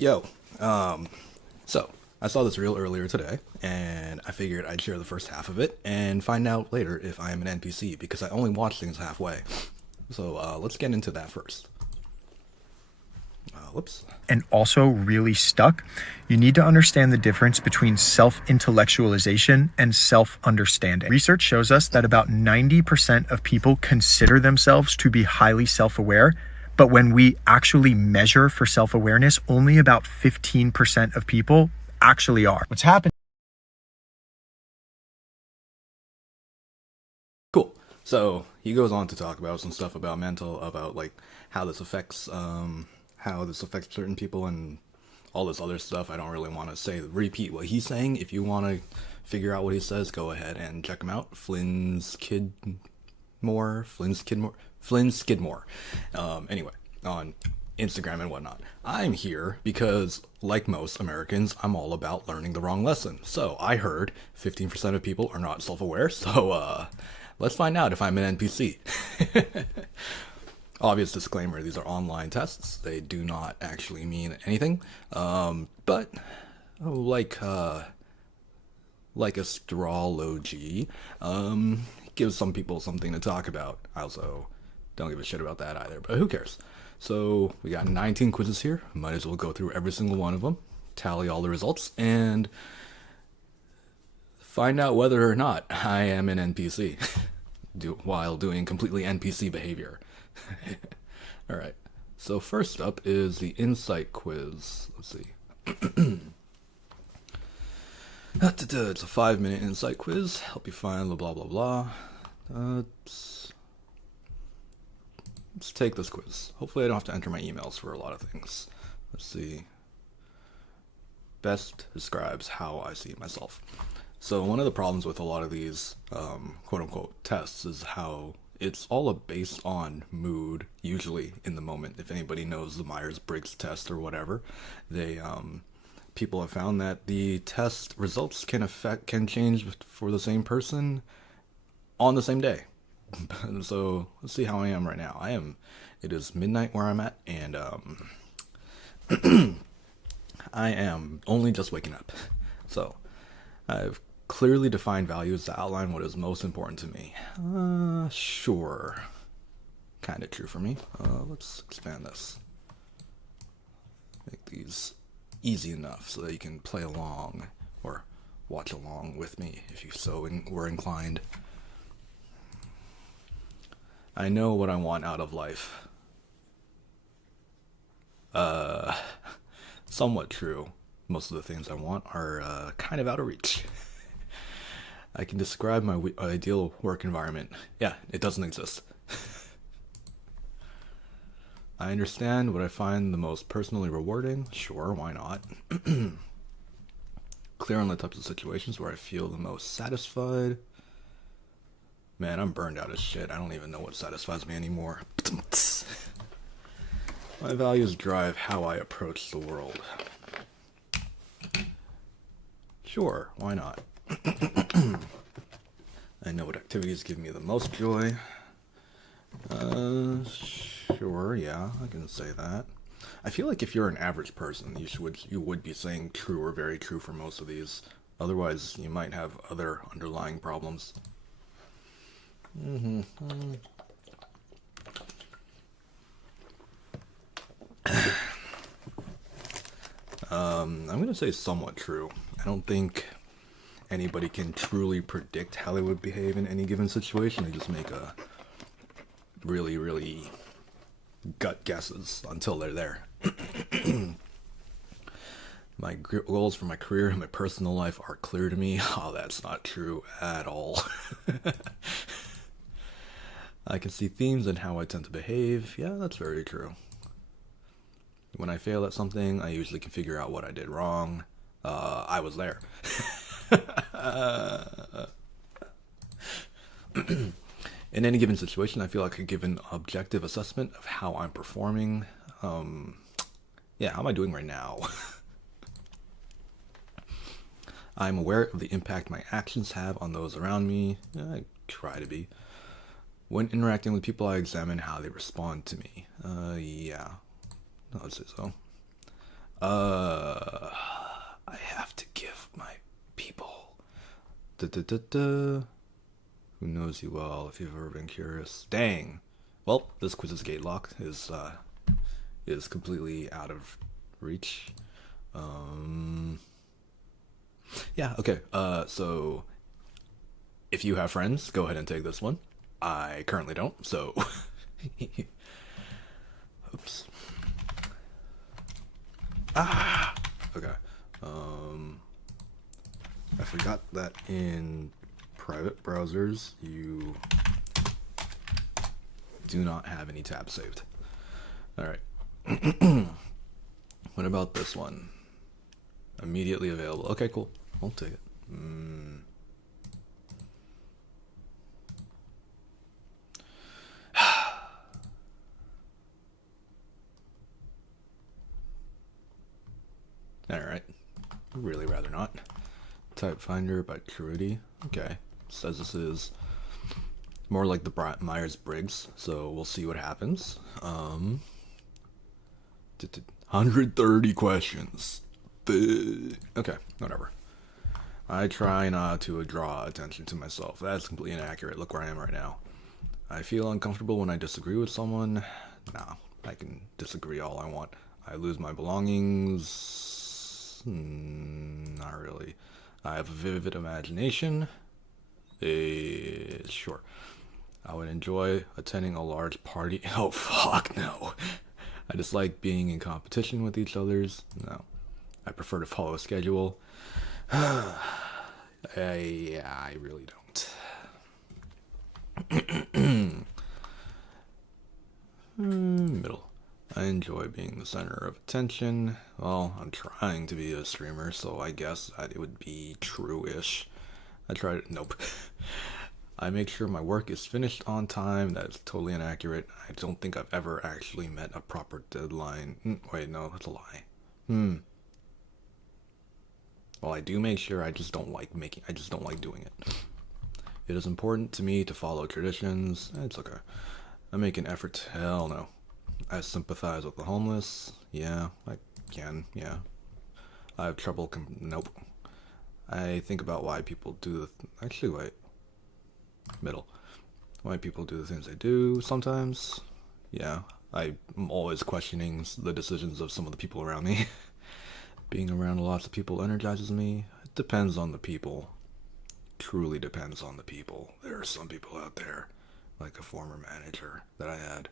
Yo, so I saw this reel earlier today, and I figured I'd share the first half of it and find out later if I am an NPC because I only watch things halfway. So let's get into that first. Whoops. And also really stuck, you need to understand the difference between self-intellectualization and self-understanding. Research shows us that about 90% of people consider themselves to be highly self-aware, but when we actually measure for self-awareness, only about 15% of people actually are. What's happening? Cool. So he goes on to talk about some stuff about about like how this affects, certain people and all this other stuff. I don't really want to repeat what he's saying. If you want to figure out what he says, go ahead and check him out. Flynn Skidmore. Anyway, on Instagram and whatnot. I'm here because, like most Americans, I'm all about learning the wrong lesson. So I heard 15% of people are not self-aware. So let's find out if I'm an NPC. Obvious disclaimer, these are online tests. They do not actually mean anything. But like astrology, gives some people something to talk about. I also don't give a shit about that either, but who cares? So we got 19 quizzes here. Might as well go through every single one of them, tally all the results, and find out whether or not I am an NPC while doing completely NPC behavior. All right. So first up is the insight quiz. Let's see. It's a 5-minute insight quiz. Help you find the blah blah blah. Let's take this quiz. Hopefully I don't have to enter my emails for a lot of things. Let's see. Best describes how I see myself. So one of the problems with a lot of these quote unquote tests is how it's all based on mood, usually in the moment. If anybody knows the Myers-Briggs test or whatever, people have found that the test results can change for the same person on the same day. So let's see how I am right now. It is midnight where I'm at, and I am only just waking up. So I've clearly defined values to outline what is most important to me. Sure. Kind of true for me. Let's expand this. Make these easy enough so that you can play along or watch along with me if you were inclined. I know what I want out of life. Somewhat true. Most of the things I want are kind of out of reach. I can describe my ideal work environment. Yeah, it doesn't exist. I understand what I find the most personally rewarding. Sure, why not? Clear on the types of situations where I feel the most satisfied. Man, I'm burned out as shit. I don't even know what satisfies me anymore. My values drive how I approach the world. Sure, why not? I know what activities give me the most joy. Sure, yeah, I can say that. I feel like if you're an average person, you would be saying true or very true for most of these. Otherwise, you might have other underlying problems. I'm gonna say somewhat true. I don't think anybody can truly predict how they would behave in any given situation. They just make a really, really gut guesses until they're there. My goals for my career and my personal life are clear to me. Oh, that's not true at all. I can see themes in how I tend to behave. Yeah, that's very true. When I fail at something, I usually can figure out what I did wrong. I was there. In any given situation, I feel like I give an objective assessment of how I'm performing. Yeah, how am I doing right now? I'm aware of the impact my actions have on those around me. I try to be. When interacting with people, I examine how they respond to me. Yeah, I'd say so. Uh, I have to give my people. Da, da, da, da. Who knows you well if you've ever been curious? Dang. Well, this quiz's gate lock is completely out of reach. Yeah, okay. So if you have friends, go ahead and take this one. I currently don't, so oops. Okay. I forgot that in private browsers you do not have any tabs saved. All right. What about this one? Immediately available. Okay, cool. I'll take it. All right. Really rather not. Type Finder by Truity. Okay. Says this is more like the Myers-Briggs, so we'll see what happens. 130 questions. Okay, whatever. I try not to draw attention to myself. That's completely inaccurate. Look where I am right now. I feel uncomfortable when I disagree with someone. Nah, I can disagree all I want. I lose my belongings. Not really. I have a vivid imagination. Sure. I would enjoy attending a large party. Oh, fuck no. I dislike being in competition with each others. No. I prefer to follow a schedule. Yeah, I really don't. Middle. I enjoy being the center of attention. Well, I'm trying to be a streamer, so I guess that it would be true-ish. I tried it. Nope. I make sure my work is finished on time. That's totally inaccurate. I don't think I've ever actually met a proper deadline. Wait, no, that's a lie. Well, I do make sure. I just don't like doing it. It is important to me to follow traditions. It's okay. I make an effort. Hell no. I sympathize with the homeless. Yeah, I can. Yeah. I have trouble. Nope. I think about why people do the. Actually, wait. Middle. Why people do the things they do sometimes. Yeah. I'm always questioning the decisions of some of the people around me. Being around lots of people energizes me. It depends on the people. Truly depends on the people. There are some people out there, like a former manager that I had.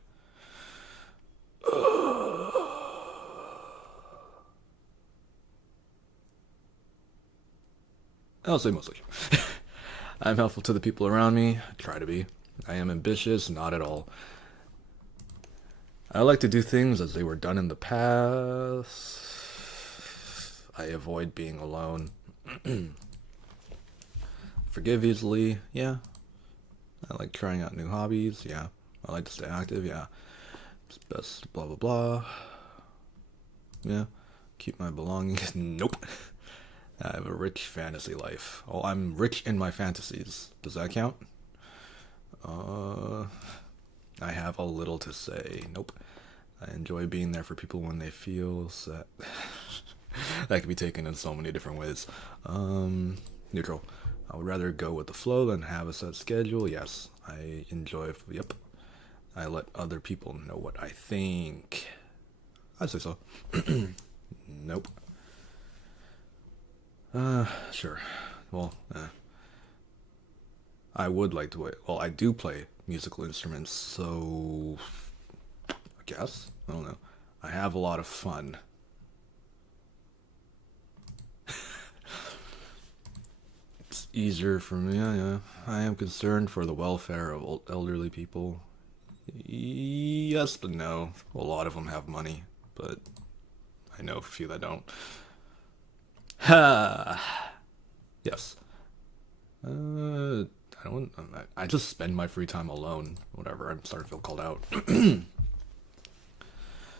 I'll say mostly. I'm helpful to the people around me. I try to be. I am ambitious, not at all. I like to do things as they were done in the past. I avoid being alone. Forgive easily. Yeah. I like trying out new hobbies. Yeah. I like to stay active. Yeah. It's best. Blah blah blah. Yeah. Keep my belongings. Nope. I have a rich fantasy life. Oh, I'm rich in my fantasies. Does that count? I have a little to say. Nope. I enjoy being there for people when they feel sad. That can be taken in so many different ways. Neutral. I would rather go with the flow than have a set schedule. Yes. I enjoy. Yep. I let other people know what I think. I'd say so. Nope. Sure. Well, I would like to wait. Well, I do play musical instruments, so I guess. I don't know. I have a lot of fun. It's easier for me. Yeah. I am concerned for the welfare of elderly people. Yes, but no. A lot of them have money, but I know a few that don't. Ha! Yes. I don't. I just spend my free time alone. Whatever. I'm starting to feel called out.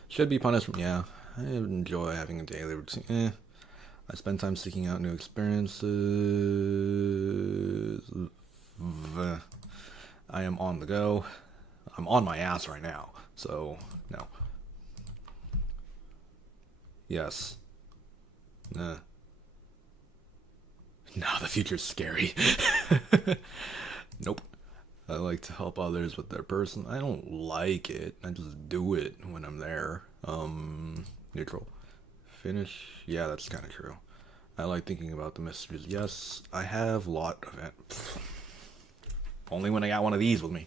Should be punished. Yeah. I enjoy having a daily routine. I spend time seeking out new experiences. I am on the go. I'm on my ass right now. So no. Yes. Nah, the future's scary. Nope. I like to help others with their person. I don't like it. I just do it when I'm there. Neutral. Finish. Yeah, that's kind of true. I like thinking about the messages. Yes, I have a lot of it. Only when I got one of these with me.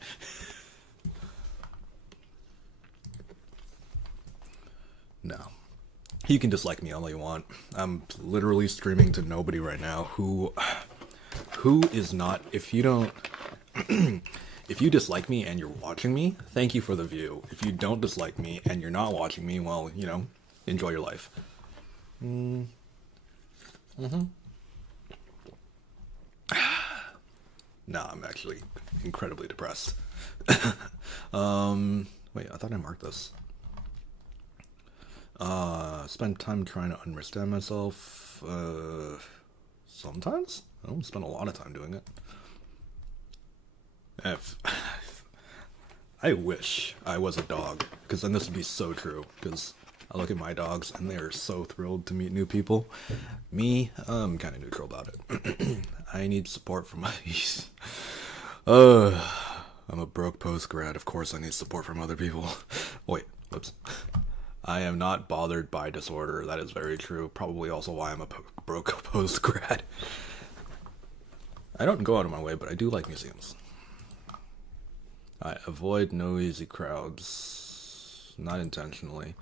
No. You can dislike me all you want. I'm literally streaming to nobody right now. Who is not, if you don't, if you dislike me and you're watching me, thank you for the view. If you don't dislike me and you're not watching me, well, enjoy your life. Nah, I'm actually incredibly depressed. Wait, I thought I marked this. Spend time trying to understand myself. Sometimes? I don't spend a lot of time doing it. If I wish I was a dog, because then this would be so true. Because I look at my dogs and they are so thrilled to meet new people. Me, I'm kind of neutral about it. I need support from my. I'm a broke post grad. Of course, I need support from other people. Wait, whoops. I am not bothered by disorder. That is very true. Probably also why I'm a broke post grad. I don't go out of my way, but I do like museums. I avoid noisy crowds. Not intentionally.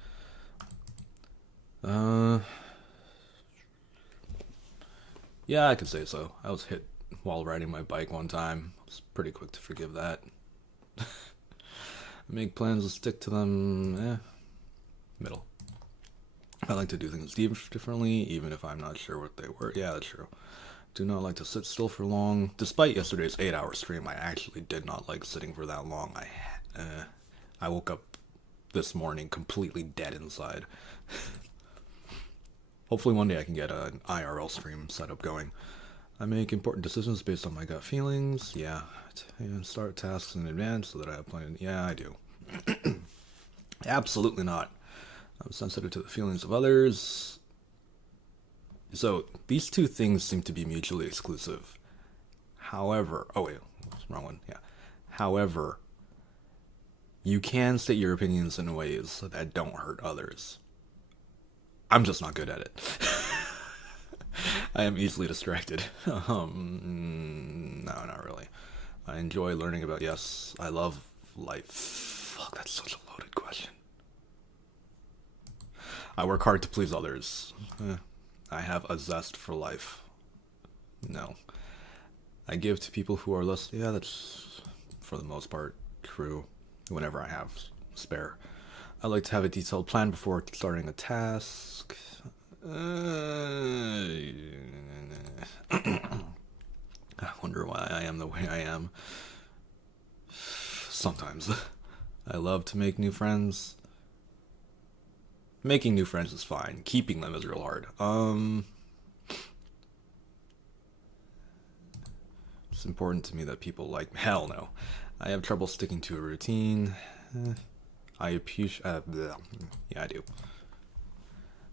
Yeah, I could say so. I was hit while riding my bike one time. I was pretty quick to forgive that. Make plans and stick to them. Middle. I like to do things differently, even if I'm not sure what they were. Yeah, that's true. Do not like to sit still for long. Despite yesterday's 8-hour stream, I actually did not like sitting for that long. I woke up this morning completely dead inside. Hopefully one day I can get an IRL stream setup going. I make important decisions based on my gut feelings. Yeah. And start tasks in advance so that I have plenty. Yeah, I do. Absolutely not. I'm sensitive to the feelings of others. So these two things seem to be mutually exclusive. However, oh wait, wrong one. Yeah. However, you can state your opinions in ways that don't hurt others. I'm just not good at it. I am easily distracted. No, not really. I enjoy learning about. Yes, I love life. Fuck, that's such a loaded question. I work hard to please others. I have a zest for life. No. I give to people who are less. Yeah, that's for the most part true. Whenever I have spare. I like to have a detailed plan before starting a task. I wonder why I am the way I am. Sometimes. I love to make new friends. Making new friends is fine. Keeping them is real hard. It's important to me that people like me. Hell no. I have trouble sticking to a routine. I appreciate. Yeah, I do.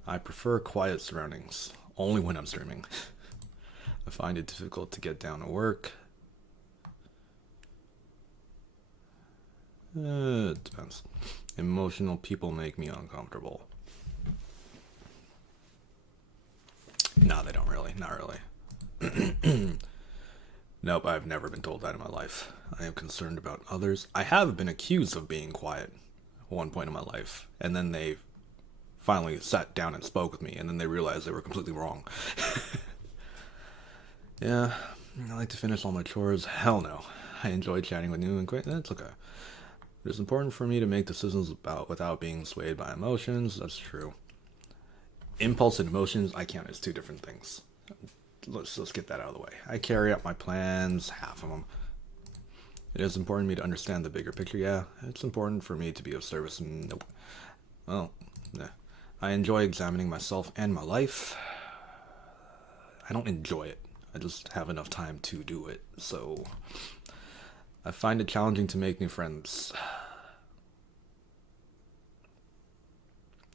I prefer quiet surroundings. Only when I'm streaming. I find it difficult to get down to work. It depends. Emotional people make me uncomfortable. No, they don't really. Not really. Nope, I've never been told that in my life. I am concerned about others. I have been accused of being quiet at one point in my life, and then they finally sat down and spoke with me, and then they realized they were completely wrong. Yeah, I like to finish all my chores. Hell no. I enjoy chatting with you and great. That's okay. It is important for me to make decisions without being swayed by emotions. That's true. Impulse and emotions, I count as two different things. Let's get that out of the way. I carry out my plans, half of them. It is important to me to understand the bigger picture. Yeah, it's important for me to be of service. Nope. Well, nah. I enjoy examining myself and my life. I don't enjoy it. I just have enough time to do it. So I find it challenging to make new friends.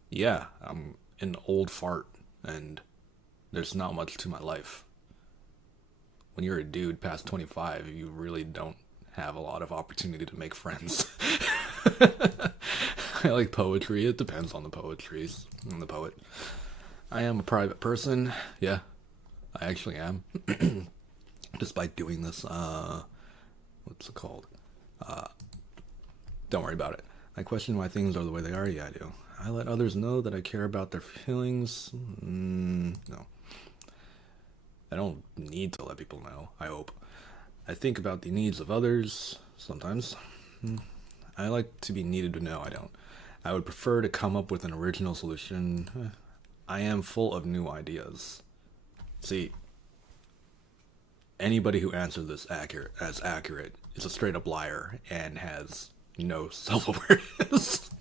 Yeah, I'm an old fart, and there's not much to my life. When you're a dude past 25, you really don't have a lot of opportunity to make friends. I like poetry. It depends on the poetries and the poet. I am a private person. Yeah, I actually am. Despite doing this, what's it called? Don't worry about it. I question why things are the way they are. Yeah, I do. I let others know that I care about their feelings. No. I don't need to let people know, I hope. I think about the needs of others, sometimes. I like to be needed to know, I don't. I would prefer to come up with an original solution. I am full of new ideas. See, anybody who answered this accurate is a straight up liar and has no self-awareness.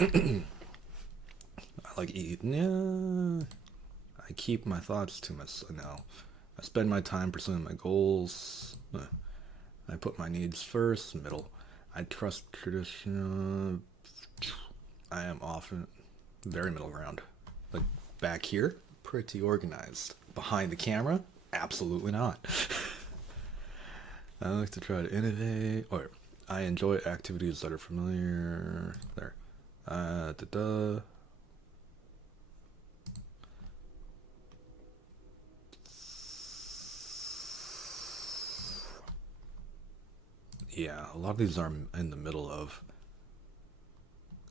I like eating. Yeah. I keep my thoughts to myself now. I spend my time pursuing my goals. I put my needs first, middle. I trust tradition. I am often very middle ground. Like back here, pretty organized. Behind the camera, absolutely not. I like to try to innovate. Or I enjoy activities that are familiar. There. Yeah, a lot of these are in the middle of,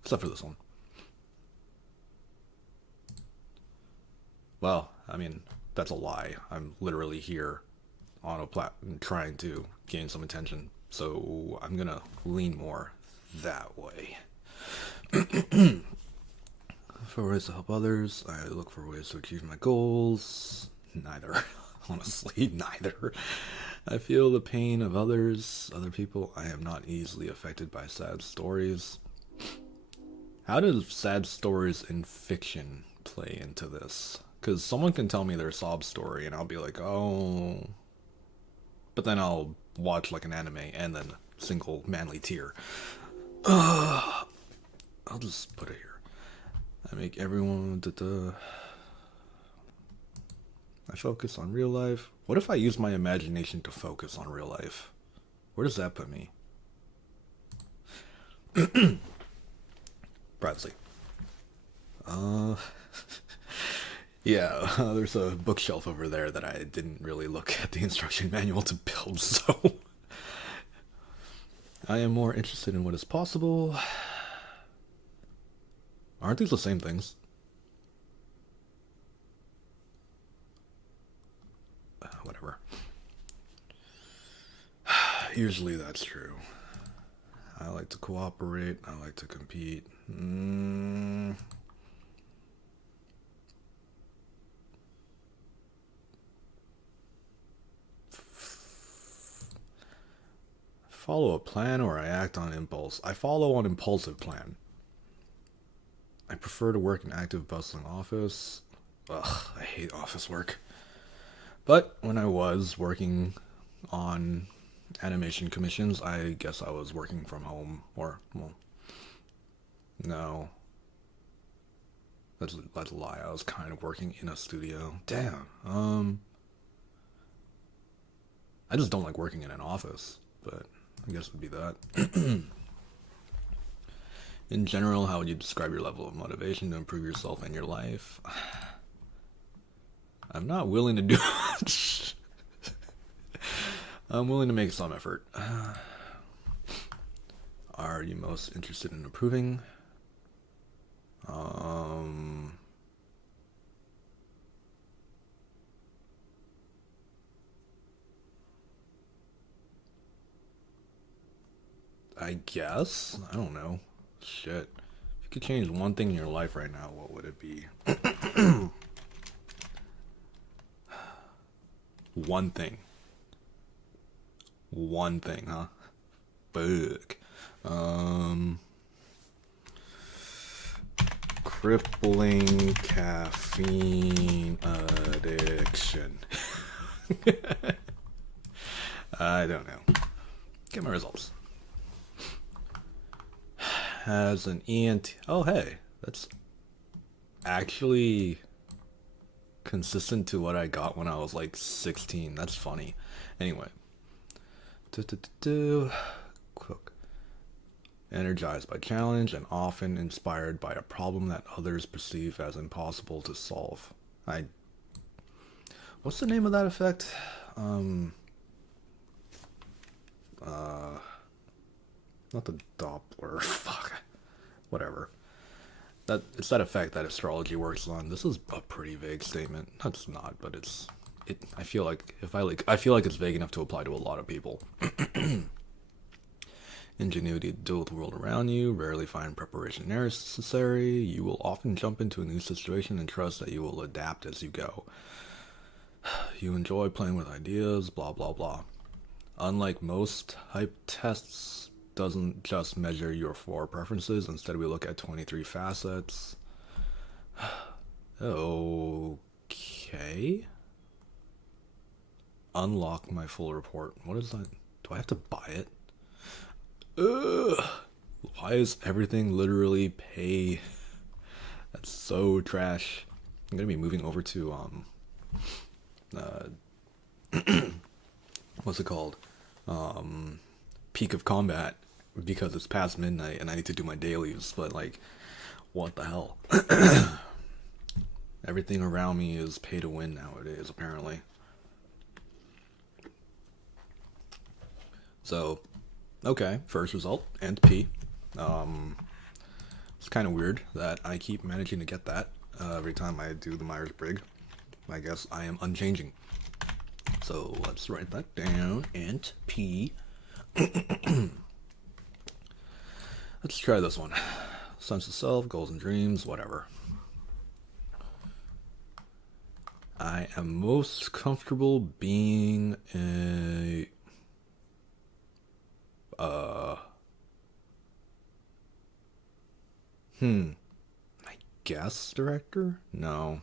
except for this one. Well, I mean, that's a lie. I'm literally here on a platform trying to gain some attention, so I'm gonna lean more that way. For ways to help others, I look for ways to achieve my goals. Neither. Honestly, neither. I feel the pain of other people. I am not easily affected by sad stories. How do sad stories in fiction play into this? Because someone can tell me their sob story and I'll be like, oh. But then I'll watch like an anime and then single manly tear. I'll just put it here. I make everyone. I focus on real life. What if I use my imagination to focus on real life? Where does that put me? Privacy. Yeah, there's a bookshelf over there that I didn't really look at the instruction manual to build, so I am more interested in what is possible. Aren't these the same things? Whatever. Usually that's true. I like to cooperate. I like to compete. Follow a plan or I act on impulse. I follow an impulsive plan. I prefer to work in active, bustling office. Ugh, I hate office work. But when I was working on animation commissions, I guess I was working from home. Or, well, no. That's a lie. I was kind of working in a studio. Damn. I just don't like working in an office, but I guess it would be that. In general, how would you describe your level of motivation to improve yourself and your life? I'm not willing to do much. I'm willing to make some effort. Are you most interested in improving? I guess. I don't know. Shit. If you could change one thing in your life right now, what would it be? One thing. One thing, huh? Fuck. Crippling caffeine addiction. I don't know. Get my results. Has an ENT. Oh, hey. That's actually consistent to what I got when I was like 16. That's funny. Anyway. Quick. Energized by challenge and often inspired by a problem that others perceive as impossible to solve. What's the name of that effect? Not the Doppler. Fuck. Whatever. It's that effect that astrology works on. This is a pretty vague statement. That's not, but I feel like I feel like it's vague enough to apply to a lot of people. Ingenuity to deal with the world around you, rarely find preparation necessary. You will often jump into a new situation and trust that you will adapt as you go. You enjoy playing with ideas, blah blah blah. Unlike most type tests, doesn't just measure your 4 preferences. Instead, we look at 23 facets. Okay. Unlock my full report. What is that? Do I have to buy it? Ugh. Why is everything literally pay? That's so trash. I'm gonna be moving over to what's it called? Peak of Combat, because it's past midnight and I need to do my dailies, but like, what the hell? Everything around me is pay to win nowadays, apparently. So, okay, first result, and P. It's kind of weird that I keep managing to get that every time I do the Myers-Briggs. I guess I am unchanging. So let's write that down, and P. Let's try this one. Sense of self, goals and dreams, whatever. I am most comfortable being a I guess director? No.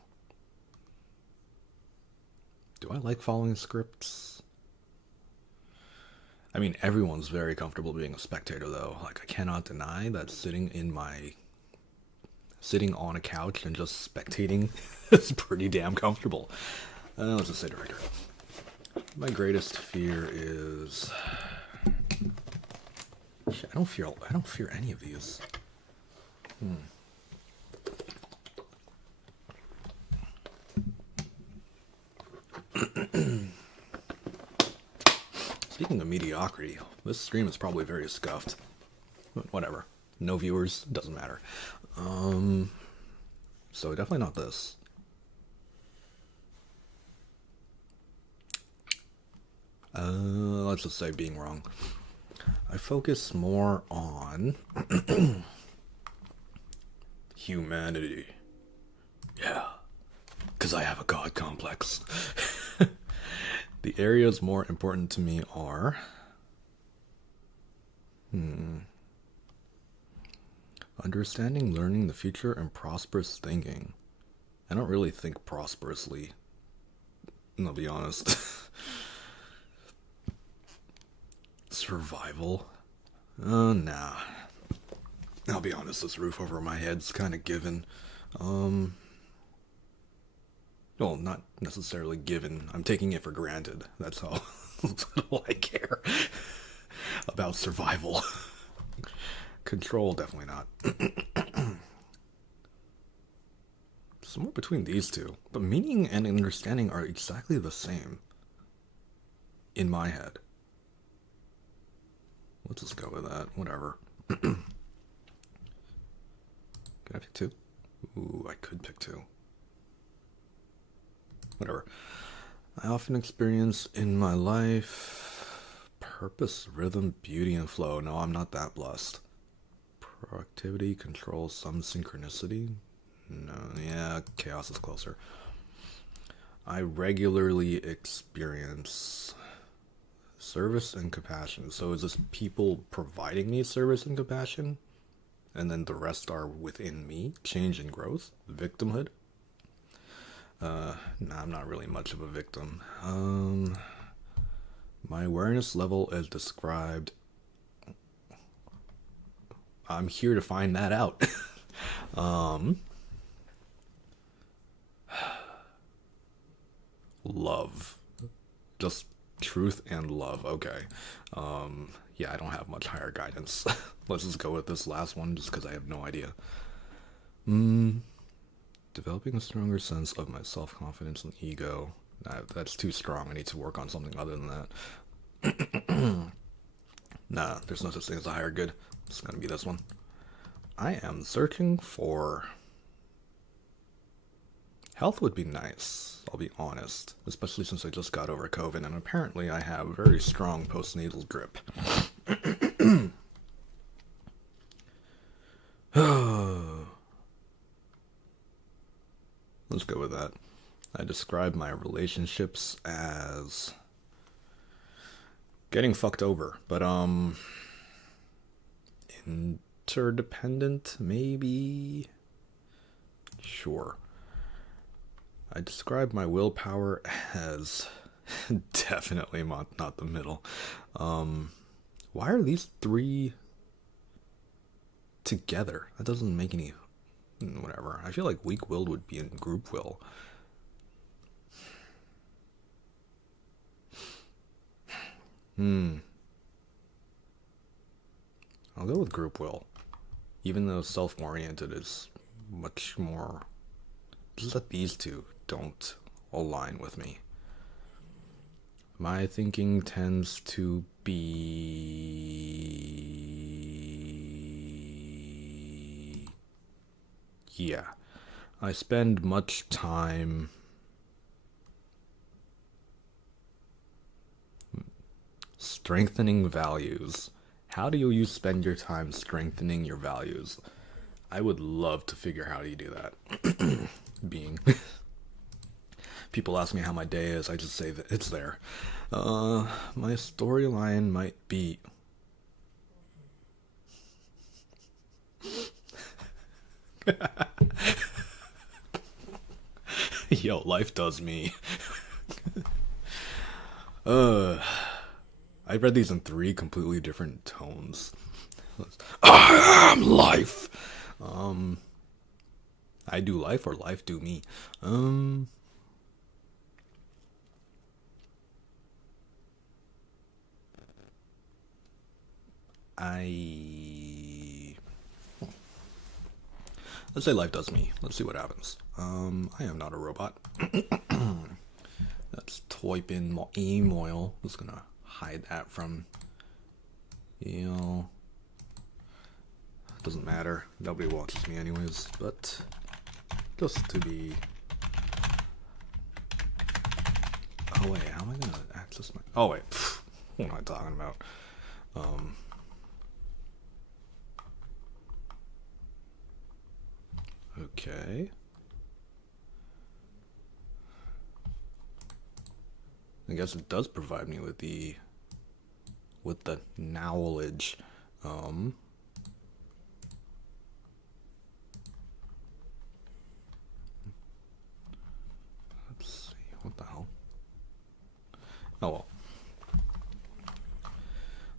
Do I like following scripts? I mean, everyone's very comfortable being a spectator, though. Like, I cannot deny that sitting on a couch and just spectating is pretty damn comfortable. Let's just say director. My greatest fear is... Shit, I don't fear any of these. Speaking of mediocrity, this stream is probably very scuffed. But whatever. No viewers, doesn't matter. So definitely not this. Let's just say being wrong. I focus more on humanity. Yeah, because I have a god complex. The areas more important to me are understanding, learning the future, and prosperous thinking. I don't really think prosperously, I'll be honest. Survival? Nah. I'll be honest, this roof over my head's kind of given. Well, not necessarily given. I'm taking it for granted. That's how little I care about survival. Control, definitely not. Somewhere between these two. But meaning and understanding are exactly the same in my head. Let's just go with that. Whatever. Can I pick 2? Ooh, I could pick 2. Whatever. I often experience in my life purpose, rhythm, beauty, and flow. No, I'm not that blessed. Proactivity, control, some synchronicity. No, yeah, chaos is closer. I regularly experience service and compassion. So is this people providing me service and compassion? And then the rest are within me? Change and growth? Victimhood? Nah, I'm not really much of a victim. My awareness level is described... I'm here to find that out. love. Just truth and love. Okay. Yeah, I don't have much higher guidance. Let's just go with this last one just because I have no idea. Developing a stronger sense of my self-confidence and ego. Nah, that's too strong. I need to work on something other than that. Nah, there's no such thing as a higher good. It's gonna be this one. I am searching for... Health would be nice, I'll be honest. Especially since I just got over COVID, and apparently I have very strong postnatal drip. Let's go with that. I describe my relationships as getting fucked over, but interdependent, maybe? Sure. I describe my willpower as definitely not the middle. Why are these three together? That doesn't make any... whatever. I feel like weak-willed would be in group will. I'll go with group will. Even though self-oriented is much more... Just that these two don't align with me. My thinking tends to be... Yeah. I spend much time strengthening values. How do you spend your time strengthening your values? I would love to figure out how you do that. Being... People ask me how my day is, I just say that it's there. My storyline might be... Yo, life does me. I read these in 3 completely different tones. I am life. I do life or life do me. Let's say life does me. Let's see what happens. I am not a robot. That's Toypin Emoil. Just gonna hide that from, doesn't matter. Nobody watches me anyways, but just to be... Oh wait, how am I gonna access my... Oh wait, what am I talking about? Okay. I guess it does provide me with the knowledge. Let's see, what the hell? Oh well.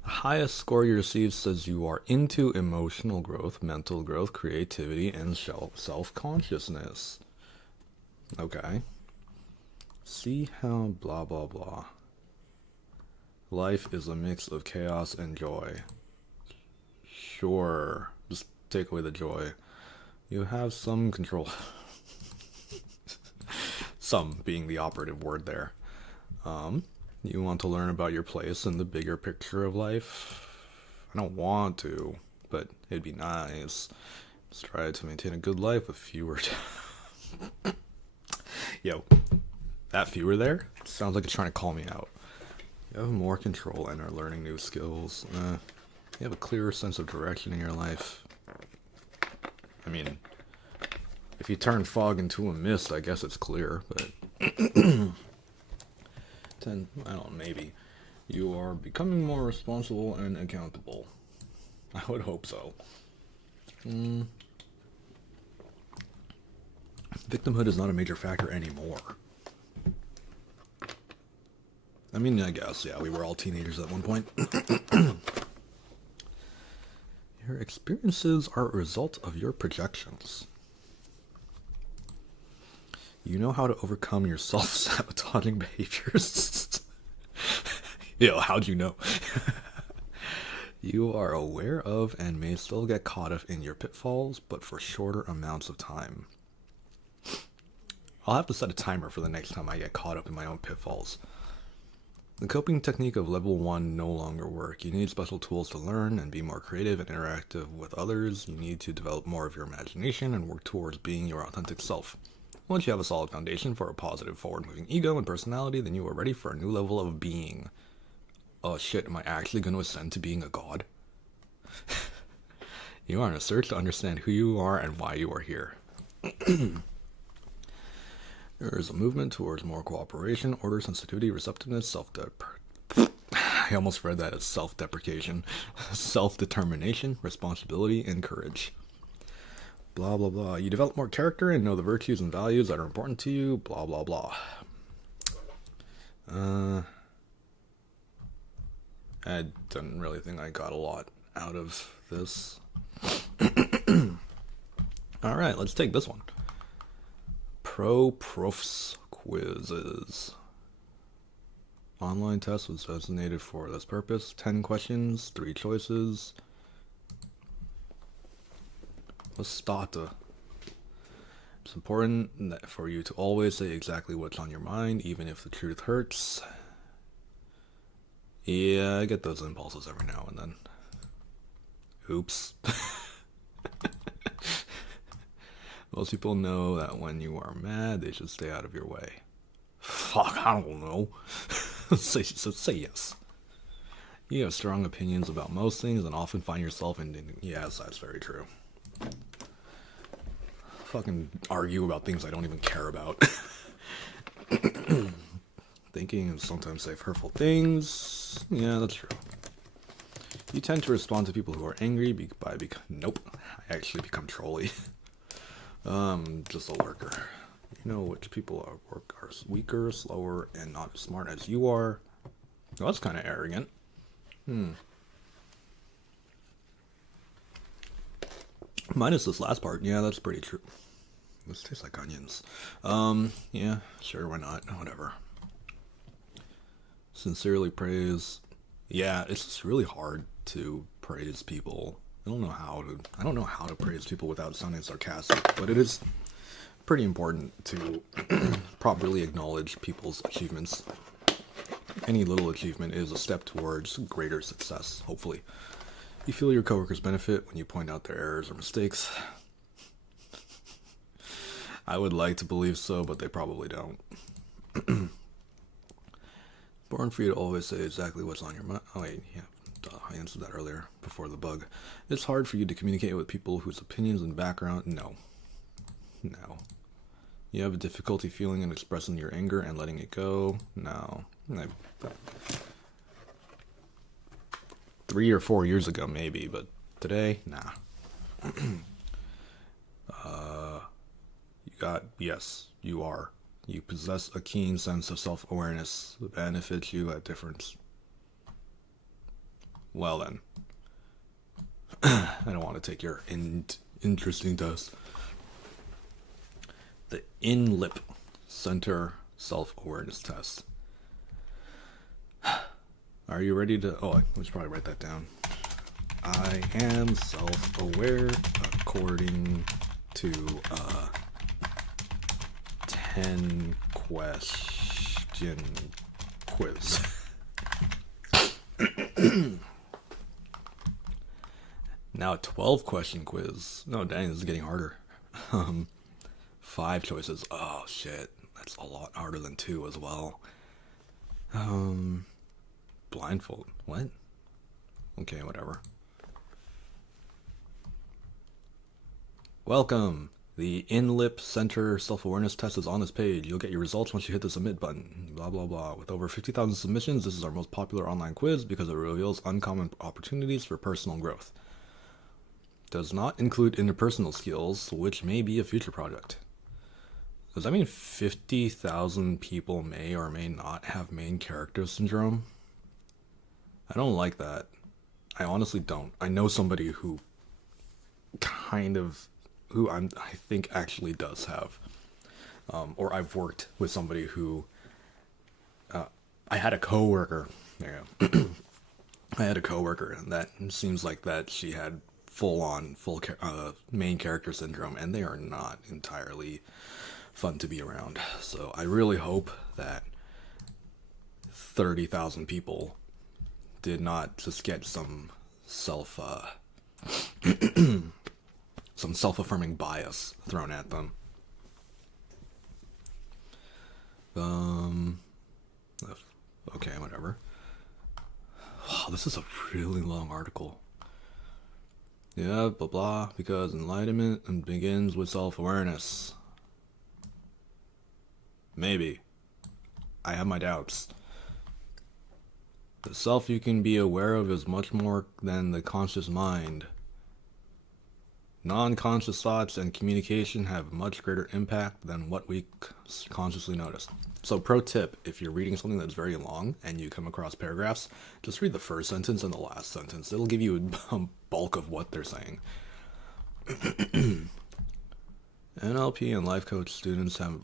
The highest score you receive says you are into emotional growth, mental growth, creativity, and self-consciousness. Okay. See how blah blah blah. Life is a mix of chaos and joy. Sure. Just take away the joy. You have some control. Some being the operative word there. You want to learn about your place in the bigger picture of life? I don't want to, but it'd be nice. Let's try to maintain a good life with fewer... Yo, that fewer there? Sounds like it's trying to call me out. You have more control and are learning new skills. You have a clearer sense of direction in your life. I mean, if you turn fog into a mist, I guess it's clear, but... 10, I don't know, maybe. You are becoming more responsible and accountable. I would hope so. Victimhood is not a major factor anymore. I mean, I guess, yeah, we were all teenagers at one point. Your experiences are a result of your projections. You know how to overcome your self-sabotaging behaviors. Yo, how'd you know? You are aware of and may still get caught up in your pitfalls, but for shorter amounts of time. I'll have to set a timer for the next time I get caught up in my own pitfalls. The coping technique of level 1 no longer work. You need special tools to learn and be more creative and interactive with others. You need to develop more of your imagination and work towards being your authentic self. Once you have a solid foundation for a positive, forward-moving ego and personality, then you are ready for a new level of being. Oh shit, am I actually going to ascend to being a god? You are in a search to understand who you are and why you are here. There is a movement towards more cooperation, order, sensitivity, receptiveness, I almost read that as self-deprecation, self-determination, responsibility, and courage. Blah, blah, blah. You develop more character and know the virtues and values that are important to you, blah, blah, blah. I didn't really think I got a lot out of this. Alright, let's take this one. Profs quizzes. Online test was designated for this purpose. 10 questions, 3 choices. Stata. It's important for you to always say exactly what's on your mind, even if the truth hurts. Yeah, I get those impulses every now and then. Oops. Most people know that when you are mad, they should stay out of your way. Fuck, I don't know. say yes. You have strong opinions about most things and often find yourself in... Yes, that's very true. Fucking argue about things I don't even care about. Thinking and sometimes say hurtful things. Yeah, that's true. You tend to respond to people who are angry nope. I actually become trolly. Just a lurker. You know which people are weaker, slower, and not as smart as you are. Well, that's kind of arrogant. Minus this last part. Yeah, that's pretty true. This tastes like onions. Yeah, sure, why not? Whatever. Sincerely praise. Yeah, it's just really hard to praise people. I don't know how to praise people without sounding sarcastic, but it is pretty important to properly acknowledge people's achievements. Any little achievement is a step towards greater success, hopefully. You feel your coworkers benefit when you point out their errors or mistakes. I would like to believe so, but they probably don't. Important for you to always say exactly what's on your mind. Oh wait, yeah, duh, I answered that earlier, before the bug. It's hard for you to communicate with people whose opinions and background... No. You have a difficulty feeling and expressing your anger and letting it go? No. 3 or 4 years ago, maybe, but today, nah. Yes, you are. You possess a keen sense of self-awareness that benefits you at different... Well then. I don't want to take your interesting test. The INLIP Center Self-Awareness Test. Are you ready to... Oh, I should probably write that down. I am self-aware according to 10 question quiz. Now a 12 question quiz. No, dang, this is getting harder. 5 choices. Oh shit, that's a lot harder than 2 as well. Blindfold. What? Okay, whatever. Welcome. The INLIP Center Self-Awareness Test is on this page. You'll get your results once you hit the submit button. Blah, blah, blah. With over 50,000 submissions, this is our most popular online quiz because it reveals uncommon opportunities for personal growth. Does not include interpersonal skills, which may be a future project. Does that mean 50,000 people may or may not have main character syndrome? I don't like that. I honestly don't. I know somebody who I think actually does have. or I've worked with somebody who, I had a coworker. Yeah, I had a coworker, and that seems like that she had main character syndrome, and they are not entirely fun to be around. So I really hope that 30,000 people did not just get some some self-affirming bias thrown at them. Okay, whatever. Wow, this is a really long article. Yeah, blah blah, because enlightenment begins with self-awareness. Maybe. I have my doubts. The self you can be aware of is much more than the conscious mind. Non-conscious thoughts and communication have much greater impact than what we consciously notice. So pro tip, if you're reading something that's very long and you come across paragraphs, just read the first sentence and the last sentence. It'll give you a bulk of what they're saying. NLP and life coach students have...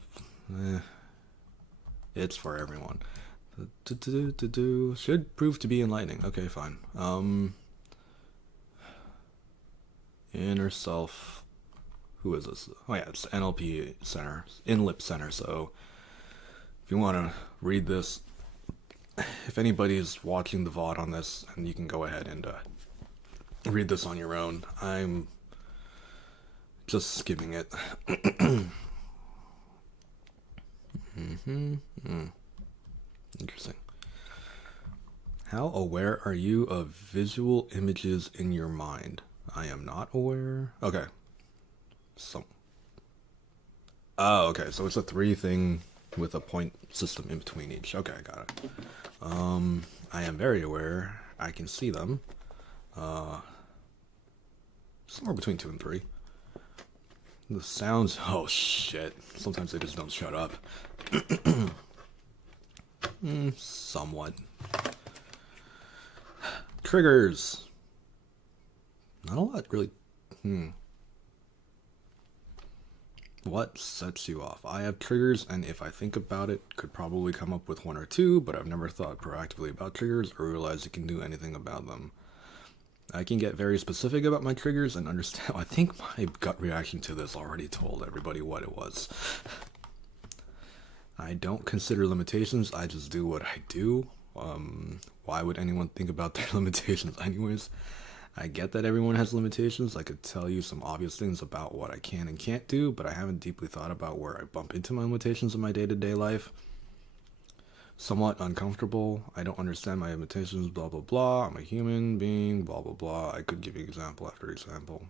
it's for everyone. Should prove to be enlightening. Okay, fine. Inner self. Who is this? Oh yeah, it's NLP Center, InLip Center. So if you want to read this, if anybody's watching the VOD on this, and you can go ahead and read this on your own. I'm just skimming it. Interesting. How aware are you of visual images in your mind? I am not aware. Okay. Okay, so it's a 3 thing with a point system in between each. Okay, I got it. I am very aware. I can see them. Somewhere between 2 and 3. The sounds, oh shit. Sometimes they just don't shut up. Somewhat. Triggers. Not a lot, really. What sets you off? I have triggers, and if I think about it, could probably come up with 1 or 2, but I've never thought proactively about triggers or realized I can do anything about them. I can get very specific about my triggers and understand. I think my gut reaction to this already told everybody what it was. I don't consider limitations, I just do what I do. Why would anyone think about their limitations anyways? I get that everyone has limitations. I could tell you some obvious things about what I can and can't do, but I haven't deeply thought about where I bump into my limitations in my day-to-day life. Somewhat uncomfortable. I don't understand my limitations, blah blah blah. I'm a human being, blah blah blah. I could give you example after example.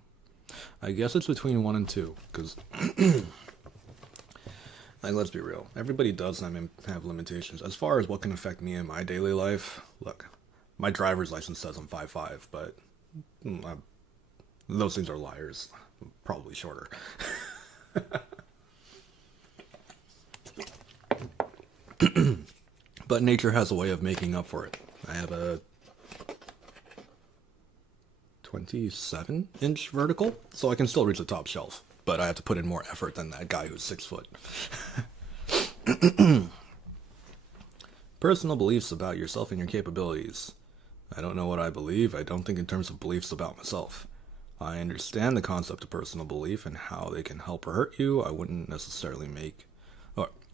I guess it's between 1 and 2, because like, let's be real. Everybody does have limitations. As far as what can affect me in my daily life, look, my driver's license says I'm 5'5", but those things are liars. I'm probably shorter. But nature has a way of making up for it. I have a 27-inch vertical, so I can still reach the top shelf, but I have to put in more effort than that guy who's 6 foot. Personal beliefs about yourself and your capabilities. I don't know what I believe. I don't think in terms of beliefs about myself. I understand the concept of personal belief and how they can help or hurt you. I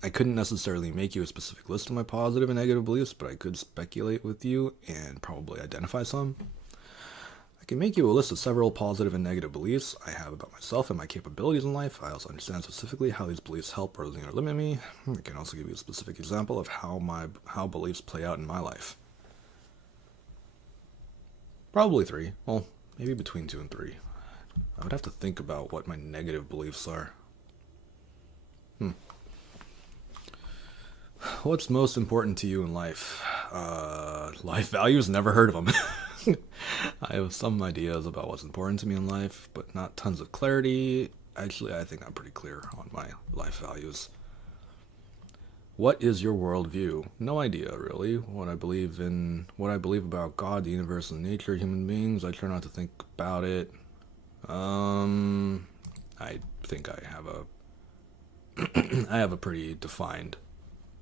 couldn't necessarily make you a specific list of my positive and negative beliefs, but I could speculate with you and probably identify some. I can make you a list of several positive and negative beliefs I have about myself and my capabilities in life. I also understand specifically how these beliefs help or limit me. I can also give you a specific example of how beliefs play out in my life. Probably 3. Well, maybe between 2 and 3. I would have to think about what my negative beliefs are. What's most important to you in life? Life values? Never heard of them. I have some ideas about what's important to me in life, but not tons of clarity. Actually, I think I'm pretty clear on my life values. What is your worldview? No idea, really. What I believe about God, the universe, and nature, human beings. I try not to think about it. I think I have a I have a pretty defined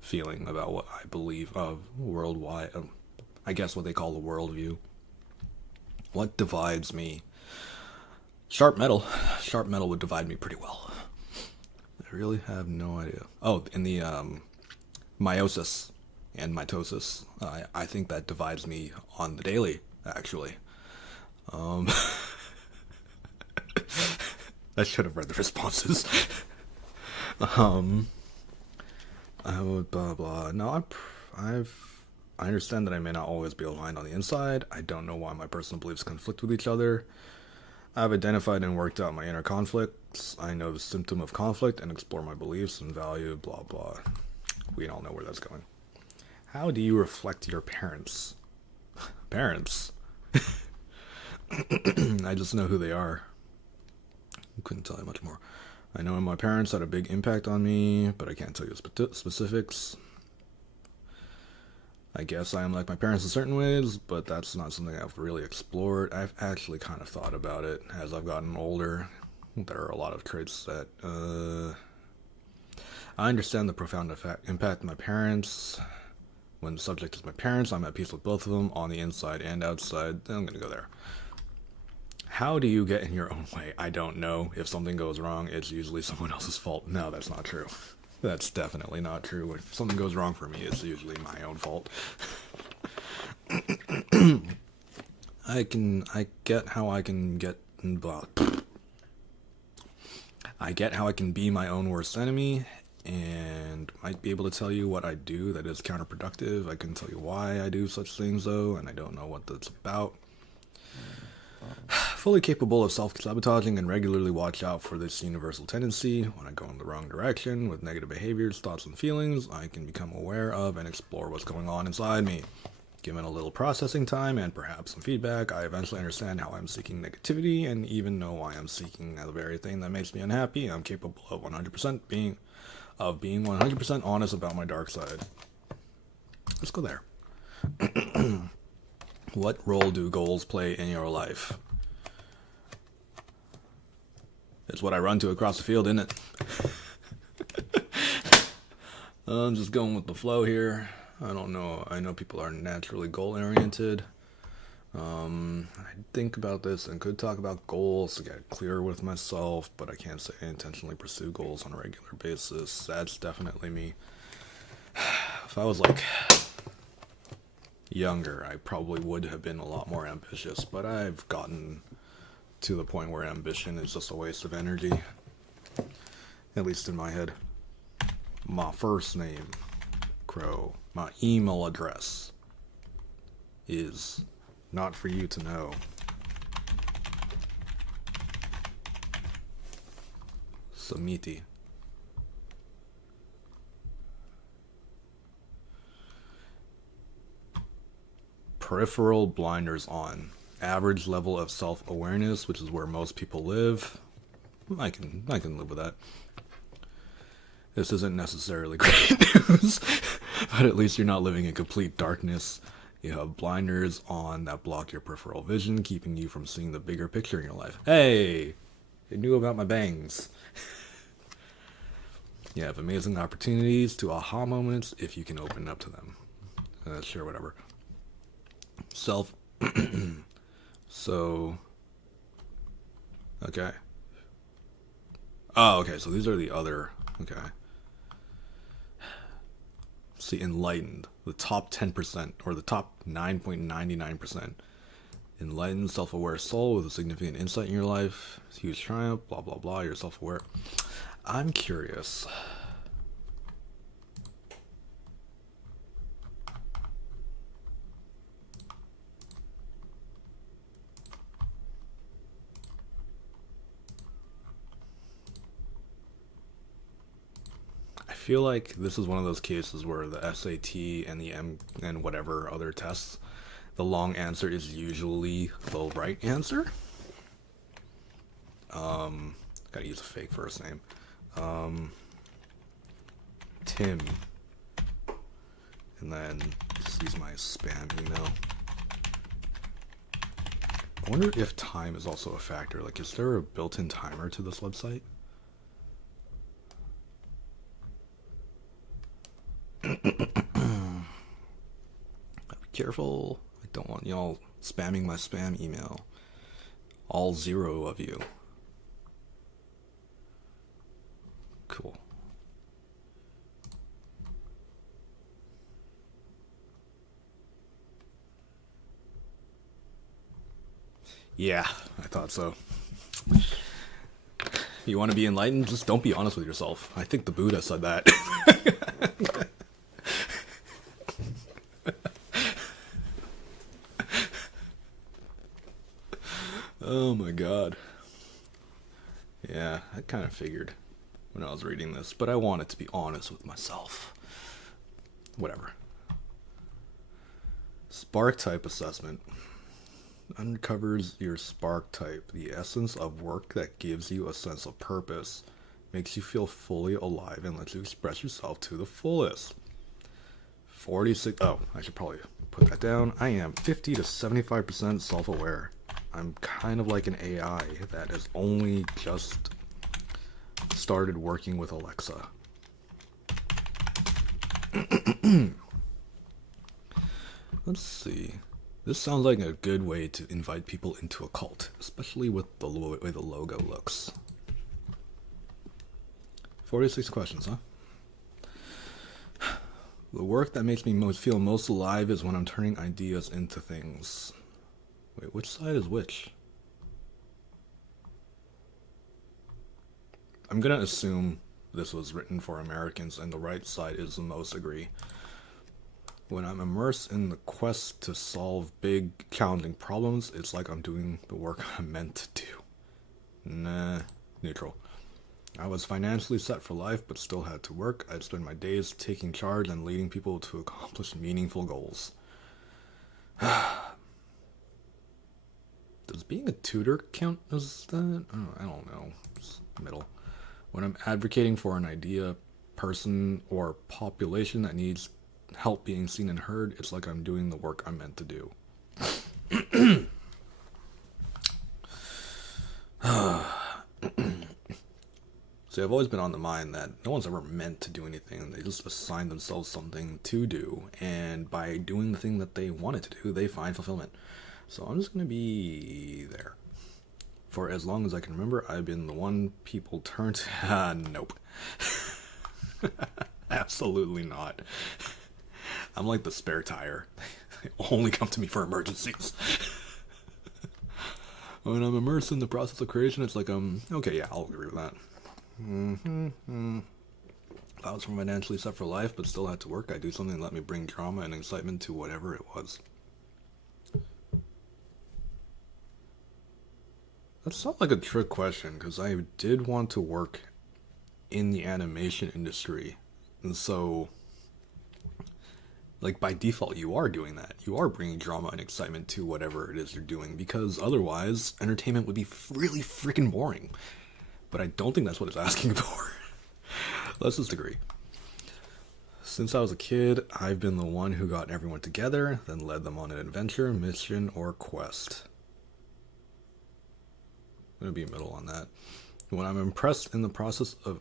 feeling about what I believe of worldwide, I guess what they call the worldview. What divides me? Sharp metal. Sharp metal would divide me pretty well. I really have no idea. Oh, in the meiosis and mitosis, I think that divides me on the daily, actually. I should have read the responses. I would blah blah. No, I understand that I may not always be aligned on the inside. I don't know why my personal beliefs conflict with each other. I've identified and worked out my inner conflicts. I know the symptom of conflict and explore my beliefs and value. Blah blah. We all know where that's going. How do you reflect your parents? Parents. I just know who they are. Couldn't tell you much more. I know my parents had a big impact on me, but I can't tell you specifics. I guess I am like my parents in certain ways, but that's not something I've really explored. I've actually kind of thought about it as I've gotten older. There are a lot of traits that, I understand the profound impact of my parents. When the subject is my parents, I'm at peace with both of them, on the inside and outside. I'm gonna go there. How do you get in your own way? I don't know. If something goes wrong, it's usually someone else's fault. No, that's not true. That's definitely not true. If something goes wrong for me, it's usually my own fault. I get how I can get involved. I get how I can be my own worst enemy, and might be able to tell you what I do that is counterproductive. I can tell you why I do such things, though, and I don't know what that's about. Fully capable of self-sabotaging and regularly watch out for this universal tendency. When I go in the wrong direction with negative behaviors, thoughts, and feelings, I can become aware of and explore what's going on inside me. Given a little processing time and perhaps some feedback, I eventually understand how I'm seeking negativity and even know why I'm seeking the very thing that makes me unhappy. I'm capable of 100% being 100% honest about my dark side. Let's go there. What role do goals play in your life? It's what I run to across the field, isn't it? I'm just going with the flow here. I don't know. I know people are naturally goal-oriented. I think about this and could talk about goals to get clearer with myself, but I can't say I intentionally pursue goals on a regular basis. That's definitely me. If I was like younger, I probably would have been a lot more ambitious, but I've gotten to the point where ambition is just a waste of energy, at least in my head. My first name, Crow. My email address is not for you to know. Samiti. Peripheral blinders on. Average level of self-awareness, which is where most people live. I can live with that. This isn't necessarily great news, but at least you're not living in complete darkness. You have blinders on that block your peripheral vision, keeping you from seeing the bigger picture in your life. Hey, they knew about my bangs. You have amazing opportunities to aha moments if you can open up to them. Sure, whatever. So, okay. Oh, okay, so these are the other, okay. See, enlightened, the top 10%, or the top 9.99%. Enlightened, self-aware soul with a significant insight in your life, huge triumph, blah, blah, blah, you're self-aware. I'm curious. I feel like this is one of those cases where the SAT and the M and whatever other tests, the long answer is usually the right answer. Gotta use a fake first name. Tim. And then just use my spam email. I wonder if time is also a factor. Like, is there a built-in timer to this website? Be careful. I don't want y'all spamming my spam email. All 0 of you. Cool. Yeah, I thought so. You want to be enlightened? Just don't be honest with yourself. I think the Buddha said that. Oh my god. Yeah, I kind of figured when I was reading this, but I wanted to be honest with myself. Whatever. Spark type assessment uncovers your spark type, the essence of work that gives you a sense of purpose, makes you feel fully alive, and lets you express yourself to the fullest. 46. Oh, I should probably put that down. I am 50 to 75% self aware. I'm kind of like an AI that has only just started working with Alexa. Let's see. This sounds like a good way to invite people into a cult, especially with the way the logo looks. 46 questions, huh? The work that makes me feel most alive is when I'm turning ideas into things. Wait, which side is which? I'm gonna assume this was written for Americans and the right side is the most agree. When I'm immersed in the quest to solve big, challenging problems, it's like I'm doing the work I'm meant to do. Nah, neutral. I was financially set for life, but still had to work. I'd spend my days taking charge and leading people to accomplish meaningful goals. Does being a tutor count as that? Oh, I don't know. It's middle. When I'm advocating for an idea, person, or population that needs help being seen and heard, it's like I'm doing the work I'm meant to do. See, I've always been on the mind that no one's ever meant to do anything. They just assign themselves something to do, and by doing the thing that they wanted to do, they find fulfillment. So I'm just going to be there. For as long as I can remember, I've been the one people turn to. Nope. Absolutely not. I'm like the spare tire. They only come to me for emergencies. When I'm immersed in the process of creation, it's like, okay, yeah, I'll agree with that. If I was financially set for life, but still had to work, I'd do something that let me bring drama and excitement to whatever it was. That sounds like a trick question, because I did want to work in the animation industry. And so, like, by default, you are doing that. You are bringing drama and excitement to whatever it is you're doing, because otherwise, entertainment would be really freaking boring. But I don't think that's what it's asking for. Let's just agree. Since I was a kid, I've been the one who got everyone together, then led them on an adventure, mission, or quest. I'm gonna be middle on that. When I'm immersed in the process of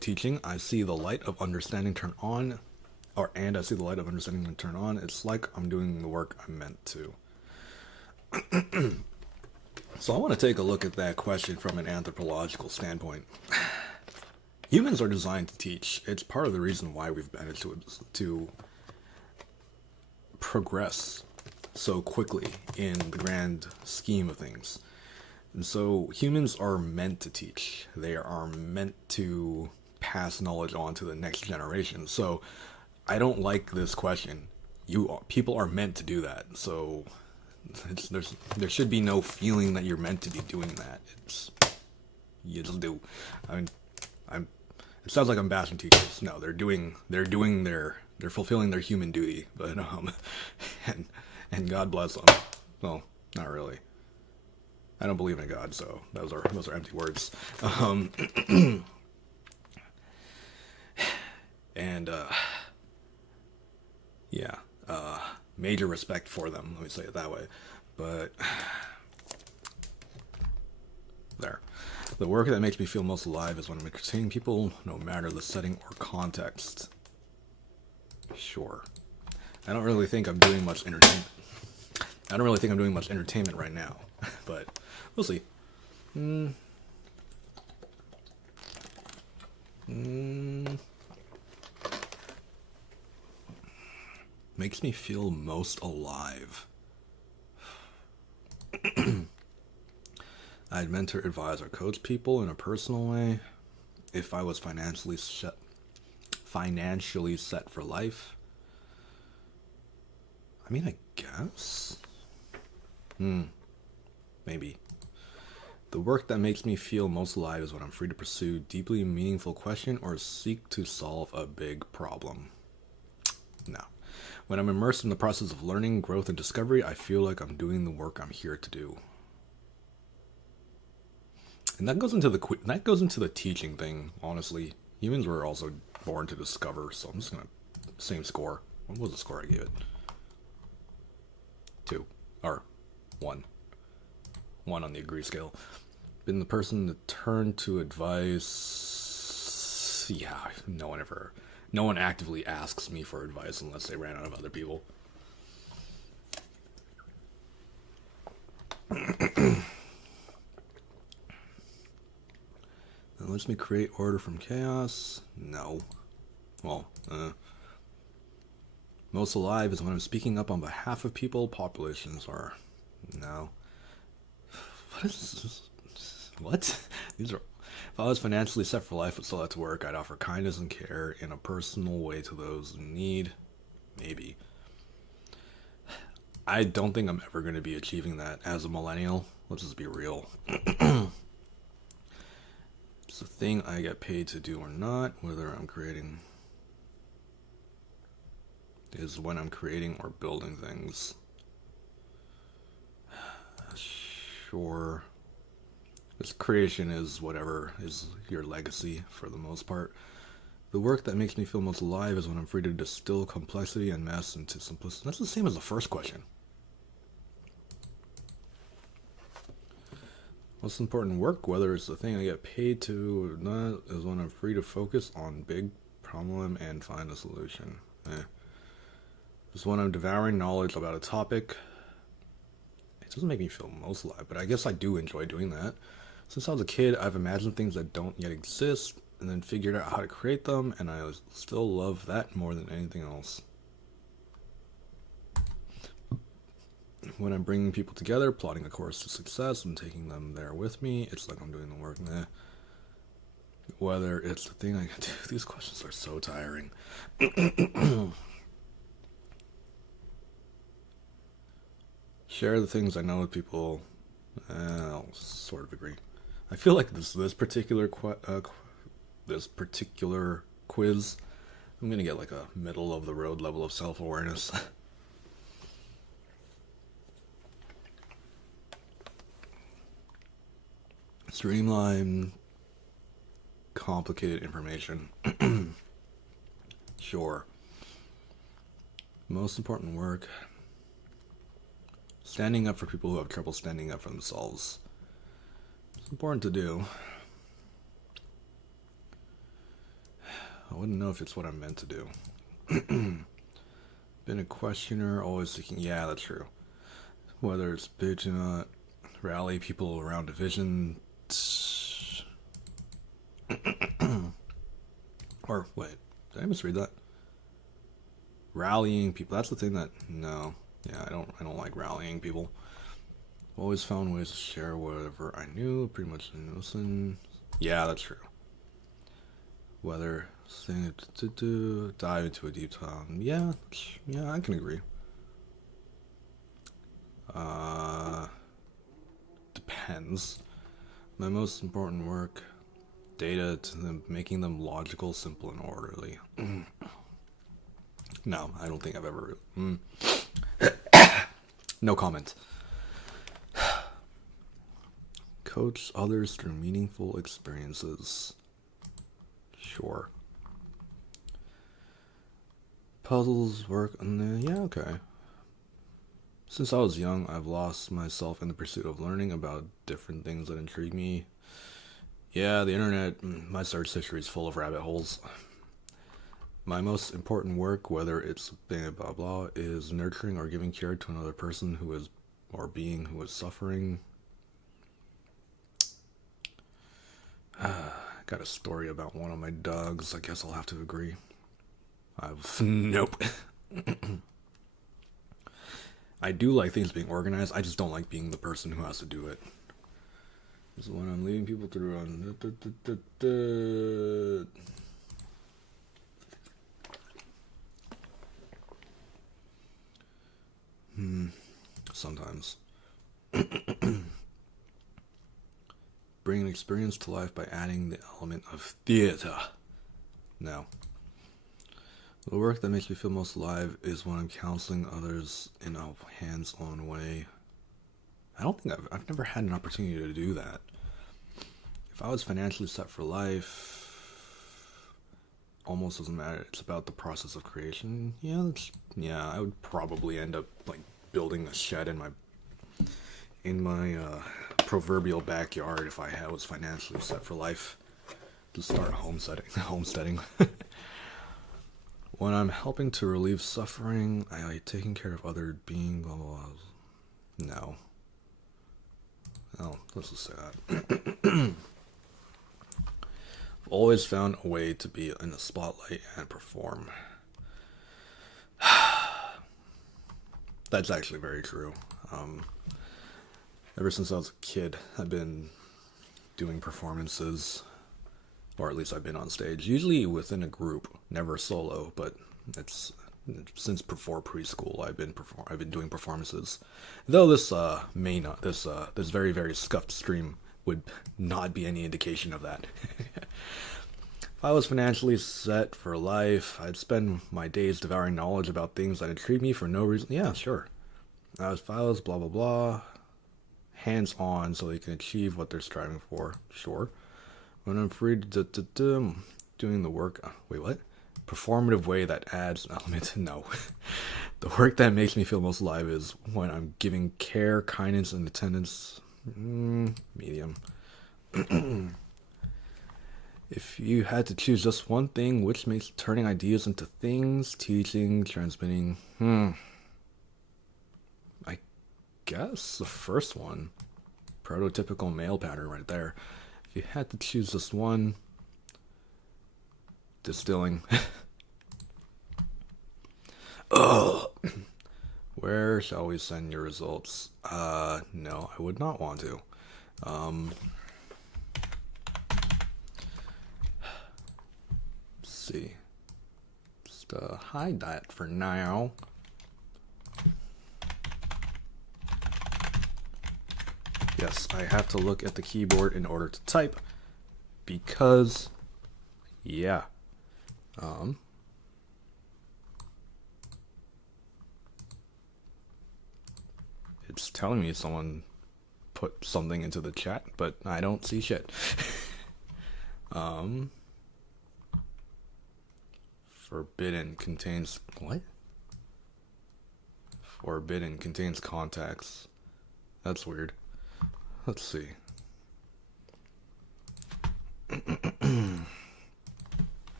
teaching, I see the light of understanding turn on, and I see the light of understanding turn on. It's like I'm doing the work I'm meant to. So I want to take a look at that question from an anthropological standpoint. Humans are designed to teach. It's part of the reason why we've managed to progress so quickly in the grand scheme of things. And so humans are meant to teach. They are meant to pass knowledge on to the next generation. So I don't like this question. People are meant to do that. So there should be no feeling that you're meant to be doing that. You just do. It sounds like I'm bashing teachers. No, they're fulfilling their human duty. But and God bless them. Well, not really. I don't believe in God, so those are empty words. Major respect for them. Let me say it that way. But There. The work that makes me feel most alive is when I'm entertaining people, no matter the setting or context. Sure. I don't really think I'm doing much entertainment. I don't really think I'm doing much entertainment right now, but we'll see. Makes me feel most alive. I'd mentor, advise, or coach people in a personal way. If I was financially set for life. I mean, I guess. Maybe. The work that makes me feel most alive is when I'm free to pursue deeply meaningful question or seek to solve a big problem. No. When I'm immersed in the process of learning, growth, and discovery, I feel like I'm doing the work I'm here to do. And that goes into the teaching thing, honestly. Humans were also born to discover, so I'm just gonna same score. What was the score I gave it? 2 or 1. 1 on the agree scale. Been the person to turn to advice. Yeah, no one actively asks me for advice unless they ran out of other people. That lets me create order from chaos. No. Well, most alive is when I'm speaking up on behalf of people, populations, or no. What is this? What? These are. If I was financially set for life but still had to work, I'd offer kindness and care in a personal way to those in need. Maybe. I don't think I'm ever going to be achieving that as a millennial. Let's just be real. It's a thing I get paid to do or not, whether I'm creating. Is when I'm creating or building things. Sure. This creation is whatever is your legacy for the most part. The work that makes me feel most alive is when I'm free to distill complexity and mess into simplicity. That's the same as the first question. Most important work, whether it's the thing I get paid to or not, is when I'm free to focus on big problem and find a solution. It's when I'm devouring knowledge about a topic. It doesn't make me feel most alive, but I guess I do enjoy doing that. Since I was a kid, I've imagined things that don't yet exist, and then figured out how to create them, and I still love that more than anything else. When I'm bringing people together, plotting a course to success, and taking them there with me, it's like I'm doing the work. Whether it's the thing I can do, these questions are so tiring. Share the things I know with people. I'll sort of agree. I feel like this particular quiz, I'm gonna get like a middle of the road level of self-awareness. Streamline complicated information. Sure. Most important work. Standing up for people who have trouble standing up for themselves. It's important to do. I wouldn't know if it's what I'm meant to do. Been a questioner, always thinking, yeah, that's true. Whether it's bitch or not, rally people around a vision. Or, wait, did I misread that? Rallying people, that's the thing that, no. Yeah, I don't like rallying people. Always found ways to share whatever I knew, pretty much listen. Yeah, that's true. Whether saying dive into a deep time. Yeah, I can agree. Depends. My most important work, data to them, making them logical, simple, and orderly. No, I don't think I've ever. No comment. Coach others through meaningful experiences. Sure. Puzzles work. Yeah, okay. Since I was young, I've lost myself in the pursuit of learning about different things that intrigue me. Yeah, the internet, my search history is full of rabbit holes. My most important work, whether it's blah blah blah, is nurturing or giving care to another person who is, or being who is suffering. Got a story about one of my dogs. I guess I'll have to agree. Nope. I do like things being organized. I just don't like being the person who has to do it. This is when I'm leading people through on. Sometimes. Bring an experience to life by adding the element of theater. No. The work that makes me feel most alive is when I'm counseling others in a hands-on way. I don't think I've never had an opportunity to do that. If I was financially set for life, almost doesn't matter. It's about the process of creation. Yeah, I would probably end up like building a shed in my proverbial backyard if I was financially set for life. To start homesteading. When I'm helping to relieve suffering, I like taking care of other beings. Blah blah blah. No. Oh, let's just say that. I've always found a way to be in the spotlight and perform. That's actually very true. Ever since I was a kid, I've been doing performances, or at least I've been on stage, usually within a group, never solo, but it's since before preschool I've been doing performances. Though this this very very scuffed stream would not be any indication of that. If I was financially set for life, I'd spend my days devouring knowledge about things that intrigue me for no reason. Yeah, sure. If I was blah blah blah, hands on so they can achieve what they're striving for. Sure. When I'm free doing the work. Wait, what? Performative way that adds an element. No. The work that makes me feel most alive is when I'm giving care, kindness, and attendance. Medium. If you had to choose just one thing, which makes turning ideas into things, teaching, transmitting, I guess the first one. Prototypical male pattern right there. If you had to choose just one, distilling. Ugh. Where shall we send your results? No, I would not want to. Let's see. Just hide that for now. Yes, I have to look at the keyboard in order to type because, yeah. It's telling me someone put something into the chat, but I don't see shit. Forbidden contains what? Forbidden contains contacts. That's weird. Let's see.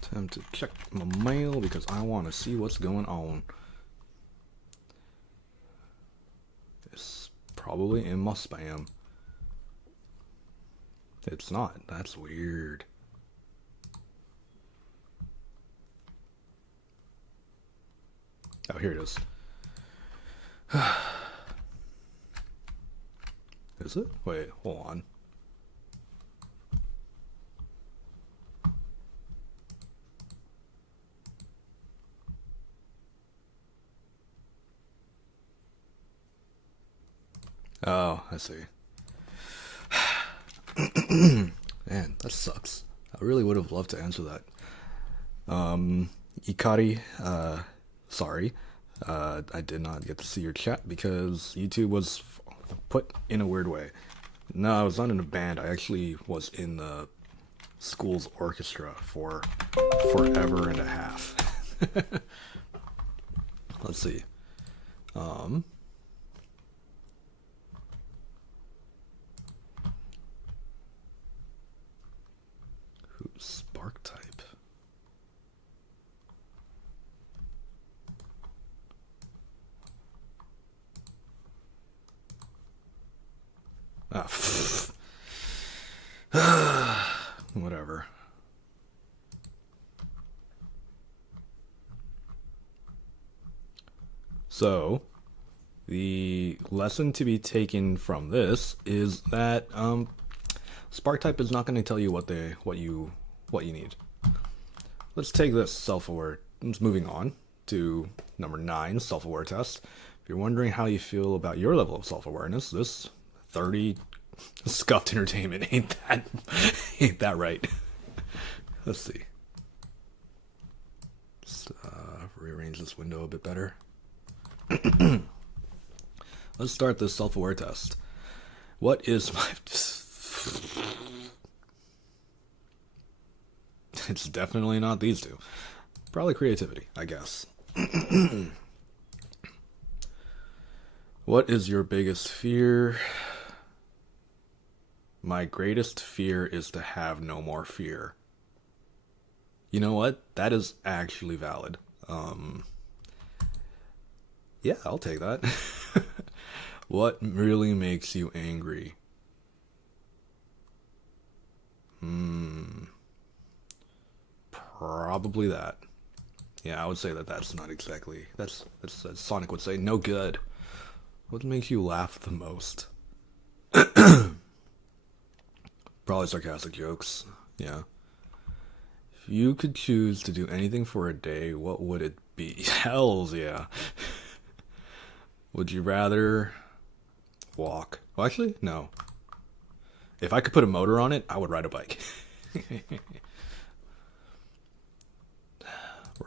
Time to check my mail because I want to see what's going on. It's probably in my spam. It's not. That's weird. Oh, here it is. Is it? Wait, hold on. Oh, I see. Man, that sucks. I really would have loved to answer that. Ikari, sorry. I did not get to see your chat because YouTube was put in a weird way. No, I was not in a band. I actually was in the school's orchestra for forever and a half. Let's see. Who's Spark type? Whatever. So, the lesson to be taken from this is that Spark type is not going to tell you what you need. Let's take this self-aware. Moving on to number 9, self-aware test. If you're wondering how you feel about your level of self-awareness, this 30 scuffed entertainment ain't that right. Let's see. Let's rearrange this window a bit better. Let's start this self-aware test. What is my... It's definitely not these two. Probably creativity, I guess. What is your biggest fear? My greatest fear is to have no more fear. You know what? That is actually valid. Yeah, I'll take that. What really makes you angry? Probably that. Yeah, I would say that that's not exactly... That's as Sonic would say, no good. What makes you laugh the most? Probably sarcastic jokes. Yeah. If you could choose to do anything for a day, what would it be? Hells yeah. Would you rather walk? Well, actually, no. If I could put a motor on it, I would ride a bike.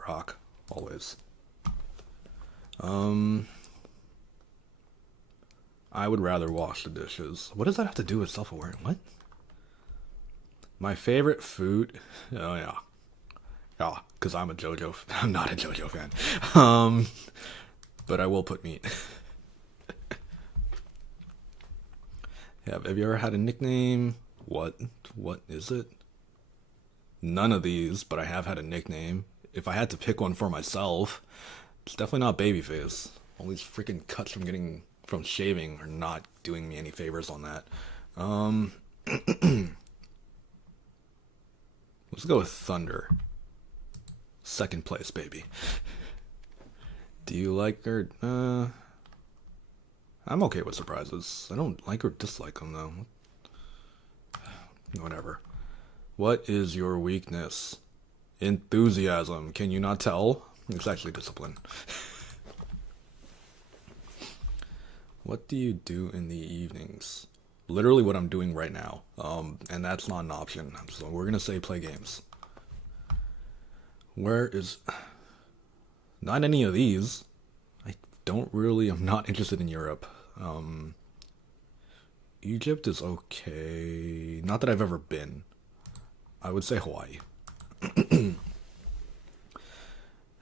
Rock, always. I would rather wash the dishes. What does that have to do with self-aware? What? My favorite food? Oh yeah. Yeah, because I'm not a JoJo fan. But I will put meat. Have you ever had a nickname? What is it? None of these, but I have had a nickname. If I had to pick one for myself, it's definitely not Babyface. All these freaking cuts from shaving are not doing me any favors on that. Let's go with Thunder. Second place, baby. Do you like her? I'm okay with surprises. I don't like or dislike them, though. Whatever. What is your weakness? Enthusiasm. Can you not tell? It's actually discipline. What do you do in the evenings? Literally what I'm doing right now. And that's not an option. So we're gonna say play games. Where is... Not any of these. I'm not interested in Europe. Egypt is okay. Not that I've ever been. I would say Hawaii.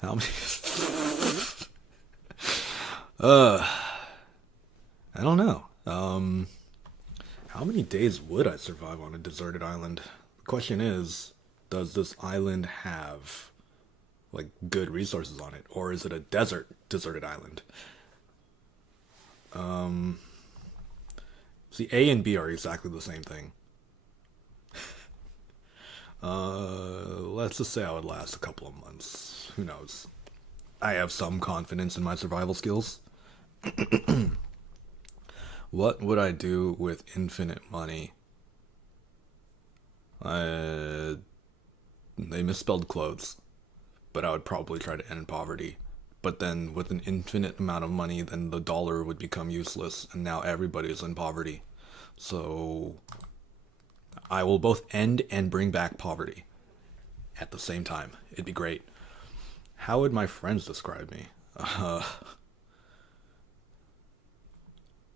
How many... I don't know. How many days would I survive on a deserted island? The question is, does this island have like good resources on it, or is it a deserted island? See, A and B are exactly the same thing. Let's just say I would last a couple of months. Who knows? I have some confidence in my survival skills. What would I do with infinite money? They misspelled clothes, but I would probably try to end poverty. But then with an infinite amount of money, then the dollar would become useless, and now everybody's in poverty. So I will both end and bring back poverty at the same time. It'd be great. How would my friends describe me?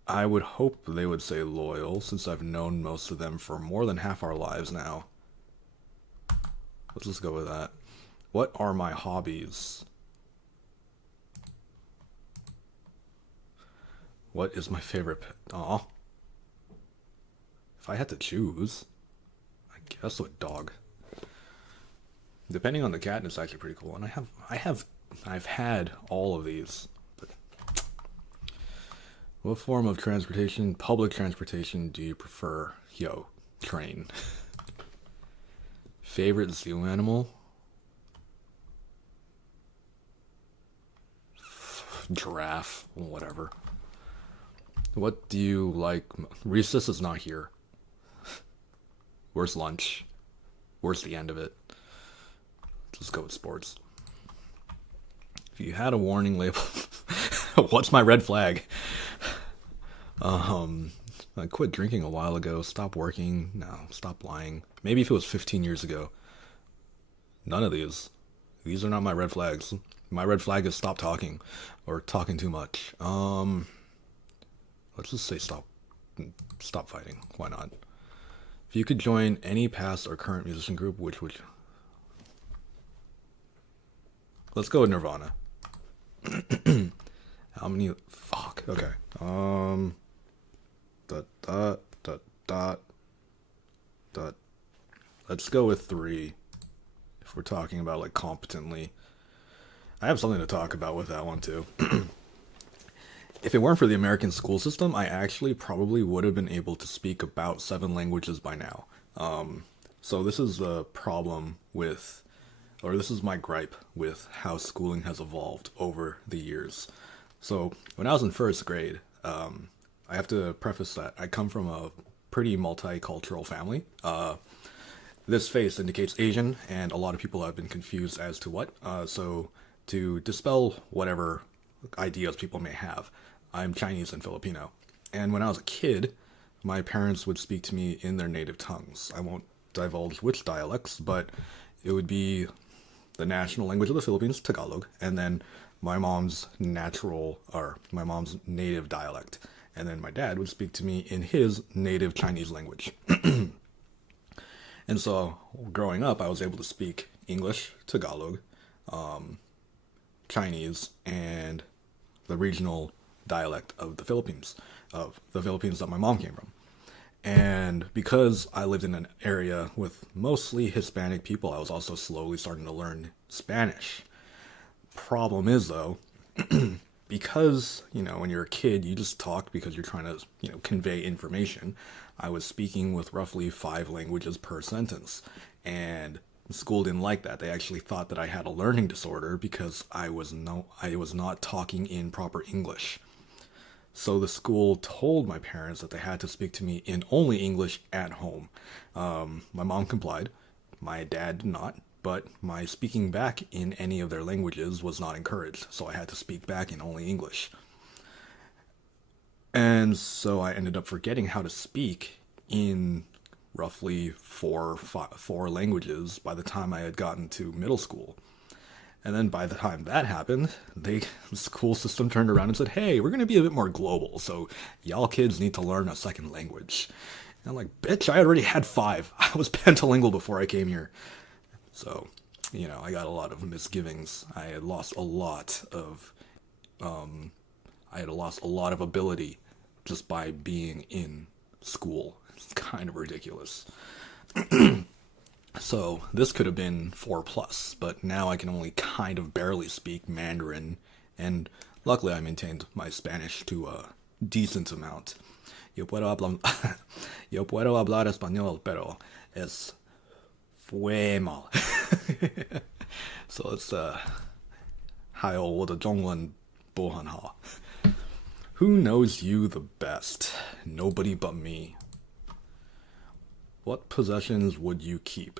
I would hope they would say loyal, since I've known most of them for more than half our lives now. Let's just go with that. What are my hobbies? What is my favorite pet? Aw. If I had to choose, I guess a dog. Depending on the cat, it's actually pretty cool. And I've had all of these. But what form of transportation, public transportation, do you prefer? Yo, train. Favorite zoo animal? Giraffe, whatever. What do you like? Recess is not here. Where's lunch? Where's the end of it? Let's go with sports. If you had a warning label, what's my red flag? I quit drinking a while ago. Stop working. No, stop lying. Maybe if it was 15 years ago. None of these. These are not my red flags. My red flag is stop talking or talking too much. Let's just say stop fighting. Why not? If you could join any past or current musician group, which would you? Let's go with Nirvana. How many? Fuck. Okay. Dot dot dot dot dot. Let's go with 3. If we're talking about like competently, I have something to talk about with that one too. If it weren't for the American school system, I actually probably would have been able to speak about 7 languages by now. So this is the problem with, or this is my gripe with how schooling has evolved over the years. So when I was in first grade, I have to preface that I come from a pretty multicultural family. This face indicates Asian, and a lot of people have been confused as to what. So to dispel whatever ideas people may have, I'm Chinese and Filipino. And when I was a kid, my parents would speak to me in their native tongues. I won't divulge which dialects, but it would be the national language of the Philippines, Tagalog, and then my mom's native dialect. And then my dad would speak to me in his native Chinese language. And so growing up, I was able to speak English, Tagalog, Chinese, and the regional dialect of the Philippines that my mom came from. And because I lived in an area with mostly Hispanic people, I was also slowly starting to learn Spanish. Problem is, though, because, when you're a kid, you just talk because you're trying to, convey information. I was speaking with roughly 5 languages per sentence. And school didn't like that. They actually thought that I had a learning disorder because I was not talking in proper English. So the school told my parents that they had to speak to me in only English at home. My mom complied. My dad did not. But my speaking back in any of their languages was not encouraged. So I had to speak back in only English. And so I ended up forgetting how to speak in roughly four languages by the time I had gotten to middle school. And then by the time that happened, the school system turned around and said, hey, we're going to be a bit more global, so y'all kids need to learn a second language. And I'm like, bitch, I already had 5. I was pentalingual before I came here. So, I got a lot of misgivings. I had lost a lot of ability just by being in school. It's kind of ridiculous. So this could have been 4+, but now I can only kind of barely speak Mandarin, and luckily I maintained my Spanish to a decent amount. Yo puedo hablar español, pero es fue mal. So it's 还有我的中文不很好. Who knows you the best? Nobody but me. What possessions would you keep?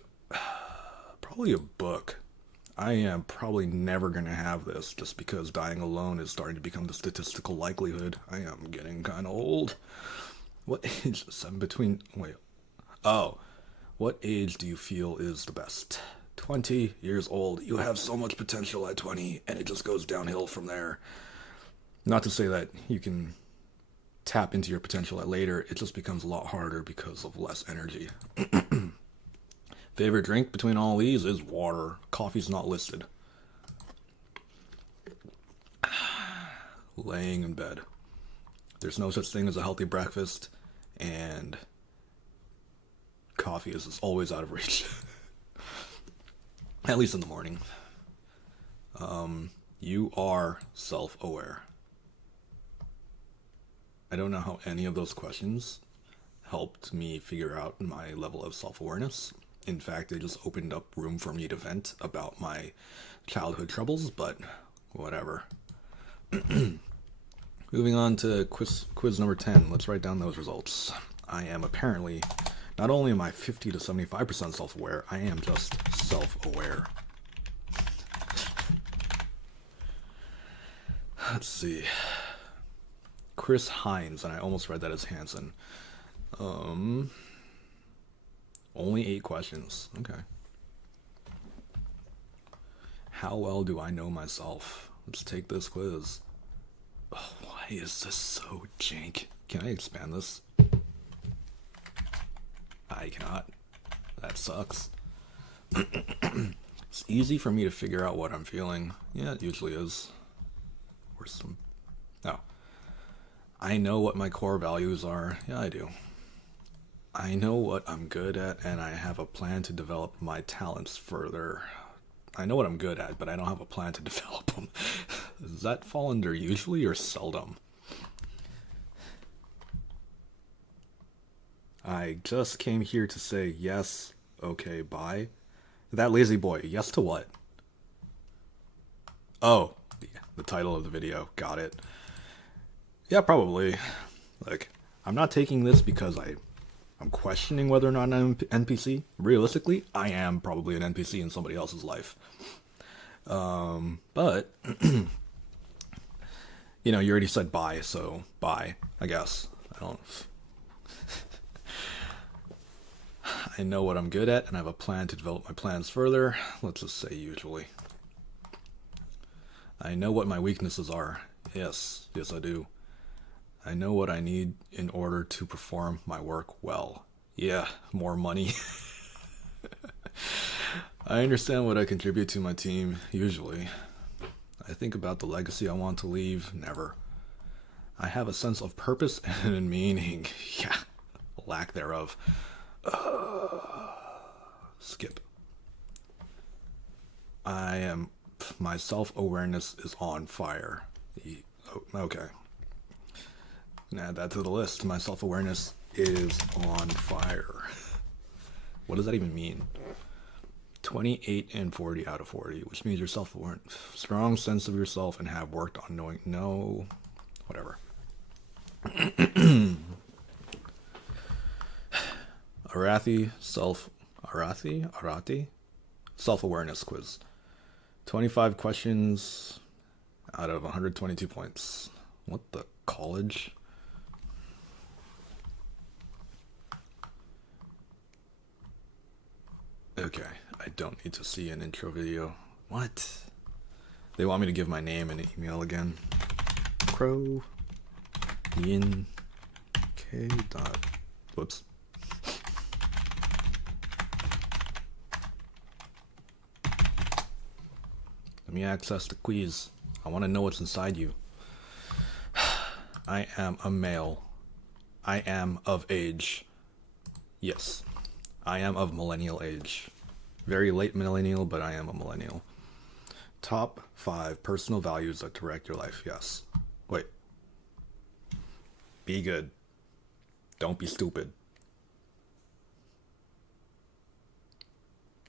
Probably a book. I am probably never going to have this just because dying alone is starting to become the statistical likelihood. I am getting kind of old. What age? What age do you feel is the best? 20 years old. You have so much potential at 20 and it just goes downhill from there. Not to say that you can tap into your potential at later, it just becomes a lot harder because of less energy. Favorite drink between all these is water. Coffee's not listed. Laying in bed. There's no such thing as a healthy breakfast, and coffee is always out of reach. At least in the morning. You are self-aware. I don't know how any of those questions helped me figure out my level of self-awareness. In fact, they just opened up room for me to vent about my childhood troubles, but whatever. Moving on to quiz number 10. Let's write down those results. I am apparently, not only am I 50 to 75% self-aware, I am just self-aware. Let's see. Chris Hines, and I almost read that as Hansen. Only 8 questions. Okay. How well do I know myself? Let's take this quiz. Oh, why is this so jank? Can I expand this? I cannot. That sucks. It's easy for me to figure out what I'm feeling. Yeah, it usually is. Where's some... Oh. I know what my core values are. Yeah, I do. I know what I'm good at, and I have a plan to develop my talents further. I know what I'm good at, but I don't have a plan to develop them. Does that fall under usually or seldom? I just came here to say yes, okay, bye. That lazy boy, yes to what? Oh, the title of the video, got it. Yeah, probably. Like, I'm not taking this because I'm questioning whether or not I'm an NPC. Realistically, I am probably an NPC in somebody else's life. But, you know, you already said bye, so bye, I guess. I know what I'm good at, and I have a plan to develop my plans further. Let's just say usually. I know what my weaknesses are. Yes, I do. I know what I need in order to perform my work well. Yeah, more money. I understand what I contribute to my team, usually. I think about the legacy I want to leave, never. I have a sense of purpose and meaning. Yeah, lack thereof. Skip. My self-awareness is on fire. Okay. Add that to the list. My self-awareness is on fire. What does that even mean? 28 and 40 out of 40, which means you're self-aware, strong sense of yourself, and have worked on knowing, no, whatever. Arathi self-awareness quiz. 25 questions out of 122 points. What the college? Okay, I don't need to see an intro video. What? They want me to give my name and email again. Crow Yin K dot. Whoops. Let me access the quiz. I want to know what's inside you. I am a male. I am of age. Yes. I am of millennial age. Very late millennial, but I am a millennial. Top 5 personal values that direct your life. Yes. Wait. Be good. Don't be stupid.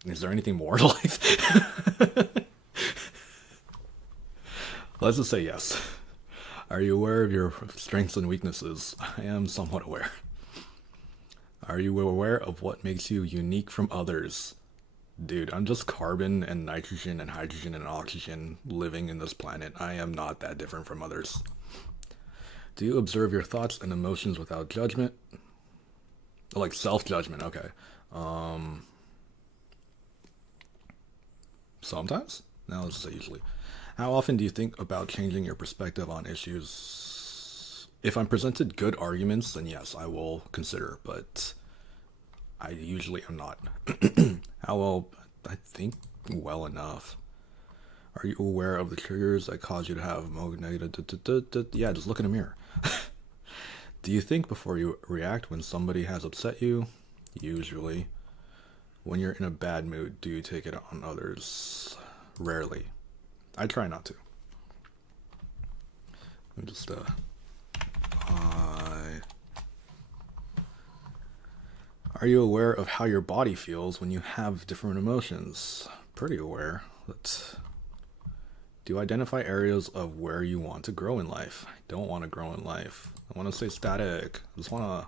Is there anything more to life? Let's just say yes. Are you aware of your strengths and weaknesses? I am somewhat aware. Are you aware of what makes you unique from others? Dude, I'm just carbon and nitrogen and hydrogen and oxygen living in this planet. I am not that different from others. Do you observe your thoughts and emotions without judgment? Like self-judgment, okay. Sometimes? No, let's just say usually. How often do you think about changing your perspective on issues? If I'm presented good arguments, then yes, I will consider, but I usually am not. How well? I think well enough. Are you aware of the triggers that cause you to have negative? Yeah, just look in a mirror. Do you think before you react when somebody has upset you? Usually. When you're in a bad mood, do you take it on others? Rarely. I try not to. Let me just Are you aware of how your body feels when you have different emotions? Pretty aware. Do you identify areas of where you want to grow in life? I don't want to grow in life. I want to stay static. I just want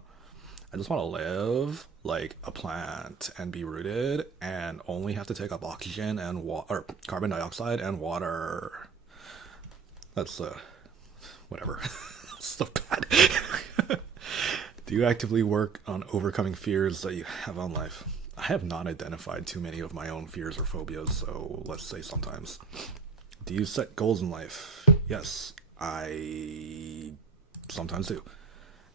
to live like a plant and be rooted and only have to take up oxygen and or carbon dioxide and water. That's whatever. So bad. Do you actively work on overcoming fears that you have on life? I have not identified too many of my own fears or phobias, so let's say sometimes. Do you set goals in life? Yes, I sometimes do.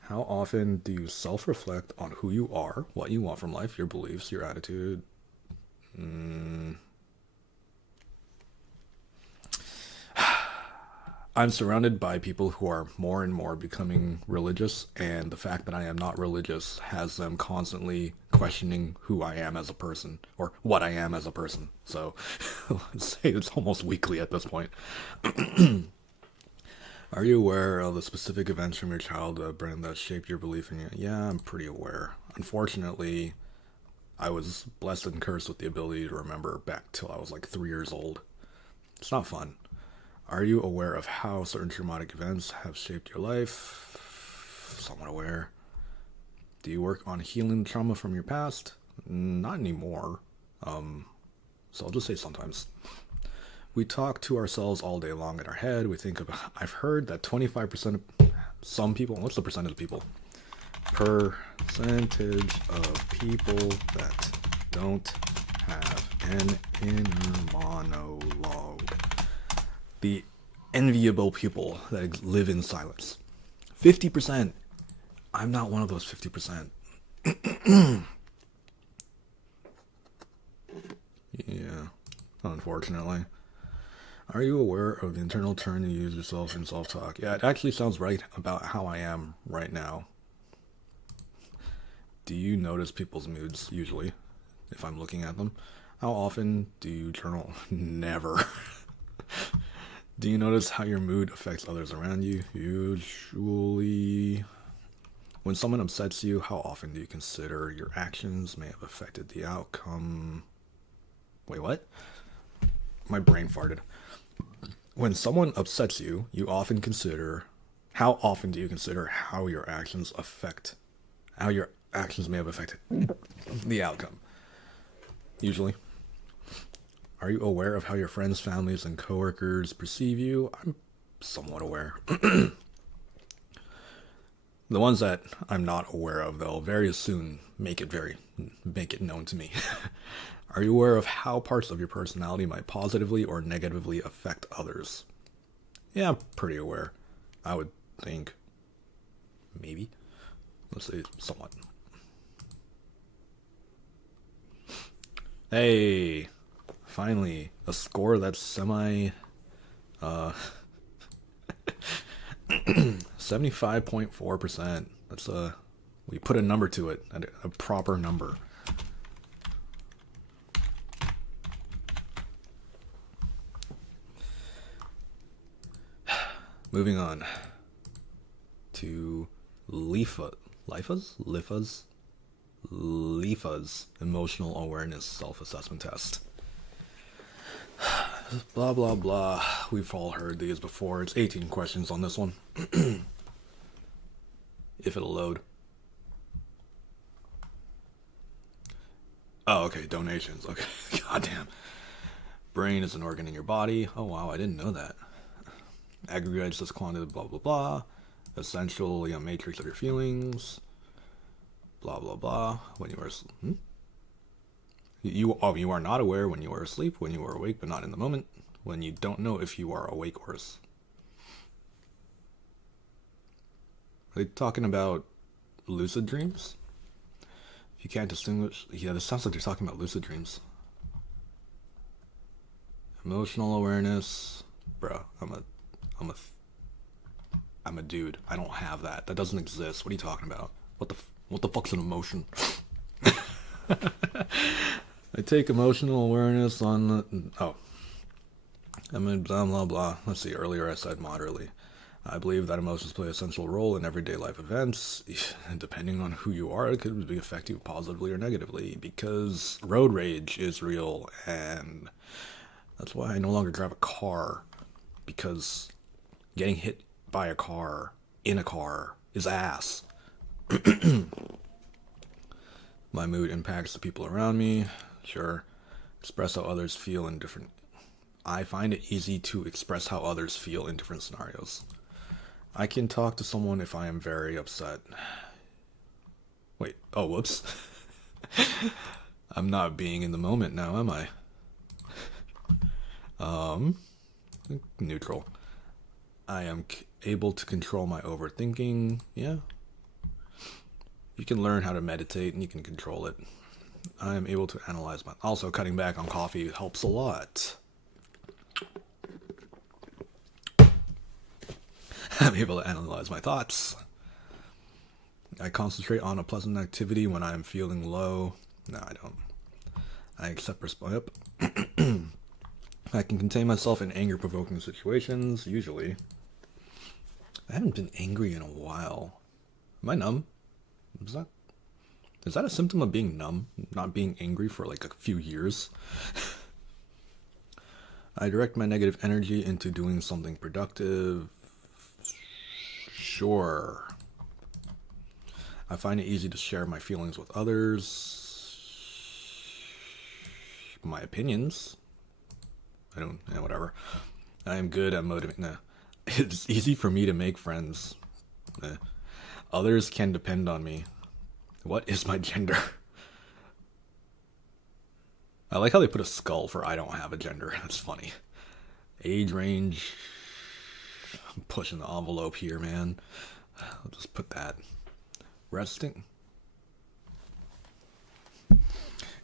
How often do you self-reflect on who you are, what you want from life, your beliefs, your attitude? I'm surrounded by people who are more and more becoming religious, and the fact that I am not religious has them constantly questioning who I am as a person, or what I am as a person. So, let's say it's almost weekly at this point. Are you aware of the specific events from your childhood, Brennan, that shaped your belief in you? Yeah, I'm pretty aware. Unfortunately, I was blessed and cursed with the ability to remember back till I was like 3 years old. It's not fun. Are you aware of how certain traumatic events have shaped your life? Somewhat aware. Do you work on healing trauma from your past? Not anymore. So I'll just say sometimes. We talk to ourselves all day long in our head. We think about, I've heard that 25% of some people, what's the percentage of people? Percentage of people that don't have an inner monologue. The enviable people that live in silence. 50%. I'm not one of those 50%. Yeah, unfortunately. Are you aware of the internal turn you use yourself in self-talk? Yeah, it actually sounds right about how I am right now. Do you notice people's moods usually, if I'm looking at them? How often do you journal? Never. Do you notice how your mood affects others around you? Usually. When someone upsets you, how often do you consider your actions may have affected the outcome? Wait, what? My brain farted. When someone upsets you, how often do you consider how your actions may have affected the outcome? Usually. Are you aware of how your friends, families, and coworkers perceive you? I'm somewhat aware. The ones that I'm not aware of, they'll very soon make it known to me. Are you aware of how parts of your personality might positively or negatively affect others? Yeah, I'm pretty aware. I would think. Maybe. Let's say somewhat. Hey! Finally, a score that's 75.4%. That's we put a number to it, a proper number. Moving on to Lifa's emotional awareness self-assessment test. Blah, blah, blah. We've all heard these before. It's 18 questions on this one. If it'll load. Oh, okay. Donations. Okay. Goddamn. Brain is an organ in your body. Oh, wow. I didn't know that. Aggregates this quantity, blah, blah, blah. Essentially a matrix of your feelings. Blah, blah, blah. When you are... You are not aware when you are asleep, when you are awake but not in the moment, when you don't know if you are awake or asleep. Are they talking about lucid dreams? If you can't distinguish... Yeah, this sounds like they're talking about lucid dreams. Emotional awareness, bro. I'm a, I'm a dude. I don't have that. That doesn't exist. What are you talking about? What the fuck's an emotion? I take emotional awareness on the, oh. I mean, blah, blah, blah. Let's see, earlier I said moderately. I believe that emotions play a central role in everyday life events. Depending on who you are, it could be affect you positively or negatively, because road rage is real, and that's why I no longer drive a car, because getting hit by a car in a car is ass. My mood impacts the people around me. Sure. Express how others feel in different... I find it easy to express how others feel in different scenarios. I can talk to someone if I am very upset. Wait, oh, whoops. I'm not being in the moment now, am I? Neutral. I am able to control my overthinking. Yeah. You can learn how to meditate and you can control it. I am able to analyze my... Also, cutting back on coffee helps a lot. I'm able to analyze my thoughts. I concentrate on a pleasant activity when I am feeling low. No, I don't. I accept response. I can contain myself in anger-provoking situations, usually. I haven't been angry in a while. Am I numb? Is that a symptom of being numb? Not being angry for like a few years? I direct my negative energy into doing something productive. Sure. I find it easy to share my feelings with others. My opinions. I don't, yeah, whatever. I am good at motivating. Nah. It's easy for me to make friends. Others can depend on me. What is my gender? I like how they put a skull for I don't have a gender. That's funny. Age range. I'm pushing the envelope here, man. I'll just put that. Resting.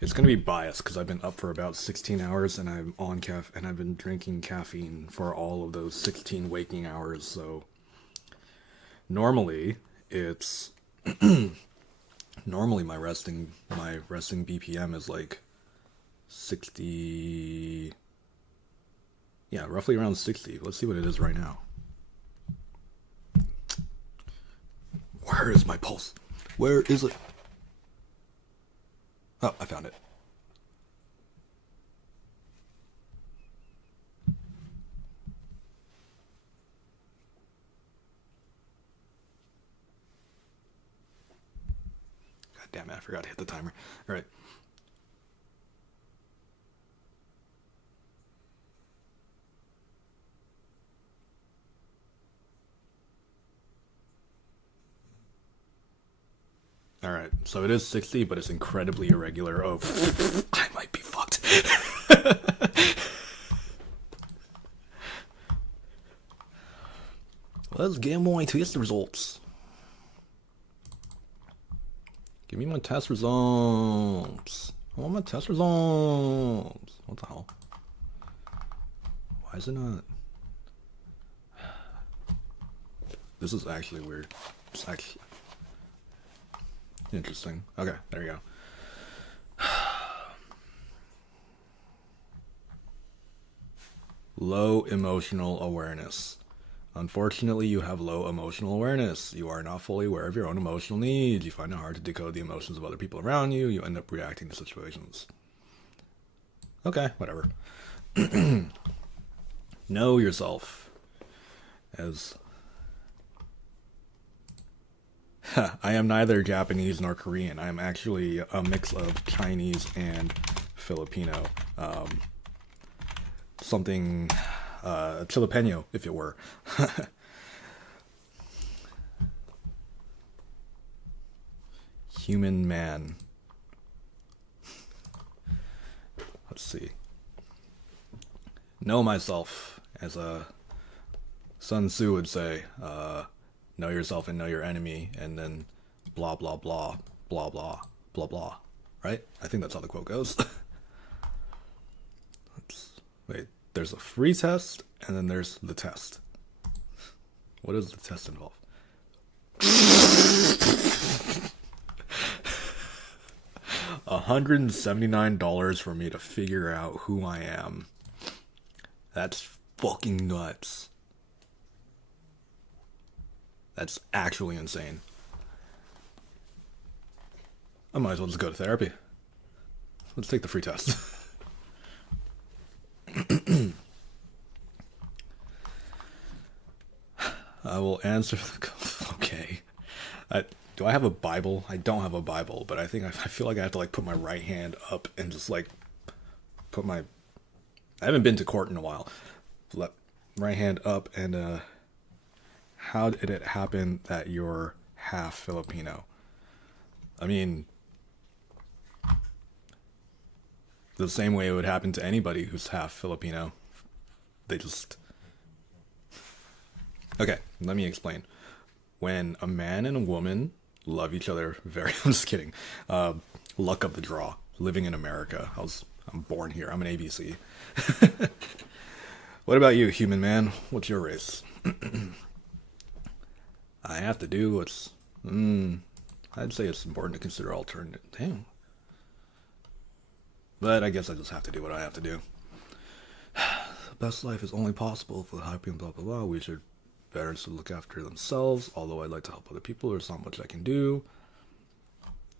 It's gonna be biased because I've been up for about 16 hours and I'm on and I've been drinking caffeine for all of those 16 waking hours. So normally it's normally my resting BPM is like 60. Yeah, roughly around 60. Let's see what it is right now. Where is my pulse? Where is it? Oh, I found it. God damn it, I forgot to hit the timer. All right. Alright, so it is 60, but it's incredibly irregular. Oh, I might be fucked. Let's get my test results. Give me my test results. I want my test results. What the hell? Why is it not? This is actually weird. It's actually... interesting. Okay, there you go. Low emotional awareness. Unfortunately, you have low emotional awareness. You are not fully aware of your own emotional needs. You find it hard to decode the emotions of other people around you. You end up reacting to situations. Okay, whatever. Know yourself. As... I am neither Japanese nor Korean. I am actually a mix of Chinese and Filipino. Something Chilipeño, if it were. Human man. Let's see. Know myself, as Sun Tzu would say. Know yourself and know your enemy, and then blah, blah, blah, blah, blah, blah, blah. Right? I think that's how the quote goes. Wait, There's a free test, and then there's the test. What does the test involve? $179 for me to figure out who I am. That's fucking nuts. That's actually insane. I might as well just go to therapy. Let's take the free test. I will answer the... Okay. Do I have a Bible? I don't have a Bible, but I feel like I have to like put my right hand up and just like put my... I haven't been to court in a while. Right hand up and how did it happen that you're half Filipino? I mean, the same way it would happen to anybody who's half Filipino. They just... Okay, let me explain. When a man and a woman love each other very... I'm just kidding. Luck of the draw. Living in America. I'm born here. I'm an ABC. What about you, human man? What's your race? I have to do what's... I'd say it's important to consider alternative. Damn. But I guess I just have to do what I have to do. The best life is only possible for the happy and blah blah blah. We should better to look after themselves. Although I'd like to help other people, there's not much I can do.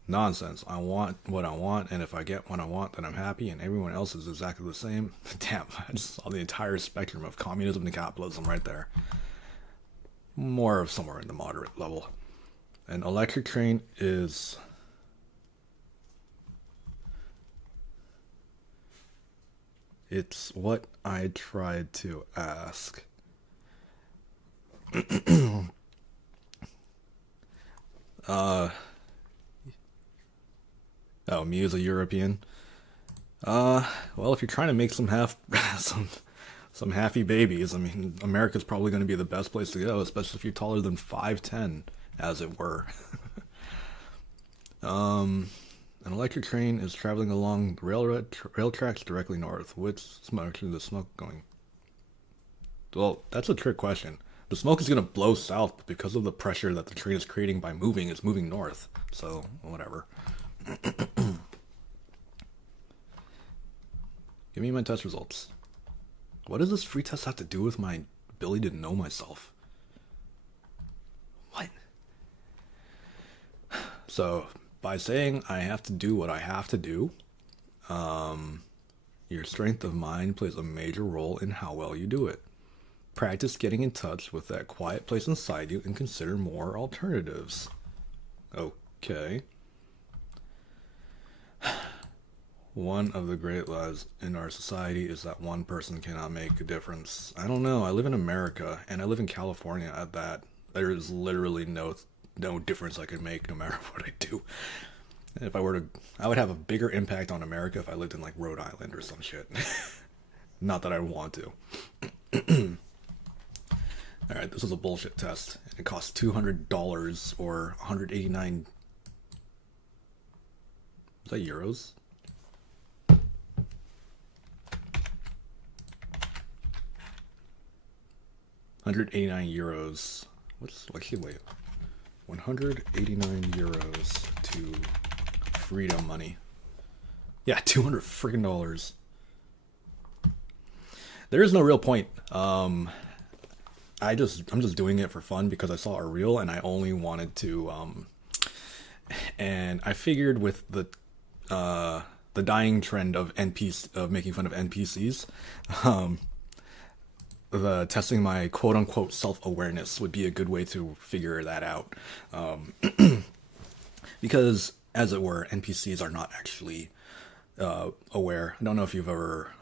Nonsense. I want what I want, and if I get what I want, then I'm happy, and everyone else is exactly the same. Damn, I just saw the entire spectrum of communism and capitalism right there. More of somewhere in the moderate level. An electric train is... It's what I tried to ask. Oh, me as a European. Well, if you're trying to make some some happy babies, I mean, America's probably going to be the best place to go, especially if you're taller than 5'10", as it were. An electric train is traveling along the rail tracks directly north. Which smoke is the smoke going? Well, that's a trick question. The smoke is going to blow south, but because of the pressure that the train is creating by moving, it's moving north. So, whatever. Give me my test results. What does this free test have to do with my ability to know myself? What? So, by saying I have to do what I have to do, your strength of mind plays a major role in how well you do it. Practice getting in touch with that quiet place inside you and consider more alternatives. Okay. One of the great lies in our society is that one person cannot make a difference. I don't know. I live in America, and I live in California at that. There is literally no difference I can make no matter what I do. If I were to... I would have a bigger impact on America if I lived in, like, Rhode Island or some shit. Not that I want to. Alright, this is a bullshit test. It costs $200 or 189... Is that euros? €189. What's like? Wait, 189 euros to freedom money. Yeah, $200 freaking dollars. There is no real point. I'm just doing it for fun because I saw a reel and I only wanted to. And I figured with the dying trend of making fun of NPCs, the testing my quote-unquote self-awareness would be a good way to figure that out. Because, as it were, NPCs are not actually aware. I don't know if you've ever,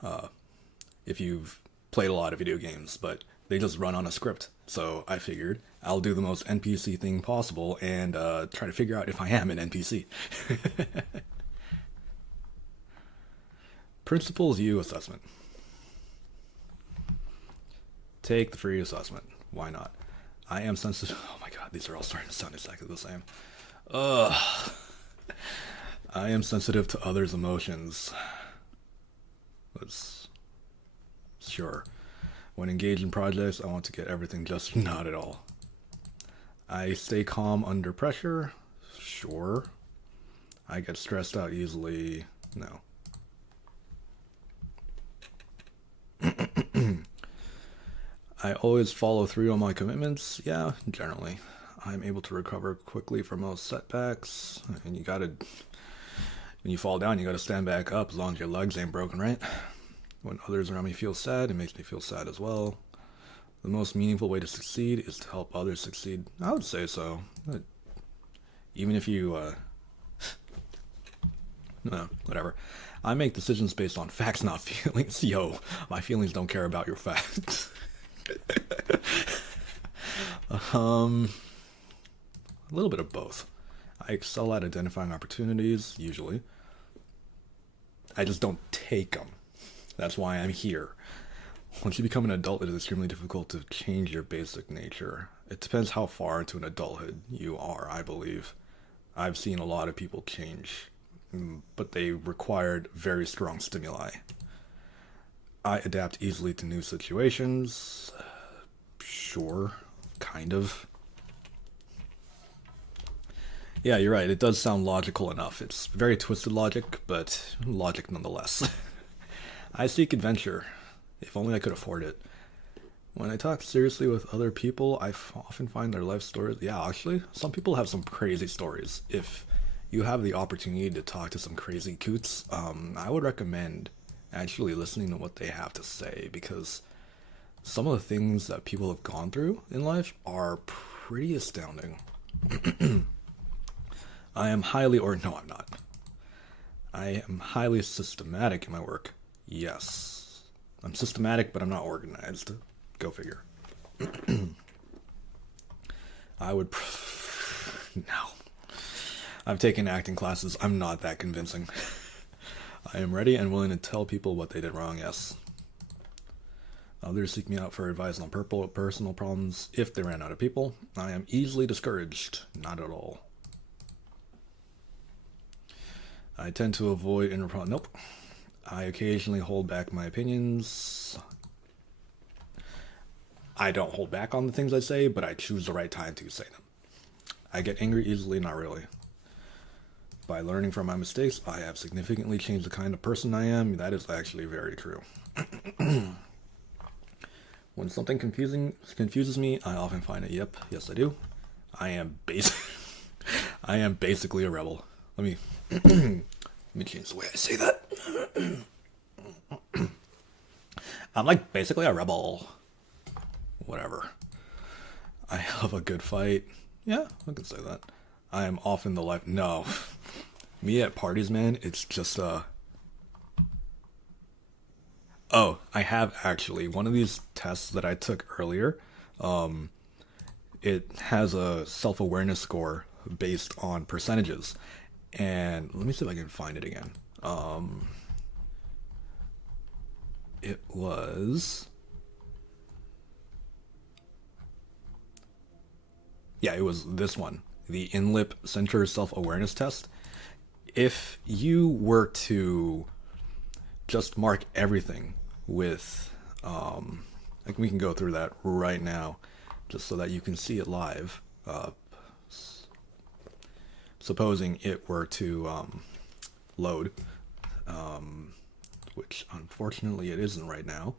if you've played a lot of video games, but they just run on a script. So I figured I'll do the most NPC thing possible and try to figure out if I am an NPC. Principles U assessment. Take the free assessment. Why not? I am sensitive. Oh my god, these are all starting to sound exactly the same. I am sensitive to others' emotions. Let's Sure. When engaged in projects, I want to get everything just not at all. I stay calm under pressure. Sure. I get stressed out easily. No. I always follow through on my commitments. Yeah, generally. I'm able to recover quickly from most setbacks. And when you fall down, you gotta stand back up as long as your legs ain't broken, right? When others around me feel sad, it makes me feel sad as well. The most meaningful way to succeed is to help others succeed. I would say so. Even if you, no, whatever. I make decisions based on facts, not feelings. Yo, my feelings don't care about your facts. A little bit of both. I excel at identifying opportunities, usually. I just don't take them. That's why I'm here. Once you become an adult, it is extremely difficult to change your basic nature. It depends how far into an adulthood you are, I believe. I've seen a lot of people change, but they required very strong stimuli. I adapt easily to new situations. Sure, kind of. Yeah, you're right. It does sound logical enough. It's very twisted logic, but logic nonetheless. I seek adventure. If only I could afford it. When I talk seriously with other people, often find their life stories. Yeah, actually, some people have some crazy stories. If you have the opportunity to talk to some crazy coots, I would recommend actually listening to what they have to say, because some of the things that people have gone through in life are pretty astounding. I am no, I'm not. I am highly systematic in my work. Yes. I'm systematic, but I'm not organized. Go figure. No. I've taken acting classes. I'm not that convincing. I am ready and willing to tell people what they did wrong, yes. Others seek me out for advice on personal problems if they ran out of people. I am easily discouraged. Not at all. I tend to avoid nope. I occasionally hold back my opinions. I don't hold back on the things I say, but I choose the right time to say them. I get angry easily, not really. By learning from my mistakes, I have significantly changed the kind of person I am. That is actually very true. When something confuses me, I often find it. Yep, yes I do. I am basically a rebel. Let me change the way I say that. I'm like basically a rebel. Whatever. I love a good fight. Yeah, I can say that. I am often the life. No. Me at parties, man, it's just Oh, I have actually. One of these tests that I took earlier, it has a self-awareness score based on percentages. And let me see if I can find it again. It was... Yeah, it was this one. The INLIP Center Self-Awareness Test. If you were to just mark everything with... like we can go through that right now, just so that you can see it live. Supposing it were to load, which unfortunately it isn't right now.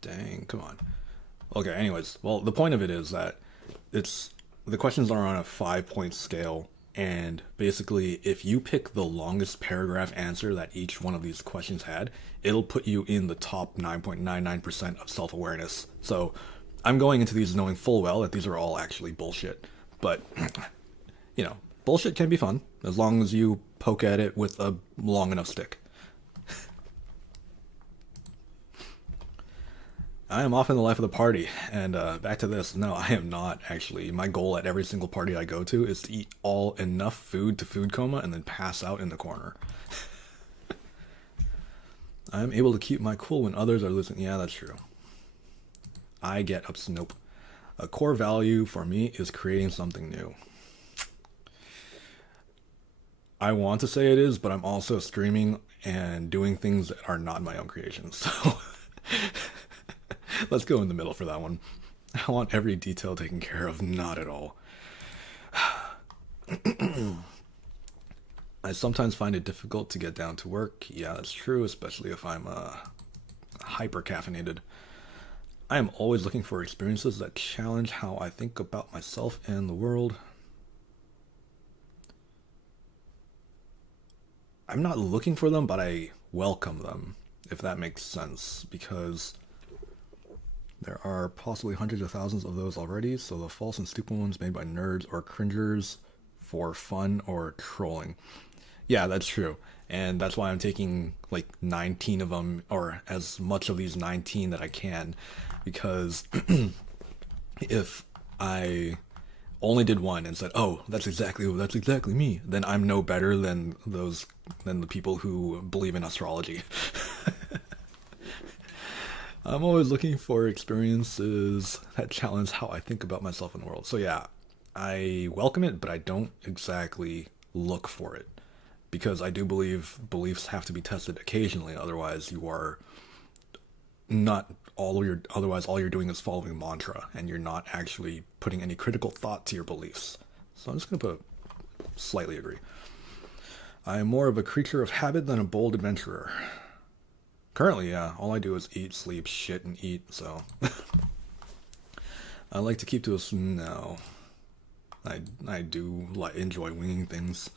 Dang, come on. Okay, anyways, well, the point of it is that the questions are on a 5-point scale, and basically if you pick the longest paragraph answer that each one of these questions had, it'll put you in the top 9.99% of self-awareness. So I'm going into these knowing full well that these are all actually bullshit. But, you know, bullshit can be fun, as long as you poke at it with a long enough stick. I am often the life of the party, and back to this, no, I am not, actually. My goal at every single party I go to is to eat enough food to food coma and then pass out in the corner. I am able to keep my cool when others are losing. Yeah, that's true. I get upset. Nope. A core value for me is creating something new. I want to say it is, but I'm also streaming and doing things that are not my own creations. So let's go in the middle for that one. I want every detail taken care of, not at all. I sometimes find it difficult to get down to work. Yeah, that's true, especially if I'm hyper caffeinated. I am always looking for experiences that challenge how I think about myself and the world. I'm not looking for them, but I welcome them, if that makes sense, because there are possibly hundreds of thousands of those already, so the false and stupid ones made by nerds or cringers for fun or trolling. Yeah, that's true. And that's why I'm taking like 19 of them, or as much of these 19 that I can, because if I only did one and said, "Oh, that's exactly me," then I'm no better than the people who believe in astrology. I'm always looking for experiences that challenge how I think about myself in the world. So yeah, I welcome it, but I don't exactly look for it, because I do believe beliefs have to be tested occasionally. Otherwise, you are not otherwise all you're doing is following a mantra, and you're not actually putting any critical thought to your beliefs. So I'm just gonna put slightly agree. I am more of a creature of habit than a bold adventurer. Currently, yeah, all I do is eat, sleep, shit, and eat, so I like to keep to a no. I do enjoy winging things.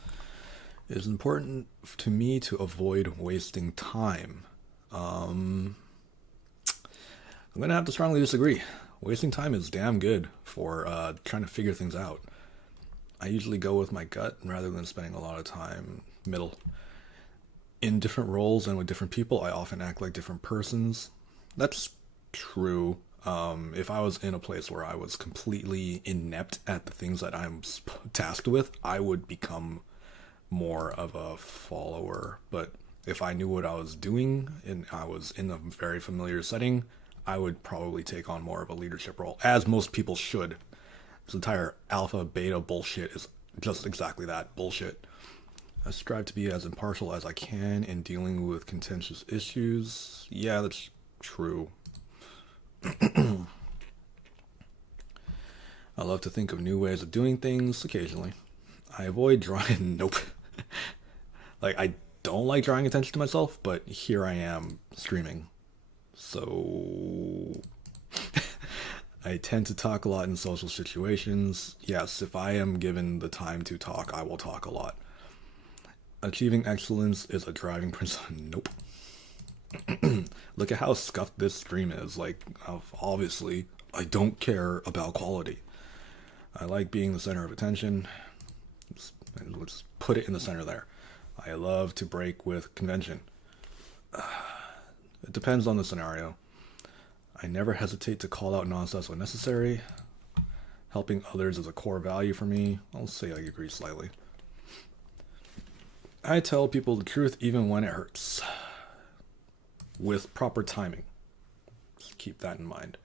It is important to me to avoid wasting time. I'm gonna have to strongly disagree. Wasting time is damn good for trying to figure things out. I usually go with my gut rather than spending a lot of time middle. In different roles and with different people, I often act like different persons. That's true. If I was in a place where I was completely inept at the things that I'm tasked with, I would become more of a follower. But if I knew what I was doing and I was in a very familiar setting, I would probably take on more of a leadership role, as most people should. This entire alpha beta bullshit is just exactly that, bullshit. I strive to be as impartial as I can in dealing with contentious issues. Yeah, that's true. I love to think of new ways of doing things occasionally. I avoid drawing. Nope. Like, I don't like drawing attention to myself, but here I am streaming. So I tend to talk a lot in social situations. Yes, if I am given the time to talk, I will talk a lot. Achieving excellence is a driving principle. Nope. Look at how scuffed this stream is. Like, obviously, I don't care about quality. I like being the center of attention. Let's put it in the center there. I love to break with convention. It depends on the scenario. I never hesitate to call out nonsense when necessary. Helping others is a core value for me. I'll say I agree slightly. I tell people the truth even when it hurts. With proper timing. Just keep that in mind.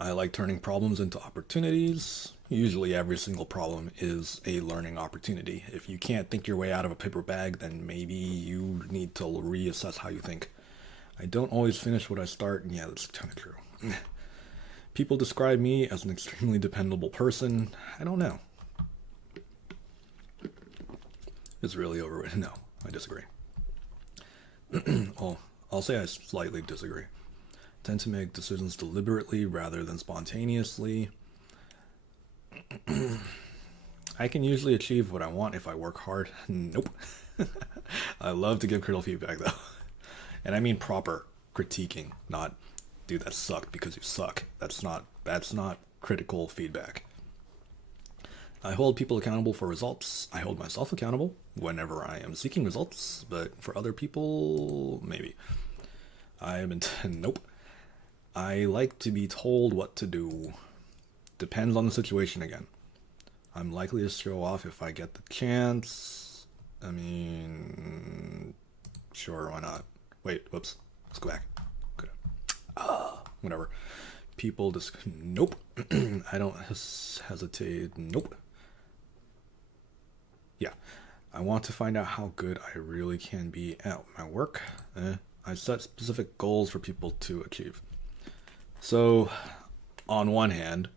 I like turning problems into opportunities. Usually every single problem is a learning opportunity. If you can't think your way out of a paper bag, then maybe you need to reassess how you think. I don't always finish what I start, and yeah, that's kind of true. People describe me as an extremely dependable person. I don't know. It's really overrated. No, I disagree. Well, I'll say I slightly disagree. Tend to make decisions deliberately rather than spontaneously. I can usually achieve what I want if I work hard. Nope. I love to give critical feedback though. And I mean proper critiquing, not dude that sucked because you suck. That's not critical feedback. I hold people accountable for results. I hold myself accountable whenever I am seeking results, but for other people, maybe. Nope. I like to be told what to do. Depends on the situation again. I'm likely to show off if I get the chance. I mean, sure, why not? Wait, whoops. Let's go back. Good. Whatever. People just, nope. I don't hesitate. Nope. Yeah. I want to find out how good I really can be at my work. I set specific goals for people to achieve. So, on one hand,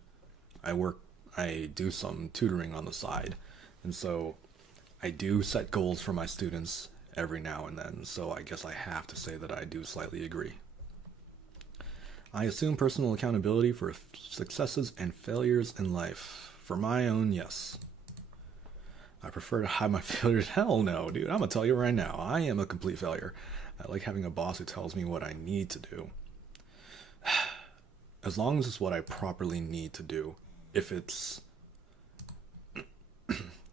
I do some tutoring on the side, and so I do set goals for my students every now and then, so I guess I have to say that I do slightly agree. I assume personal accountability for successes and failures in life. For my own, yes. I prefer to hide my failures. Hell no, dude. I'm gonna tell you right now, I am a complete failure. I like having a boss who tells me what I need to do. As long as it's what I properly need to do. If it's...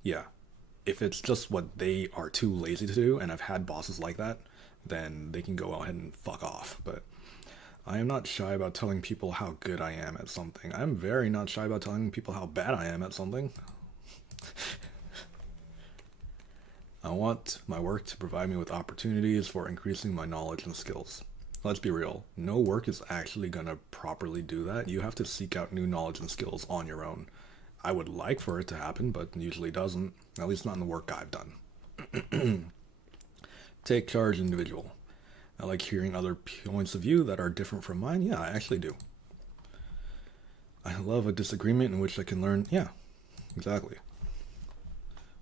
yeah. If it's just what they are too lazy to do, and I've had bosses like that, then they can go ahead and fuck off. But I am not shy about telling people how good I am at something. I'm very not shy about telling people how bad I am at something. I want my work to provide me with opportunities for increasing my knowledge and skills. Let's be real, no work is actually gonna properly do that. You have to seek out new knowledge and skills on your own. I would like for it to happen, but it usually doesn't, at least not in the work I've done. Take charge individual. I like hearing other points of view that are different from mine. Yeah, I actually do. I love a disagreement in which I can learn. Yeah, exactly.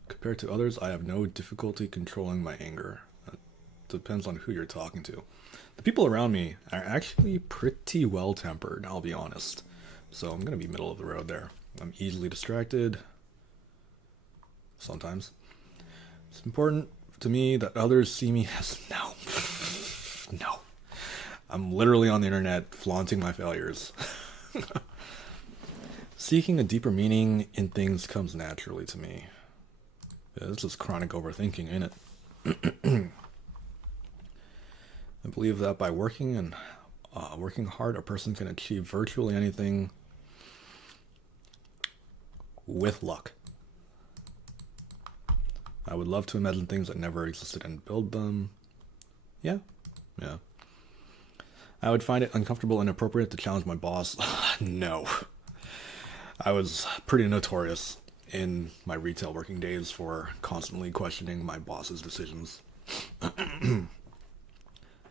Compared to others, I have no difficulty controlling my anger. It depends on who you're talking to. The people around me are actually pretty well-tempered, I'll be honest. So I'm going to be middle of the road there. I'm easily distracted. Sometimes. It's important to me that others see me as... No. No. I'm literally on the internet flaunting my failures. Seeking a deeper meaning in things comes naturally to me. Yeah, this is chronic overthinking, ain't it? I believe that by working hard, a person can achieve virtually anything with luck. I would love to imagine things that never existed and build them. Yeah. I would find it uncomfortable and inappropriate to challenge my boss. No. I was pretty notorious in my retail working days for constantly questioning my boss's decisions.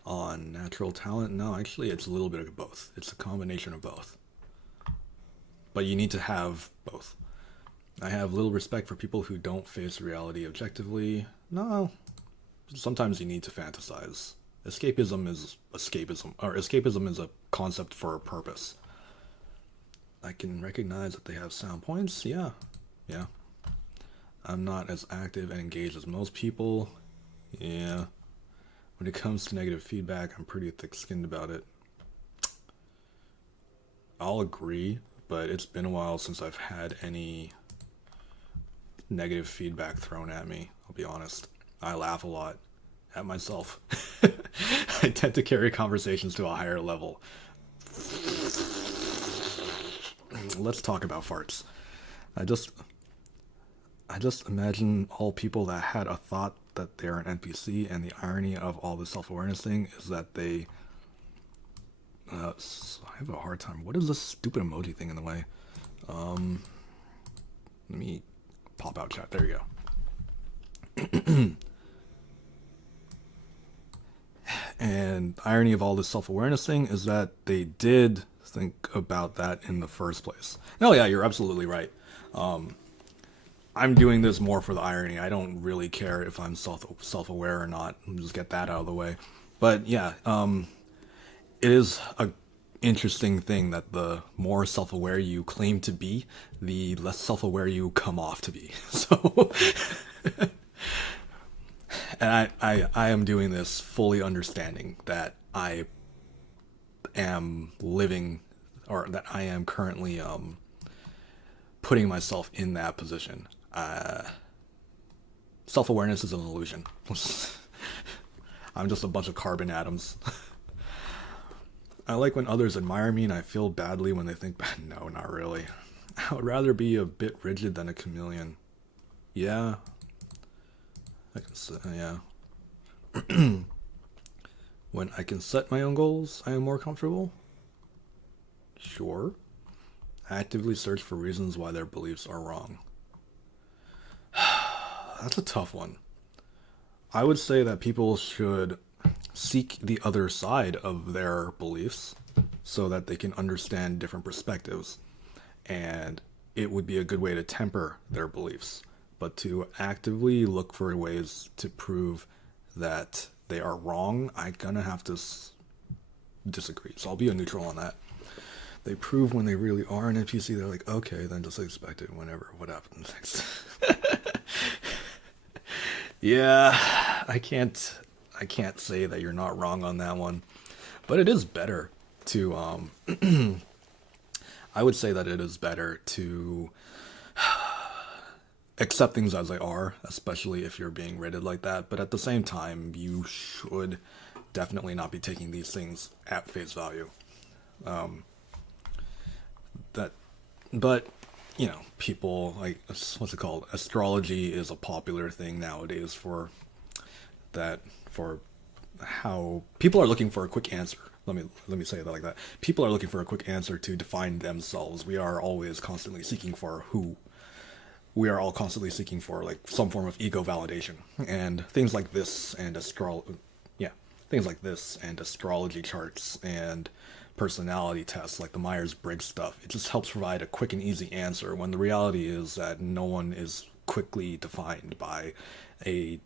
On natural talent, no, actually it's a little bit of both. It's a combination of both. But you need to have both. I have little respect for people who don't face reality objectively. No, sometimes you need to fantasize. Escapism is a concept for a purpose. I can recognize that they have sound points. Yeah. I'm not as active and engaged as most people. Yeah. When it comes to negative feedback, I'm pretty thick-skinned about it. I'll agree, but it's been a while since I've had any negative feedback thrown at me, I'll be honest. I laugh a lot at myself. I tend to carry conversations to a higher level. Let's talk about farts. I just imagine all people that had a thought that they're an NPC, and the irony of all the self-awareness thing is that they... I have a hard time. What is this stupid emoji thing in the way? Let me pop out chat. There you go. And the irony of all this self-awareness thing is that they did think about that in the first place. No, yeah, you're absolutely right. I'm doing this more for the irony. I don't really care if I'm self-aware or not. I'll just get that out of the way. But yeah, it is a interesting thing that the more self-aware you claim to be, the less self-aware you come off to be. So, and I am doing this fully understanding that I am living, or that I am currently putting myself in that position. Self-awareness is an illusion. I'm just a bunch of carbon atoms. I like when others admire me, and I feel badly when they think bad. No, not really. I would rather be a bit rigid than a chameleon. Yeah. I can say, yeah. When I can set my own goals, I am more comfortable. Sure. Actively search for reasons why their beliefs are wrong. That's a tough one. I would say that people should seek the other side of their beliefs so that they can understand different perspectives. And it would be a good way to temper their beliefs. But to actively look for ways to prove that they are wrong, I'm gonna have to disagree. So I'll be a neutral on that. They prove when they really are an NPC, they're like, okay, then just expect it whenever, what happens next. Yeah, I can't say that you're not wrong on that one. But it is better to I would say that it is better to accept things as they are, especially if you're being rated like that. But at the same time, you should definitely not be taking these things at face value. That, but you know, people like, what's it called? Astrology is a popular thing nowadays for that, for how people are looking for a quick answer. Let me say that like that. People are looking for a quick answer to define themselves. We are always constantly seeking for who. We are all constantly seeking for like some form of ego validation, and things like this and things like this and astrology charts and personality tests like the Myers-Briggs stuff. It just helps provide a quick and easy answer when the reality is that no one is quickly defined by a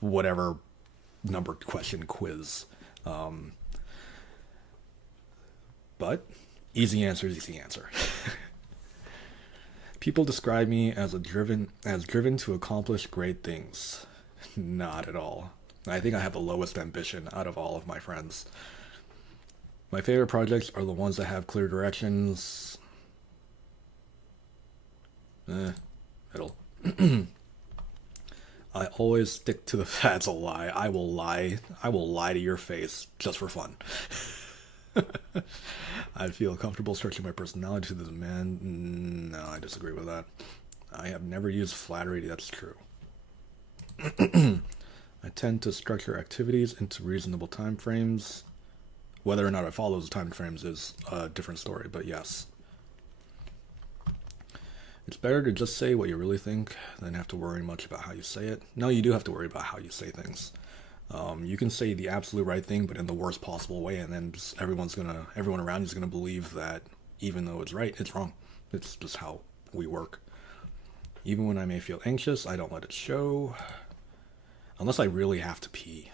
whatever numbered question quiz. But easy answer is easy answer. People describe me as driven to accomplish great things. Not at all. I think I have the lowest ambition out of all of my friends. My favorite projects are the ones that have clear directions. Middle. I always stick to the that's a lie. I will lie to your face just for fun. I feel comfortable stretching my personality to the demand. No, I disagree with that. I have never used flattery, that's true. I tend to structure activities into reasonable time frames. Whether or not I follow those time frames is a different story, but yes. It's better to just say what you really think than have to worry much about how you say it. No, you do have to worry about how you say things. You can say the absolute right thing, but in the worst possible way, and then just everyone around you is gonna believe that even though it's right, it's wrong. It's just how we work. Even when I may feel anxious, I don't let it show. Unless I really have to pee.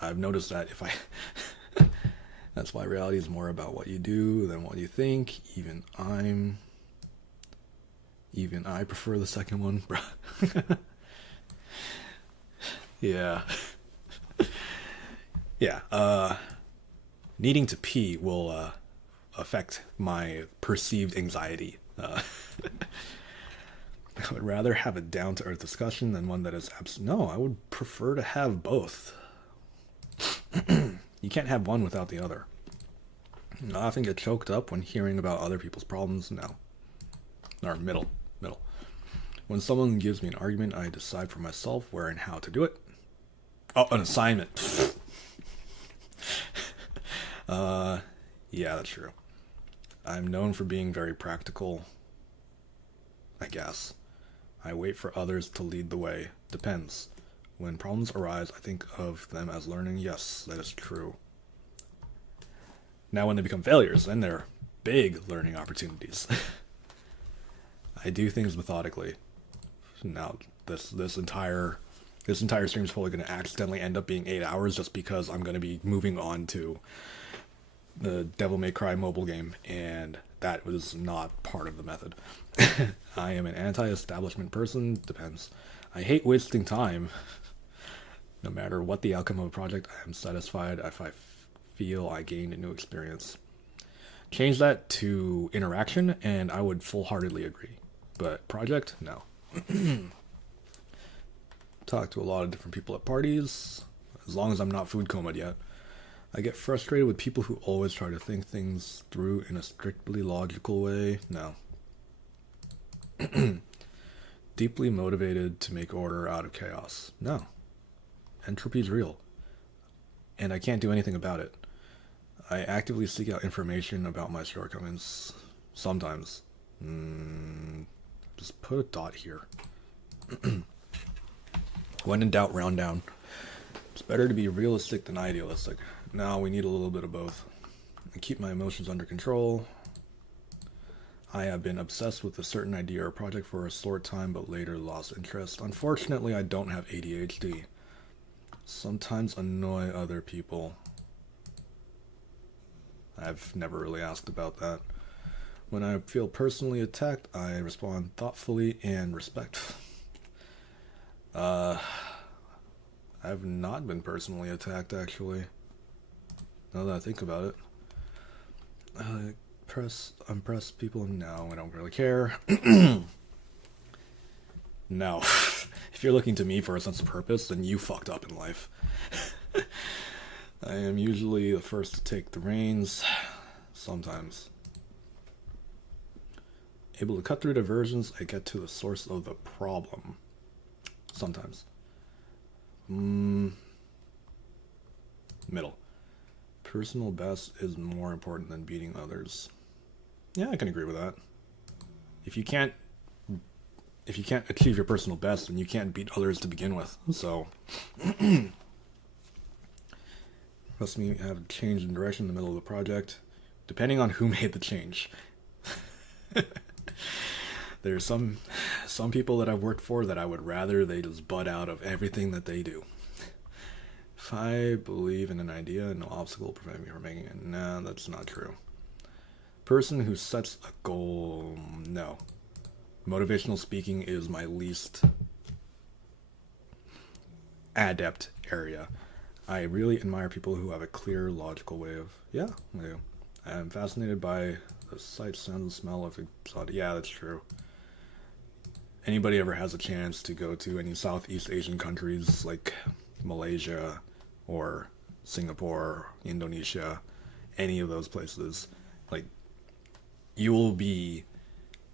I've noticed that if I... That's why reality is more about what you do than what you think. Even I prefer the second one, bro. Yeah. Yeah, needing to pee will affect my perceived anxiety. I would rather have a down-to-earth discussion than one that is No, I would prefer to have both. You can't have one without the other. I often get choked up when hearing about other people's problems. No. Or middle. When someone gives me an argument, I decide for myself where and how to do it. Oh, an assignment. Yeah, that's true. I'm known for being very practical, I guess. I wait for others to lead the way. Depends. When problems arise, I think of them as learning. Yes, that is true. Now when they become failures, then they're big learning opportunities. I do things methodically. Now, this entire stream is probably going to accidentally end up being 8 hours just because I'm going to be moving on to the Devil May Cry mobile game, and that was not part of the method. I am an anti-establishment person. Depends. I hate wasting time. No matter what the outcome of a project, I am satisfied if I feel I gained a new experience. Change that to interaction, and I would full-heartedly agree. But project, no. Talk to a lot of different people at parties, as long as I'm not food comaed yet. I get frustrated with people who always try to think things through in a strictly logical way. No. Deeply motivated to make order out of chaos. No. Entropy's real. And I can't do anything about it. I actively seek out information about my shortcomings. Sometimes. Just put a dot here. When in doubt, round down. It's better to be realistic than idealistic. Now we need a little bit of both. I keep my emotions under control. I have been obsessed with a certain idea or project for a short time, but later lost interest. Unfortunately, I don't have ADHD. Sometimes annoy other people. I've never really asked about that. When I feel personally attacked, I respond thoughtfully and respectfully. I've not been personally attacked, actually. Now that I think about it. Impress people? No, I don't really care. No. If you're looking to me for a sense of purpose, then you fucked up in life. I am usually the first to take the reins. Sometimes. Able to cut through diversions, I get to the source of the problem. Sometimes. Middle. Personal best is more important than beating others. Yeah, I can agree with that. If you can't achieve your personal best, then you can't beat others to begin with. So, trust me, have a change in direction in the middle of the project, depending on who made the change. There's some people that I've worked for that I would rather they just butt out of everything that they do. If I believe in an idea, no obstacle will prevent me from making it. Nah, that's not true. Person who sets a goal, no. Motivational speaking is my least adept area. I really admire people who have a clear, logical way of, yeah, I do. I'm fascinated by the sight, sound, and smell of exotic. Yeah, that's true. Anybody ever has a chance to go to any Southeast Asian countries like Malaysia or Singapore, Indonesia, any of those places, like, you will be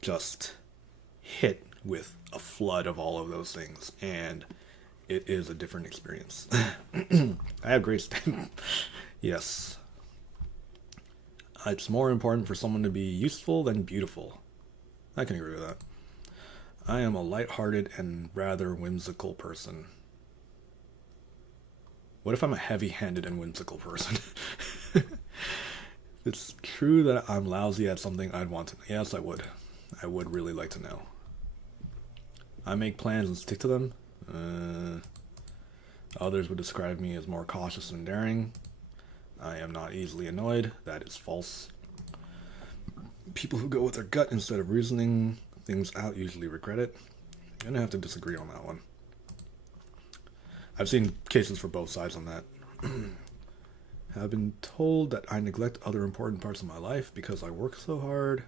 just hit with a flood of all of those things, and it is a different experience. I have great yes. It's more important for someone to be useful than beautiful. I can agree with that. I am a lighthearted and rather whimsical person. What if I'm a heavy-handed and whimsical person? It's true that I'm lousy at something I'd want to know. Yes, I would. I would really like to know. I make plans and stick to them. Others would describe me as more cautious and daring. I am not easily annoyed. That is false. People who go with their gut instead of reasoning things out usually regret it. I'm gonna have to disagree on that one. I've seen cases for both sides on that. Have been told that I neglect other important parts of my life because I work so hard.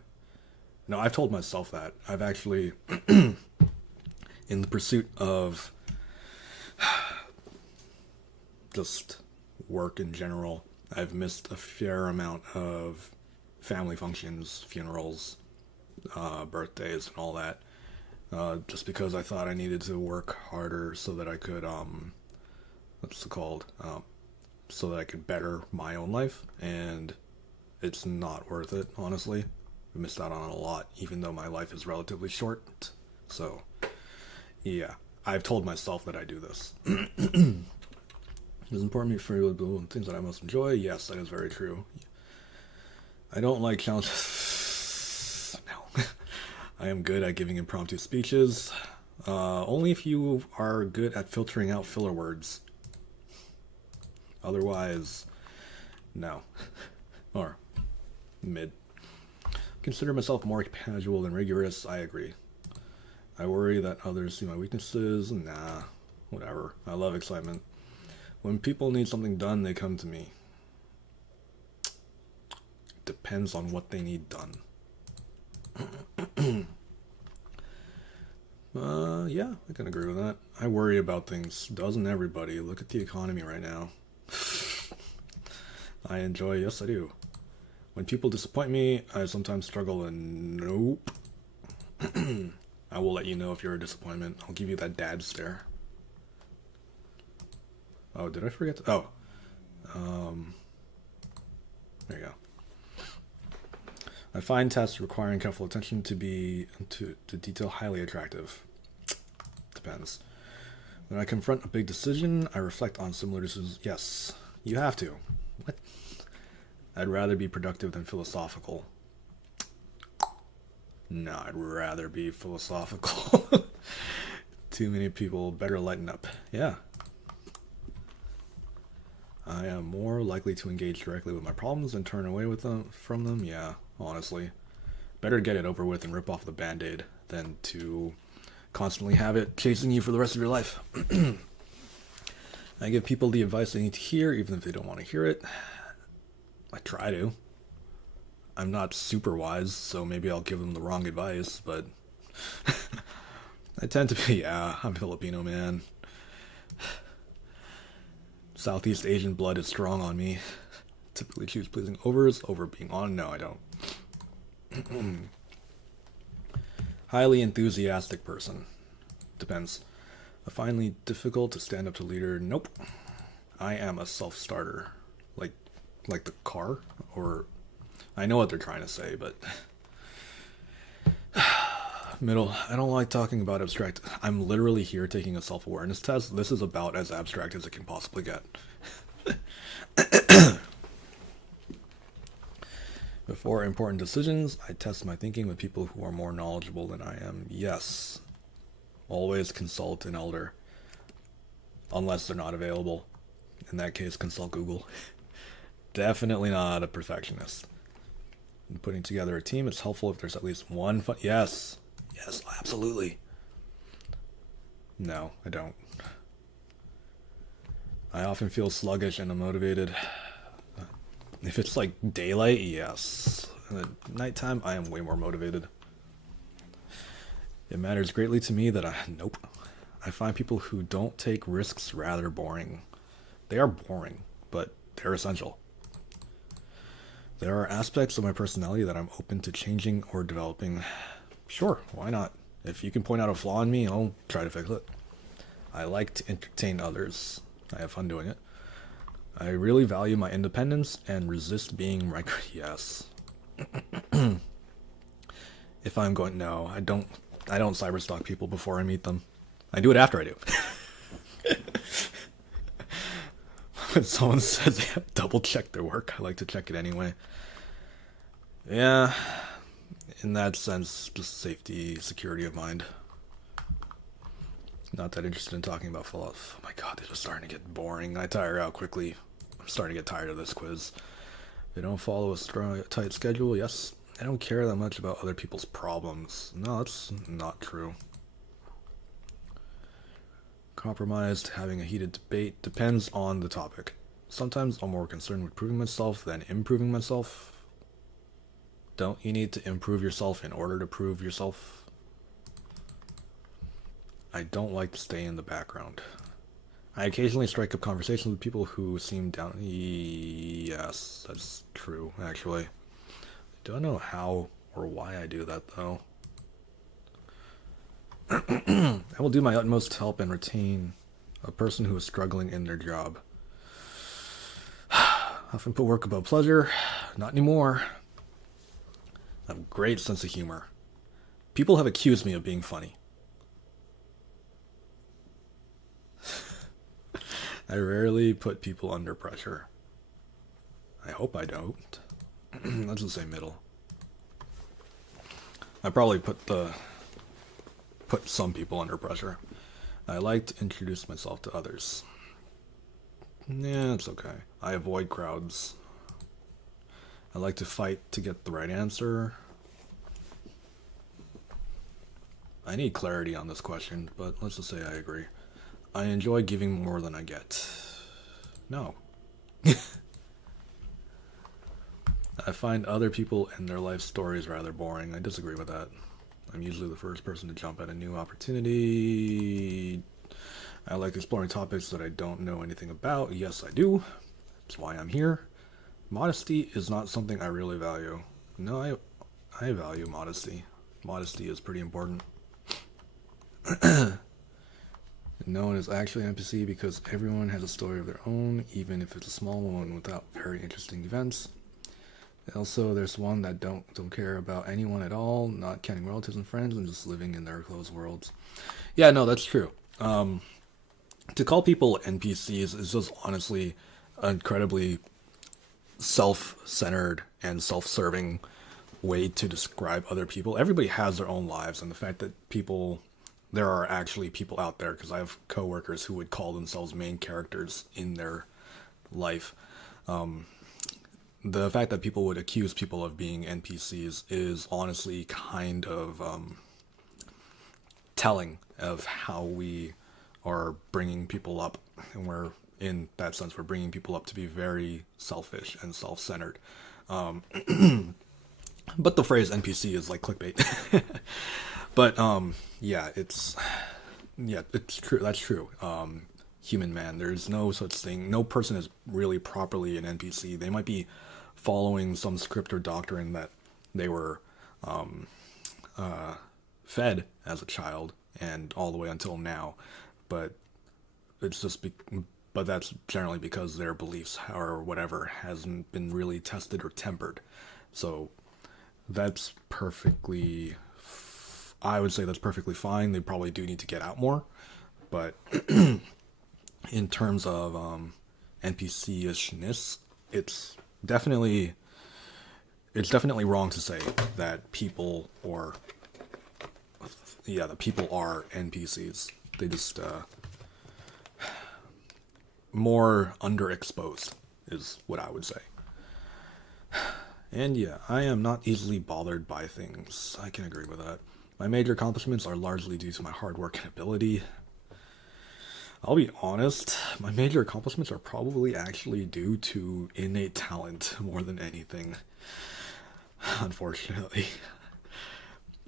No, I've told myself that. I've actually, in the pursuit of just work in general, I've missed a fair amount of family functions, funerals, birthdays, and all that. Just because I thought I needed to work harder so that I could, what's it called? So that I could better my own life, and it's not worth it, honestly. I missed out on a lot, even though my life is relatively short. So, yeah, I've told myself that I do this. It's important to me for the things that I most enjoy. Yes, that is very true. I don't like challenges. No. I am good at giving impromptu speeches. Only if you are good at filtering out filler words. Otherwise, no. Or mid. Consider myself more casual than rigorous. I agree. I worry that others see my weaknesses. Nah, whatever. I love excitement. When people need something done, they come to me. Depends on what they need done. Yeah, I can agree with that. I worry about things. Doesn't everybody? Look at the economy right now. I enjoy, yes I do. When people disappoint me, I sometimes struggle and nope. I will let you know if you're a disappointment. I'll give you that dad stare. Oh, did I forget to, there you go. I find tasks requiring careful attention to detail highly attractive. Depends. When I confront a big decision, I reflect on similar decisions. Yes, you have to. What? I'd rather be productive than philosophical. No, I'd rather be philosophical. Too many people, better lighten up. Yeah. I am more likely to engage directly with my problems and turn away from them. Yeah, honestly. Better get it over with and rip off the band-aid than to constantly have it chasing you for the rest of your life. I give people the advice they need to hear, even if they don't want to hear it. I try to. I'm not super wise, so maybe I'll give them the wrong advice, but I tend to be, yeah, I'm Filipino, man. Southeast Asian blood is strong on me. Typically choose pleasing overs over being on. No, I don't. Highly enthusiastic person. Depends. I find it difficult to stand up to leader. Nope. I am a self-starter. Like the car? Or I know what they're trying to say, but middle. I don't like talking about abstract. I'm literally here taking a self-awareness test. This is about as abstract as it can possibly get. Before important decisions, I test my thinking with people who are more knowledgeable than I am. Yes. Always consult an elder. Unless they're not available. In that case, consult Google. Definitely not a perfectionist. In putting together a team, it's helpful if there's at least one Yes. Yes, absolutely. No, I don't. I often feel sluggish and unmotivated. If it's like daylight, yes. And at nighttime, I am way more motivated. It matters greatly to me that Nope. I find people who don't take risks rather boring. They are boring, but they're essential. There are aspects of my personality that I'm open to changing or developing. Sure, why not? If you can point out a flaw in me, I'll try to fix it. I like to entertain others. I have fun doing it. I really value my independence and resist being Yes. If I'm going, no, I don't cyberstalk people before I meet them. I do it after I do. When someone says they have double checked their work, I like to check it anyway. Yeah, in that sense, just safety, security of mind. Not that interested in talking about philosophy. Oh my god, they're just starting to get boring. I tire out quickly. I'm starting to get tired of this quiz. They don't follow a strong, tight schedule. Yes, I don't care that much about other people's problems. No, that's not true. Compromised, having a heated debate depends on the topic. Sometimes I'm more concerned with proving myself than improving myself. Don't you need to improve yourself in order to prove yourself? I don't like to stay in the background. I occasionally strike up conversations with people who seem down. Yes, that's true, actually. I don't know how or why I do that, though. I will do my utmost to help and retain a person who is struggling in their job. Often put work above pleasure. Not anymore. I have a great sense of humor. People have accused me of being funny. I rarely put people under pressure. I hope I don't. Let's just say middle. I probably put some people under pressure. I like to introduce myself to others. Yeah, it's okay. I avoid crowds. I like to fight to get the right answer. I need clarity on this question, but let's just say I agree. I enjoy giving more than I get. No. I find other people and their life stories rather boring. I disagree with that. I'm usually the first person to jump at a new opportunity. I like exploring topics that I don't know anything about. Yes, I do. That's why I'm here. Modesty is not something I really value. No, I value modesty. Modesty is pretty important. No one is actually NPC because everyone has a story of their own, even if it's a small one without very interesting events. Also, there's one that don't care about anyone at all, not counting relatives and friends, and just living in their closed worlds. Yeah, no, that's true. to call people NPCs is just honestly incredibly self-centered and self-serving way to describe other people. Everybody has their own lives, and the fact that there are actually people out there, because I have coworkers who would call themselves main characters in their life. The fact that people would accuse people of being NPCs is honestly kind of telling of how we are bringing people up, and in that sense we're bringing people up to be very selfish and self-centered. But the phrase NPC is like clickbait. But it's true. That's true. Human man, there's no such thing. No person is really properly an NPC. They might be following some script or doctrine that they were fed as a child and all the way until now, but but that's generally because their beliefs or whatever hasn't been really tested or tempered. So that's perfectly, I would say that's perfectly fine. They probably do need to get out more, but in terms of NPC-ishness, it's definitely wrong to say that people the people are NPCs. They just more underexposed is what I would say. And yeah, I am not easily bothered by things. I can agree with that. My major accomplishments are largely due to my hard work and ability. I'll be honest, my major accomplishments are probably actually due to innate talent more than anything. Unfortunately.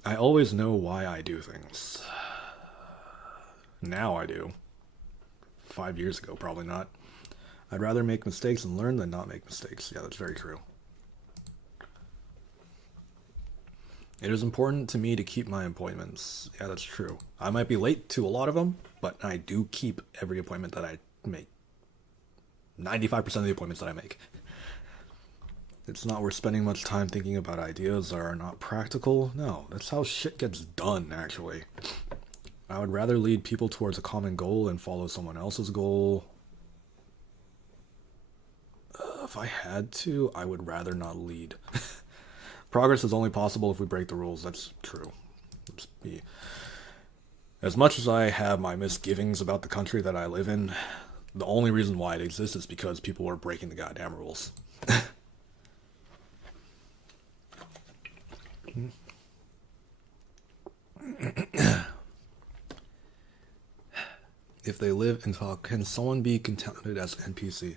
I always know why I do things. Now I do. 5 years ago, probably not. I'd rather make mistakes and learn than not make mistakes. Yeah, that's very true. It is important to me to keep my appointments. Yeah, that's true. I might be late to a lot of them, but I do keep every appointment that I make. 95% of the appointments that I make. It's not worth spending much time thinking about ideas that are not practical. No, that's how shit gets done, actually. I would rather lead people towards a common goal than follow someone else's goal. If I had to, I would rather not lead. Progress is only possible if we break the rules. That's true. As much as I have my misgivings about the country that I live in, the only reason why it exists is because people were breaking the goddamn rules. If they live and talk, can someone be counted as NPC?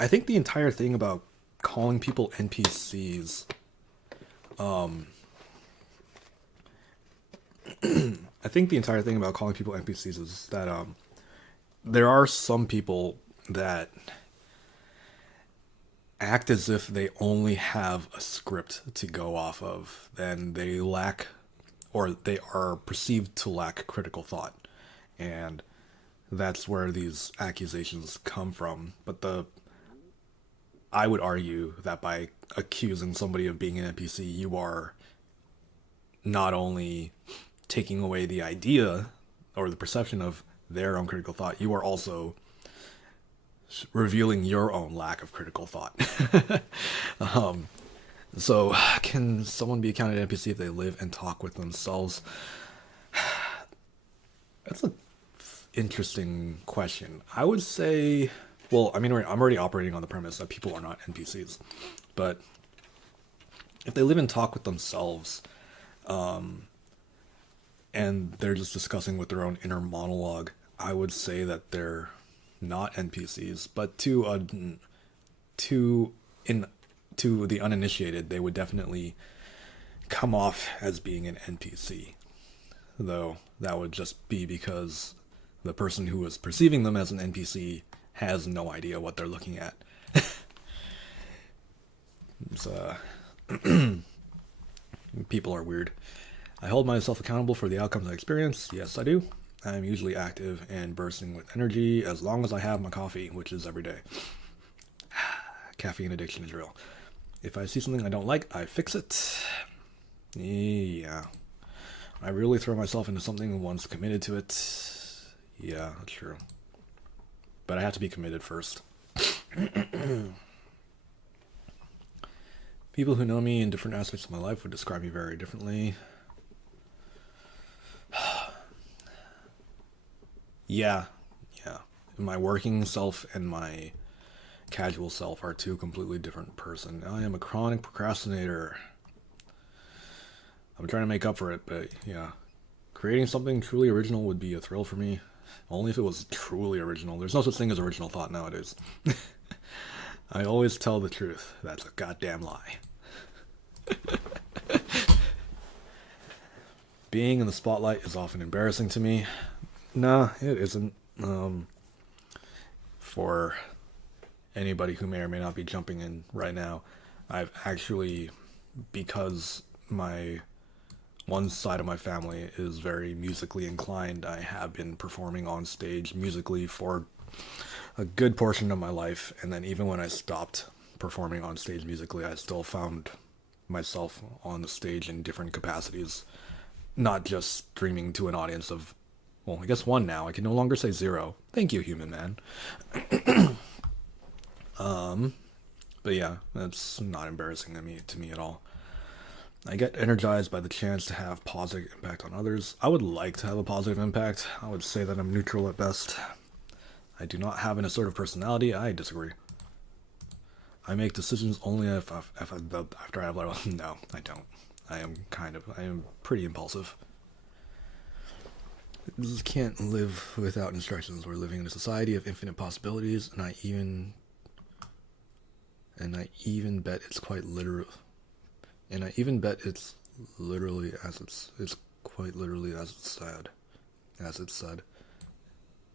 I think the entire thing about calling people NPCs, is that there are some people that act as if they only have a script to go off of, then they lack, or they are perceived to lack critical thought. And that's where these accusations come from. But I would argue that by accusing somebody of being an NPC, you are not only taking away the idea or the perception of their own critical thought, you are also revealing your own lack of critical thought. So, can someone be accounted an NPC if they live and talk with themselves? That's an interesting question. I would say, well, I mean, I'm already operating on the premise that people are not NPCs, but if they live and talk with themselves, and they're just discussing with their own inner monologue, I would say that they're not NPCs. But to the uninitiated, they would definitely come off as being an NPC, though that would just be because the person who is perceiving them as an NPC has no idea what they're looking at. People are weird. I hold myself accountable for the outcomes I experience. Yes, I do. I'm usually active and bursting with energy as long as I have my coffee, which is every day. Caffeine addiction is real. If I see something I don't like, I fix it. Yeah. I really throw myself into something once committed to it. Yeah, that's true. but I have to be committed first. People who know me in different aspects of my life would describe me very differently. Yeah. My working self and my casual self are two completely different person. I am a chronic procrastinator. I'm trying to make up for it, but yeah. Creating something truly original would be a thrill for me. Only if it was truly original. There's no such thing as original thought nowadays. I always tell the truth. That's a goddamn lie. Being in the spotlight is often embarrassing to me. Nah, it isn't. For anybody who may or may not be jumping in right now, I've actually, because my one side of my family is very musically inclined, I have been performing on stage musically for a good portion of my life, and then even when I stopped performing on stage musically, I still found myself on the stage in different capacities, not just streaming to an audience of, well, I guess one now. I can no longer say zero. Thank you, human man. But yeah, that's not embarrassing to me at all. I get energized by the chance to have positive impact on others. I would like to have a positive impact. I would say that I'm neutral at best. I do not have an assertive personality. I disagree. I make decisions only after I have let. No, I don't. I am pretty impulsive. Just can't live without instructions. We're living in a society of infinite possibilities, and I even bet it's quite literal. And I even bet it's literally it's quite literally as it's said.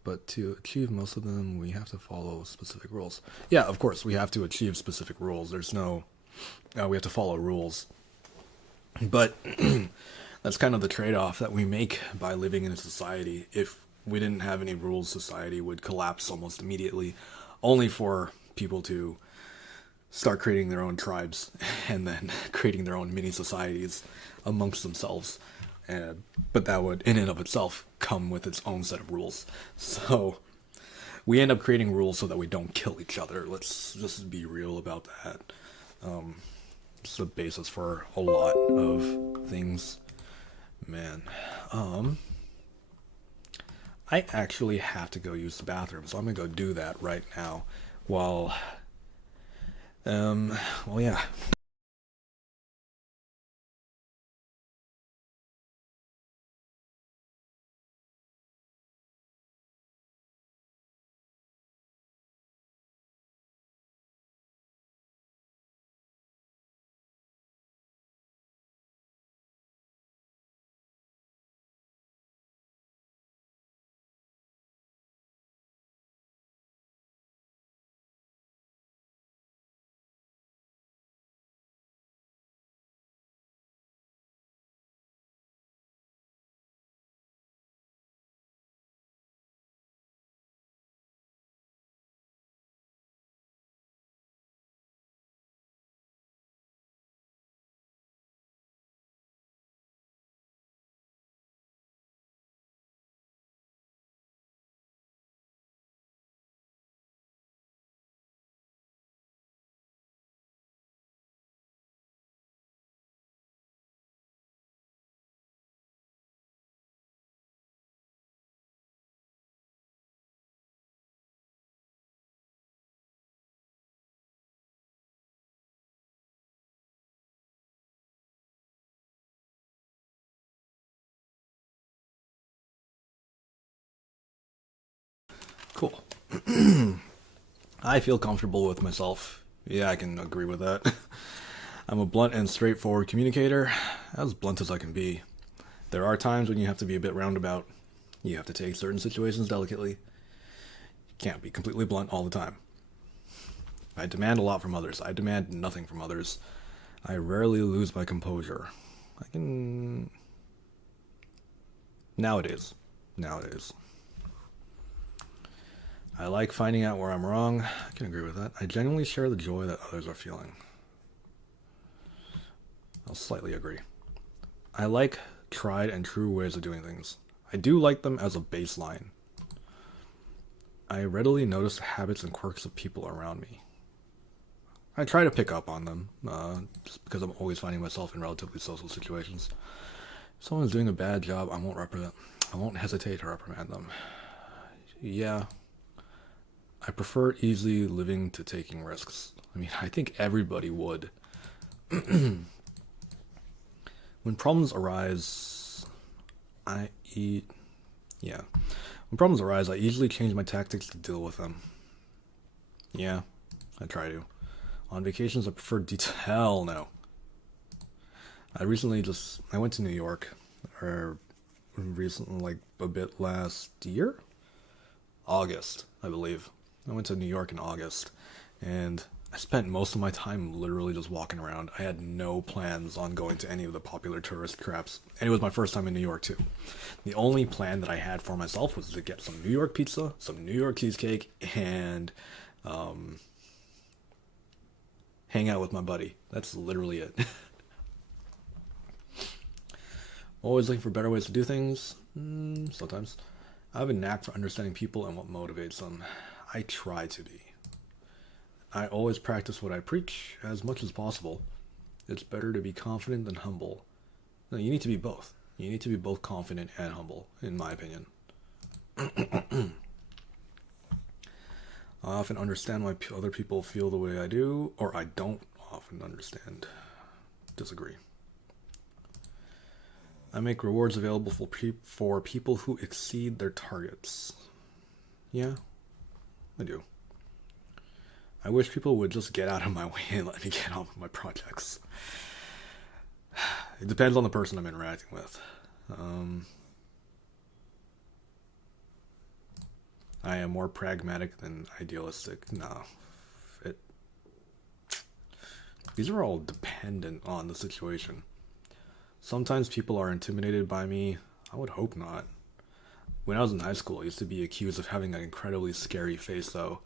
But to achieve most of them, we have to follow specific rules. Yeah, of course, we have to achieve specific rules. There's no, we have to follow rules. But that's kind of the trade-off that we make by living in a society. If we didn't have any rules, society would collapse almost immediately, only for people to start creating their own tribes and then creating their own mini societies amongst themselves. But that would, in and of itself, come with its own set of rules. So we end up creating rules so that we don't kill each other. Let's just be real about that. It's the basis for a lot of things. Man. I actually have to go use the bathroom, so I'm gonna go do that right now. Well, yeah. Cool. I feel comfortable with myself. Yeah, I can agree with that. I'm a blunt and straightforward communicator, as blunt as I can be. There are times when you have to be a bit roundabout. You have to take certain situations delicately. You can't be completely blunt all the time. I demand a lot from others. I demand nothing from others. I rarely lose my composure. I can... Nowadays. I like finding out where I'm wrong. I can agree with that. I genuinely share the joy that others are feeling. I'll slightly agree. I like tried and true ways of doing things. I do like them as a baseline. I readily notice the habits and quirks of people around me. I try to pick up on them, just because I'm always finding myself in relatively social situations. If someone's doing a bad job, I won't hesitate to reprimand them. Yeah, I prefer easy living to taking risks. I mean, I think everybody would. When problems arise, I eat. Yeah. When problems arise, I usually change my tactics to deal with them. Yeah, I try to. On vacations, I prefer detail. Hell no. I went to New York, or recently, like a bit last year? August, I believe. I went to New York in August, and I spent most of my time literally just walking around. I had no plans on going to any of the popular tourist traps, and it was my first time in New York too. The only plan that I had for myself was to get some New York pizza, some New York cheesecake, and hang out with my buddy. That's literally it. Always looking for better ways to do things. Sometimes. I have a knack for understanding people and what motivates them. I try to be. I always practice what I preach as much as possible. It's better to be confident than humble. No, you need to be both. You need to be both confident and humble, in my opinion. I often understand why other people feel the way I do, or I don't often understand. Disagree. I make rewards available for people who exceed their targets. Yeah, I do. I wish people would just get out of my way and let me get on with my projects. It depends on the person I'm interacting with. I am more pragmatic than idealistic. No. These are all dependent on the situation. Sometimes people are intimidated by me. I would hope not. When I was in high school, I used to be accused of having an incredibly scary face, though.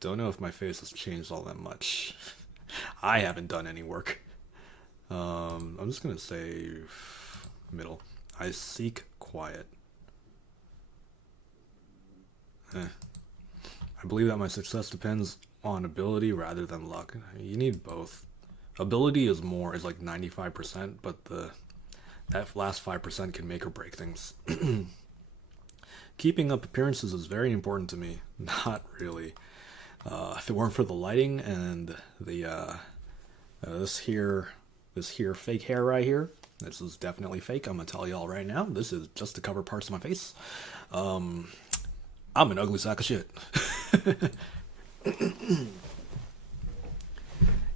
Don't know if my face has changed all that much. I haven't done any work. I'm just gonna say middle. I seek quiet. I believe that my success depends on ability rather than luck. You need both. Ability is like 95%, but that last 5% can make or break things. Keeping up appearances is very important to me. Not really. If it weren't for the lighting and the this here fake hair right here, this is definitely fake. I'm gonna tell y'all right now. This is just to cover parts of my face. I'm an ugly sack of shit.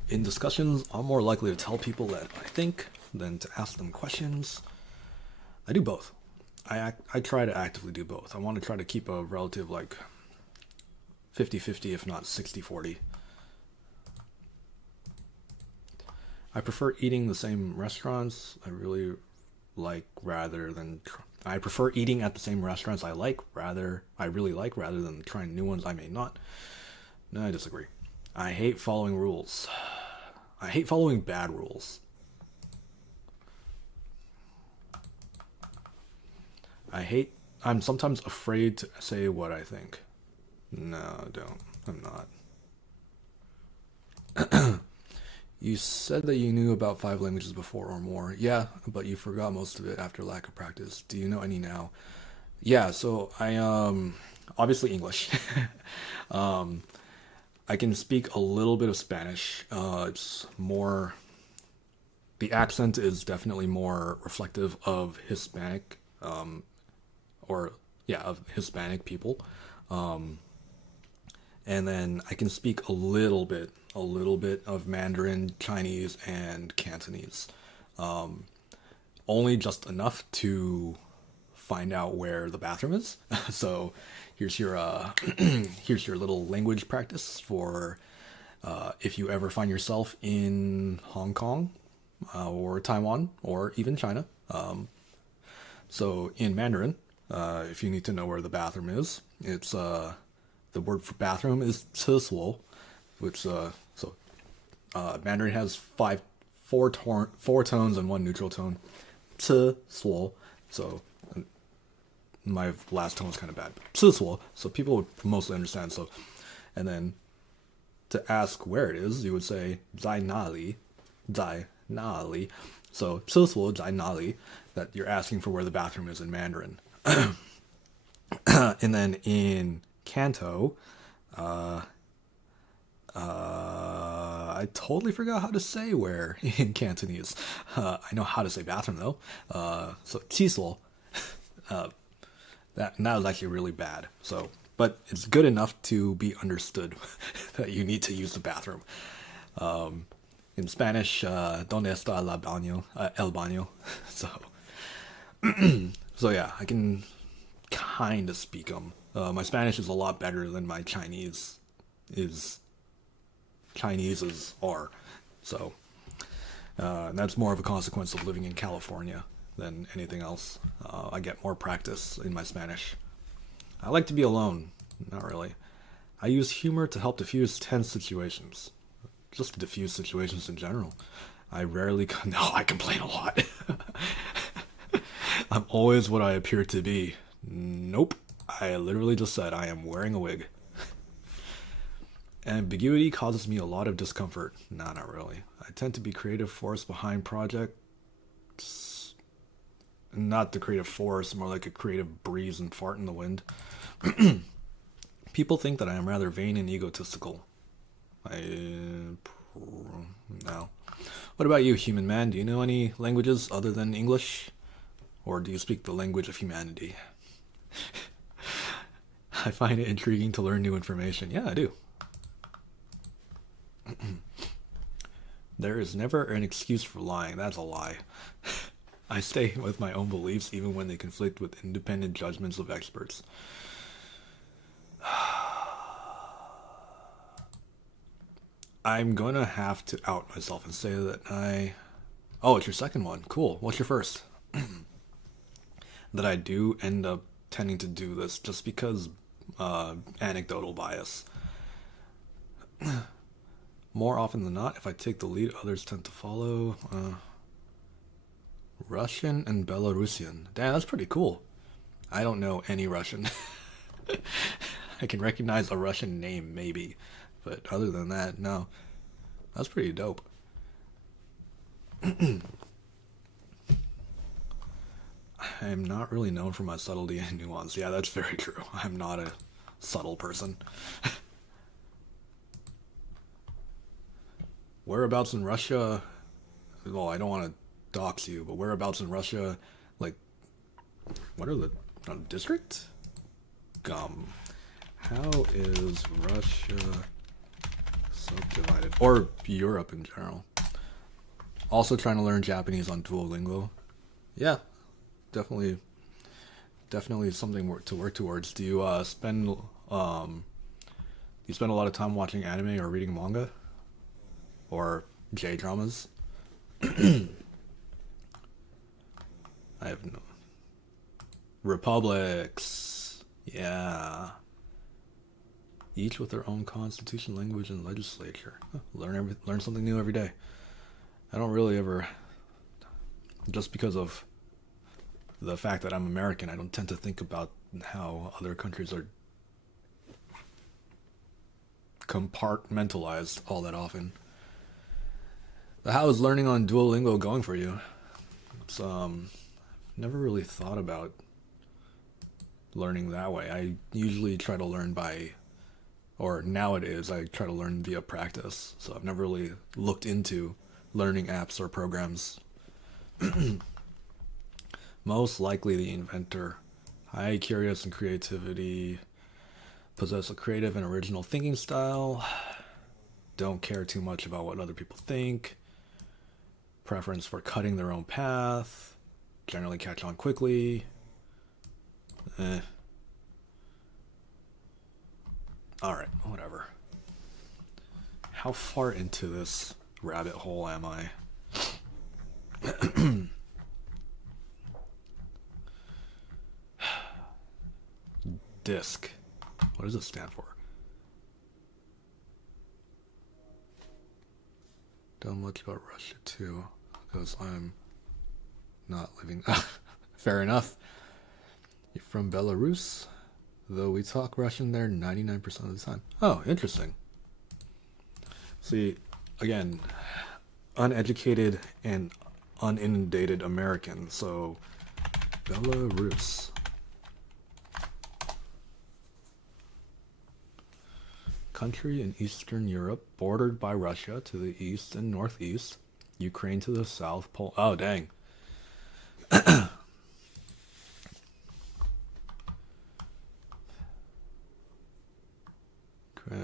In discussions, I'm more likely to tell people that I think than to ask them questions. I do both. I try to actively do both. I want to try to keep a relative like 50-50, if not 60-40. I prefer eating the same restaurants I really like rather than I prefer eating at the same restaurants I really like rather than trying new ones I may not. No, I disagree. I hate following rules. I hate following bad rules. I'm sometimes afraid to say what I think. No, I don't. I'm not. You said that you knew about 5 languages before or more. Yeah, but you forgot most of it after lack of practice. Do you know any now? Yeah, so I obviously English. I can speak a little bit of Spanish. It's more the accent is definitely more reflective of Hispanic of Hispanic people. And then I can speak a little bit of Mandarin, Chinese, and Cantonese. Only just enough to find out where the bathroom is. So here's your here's your little language practice for if you ever find yourself in Hong Kong or Taiwan or even China. So in Mandarin, if you need to know where the bathroom is, it's the word for bathroom is 厕所, which Mandarin has four tones and one neutral tone. 厕所. So my last tone was kind of bad. 厕所, so people would mostly understand. So, and then to ask where it is, you would say 在哪里,在哪里. So 厕所在哪里, that you're asking for where the bathroom is in Mandarin. And then in Canto, I totally forgot how to say where in Cantonese. I know how to say bathroom though. So 厕所. That was actually really bad. So, but it's good enough to be understood that you need to use the bathroom. In Spanish, ¿Dónde está la baño? El baño. So, so yeah, I can kind of speak them. My Spanish is a lot better than my Chinese Chinese's are. So, and that's more of a consequence of living in California than anything else. I get more practice in my Spanish. I like to be alone. Not really. I use humor to help diffuse tense situations. Just to diffuse situations in general. I rarely... No, I complain a lot. I'm always what I appear to be. Nope. I literally just said I am wearing a wig. Ambiguity causes me a lot of discomfort. Nah, not really. I tend to be creative force behind projects. Not the creative force, more like a creative breeze and fart in the wind. People think that I am rather vain and egotistical. No. What about you, human man? Do you know any languages other than English? Or do you speak the language of humanity? I find it intriguing to learn new information. Yeah, I do. There is never an excuse for lying. That's a lie. I stay with my own beliefs even when they conflict with independent judgments of experts. I'm gonna have to out myself and say that Oh, it's your second one. Cool. What's your first? That I do end up tending to do this just because anecdotal bias. More often than not, if I take the lead, others tend to follow. Russian and Belarusian. Damn, that's pretty cool. I don't know any Russian. I can recognize a Russian name, maybe. But other than that, no. That's pretty dope. I am not really known for my subtlety and nuance. Yeah, that's very true. I'm not a subtle person. Whereabouts in Russia? Well, I don't want to dox you, but whereabouts in Russia? Like, what are the district? How is Russia subdivided? Or Europe in general. Also trying to learn Japanese on Duolingo. Yeah, definitely something to work towards. Do you spend a lot of time watching anime or reading manga? Or J-dramas? I have no... Republics. Yeah. Each with their own constitution, language, and legislature. Huh. Learn something new every day. I don't really ever... Just because of the fact that I'm American, I don't tend to think about how other countries are compartmentalized all that often. How is learning on Duolingo going for you? It's never really thought about learning that way. I usually try to learn by, or nowadays I try to learn via practice. So I've never really looked into learning apps or programs. Most likely the inventor. High curious and creativity. Possess a creative and original thinking style. Don't care too much about what other people think. Preference for cutting their own path. Generally catch on quickly. Alright, whatever. How far into this rabbit hole am I? DISC. What does it stand for? Don't much about Russia too, because I'm not living. Fair enough. You're from Belarus, though we talk Russian there 99% of the time. Oh, interesting. See, again, uneducated and uninundated American, so Belarus. Country in Eastern Europe, bordered by Russia to the east and northeast, Ukraine to the south, oh dang.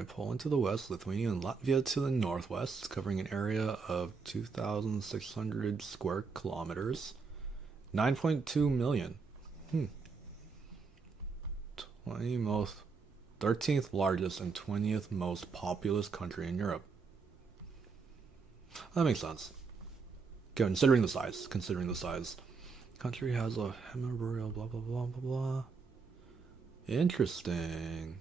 Poland to the west, Lithuania and Latvia to the northwest, covering an area of 2,600 square kilometers. 9.2 million. 13th largest and 20th most populous country in Europe. That makes sense. Considering the size. Country has a hemiboreal blah blah blah blah blah. Interesting.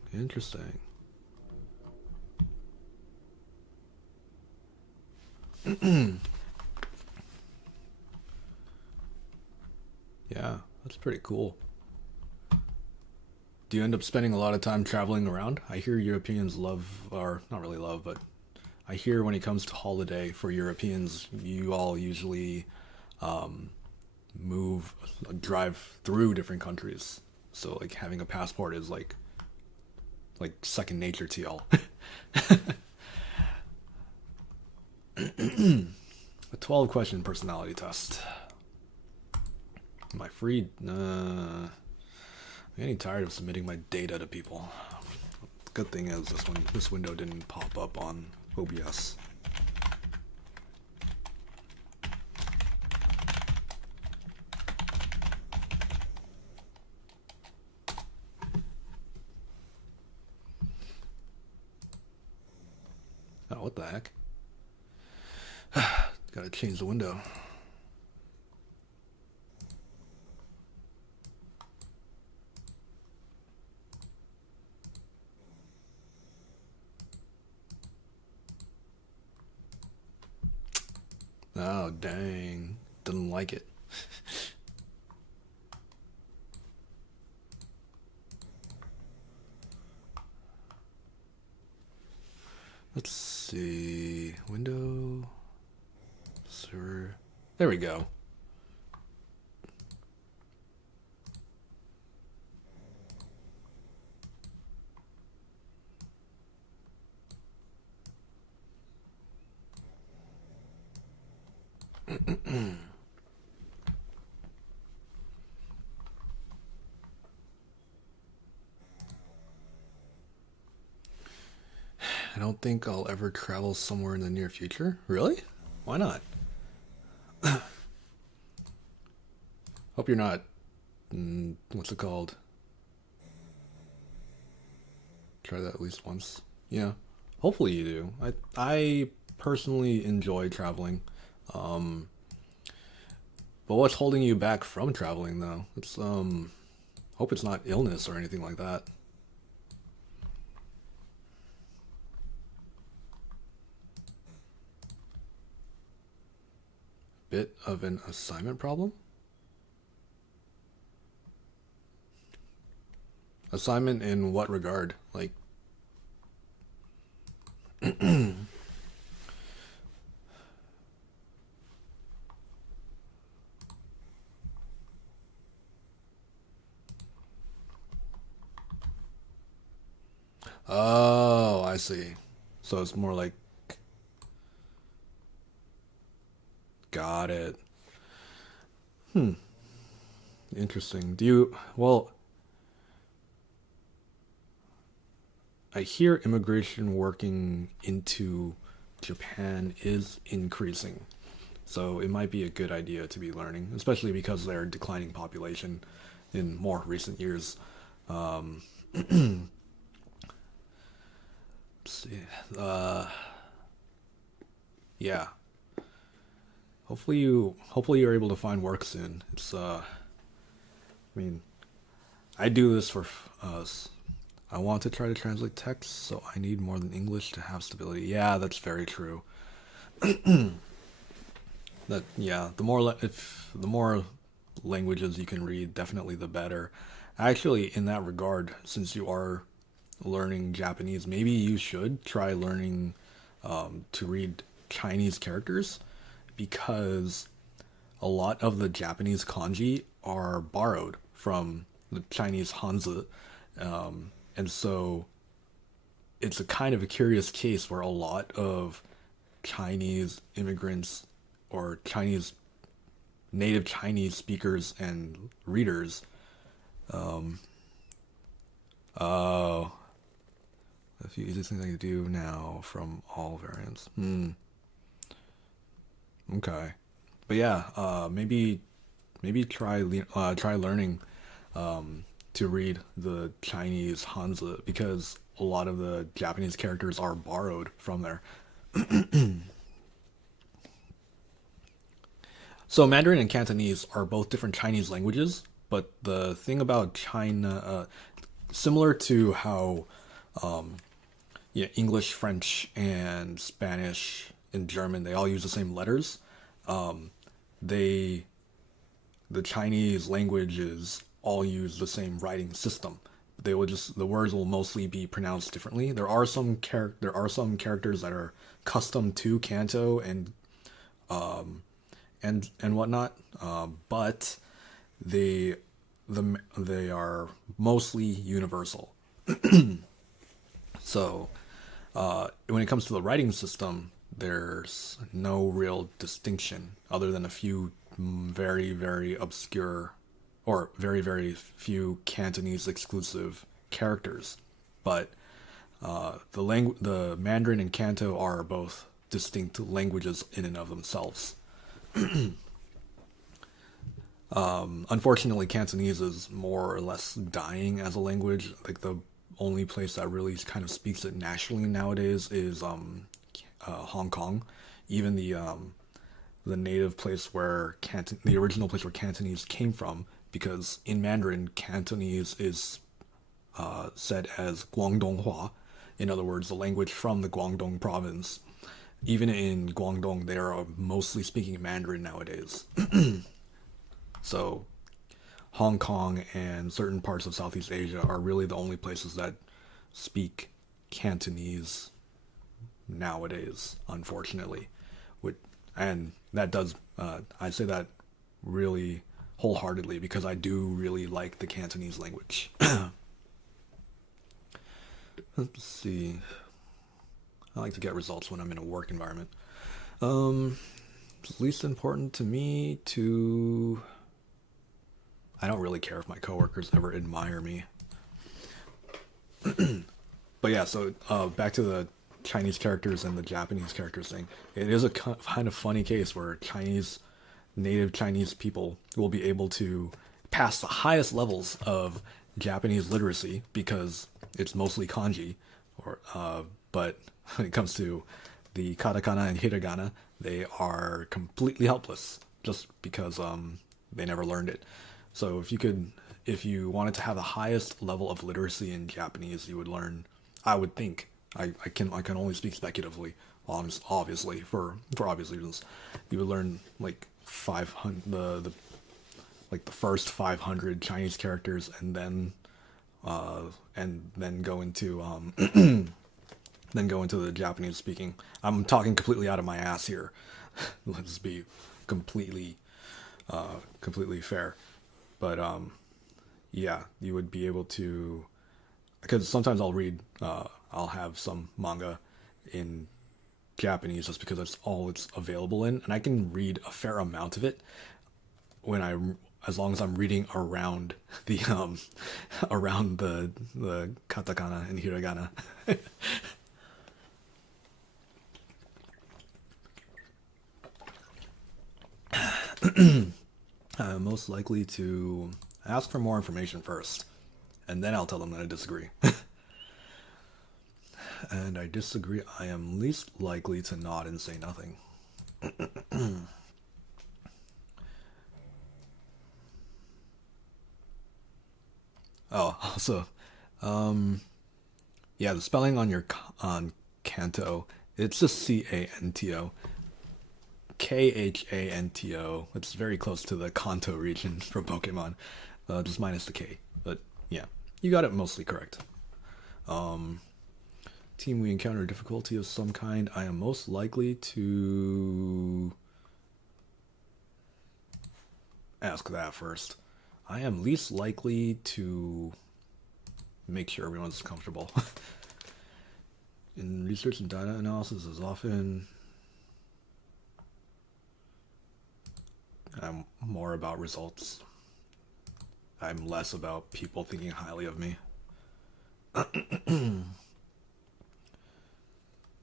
Yeah, that's pretty cool. Do you end up spending a lot of time traveling around? I hear Europeans love, or not really love, but I hear when it comes to holiday for Europeans, you all usually drive through different countries. So like having a passport is like second nature to y'all. A 12-question personality test. Am I free? I'm getting tired of submitting my data to people. The good thing is this window didn't pop up on OBS. Oh, what the heck? Gotta change the window. Oh, dang. Didn't like it. Let's see. Window. Server. There we go. I don't think I'll ever travel somewhere in the near future. Really? Why not? Hope you're not, what's it called? Try that at least once. Yeah. Hopefully you do. I personally enjoy traveling. But what's holding you back from traveling though? It's hope it's not illness or anything like that. Bit of an assignment problem? Assignment in what regard? Like oh, I see. So it's more like got it. Interesting. Well, I hear immigration working into Japan is increasing. So it might be a good idea to be learning, especially because they're declining population in more recent years. Let's see. Yeah. Hopefully you're able to find work soon. It's I mean, I do this for us. I want to try to translate text, so I need more than English to have stability. Yeah, that's very true. The more languages you can read, definitely the better. Actually, in that regard, since you are learning Japanese, maybe you should try learning to read Chinese characters because a lot of the Japanese kanji are borrowed from the Chinese Hanzi. And so it's a kind of a curious case where a lot of Chinese immigrants or Chinese native Chinese speakers and readers. Oh, a few easy things I can do now from all variants. Okay, but yeah, maybe try learning to read the Chinese Hanzi because a lot of the Japanese characters are borrowed from there. So Mandarin and Cantonese are both different Chinese languages, but the thing about China, similar to how yeah, English, French, and Spanish and German, they all use the same letters. They the Chinese languages all use the same writing system. They will just the words will mostly be pronounced differently. There are some characters that are custom to Canto and whatnot, but they they are mostly universal. So when it comes to the writing system, there's no real distinction other than a few very, very obscure or very, very few Cantonese exclusive characters. But the Mandarin and Canto are both distinct languages in and of themselves. Unfortunately, Cantonese is more or less dying as a language. Like the only place that really kind of speaks it nationally nowadays is Hong Kong. Even the native place where the original place where Cantonese came from, because in Mandarin, Cantonese is said as Guangdonghua. In other words, the language from the Guangdong province. Even in Guangdong, they are mostly speaking Mandarin nowadays. So, Hong Kong and certain parts of Southeast Asia are really the only places that speak Cantonese nowadays, unfortunately. And that does, I say that really wholeheartedly because I do really like the Cantonese language. Let's see. I like to get results when I'm in a work environment. It's least important to me to. I don't really care if my coworkers ever admire me. But yeah, so back to the Chinese characters and the Japanese characters thing. It is a kind of funny case where native Chinese people will be able to pass the highest levels of Japanese literacy because it's mostly kanji, but when it comes to the katakana and hiragana, they are completely helpless just because they never learned it. So if you wanted to have the highest level of literacy in Japanese, you would learn. I would think. I can only speak speculatively, obviously for obvious reasons. You would learn like 500 the first 500 Chinese characters, and then go into then go into the Japanese speaking. I'm talking completely out of my ass here. Let's be completely fair. But yeah, you would be able to, because sometimes I'll have some manga in Japanese just because that's all it's available in, and I can read a fair amount of it as long as I'm reading around the around the katakana and hiragana. I'm most likely to ask for more information first, and then I'll tell them that I disagree. And I disagree. I am least likely to nod and say nothing. Oh, also, yeah, the spelling on Kanto, it's just Canto. Khanto. It's very close to the Kanto region from Pokemon, just minus the K. But Yeah, you got it mostly correct. Team, we encounter difficulty of some kind. I am most likely to ask that first. I am least likely to make sure everyone's comfortable. In research and data analysis is often I'm more about results. I'm less about people thinking highly of me.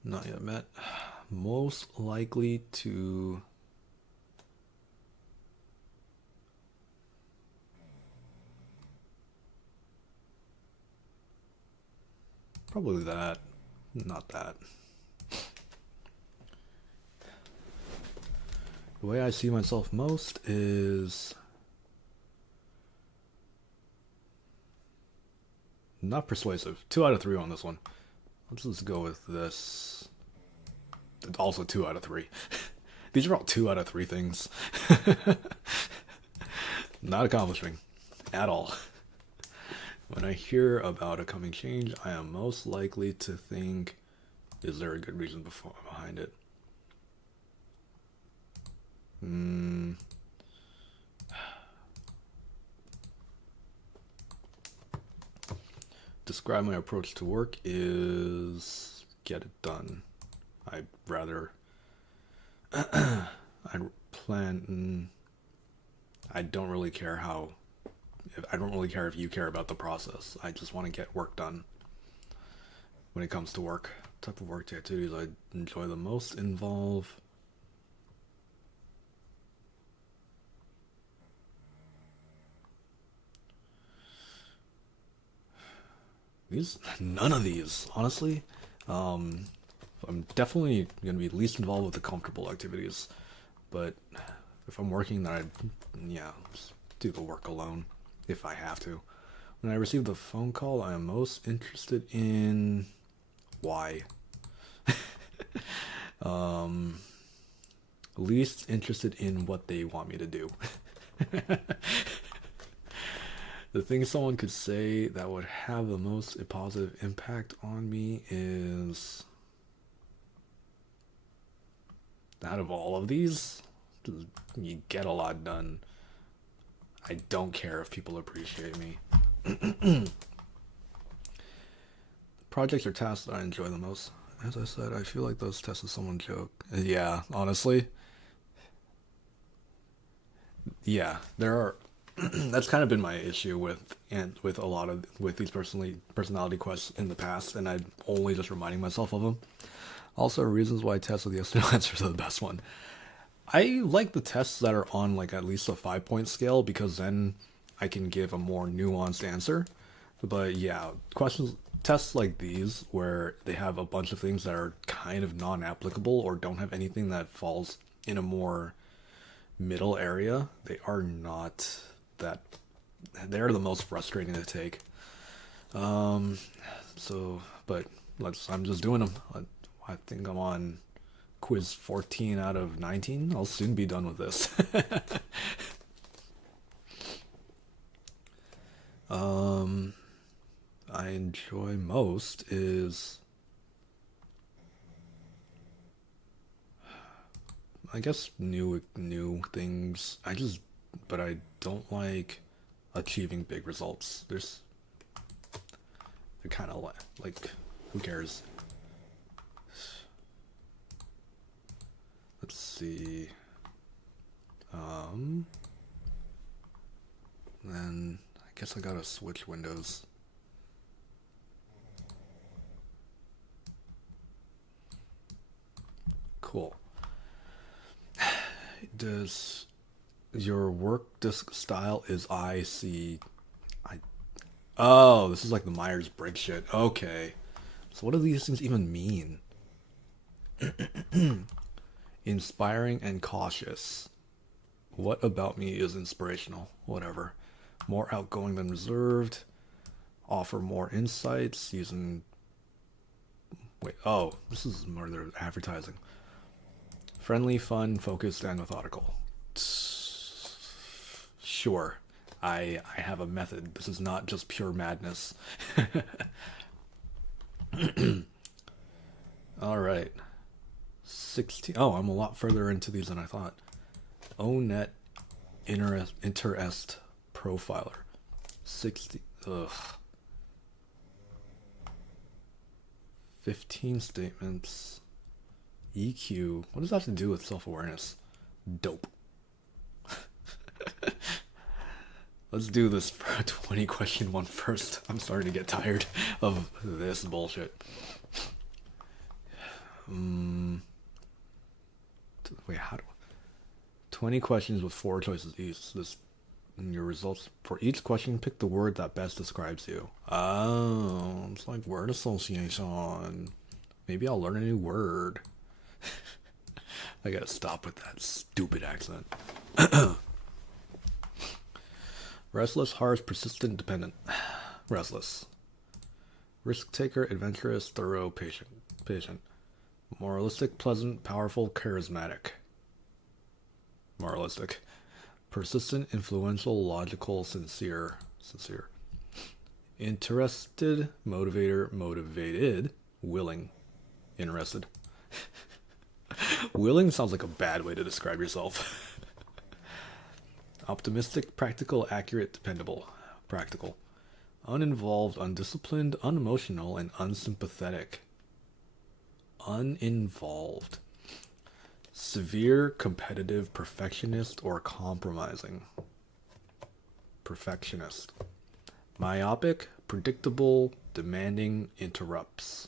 Not yet met. Most likely to probably that, not that. The way I see myself most is not persuasive. 2 out of 3 on this one. Let's just go with this. Also 2 out of 3. These are all 2 out of 3 things. Not accomplishing at all. When I hear about a coming change, I am most likely to think, is there a good reason behind it? Describe my approach to work is get it done. I'd rather I don't really care how I don't really care if you care about the process. I just want to get work done. When it comes to work, type of work activities I enjoy the most involve none of these, honestly. I'm definitely going to be least involved with the comfortable activities, but if I'm working, then I'd just do the work alone if I have to. When I receive the phone call, I am most interested in why. Least interested in what they want me to do. The thing someone could say that would have the most positive impact on me is, out of all of these, you get a lot done. I don't care if people appreciate me. Projects or tasks that I enjoy the most. As I said, I feel like those tests of someone joke. Yeah, honestly. Yeah, there are that's kind of been my issue with a lot of these personality quests in the past, and I'm only just reminding myself of them. Also, reasons why tests with yes/no answers are the best one. I like the tests that are on like at least a 5-point scale because then I can give a more nuanced answer. But yeah, tests like these where they have a bunch of things that are kind of non-applicable or don't have anything that falls in a more middle area, they are not that. They're the most frustrating to take. But I'm just doing them. I think I'm on quiz 14 out of 19. I'll soon be done with this. I enjoy most is, I guess, new things. But I don't like achieving big results. They're kind of like, who cares? Let's see. Then I guess I gotta switch windows. Cool. Does your work disk style is Oh, this is like the Myers-Briggs shit. Okay. So what do these things even mean? Inspiring and cautious. What about me is inspirational? Whatever. More outgoing than reserved. Offer more insights using... Wait, oh, this is more their advertising. Friendly, fun, focused, and methodical. Sure. I have a method. This is not just pure madness. All right. 16. Oh, I'm a lot further into these than I thought. ONET interest profiler. 60. Ugh. 15 statements. EQ. What does that have to do with self-awareness? Dope. Let's do this for a 20 question one first. I'm starting to get tired of this bullshit. Wait, how do 20 questions with 4 choices each. This in your results for each question, pick the word that best describes you. Oh, it's like word association. Maybe I'll learn a new word. I gotta stop with that stupid accent. Restless, harsh, persistent, dependent. Restless. Risk taker, adventurous, thorough, patient. Moralistic, pleasant, powerful, charismatic. Moralistic. Persistent, influential, logical, sincere. Interested, motivator, motivated, willing, interested. Willing sounds like a bad way to describe yourself. Optimistic, practical, accurate, dependable. Practical. Uninvolved, undisciplined, unemotional, and unsympathetic. Uninvolved. Severe, competitive, perfectionist, or compromising. Perfectionist. Myopic, predictable, demanding, interrupts.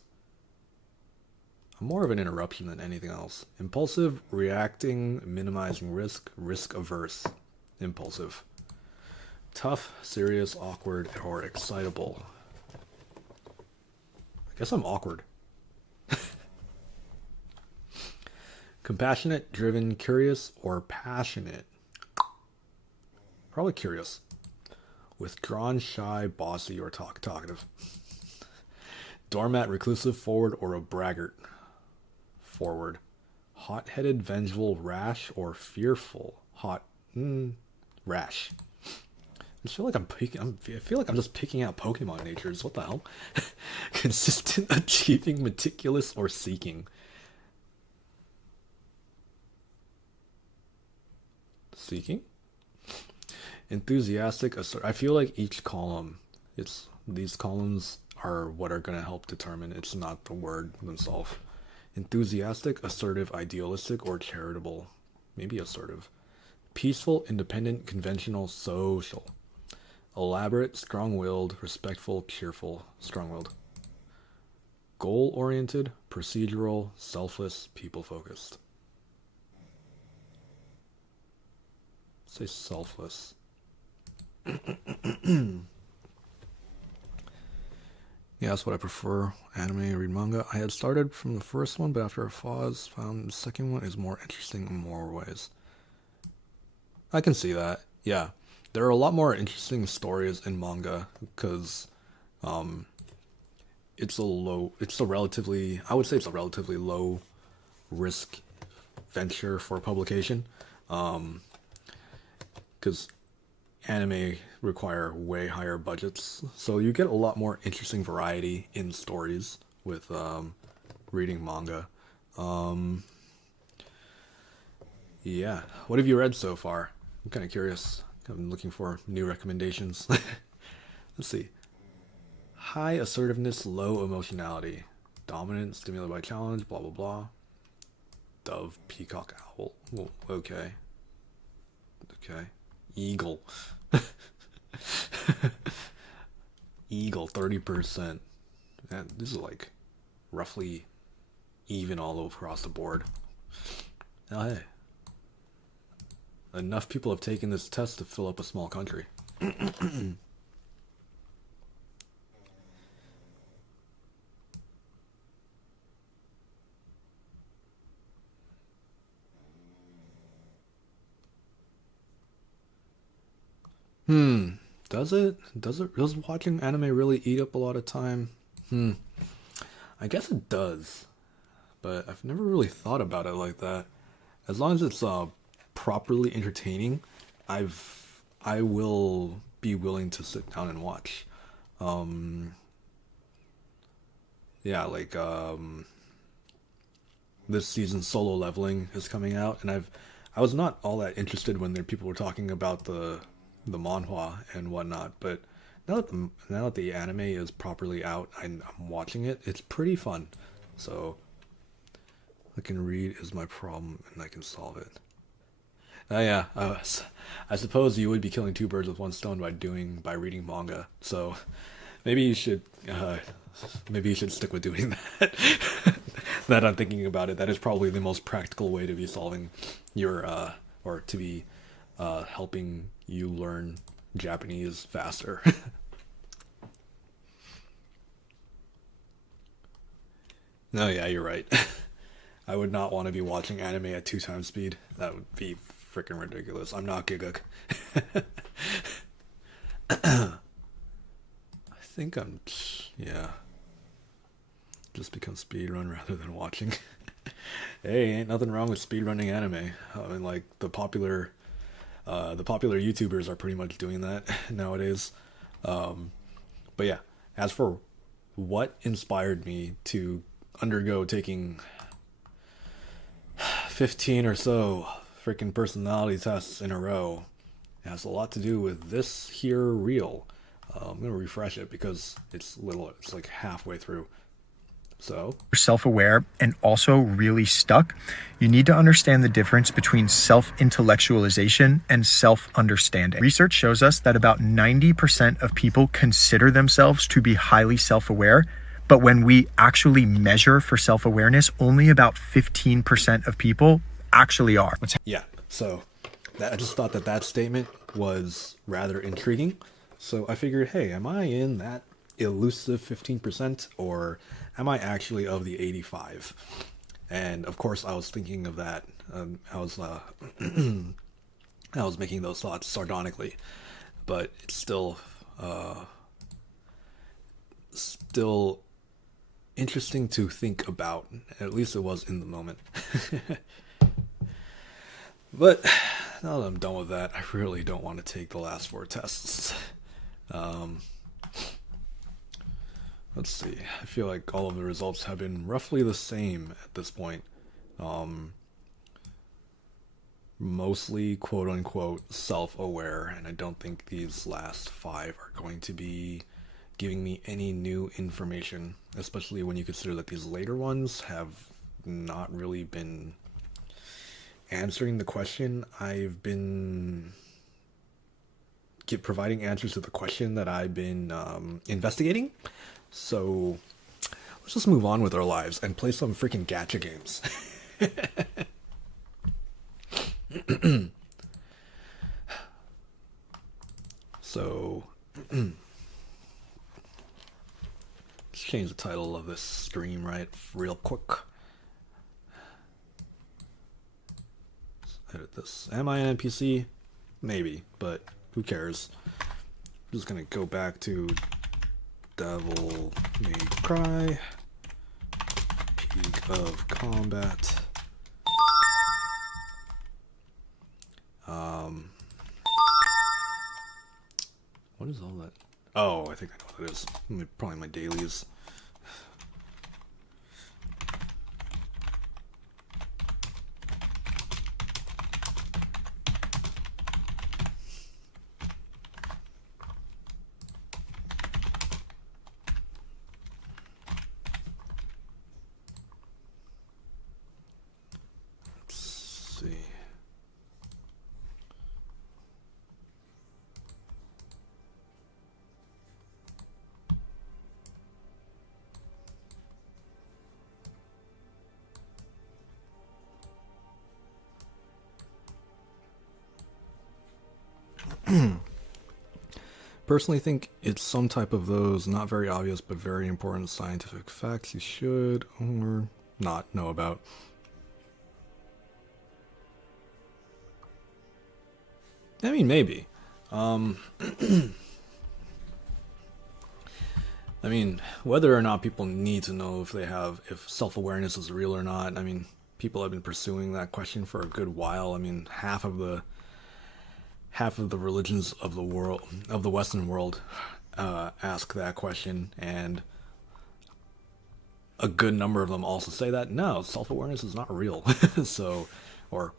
I'm more of an interruption than anything else. Impulsive, reacting, minimizing risk, risk averse. Impulsive. Tough, serious, awkward, or excitable. I guess I'm awkward. Compassionate, driven, curious, or passionate. Probably curious. Withdrawn, shy, bossy, or talkative. Doormat, reclusive, forward, or a braggart. Forward. Hot-headed, vengeful, rash, or fearful. Rash. I feel like I'm just picking out Pokemon natures. What the hell? Consistent, achieving, meticulous, or seeking. Seeking? Enthusiastic, I feel like each column, these columns are what are going to help determine. It's not the word themselves. Enthusiastic, assertive, idealistic, or charitable. Maybe assertive. Peaceful, independent, conventional, social. Elaborate, strong-willed, respectful, cheerful, strong-willed. Goal-oriented, procedural, selfless, people-focused. Say selfless. Yeah, that's what I prefer. Anime, read manga. I had started from the first one, but after a pause, found the second one is more interesting in more ways. I can see that. Yeah. There are a lot more interesting stories in manga because it's a relatively low risk venture for publication. Because anime require way higher budgets, so you get a lot more interesting variety in stories with reading manga. Yeah, what have you read so far? I'm kind of curious. I'm looking for new recommendations. Let's see. High assertiveness, low emotionality, dominant, stimulated by challenge, blah blah blah. Dove, peacock, owl. Well, okay. Eagle. Eagle, 30%. Man, this is like roughly even all across the board. Oh, hey. Enough people have taken this test to fill up a small country. Does watching anime really eat up a lot of time? I guess it does, but I've never really thought about it like that. As long as it's properly entertaining, I've I will be willing to sit down and watch. Um, yeah, like this season Solo Leveling is coming out, and I was not all that interested when people were talking about the manhwa and whatnot, but now that the anime is properly out, I'm watching it. It's pretty fun. So I can read is my problem, and I can solve it. Yeah, I suppose you would be killing two birds with one stone by reading manga. So maybe you should uh, maybe you should stick with doing that. That I'm thinking about it. That is probably the most practical way to be solving your or to be helping you learn Japanese faster. No, yeah, you're right. I would not want to be watching anime at two times speed. That would be freaking ridiculous. I'm not Giguk. I think yeah, just become speedrun rather than watching. Hey, ain't nothing wrong with speedrunning anime. I mean, like the popular YouTubers are pretty much doing that nowadays. Um, but yeah, as for what inspired me to undergo taking 15 or so freaking personality tests in a row, it has a lot to do with this here reel. I'm gonna refresh it because it's like halfway through. So self-aware and also really stuck, you need to understand the difference between self-intellectualization and self-understanding. Research shows us that about 90% of people consider themselves to be highly self-aware, but when we actually measure for self-awareness, only about 15% of people actually are. yeah, so I just thought that statement was rather intriguing. So I figured, hey, am I in that elusive 15%, or am I actually of the 85? And of course I was thinking of that. I was I was making those thoughts sardonically, but it's still interesting to think about. At least it was in the moment. But now that I'm done with that, I really don't want to take the last four tests. Um, let's see. I feel like all of the results have been roughly the same at this point. Mostly quote unquote self-aware, and I don't think these last five are going to be giving me any new information, especially when you consider that these later ones have not really been answering the question. I've been providing answers to the question that I've been investigating. So let's just move on with our lives and play some freaking gacha games. So let's change the title of this stream right real quick. Let's edit this. Am I an NPC? Maybe, but who cares? I'm just gonna go back to Devil May Cry, Peak of Combat. What is all that? Oh, I think I know what that is. Probably my dailies. Let's see. Personally think it's some type of those not very obvious but very important scientific facts you should or not know about. I mean, maybe. I mean, whether or not people need to know if self-awareness is real or not, I mean, people have been pursuing that question for a good while. I mean, half of the religions of the world, of the Western world, ask that question, and a good number of them also say that no, self-awareness is not real. So, or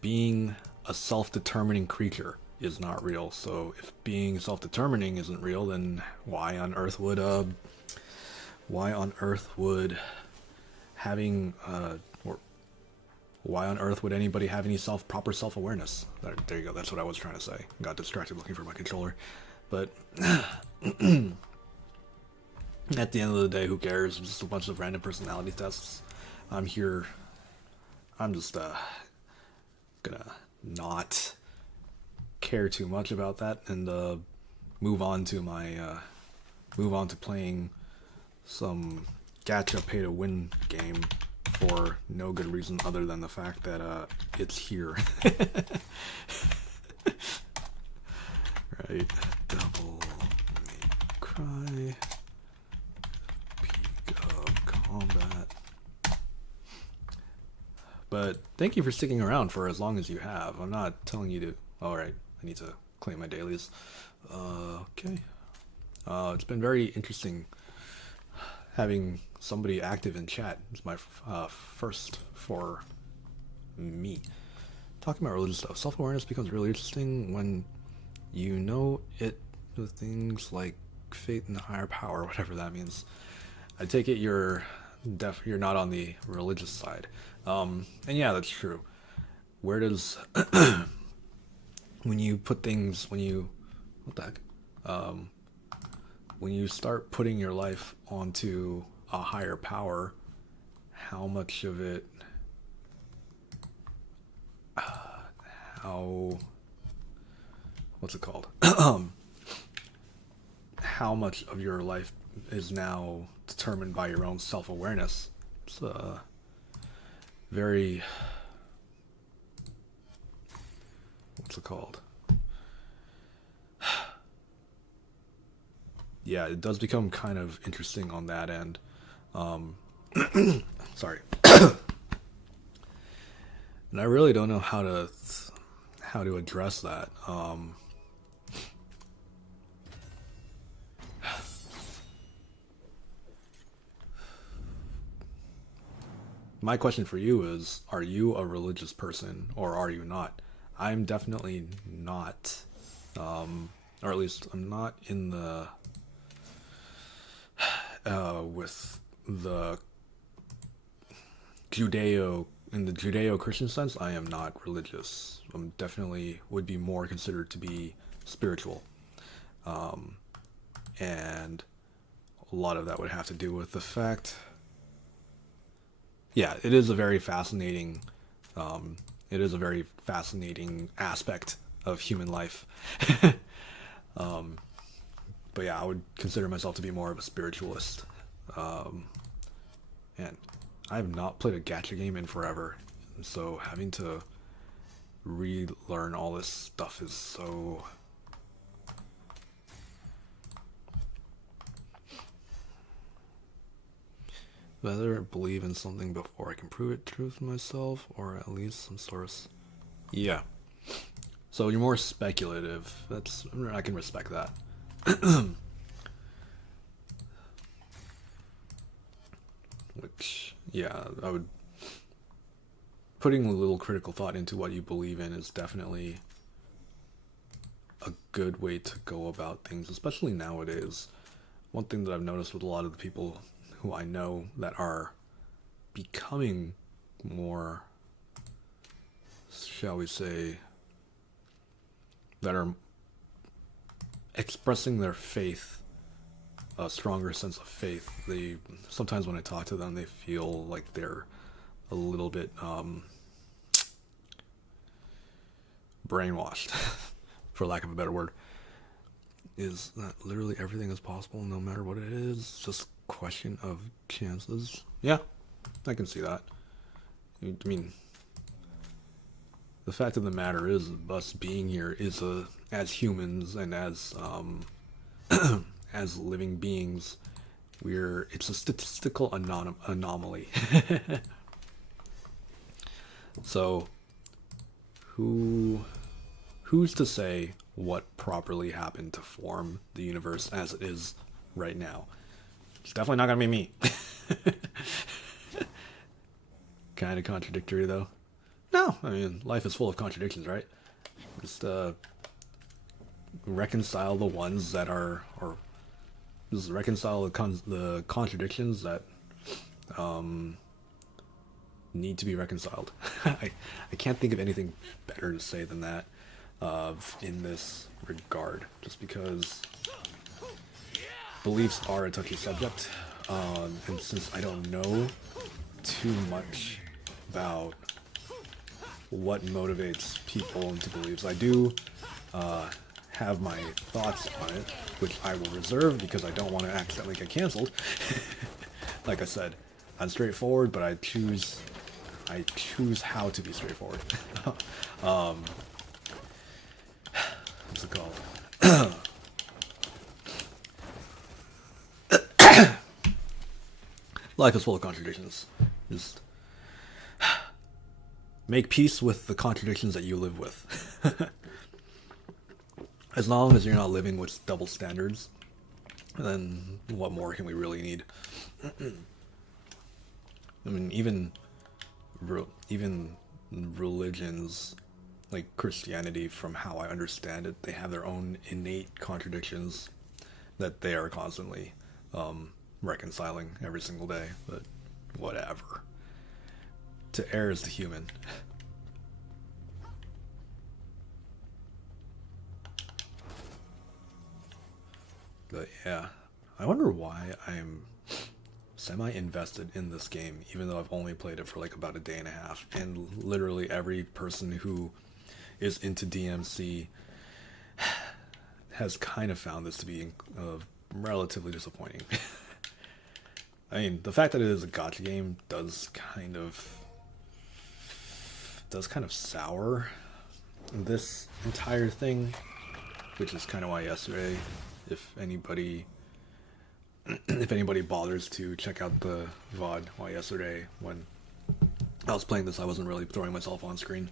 being a self-determining creature is not real. So if being self-determining isn't real, then why on earth would having or why on earth would anybody have any proper self-awareness? There you go. That's what I was trying to say. Got distracted looking for my controller. But at the end of the day, who cares? It's just a bunch of random personality tests. I'm just gonna not care too much about that and move on to playing some gacha pay to win game for no good reason other than the fact that it's here. Right. Double May Cry. Peak of Combat. But thank you for sticking around for as long as you have. I'm not telling you to... Alright, I need to claim my dailies. Okay. It's been very interesting having somebody active in chat. It's my first for me. Talking about religious stuff. Self-awareness becomes really interesting when you know it with things like faith in the higher power, whatever that means. I take it you're not on the religious side. And yeah, that's true. Where does when you put things, what the heck? When you start putting your life onto a higher power, how much of it, what's it called? How much of your life is now determined by your own self-awareness? It's very, what's it called? Yeah, it does become kind of interesting on that end. Sorry. And I really don't know how to address that. My question for you is, are you a religious person or are you not? I'm definitely not. Or at least I'm not in the with the Judeo-Christian sense. I am not religious. I'm definitely would be more considered to be spiritual. And a lot of that would have to do with the fact, yeah, it is a very fascinating aspect of human life. But yeah, I would consider myself to be more of a spiritualist. And I have not played a gacha game in forever, so having to relearn all this stuff is so... Whether believe in something before I can prove it true to myself, or at least some source. Yeah. So you're more speculative. I can respect that. Which, yeah, putting a little critical thought into what you believe in is definitely a good way to go about things, especially nowadays. One thing that I've noticed with a lot of the people who I know that are becoming more, shall we say, that are expressing their faith, a stronger sense of faith. They sometimes, when I talk to them, they feel like they're a little bit brainwashed, for lack of a better word. Is that literally everything is possible no matter what it is, just question of chances? Yeah, I can see that. I mean, the fact of the matter is, us being here is as humans and as as living beings, it's a statistical anomaly. So, who who's to say what properly happened to form the universe as it is right now? It's definitely not gonna be me. Kind of contradictory, though. No, I mean, life is full of contradictions, right? Just reconcile the ones that are, or just reconcile the contradictions that need to be reconciled. I can't think of anything better to say than that in this regard, just because beliefs are a touchy subject, and since I don't know too much about what motivates people into beliefs, I do have my thoughts on it, which I will reserve because I don't want to accidentally get canceled. Like I said, I'm straightforward, but I choose how to be straightforward. What's it called? Life is full of contradictions. Just make peace with the contradictions that you live with. As long as you're not living with double standards, then what more can we really need? I mean, even religions like Christianity, from how I understand it, they have their own innate contradictions that they are constantly reconciling every single day. But whatever. To err is to human. But yeah, I wonder why I'm semi-invested in this game, even though I've only played it for like about a day and a half. And literally every person who is into DMC has kind of found this to be relatively disappointing. I mean, the fact that it is a gacha game does kind of sour this entire thing, which is kind of why yesterday, if anybody bothers to check out the VOD, why yesterday when I was playing this, I wasn't really throwing myself on screen.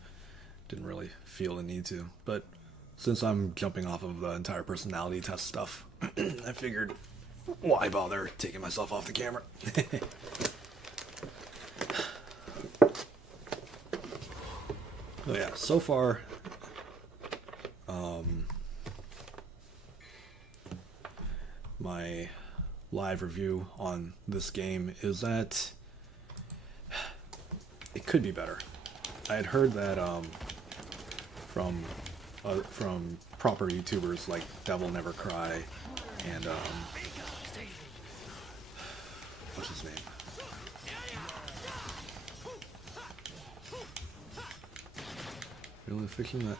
Didn't really feel the need to. But since I'm jumping off of the entire personality test stuff, I figured, why bother taking myself off the camera? Oh yeah, so far, my live review on this game is that it could be better. I had heard that from proper YouTubers like Devil Never Cry and what's his name? Real fiction that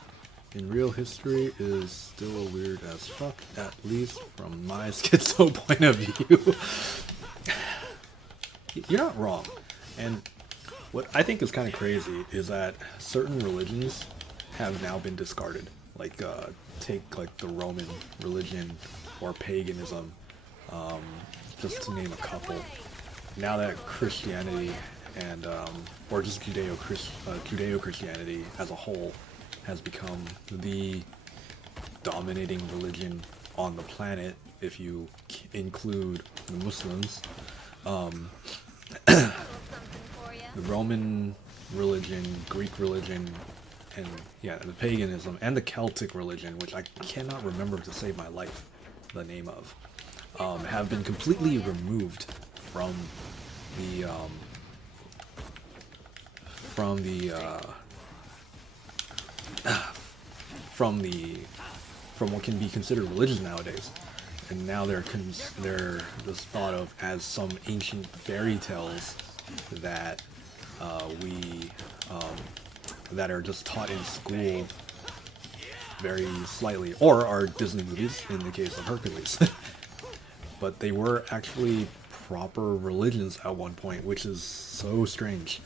in real history is still weird as fuck, at least from my schizo point of view. You're not wrong. And what I think is kind of crazy is that certain religions have now been discarded. Like, take like the Roman religion or paganism, just to name a couple. Now that Christianity and or just Judeo-Christianity as a whole has become the dominating religion on the planet, if you include the Muslims, the Roman religion, Greek religion, and yeah, the paganism and the Celtic religion, which I cannot remember to save my life the name of, have been completely removed from from what can be considered religions nowadays, and now they're just thought of as some ancient fairy tales that that are just taught in school very slightly, or are Disney movies in the case of Hercules. But they were actually proper religions at one point, which is so strange.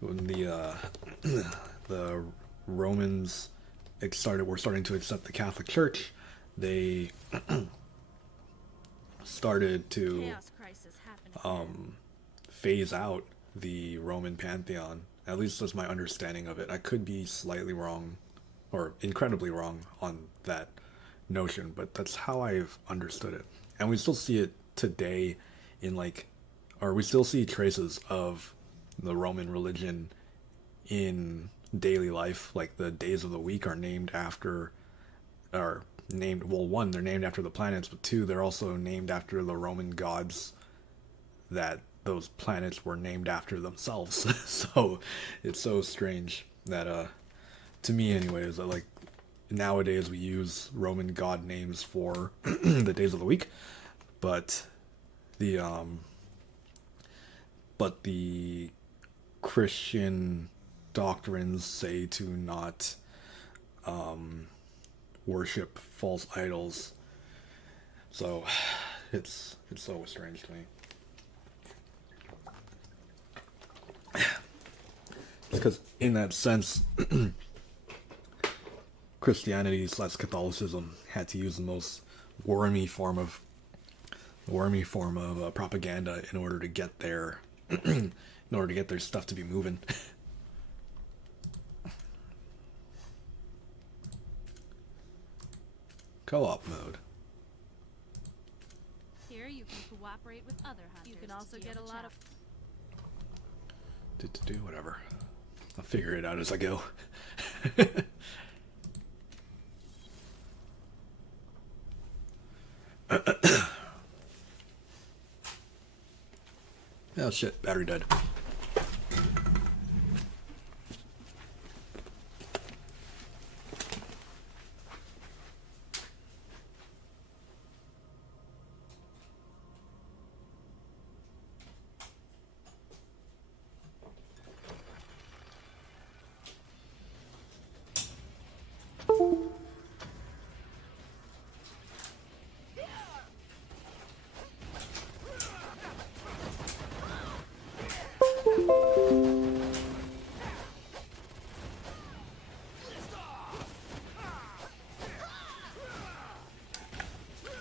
When the Romans were starting to accept the Catholic Church, they started to phase out the Roman pantheon. At least that's my understanding of it. I could be slightly wrong or incredibly wrong on that notion, but that's how I've understood it. And we still see it today in like, or we still see traces of the Roman religion in daily life. Like the days of the week are named after, are named, well, one, they're named after the planets, but two, they're also named after the Roman gods that those planets were named after themselves. So it's so strange that, to me anyways, that like nowadays we use Roman god names for the days of the week, but the the Christian doctrines say to not worship false idols. So it's so strange to me. Because in that sense, Christianity / Catholicism had to use the most wormy form of propaganda in order to get their in order to get their stuff to be moving. Co-op mode. Here you can cooperate with other hunters. You can also get a lot of Do whatever. I'll figure it out as I go. Oh shit, battery dead.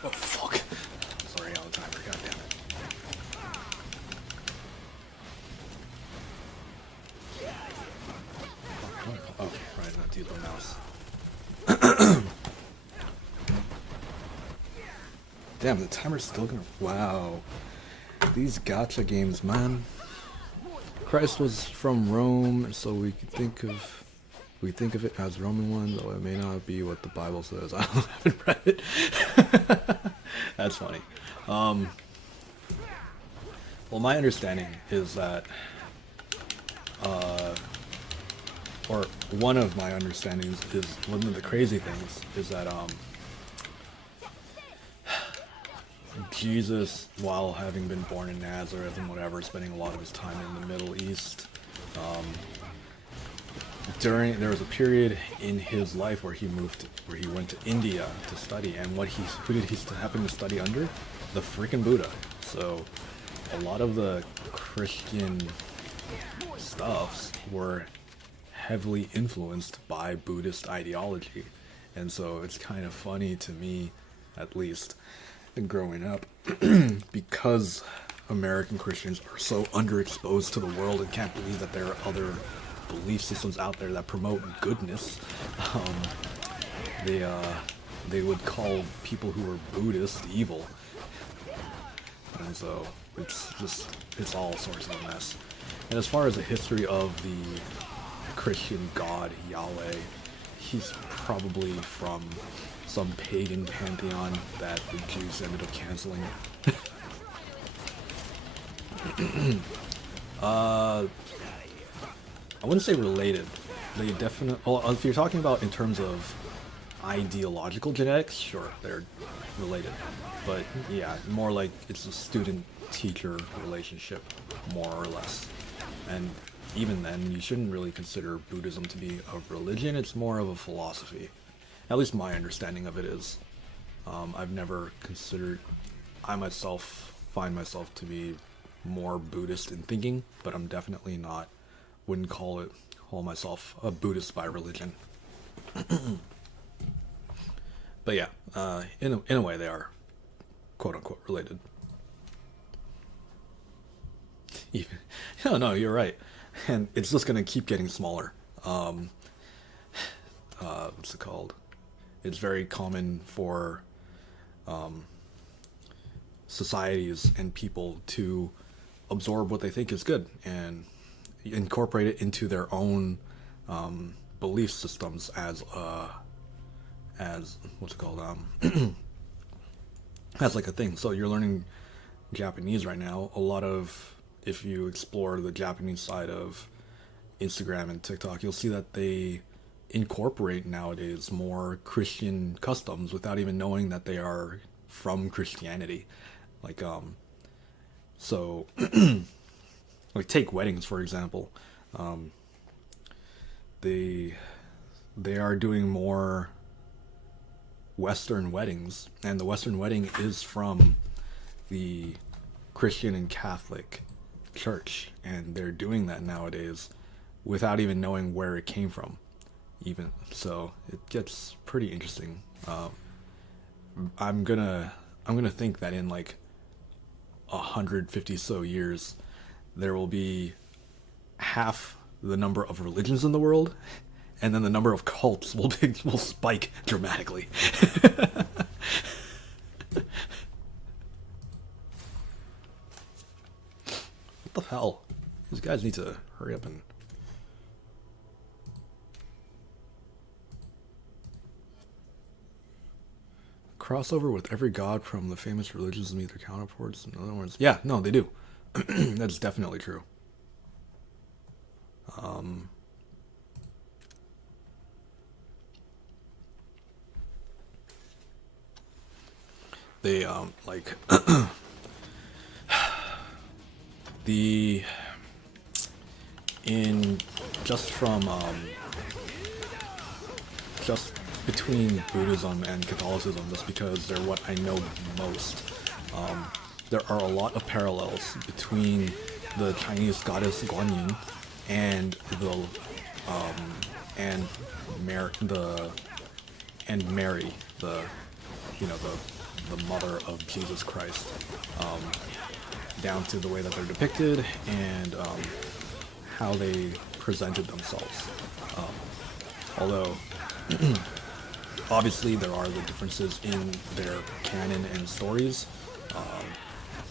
Oh fuck. Sorry on the timer, god damn it. Oh, right, not to use the mouse. Damn, the timer's still gonna. Wow. These gacha games, man. Christ was from Rome, so we think of it as Roman one, though it may not be what the Bible says. I haven't read it. That's funny. Well, my understanding is that, or one of my understandings is, one of the crazy things is that, Jesus, while having been born in Nazareth and whatever, spending a lot of his time in the Middle East, there was a period in his life where he went to India to study, and who did he happen to study under? The freaking Buddha. So a lot of the Christian stuffs were heavily influenced by Buddhist ideology, and so it's kind of funny to me, at least, growing up, because American Christians are so underexposed to the world and can't believe that there are other belief systems out there that promote goodness. They would call people who are Buddhist evil, and so it's all sorts of a mess. And as far as the history of the Christian god Yahweh, he's probably from some pagan pantheon that the Jews ended up canceling. I wouldn't say related. They definitely. Well, if you're talking about in terms of ideological genetics, sure, they're related. But yeah, more like it's a student-teacher relationship, more or less. And even then, you shouldn't really consider Buddhism to be a religion. It's more of a philosophy. At least my understanding of it is. I've never considered. I myself find myself to be more Buddhist in thinking, but I'm definitely not. Wouldn't call myself a Buddhist by religion. But yeah, in a way they are, quote unquote, related. Even, no, you're right, and it's just gonna keep getting smaller. what's it called? It's very common for societies and people to absorb what they think is good and incorporate it into their own belief systems as what's it called as like a thing. So you're learning Japanese right now. A lot of, if you explore the Japanese side of Instagram and TikTok, you'll see that they incorporate nowadays more Christian customs without even knowing that they are from Christianity. Like so like take weddings for example. They are doing more Western weddings, and the Western wedding is from the Christian and Catholic Church, and they're doing that nowadays without even knowing where it came from. Even so, it gets pretty interesting. I'm gonna think that in like 150 so years, there will be half the number of religions in the world, and then the number of cults will spike dramatically. What the hell? These guys need to hurry up and... Crossover with every god from the famous religions meet their counterparts. In other words, yeah, no, they do. That's definitely true. They like the in just from just between Buddhism and Catholicism, just because they're what I know most. There are a lot of parallels between the Chinese goddess Guanyin and the Mary, the the mother of Jesus Christ, down to the way that they're depicted and how they presented themselves. Although obviously there are the differences in their canon and stories.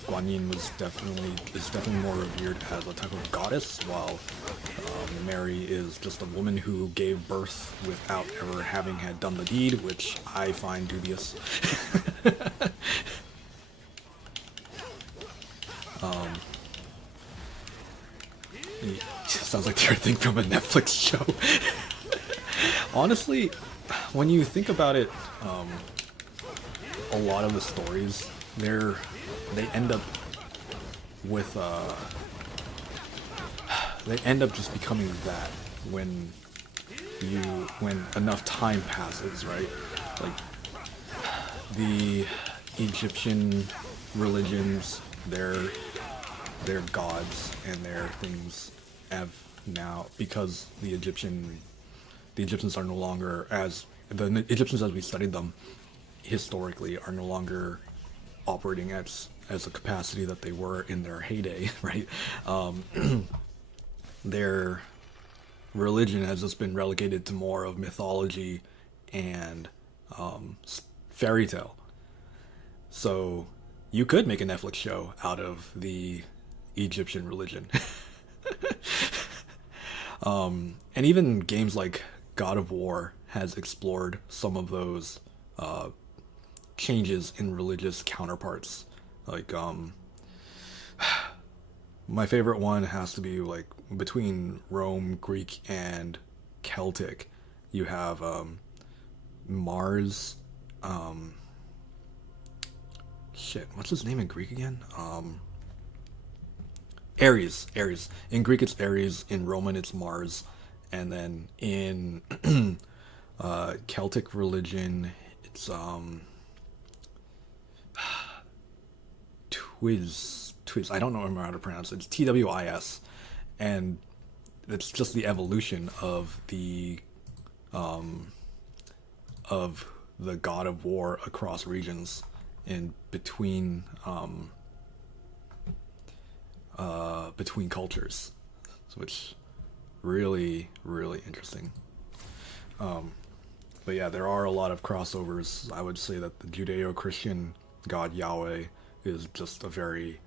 Guanyin is definitely more revered as a type of goddess, while Mary is just a woman who gave birth without ever having had done the deed, which I find dubious. It sounds like they're a thing from a Netflix show. Honestly, when you think about it, a lot of the stories, they end up with they end up just becoming that when enough time passes, right? Like the Egyptian religions, their gods and their things have now, because the Egyptians are no longer, as the Egyptians as we studied them historically, are no longer operating as a capacity that they were in their heyday, right? Their religion has just been relegated to more of mythology and fairy tale. So you could make a Netflix show out of the Egyptian religion. And even games like God of War has explored some of those changes in religious counterparts. Like my favorite one has to be like between Rome, Greek, and Celtic. You have Mars. What's his name in Greek again? Ares. In Greek it's Ares, in Roman it's Mars, and then in Celtic religion it's Twiz. I don't know how to pronounce it. It's Twis, and it's just the evolution of the god of war across regions in between cultures, which really interesting. But yeah, there are a lot of crossovers. I would say that the Judeo-Christian god Yahweh is just a very,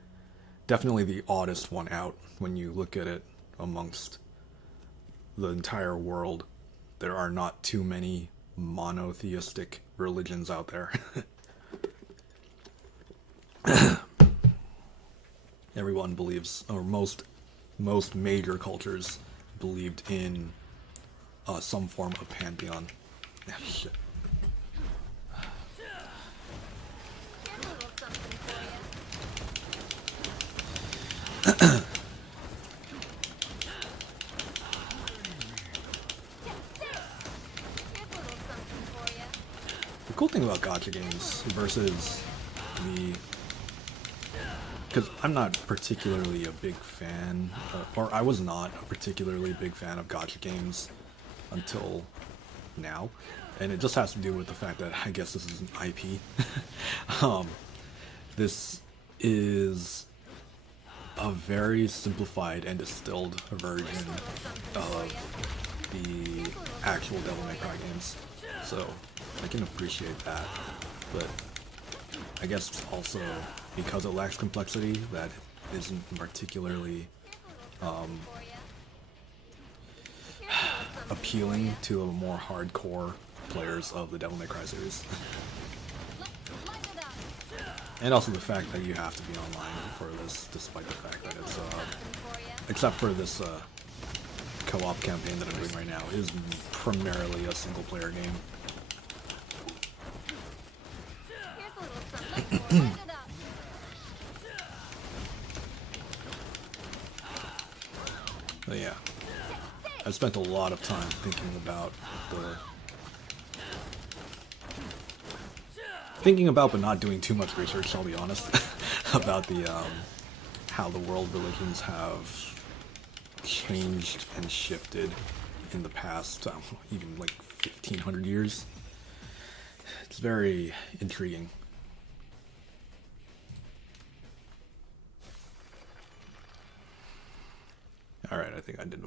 definitely the oddest one out when you look at it amongst the entire world. There are not too many monotheistic religions out there. Everyone believes, or most major cultures believed in some form of pantheon. Ah, shit. Here's a little something for you. Here's a little something for you. The cool thing about gacha games versus the, because I'm not particularly a big fan, or I was not a particularly big fan of gacha games until now, and it just has to do with the fact that I guess this is an IP. This is a very simplified and distilled version of the actual Devil May Cry games, so I can appreciate that, but I guess it's also because it lacks complexity that isn't particularly appealing to the more hardcore players of the Devil May Cry series. Light it up. And also the fact that you have to be online for this, despite the fact that it's, Something for you. except for this co-op campaign that I'm doing right now, is primarily a single-player game. Here's a little something for you. Light it up. But yeah, I spent a lot of time thinking about but not doing too much research, I'll be honest, about the how the world religions have changed and shifted in the past even like 1500 years. It's very intriguing. Alright, I think I did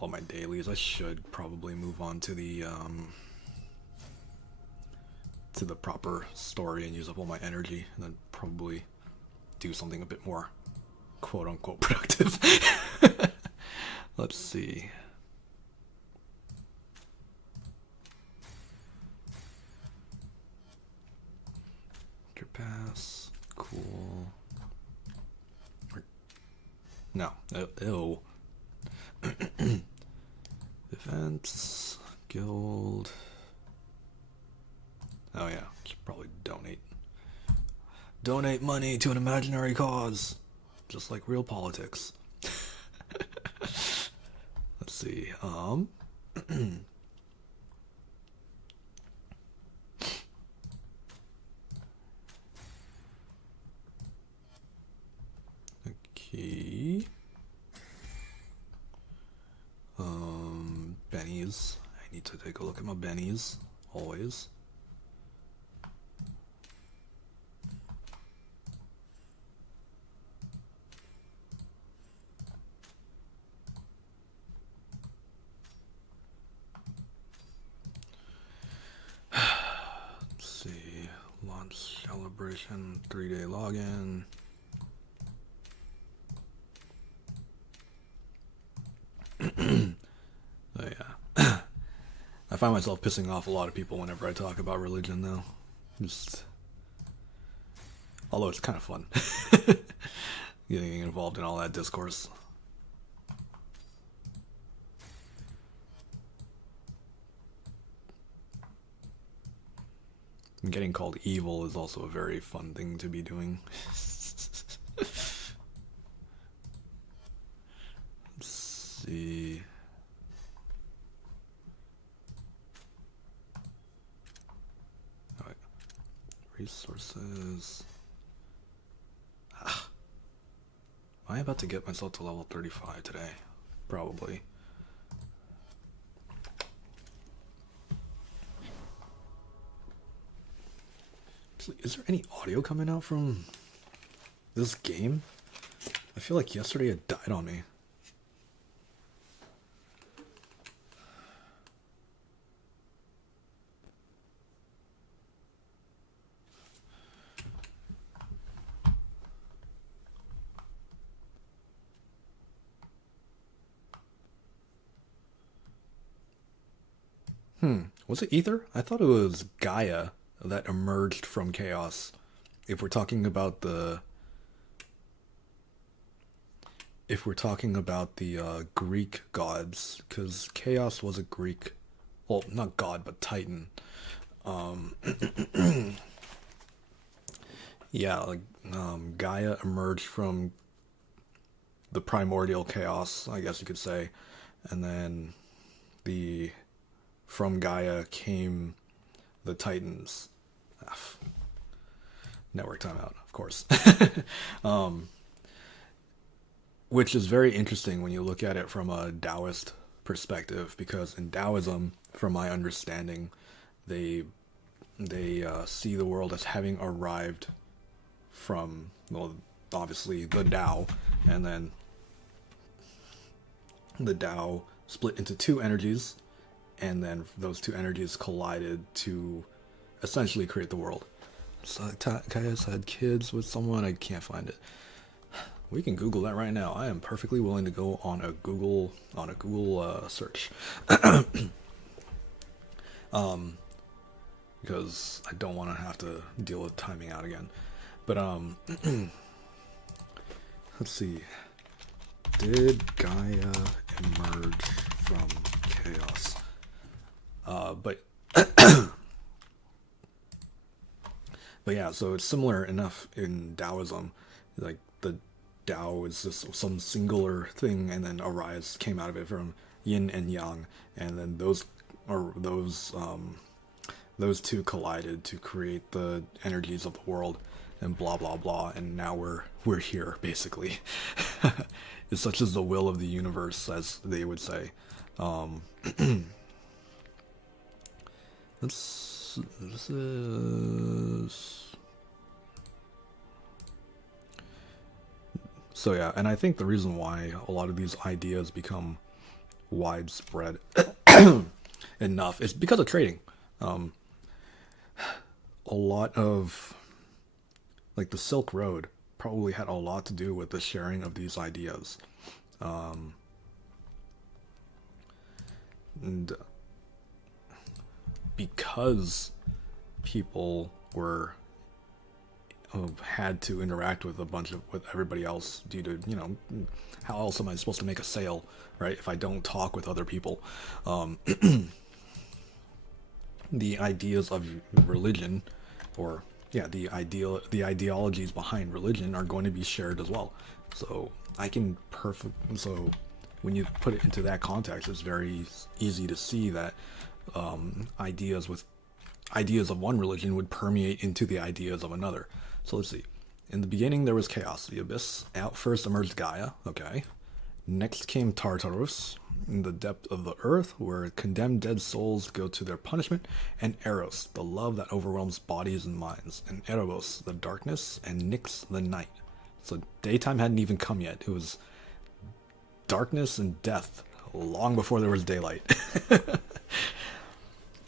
all my dailies. I should probably move on to the proper story and use up all my energy, and then probably do something a bit more quote-unquote productive. Let's see. Pass, cool. No, ew. Events, guild. Oh yeah, should probably donate. Donate money to an imaginary cause, just like real politics. Let's see. Okay. Bennies. I need to take a look at my bennies, always. Let's see. Launch celebration, 3-day login. Oh yeah. I find myself pissing off a lot of people whenever I talk about religion though. Just, although it's kind of fun getting involved in all that discourse. And getting called evil is also a very fun thing to be doing. Let's see. Resources. Ah. Am I about to get myself to level 35 today? Probably. Actually, is there any audio coming out from this game? I feel like yesterday it died on me. Was it ether? I thought it was Gaia that emerged from chaos. If we're talking about the Greek gods, because chaos was a Greek, well, not god, but titan. Yeah, like Gaia emerged from the primordial chaos, I guess you could say, and then from Gaia came the Titans. Network timeout, of course. Which is very interesting when you look at it from a Taoist perspective, because in Taoism, from my understanding, they see the world as having arrived from, well, obviously the Tao, and then the Tao split into two energies, and then those two energies collided to essentially create the world. So Caius had kids with someone, I can't find it. We can Google that right now. I am perfectly willing to go on a Google search. Because I don't want to have to deal with timing out again. But let's see. Did Gaia emerge from chaos? But yeah, so it's similar enough in Taoism. Like the Tao is just some singular thing, and then arise came out of it from yin and yang, and then those two collided to create the energies of the world, and blah blah blah, and now we're here basically. It's such as the will of the universe, as they would say. This is... So yeah, and I think the reason why a lot of these ideas become widespread enough is because of trading. A lot of, like, the Silk Road probably had a lot to do with the sharing of these ideas. And because people had to interact with with everybody else due to, how else am I supposed to make a sale, right, if I don't talk with other people? The ideas of religion, or the ideologies behind religion are going to be shared as well. So so when you put it into that context, it's very easy to see that ideas of one religion would permeate into the ideas of another. So let's see. In the beginning, there was chaos, the abyss. Out first emerged Gaia. Okay. Next came Tartarus, in the depth of the earth, where condemned dead souls go to their punishment, and Eros, the love that overwhelms bodies and minds, and Erebos, the darkness, and Nyx, the night. So daytime hadn't even come yet. It was darkness and death long before there was daylight.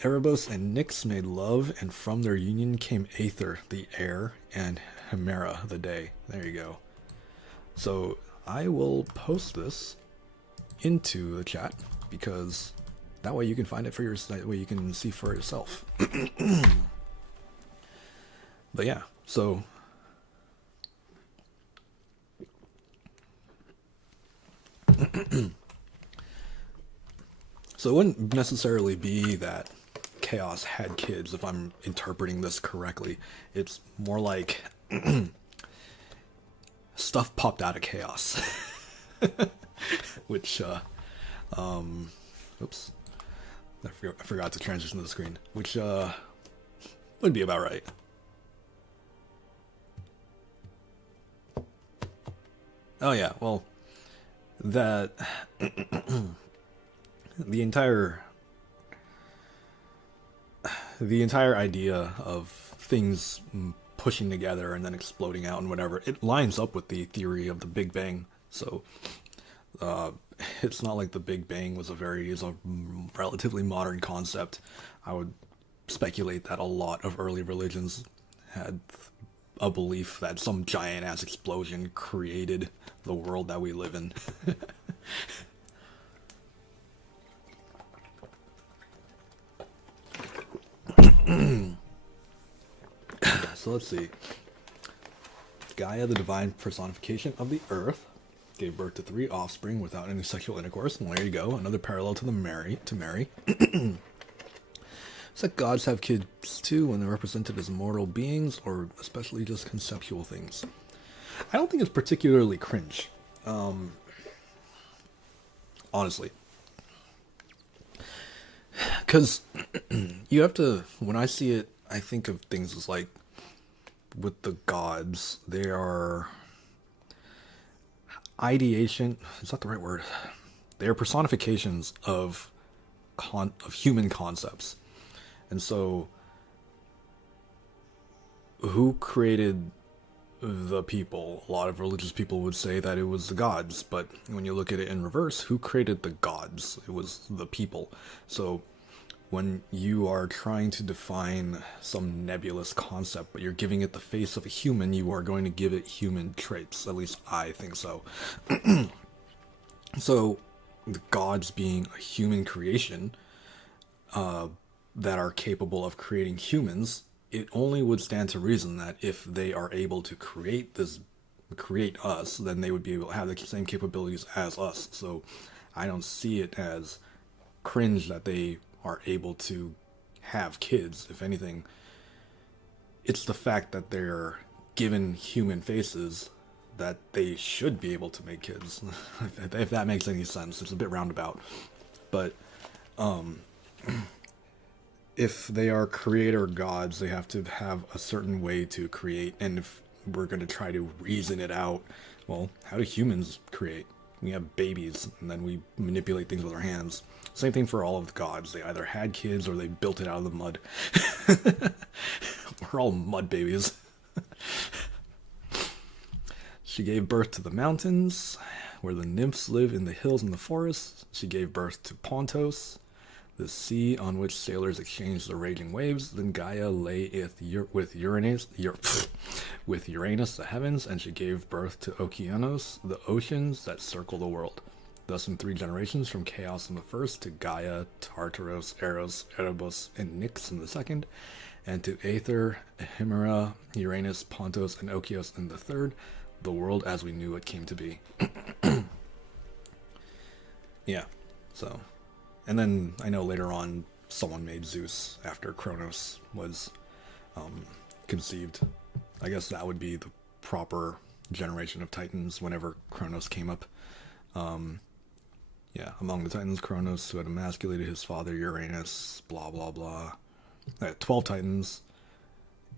Erebos and Nyx made love, and from their union came Aether, the air, and Hemera, the day. There you go. So I will post this into the chat, because that way you can find it for that way you can see for yourself. But yeah, so so it wouldn't necessarily be that chaos had kids, if I'm interpreting this correctly. It's more like stuff popped out of chaos. Which oops, I forgot to transition to the screen, which would be about right. Oh yeah, well, that the entire idea of things pushing together and then exploding out and whatever, it lines up with the theory of the Big Bang. So it's not like the Big Bang is a relatively modern concept. I would speculate that a lot of early religions had a belief that some giant ass explosion created the world that we live in. So let's see. Gaia, the divine personification of the earth, gave birth to 3 offspring without any sexual intercourse. Well, there you go. Another parallel to Mary. It's like gods have kids too when they're represented as mortal beings, or especially just conceptual things. I don't think it's particularly cringe. Honestly. Because you have to, when I see it, I think of things as like, with the gods, they are ideation, is that the right word? They are personifications of human concepts. And so, who created the people? A lot of religious people would say that it was the gods, but when you look at it in reverse, who created the gods? It was the people. So when you are trying to define some nebulous concept, but you're giving it the face of a human, you are going to give it human traits. At least I think so. So the gods being a human creation, that are capable of creating humans, it only would stand to reason that if they are able to create us, then they would be able to have the same capabilities as us. So I don't see it as cringe that they are able to have kids. If anything, it's the fact that they're given human faces that they should be able to make kids. If that makes any sense. It's a bit roundabout. But if they are creator gods, they have to have a certain way to create. And if we're going to try to reason it out, well, how do humans create? We have babies, and then we manipulate things with our hands. Same thing for all of the gods. They either had kids or they built it out of the mud. We're all mud babies. She gave birth to the mountains, where the nymphs live in the hills and the forests. She gave birth to Pontos, the sea on which sailors exchange the raging waves. Then Gaia lay with Uranus, the heavens, and she gave birth to Okeanos, the oceans that circle the world. Thus in 3 generations, from Chaos in the first, to Gaia, Tartaros, Eros, Erebus, and Nyx in the second, and to Aether, Hemera, Uranus, Pontos, and Okeos in the third, the world as we knew it came to be. Yeah, so... And then I know later on someone made Zeus after Kronos was conceived. I guess that would be the proper generation of Titans whenever Kronos came up. Yeah, among the Titans, Kronos, who had emasculated his father Uranus, blah blah blah. 12 Titans,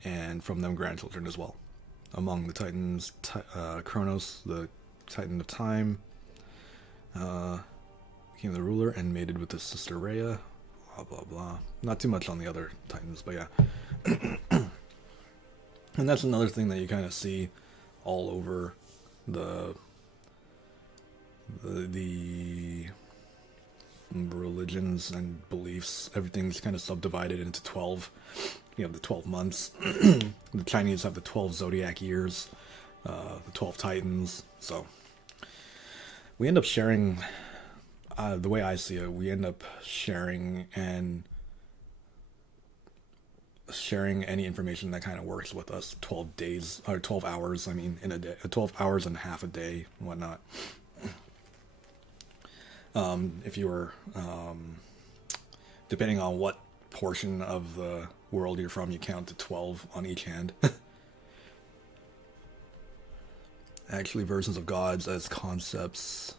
and from them grandchildren as well. Among the Titans, Kronos, the Titan of Time, became the ruler and mated with his sister Rhea, blah blah blah. Not too much on the other Titans, but yeah. And that's another thing that you kind of see all over the religions and beliefs. Everything's kind of subdivided into 12. You have the 12 months. The Chinese have the 12 zodiac years, the 12 Titans. So we end up sharing. The way I see it, we end up sharing any information that kind of works with us. 12 days or 12 hours. I mean, in a day, 12 hours and half a day, and whatnot. If you were, depending on what portion of the world you're from, you count to 12 on each hand. Actually, versions of gods as concepts,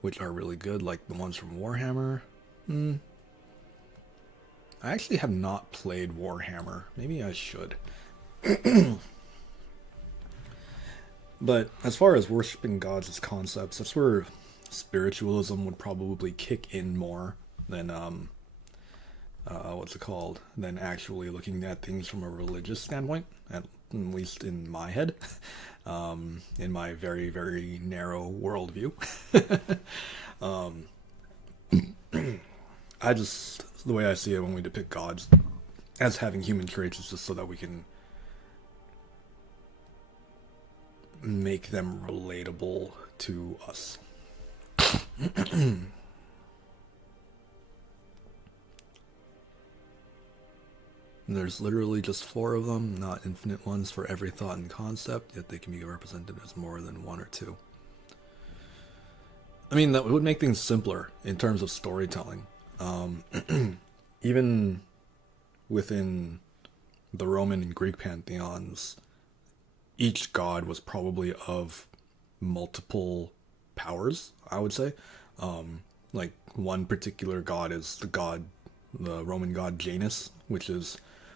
which are really good, like the ones from Warhammer. I actually have not played Warhammer. Maybe I should. But as far as worshiping gods as concepts, that's where spiritualism would probably kick in more than than actually looking at things from a religious standpoint, at least in my head. In my very, very narrow worldview. The way I see it when we depict gods as having human traits is just so that we can make them relatable to us. And there's literally just 4 of them, not infinite ones for every thought and concept, yet they can be represented as more than 1 or 2. I mean, that would make things simpler in terms of storytelling. Even within the Roman and Greek pantheons, each god was probably of multiple powers, I would say. Like, one particular god is the Roman god Janus,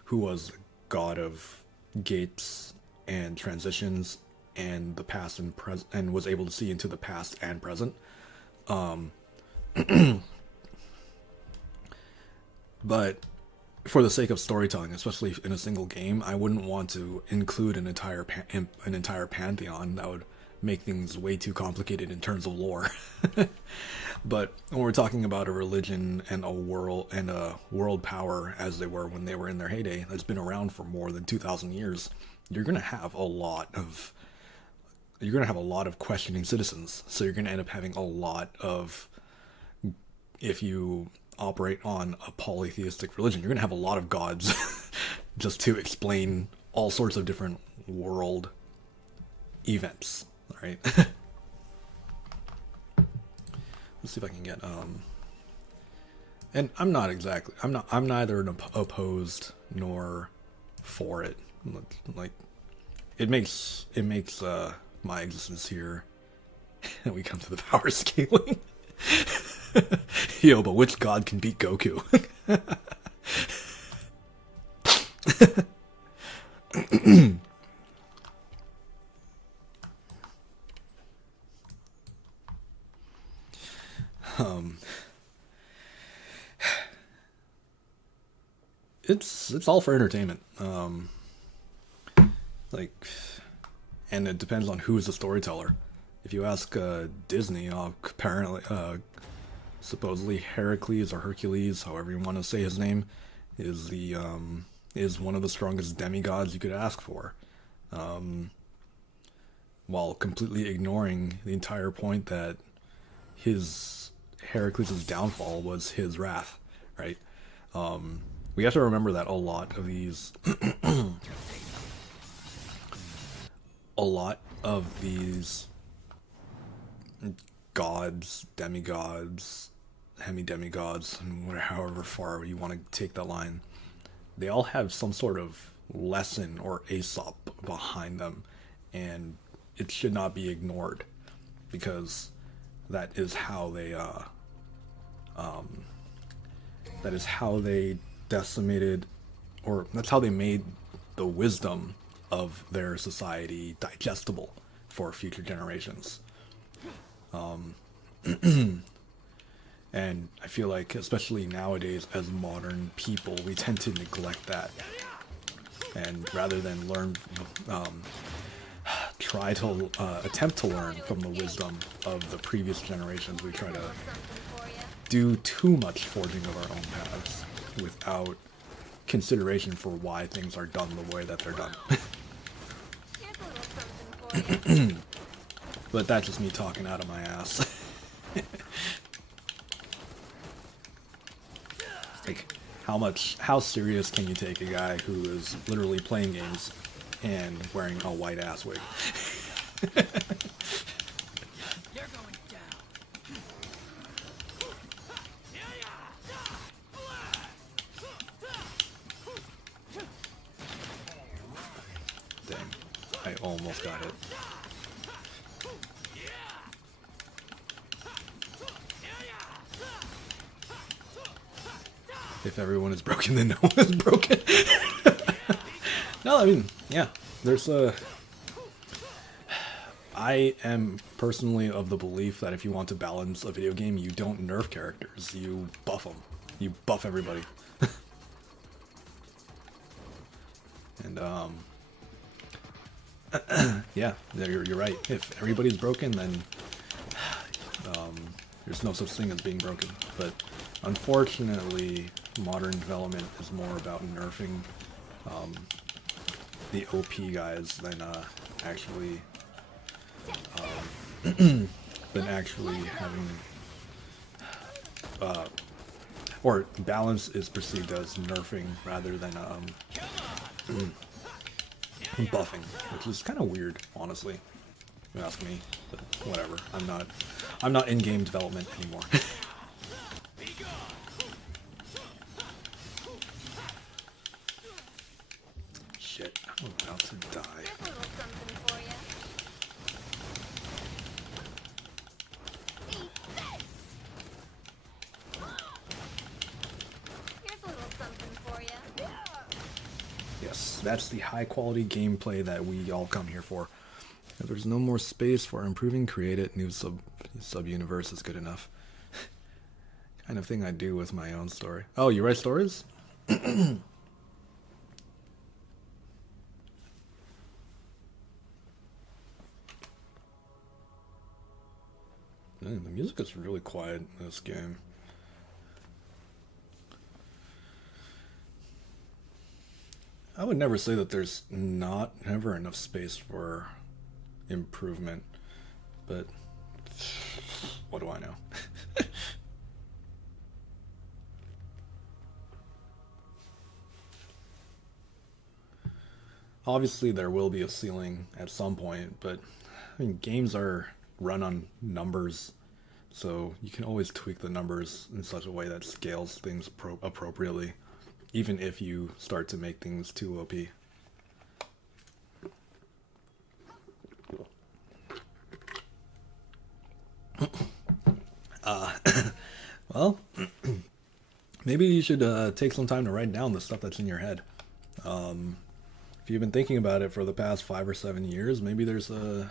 who was god of gates and transitions and the past and present, and was able to see into the past and present. But for the sake of storytelling, especially in a single game, I wouldn't want to include an entire pantheon. That would make things way too complicated in terms of lore. But when we're talking about a religion and a world power as they were when they were in their heyday, that's been around for more than 2,000 years, you're gonna have a lot of questioning citizens. So you're gonna end up having a lot of, if you operate on a polytheistic religion, you're gonna have a lot of gods just to explain all sorts of different world events. Right? Let's see if I can get and I'm neither opposed nor for it. Like, it makes my existence here. And we come to the power scaling. Yo, but which god can beat Goku? It's all for entertainment. Like, and it depends on who is the storyteller. If you ask Disney, apparently, supposedly Heracles or Hercules, however you want to say his name, is one of the strongest demigods you could ask for, while completely ignoring the entire point that Heracles' downfall was his wrath, right? We have to remember that a lot of these gods, demigods, hemi-demigods, and however far you want to take that line, they all have some sort of lesson or Aesop behind them, and it should not be ignored, because that is how they decimated, or that's how they made the wisdom of their society digestible for future generations. And I feel like, especially nowadays, as modern people, we tend to neglect that, and rather than attempt to learn from the wisdom of the previous generations, we try to do too much forging of our own paths without consideration for why things are done the way that they're done. Here's a little something for you. But that's just me talking out of my ass. Like, how serious can you take a guy who is literally playing games and wearing a white ass wig? Dang, I almost got hit. If everyone is broken, then no one is broken. No, I mean, yeah, I am personally of the belief that if you want to balance a video game, you don't nerf characters, you buff them. You buff everybody. And, yeah, you're right. If everybody's broken, then there's no such thing as being broken. But unfortunately, modern development is more about nerfing the OP guys than actually or balance is perceived as nerfing rather than buffing, which is kind of weird, honestly. If you ask me, but whatever. I'm not in game development anymore. Shit, I'm about to die. Here's a little something for you. Eat this! Here's a little something for you. Yes, that's the high quality gameplay that we all come here for. If there's no more space for improving, create it. New sub universe is good enough. Kind of thing I do with my own story. Oh, you write stories? Man, the music is really quiet in this game. I would never say that there's never enough space for improvement, but what do I know? Obviously there will be a ceiling at some point, but I mean, games are run on numbers, so you can always tweak the numbers in such a way that scales things appropriately, even if you start to make things too OP. Well, maybe you should take some time to write down the stuff that's in your head. If you've been thinking about it for the past 5 or 7 years, maybe there's a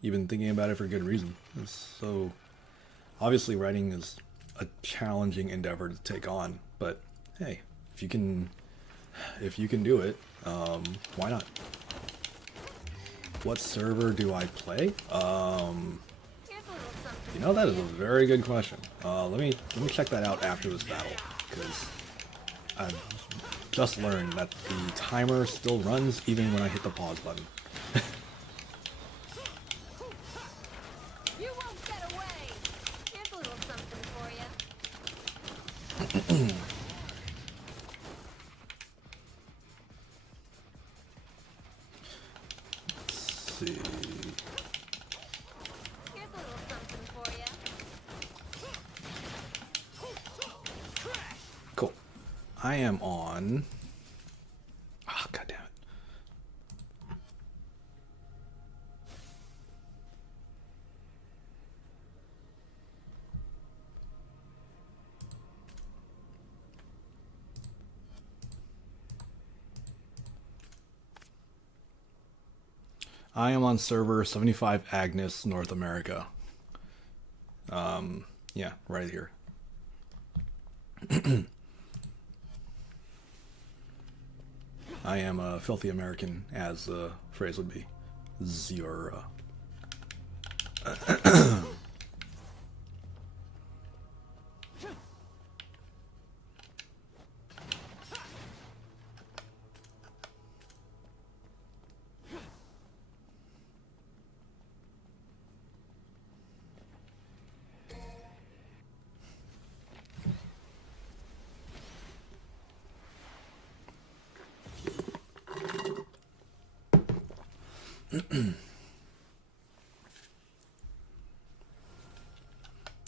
you've been thinking about it for good reason. So obviously writing is a challenging endeavor to take on, but hey, if you can do it, why not? What server do I play? Here's a little something. You know, that is a very good question. Let me check that out after this battle, because I've just learned that the timer still runs even when I hit the pause button. You won't get away. Here's a little something for you. Let's see. Here's a little something for you. Cool. I am on. Ah, God damn it. I am on server 75 Agnes, North America. Yeah, right here. I am a filthy American, as the phrase would be. Zura.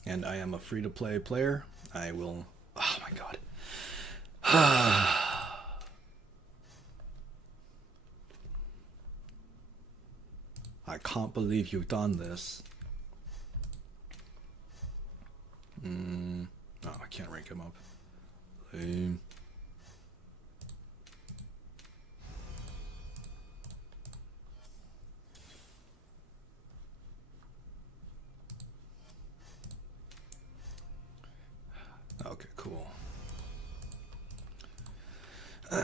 And I am a free-to-play player. I will... Oh my god. I can't believe you've done this. Oh, I can't rank him up. Lame. Okay, cool. I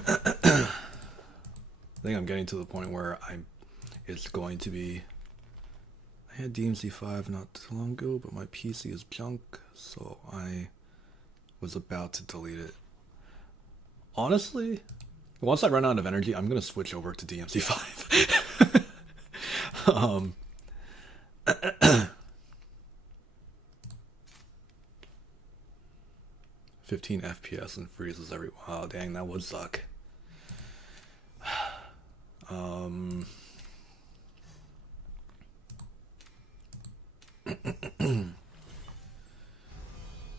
think I'm getting to the point where it's going to be... I had DMC5 not too long ago, but my PC is junk, so I was about to delete it. Honestly, once I run out of energy, I'm going to switch over to DMC5. 15 FPS and freezes every. Wow, dang, that would suck.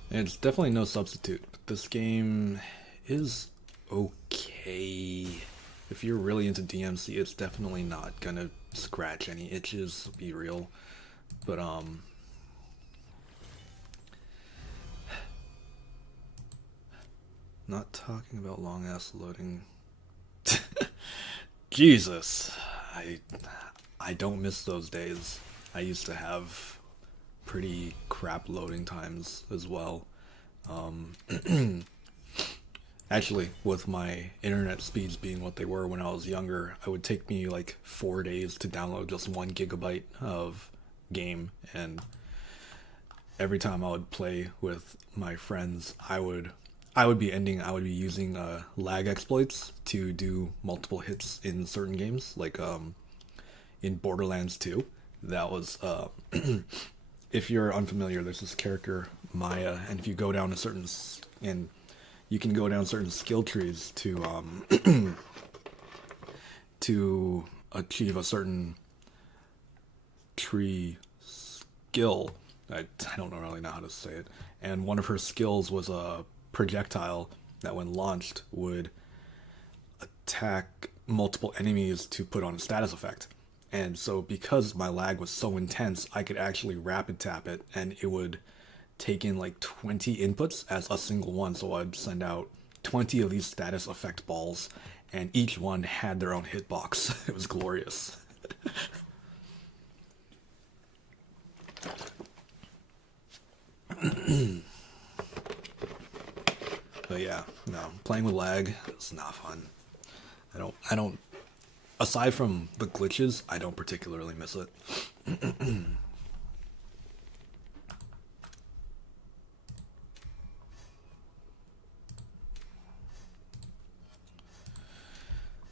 It's definitely no substitute, but this game is okay. If you're really into DMC, it's definitely not gonna scratch any itches, be real. But not talking about long ass loading. Jesus, I don't miss those days. I used to have pretty crap loading times as well. Actually, with my internet speeds being what they were when I was younger, it would take me like 4 days to download just 1 gigabyte of game, and every time I would play with my friends, I would be using lag exploits to do multiple hits in certain games, like in Borderlands 2. That was if you're unfamiliar, there's this character Maya, and if you go down you can go down certain skill trees to to achieve a certain tree skill. I don't really know how to say it. And one of her skills was a projectile that, when launched, would attack multiple enemies to put on a status effect. And so because my lag was so intense, I could actually rapid tap it, and it would take in like 20 inputs as a single one. So I'd send out 20 of these status effect balls, and each one had their own hitbox. It was glorious. But yeah, no, playing with lag is not fun. I don't, aside from the glitches, I don't particularly miss it.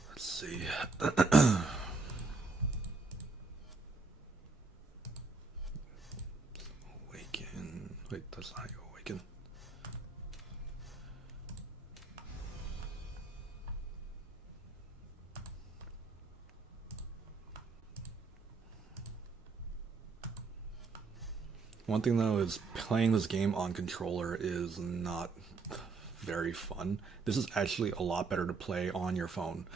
Let's see. Awaken. Wait, that's not how you awaken. One thing though is playing this game on controller is not very fun. This is actually a lot better to play on your phone.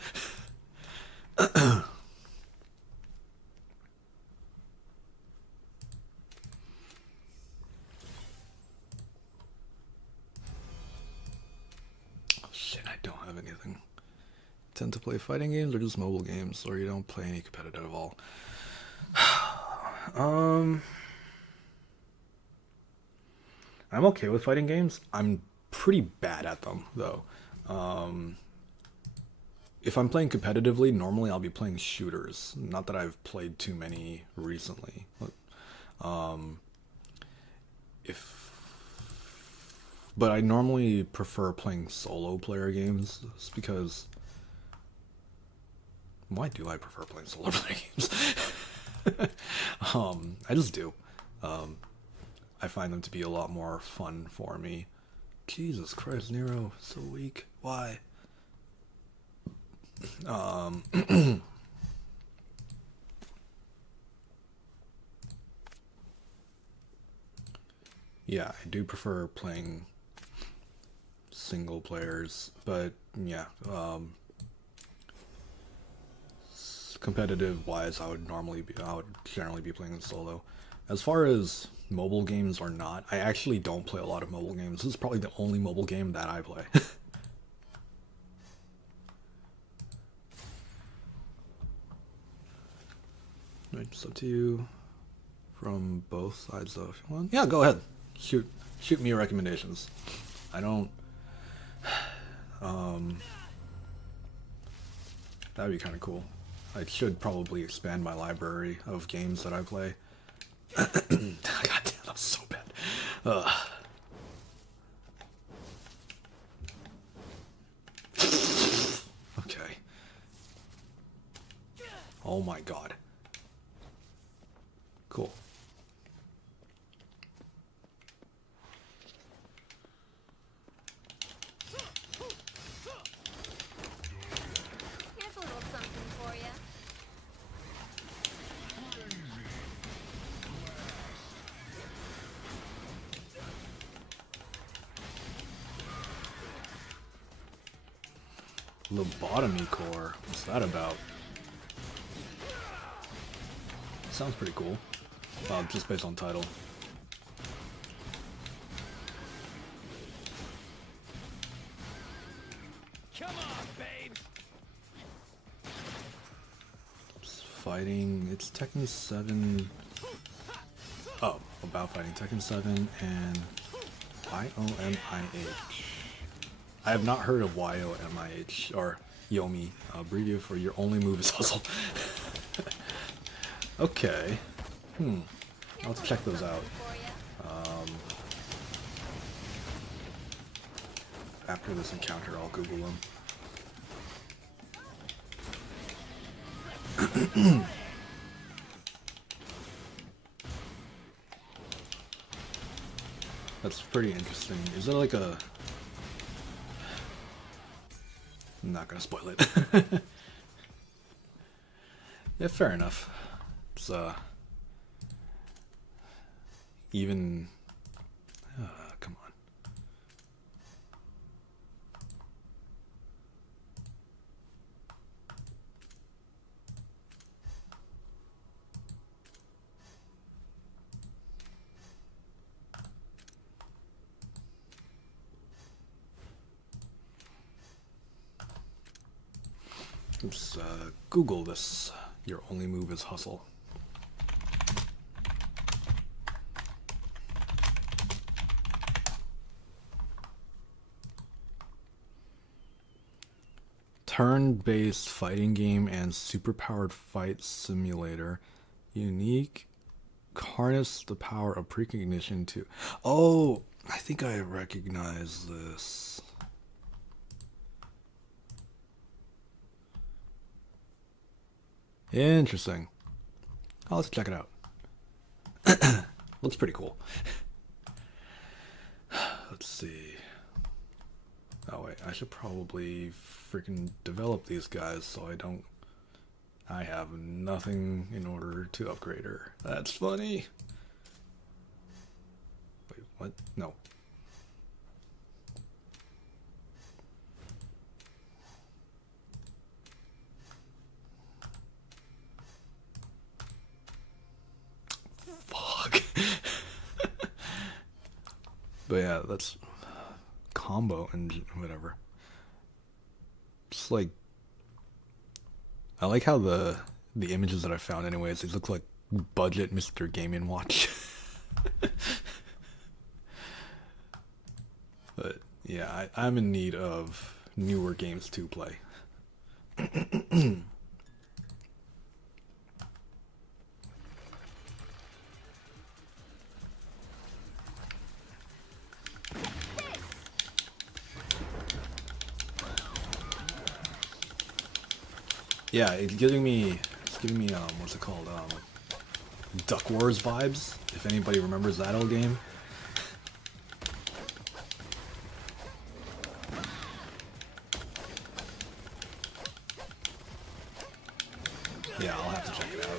Oh shit, I don't have anything. Tend to play fighting games or just mobile games, or you don't play any competitive at all? I'm okay with fighting games. I'm pretty bad at them, though. If I'm playing competitively, normally I'll be playing shooters. Not that I've played too many recently. But I normally prefer playing solo player games, just because. Why do I prefer playing solo player games? I just do. I find them to be a lot more fun for me. Jesus Christ, Nero, so weak. Why? Yeah, I do prefer playing single players, but yeah, competitive wise, I would generally be playing solo. As far as mobile games or not, I actually don't play a lot of mobile games. This is probably the only mobile game that I play. Right, it's up to you from both sides though, if you want. Yeah, go ahead. Shoot me recommendations. I don't that'd be kind of cool. I should probably expand my library of games that I play. God damn, that was so bad. Okay. Oh my god. Cool. Lobotomy core. What's that about? Sounds pretty cool. Just based on title. Come on, babes. It's fighting. It's Tekken 7. Oh, about fighting Tekken 7 and YOMIH. I have not heard of YOMIH or Yomi, abbreviated for your only move is hustle. Okay. I'll have to check those out. After this encounter, I'll Google them. That's pretty interesting. Is it like a... I'm not gonna spoil it. Yeah, fair enough. It's even come on. Let's Google this. Your only move is hustle. Turn-based fighting game and superpowered fight simulator. Unique. Harness the power of precognition to... Oh, I think I recognize this. Interesting. Oh, let's check it out. Looks pretty cool. Let's see. Oh wait, I should probably freaking develop these guys so I have nothing in order to upgrade her. That's funny. Wait, what? No. Fuck. But yeah, that's combo and whatever. Just like, I like how the images that I found anyways, these look like budget Mr. Game & Watch. But yeah, I'm in need of newer games to play. Yeah, it's giving me what's it called? Duck Wars vibes, if anybody remembers that old game. Yeah, I'll have to check it out.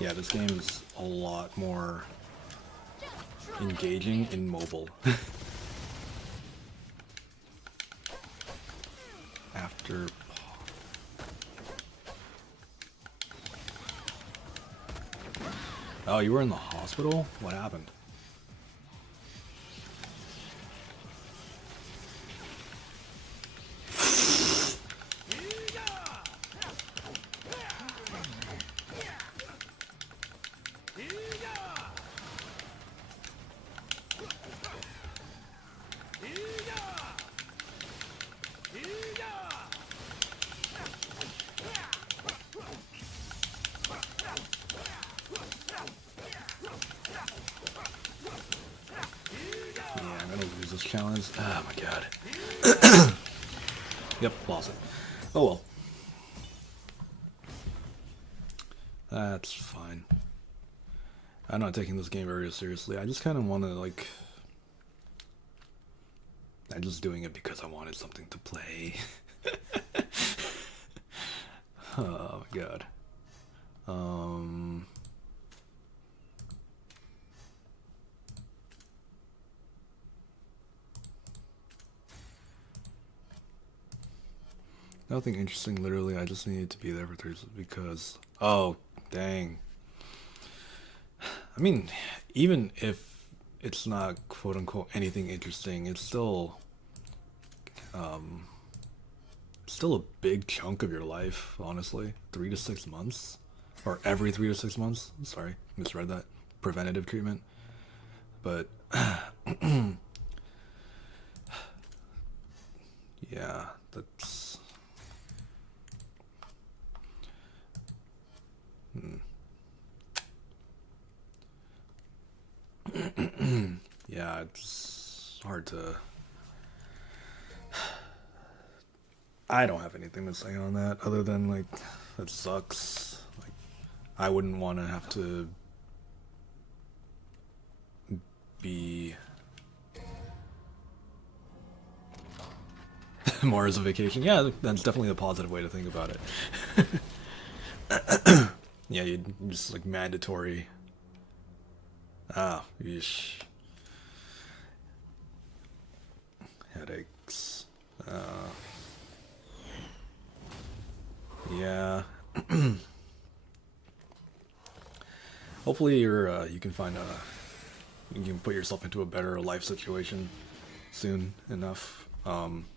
Yeah, this game is a lot more engaging in mobile. After... Oh, you were in the hospital? What happened? damage challenge. Oh my god. Yep, lost it. Oh well. That's fine. I'm not taking this game very seriously. I just kind of want to, like... I'm just doing it because I wanted something to play. Oh my god. Nothing interesting, literally. I just needed to be there for Thursday because... Oh, dang. I mean, even if it's not quote-unquote anything interesting, it's still... still a big chunk of your life, honestly. 3 to 6 months? Or every 3 to 6 months? Sorry, misread that. Preventative treatment. But... yeah, that's... Yeah, it's hard to... I don't have anything to say on that other than, like, that sucks. Like, I wouldn't want to have to be more as a vacation. Yeah, that's definitely a positive way to think about it. Yeah, you just, like, mandatory. Ah, yeesh. Headaches. Yeah. Hopefully you can find you can put yourself into a better life situation soon enough. Like,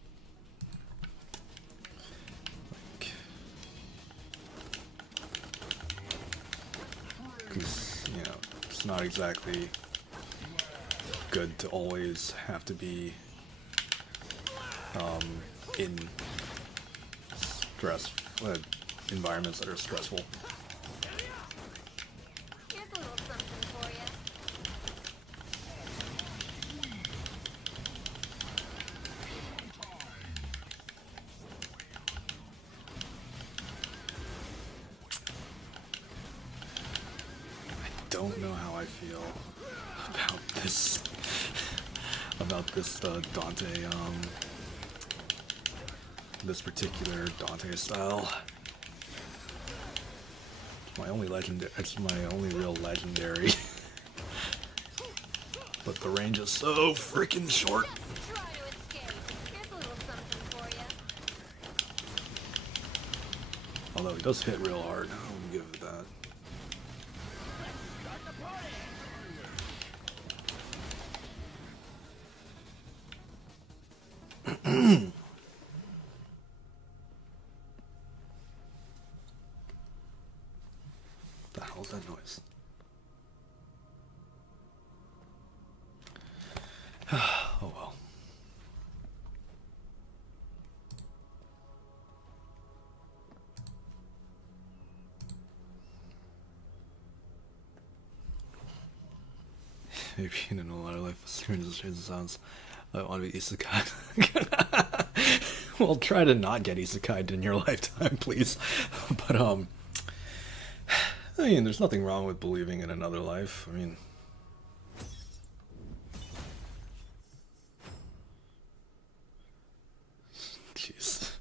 'cause, you know, it's not exactly good to always have to be in stress environments that are stressful. Here's a little something for you. I don't know how I feel about this Dante this particular Dante style. It's my only real legendary. But the range is so freaking short. Try to escape. Here's a little something for you. Although he does hit real hard, I'll give it that. The hell's that noise? Oh well. Maybe in another life, strangers change the sounds. I want to be isekai. Well, try to not get isekai in your lifetime, please. But I mean, there's nothing wrong with believing in another life. I mean, jeez.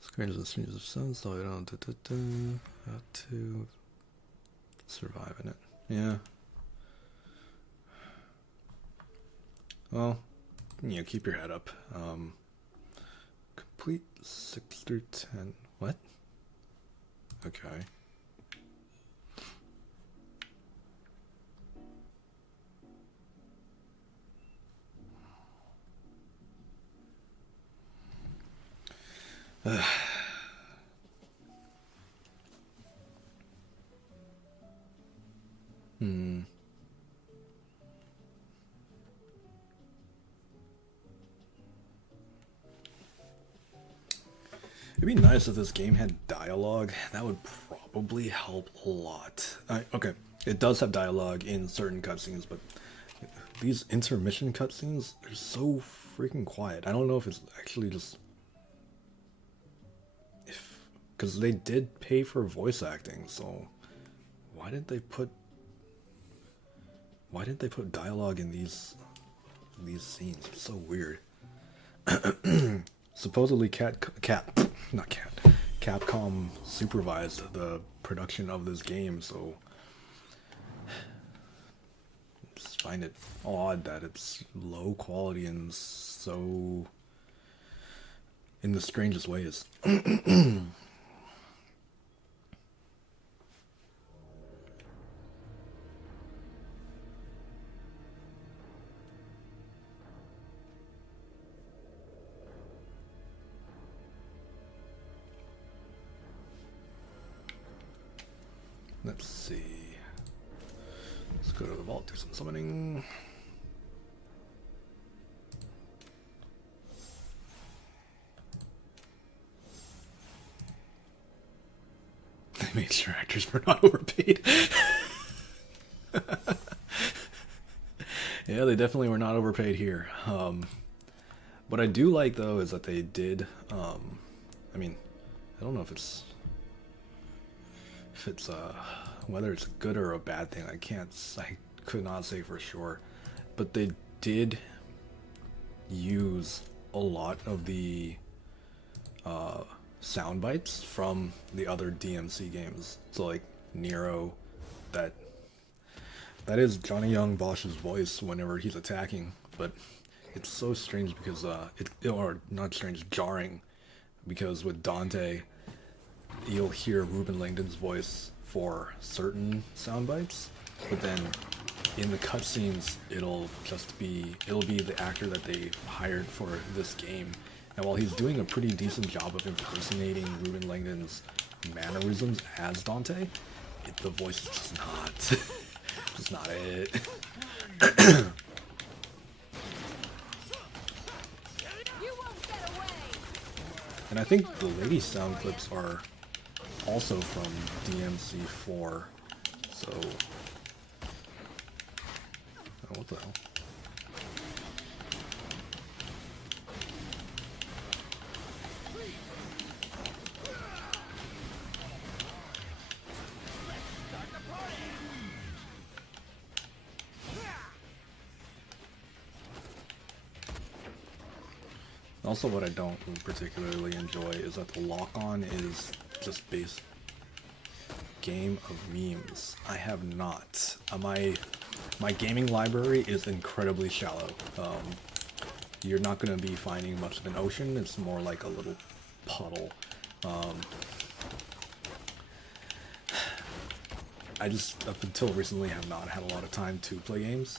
Screens and streams of sounds, so I don't have to survive in it. Yeah. Well, you know, keep your head up. Complete 6 through 10. What? Okay. It'd be nice if this game had dialogue. That would probably help a lot. Okay, it does have dialogue in certain cutscenes, but these intermission cutscenes are so freaking quiet. I don't know if it's actually just because they did pay for voice acting, so why didn't they put dialogue in these scenes? It's so weird. Supposedly Capcom supervised the production of this game, so I just find it odd that it's low quality and so in the strangest ways. Let's see. Let's go to the vault, do some summoning. They made sure actors were not overpaid. Yeah, they definitely were not overpaid here. What I do like though is that they did. I mean, I don't know if it's whether it's a good or a bad thing. I could not say for sure, but they did use a lot of the sound bites from the other DMC games. So like Nero, that is Johnny Young Bosch's voice whenever he's attacking, but it's so strange because or not strange, jarring, because with Dante you'll hear Ruben Langdon's voice for certain sound bites, but then in the cutscenes it'll be the actor that they hired for this game. And while he's doing a pretty decent job of impersonating Ruben Langdon's mannerisms as Dante, the voice is just not just not it. And I think the lady sound clips are also from DMC4, so oh, what the hell? Also, what I don't particularly enjoy is that the lock-on is just base game of memes. I have not. My gaming library is incredibly shallow. You're not going to be finding much of an ocean. It's more like a little puddle. I just, up until recently, have not had a lot of time to play games.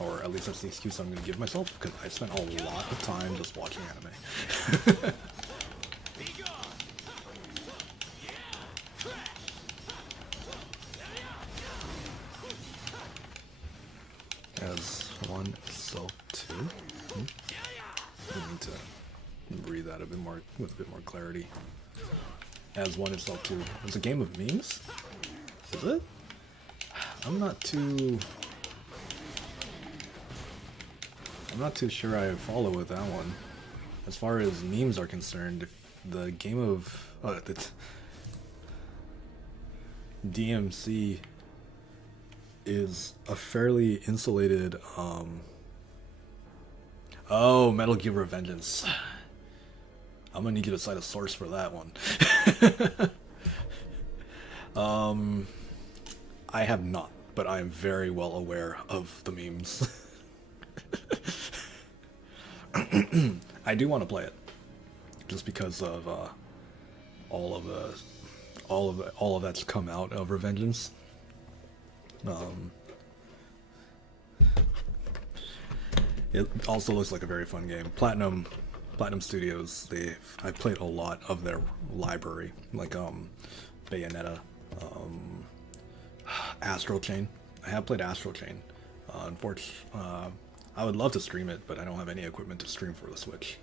Or at least that's the excuse I'm going to give myself, because I spent a lot of time just watching anime. As one Self 2. I need to read that a bit more with a bit more clarity. As one Self 2. It's a game of memes? Is it? I'm not too sure I follow with that one. As far as memes are concerned, if the game of DMC is a fairly insulated oh, Metal Gear Revengeance. I'm gonna need you to cite a source for that one. I have not, but I am very well aware of the memes. I do want to play it, just because of all of that's come out of Revengeance. It also looks like a very fun game. Platinum Studios. I've played a lot of their library, like Bayonetta, Astral Chain. I have played Astral Chain. Unfortunately, I would love to stream it, but I don't have any equipment to stream for the Switch.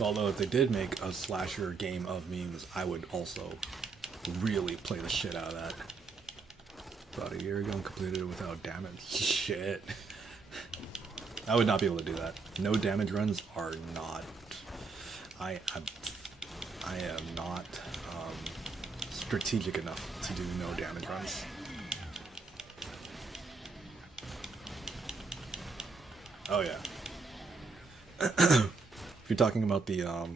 Although if they did make a slasher game of memes, I would also really play the shit out of that. About a year ago and completed it without damage. Shit. I would not be able to do that. No damage runs are not. I am not strategic enough to do no damage runs. Oh yeah. If you're talking about the oh,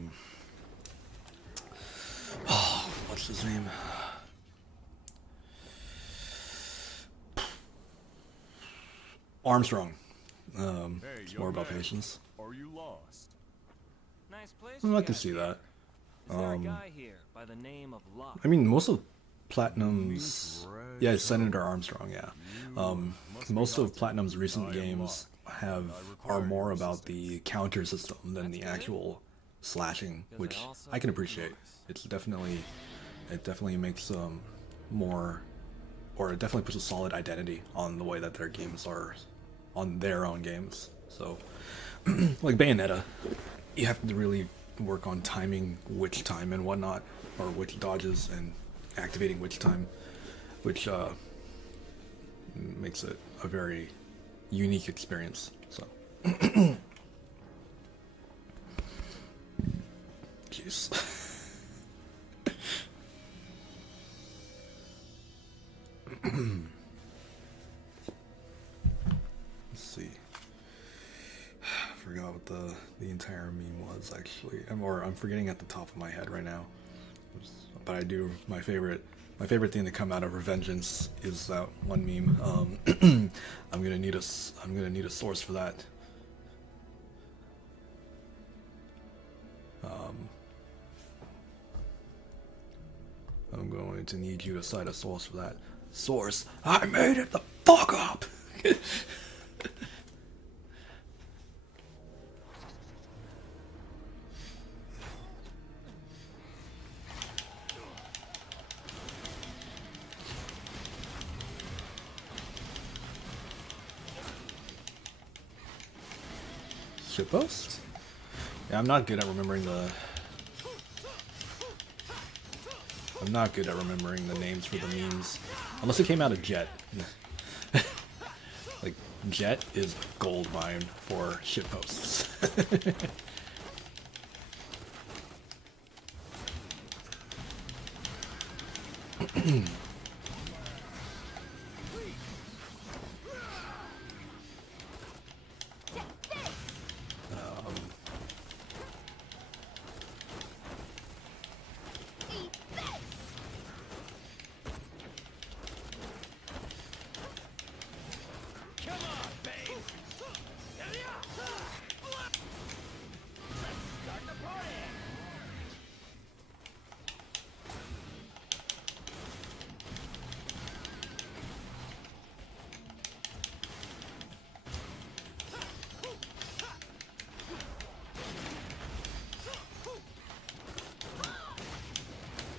what's his name? Armstrong. It's more about patience. Are you lost? Nice place. I you can got see here. that. Is there a guy here by the name of Locke? I mean, most of Platinum's, yeah, Senator Armstrong, yeah. Most of Platinum's recent games are more about the counter system than the actual slashing, which I can appreciate. It definitely makes more, or it definitely puts a solid identity on the way that their games are, on their own games. So, like Bayonetta, you have to really work on timing which time and whatnot, or which dodges and activating which time, which makes it a very unique experience. So, jeez. Let's see. I forgot what the entire meme was actually, or I'm forgetting at the top of my head right now. But I do, my favorite thing to come out of Revengeance is that one meme. I'm gonna need a source for that. I'm going to need you to cite a source for that. Source, I made it the fuck up. Shitpost? Yeah, I'm not good at remembering the names for the memes. Unless it came out of Jet. Like, Jet is gold mine for shitposts. Come on, babe. Start the party.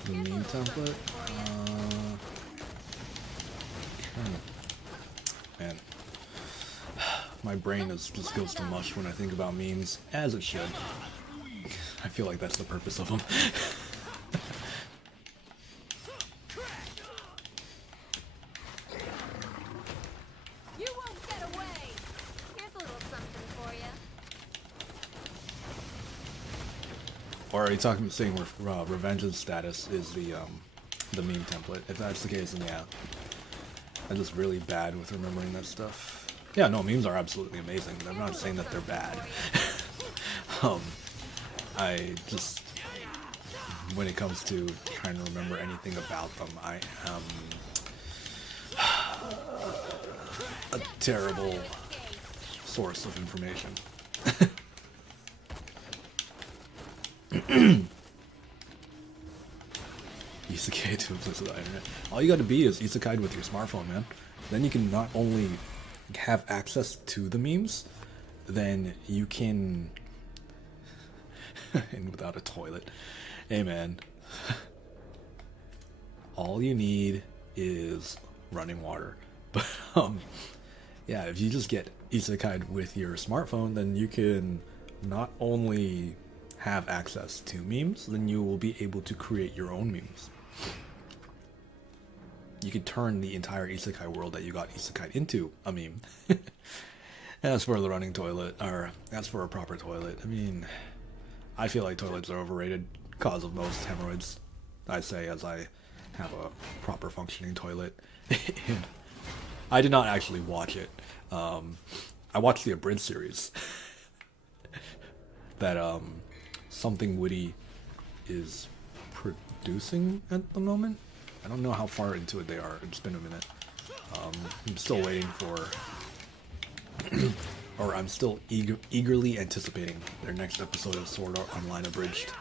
The meme template? Man. My brain just goes to mush when I think about memes, as it should. I feel like that's the purpose of them. You won't get away. Here's a little something for you. Or are you talking saying Revengeance status is the meme template? If that's the case, then yeah. I'm just really bad with remembering that stuff. Yeah, no, memes are absolutely amazing. I'm not saying that they're bad. I just, when it comes to trying to remember anything about them, I am a terrible source of information. Isekai to a place of the internet. All you gotta be is isekai with your smartphone, man. Then you can not only have access to the memes, then you can... and without a toilet. Hey, man. All you need is running water. But, yeah, if you just get isekai with your smartphone, then you can not only have access to memes, then you will be able to create your own memes. You could turn the entire isekai world that you got isekai into a meme. As for the running toilet, or as for a proper toilet, I mean, I feel like toilets are overrated. Cause of most hemorrhoids, I say, as I have a proper functioning toilet. I did not actually watch it. I watched the abridged series that Something Witty is producing at the moment. I don't know how far into it they are. It's been a minute. I'm still waiting for, or I'm still eagerly anticipating their next episode of Sword Art Online Abridged.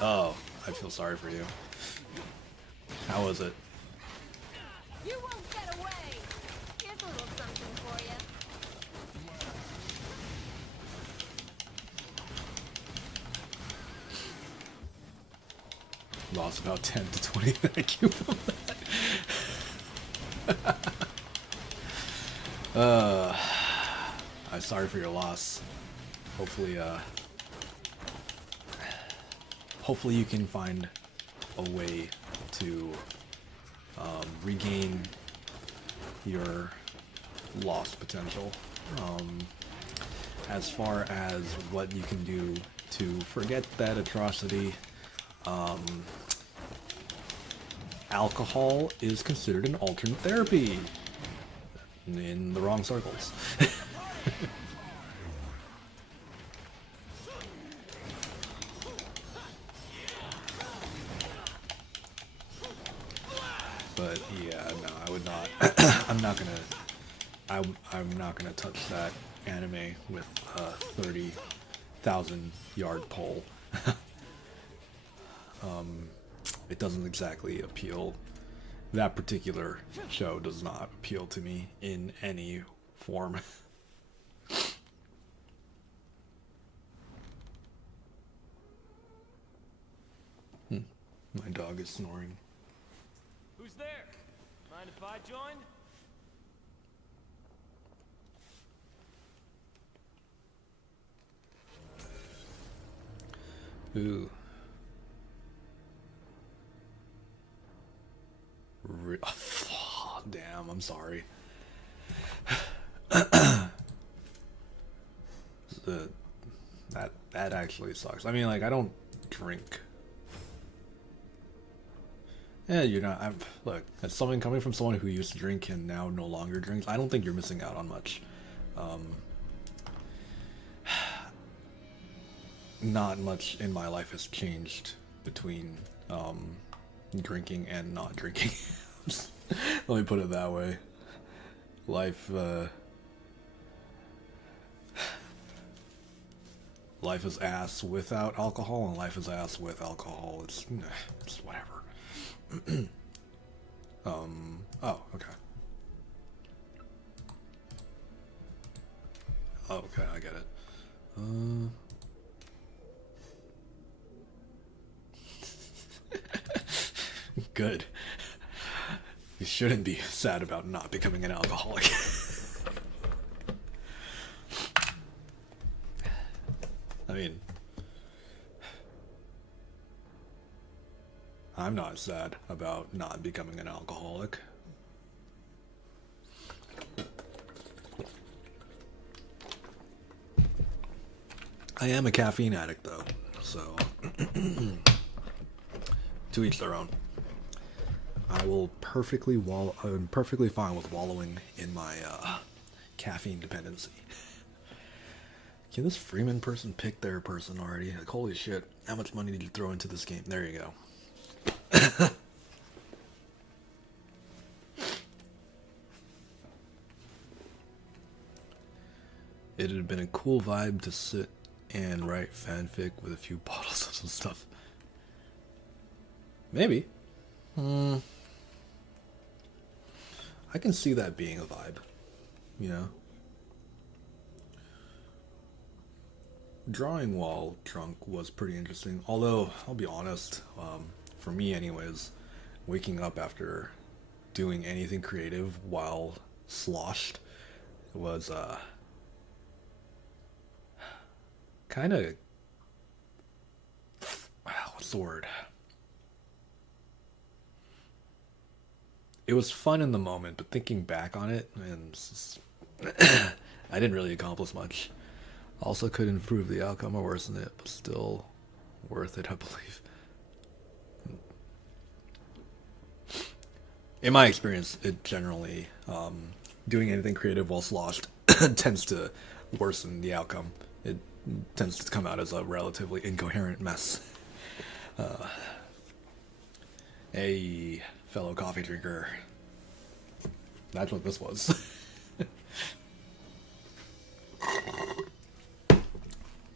Oh, I feel sorry for you. How was it? You won't get away. Here's a little something for you. Lost about 10 to 20 IQ from that. I'm sorry for your loss. Hopefully, hopefully you can find a way to regain your lost potential. As far as what you can do to forget that atrocity, alcohol is considered an alternate therapy in the wrong circles. But yeah, no, I would not. I'm not gonna touch that anime with a 30,000 yard pole. It doesn't exactly appeal. That particular show does not appeal to me in any form. My dog is snoring. Who's there? Mind if I join? Ooh. Oh, damn, I'm sorry. That actually sucks. I mean, like, I don't drink. Yeah, you're not. Look, as someone coming from someone who used to drink and now no longer drinks, I don't think you're missing out on much. Not much in my life has changed between drinking and not drinking. Let me put it that way. Life is ass without alcohol, and life is ass with alcohol. It's whatever. Oh, okay. Oh, okay, I get it. Good. You shouldn't be sad about not becoming an alcoholic. I mean, I'm not sad about not becoming an alcoholic. I am a caffeine addict, though, so to each their own. I'm perfectly fine with wallowing in my caffeine dependency. Can this Freeman person pick their person already? Like, holy shit, how much money did you throw into this game? There you go. It'd have been a cool vibe to sit and write fanfic with a few bottles of some stuff. Maybe. I can see that being a vibe, you know? Drawing while drunk was pretty interesting, although, I'll be honest, for me anyways, waking up after doing anything creative while sloshed was, kind of, what's the word? It was fun in the moment, but thinking back on it, man, I didn't really accomplish much. Also could improve the outcome or worsen it, but still worth it, I believe. In my experience, it generally, doing anything creative while sloshed tends to worsen the outcome. It tends to come out as a relatively incoherent mess. A fellow coffee drinker. That's what this was.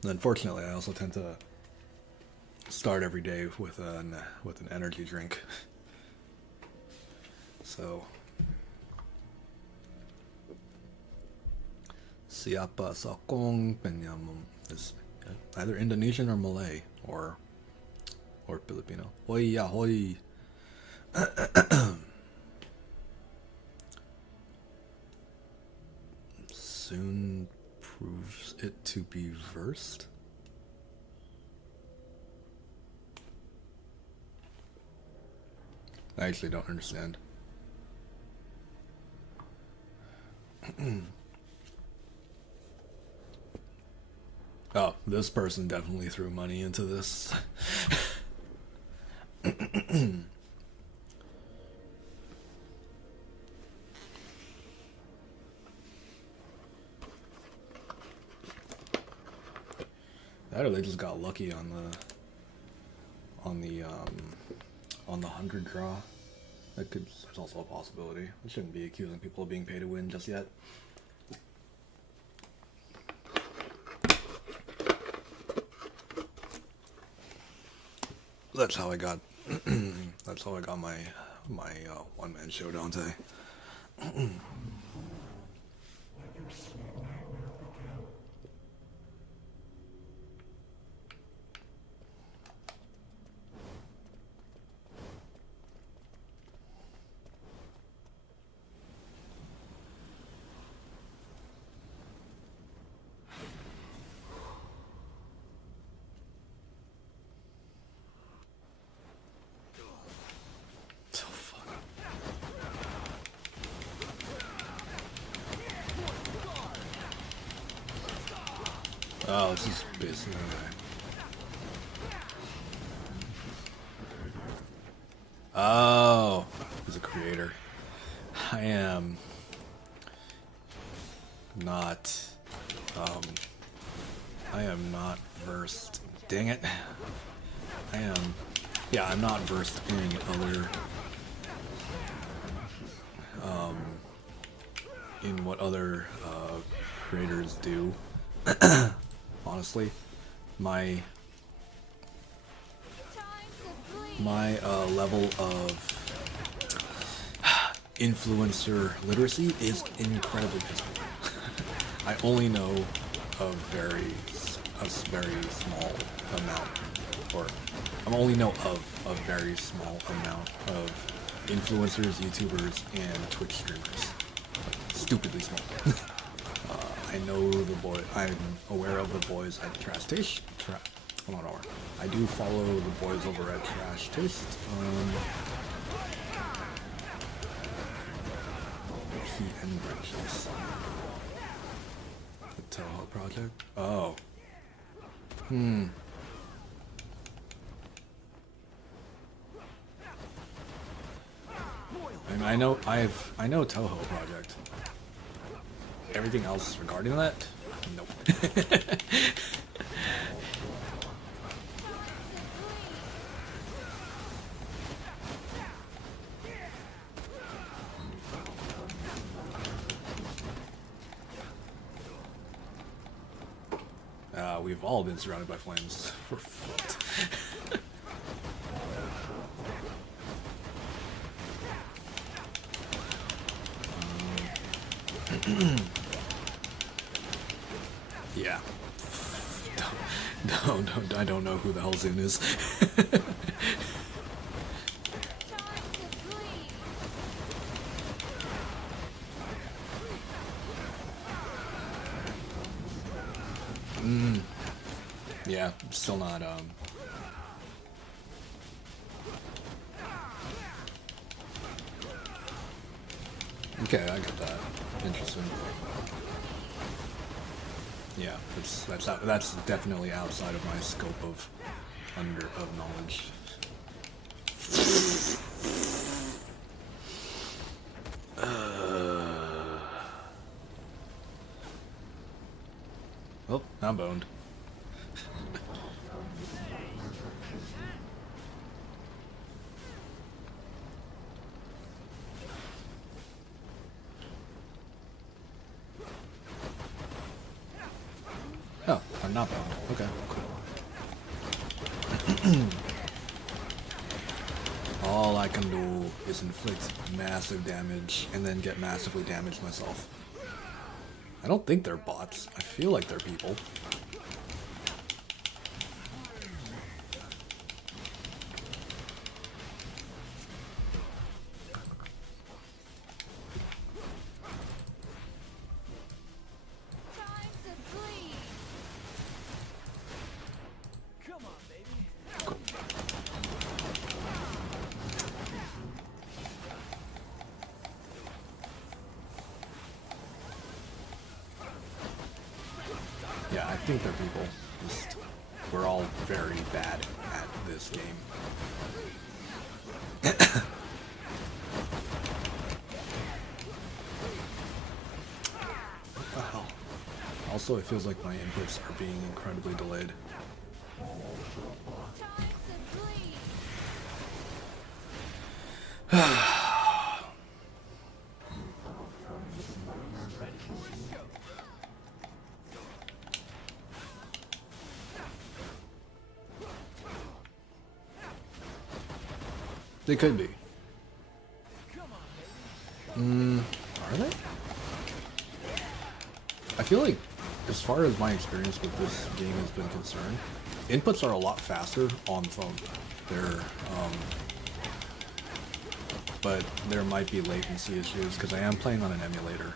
Unfortunately, I also tend to start every day with an energy drink. So, siapa sokong penyamum is either Indonesian or Malay or Filipino. Hoi ya hoi. Soon proves it to be versed. I actually don't understand. Oh, this person definitely threw money into this. That or they just got lucky on the 100 draw. There's also a possibility. I shouldn't be accusing people of being paid to win just yet. That's how I got. That's how I got my one-man show, Dante. Oh, this is basically Oh, he's a creator. I am not versed. Dang it. I'm not versed in other in what other creators do. Honestly, my level of influencer literacy is incredibly dismal. I only know a very small amount, or I only know of a very small amount of influencers, YouTubers, and Twitch streamers. Stupidly small. I know I'm aware of the boys at Trash Taste. Hold on. I do follow the boys over at Trash Taste. Heat and Branches. The Toho Project? Oh. I mean, I know Toho Project. Everything else regarding that? Nope. We've all been surrounded by flames. We're fucked. Yeah. No, I don't know who the hell Zune is. Yeah, still not, Okay, I get that. Interesting. Yeah, that's definitely outside of my scope of knowledge. Oh, I'm boned. Oh, I'm not boned. Okay, cool. All I can do is inflict massive damage and then get massively damaged myself. I don't think they're bots. I feel like they're people. Time to bleed. Come on, baby. Yeah, I think they're people. Just, we're all very bad at this game. What the hell? Also, it feels like my inputs are being incredibly delayed. Time to bleed. They could be. Are they? I feel like, as far as my experience with this game has been concerned, inputs are a lot faster on the phone. But there might be latency issues because I am playing on an emulator.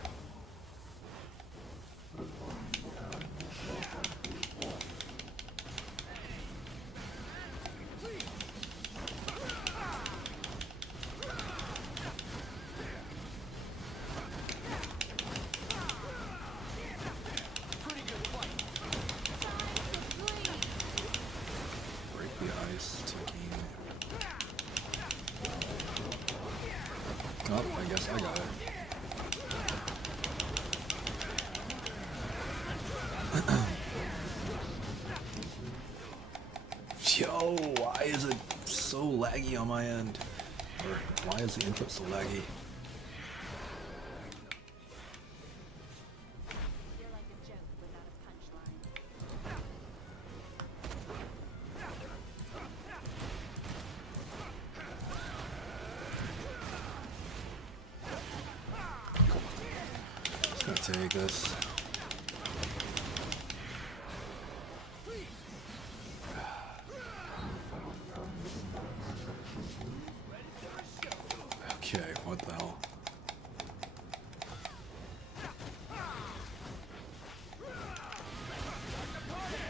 Break the ice, ticking. Oh, I guess I got it. Yo, why is it so laggy on my end? Or why is the input so laggy? You're like a joke without a punchline. Just gonna take this. Okay, what the hell?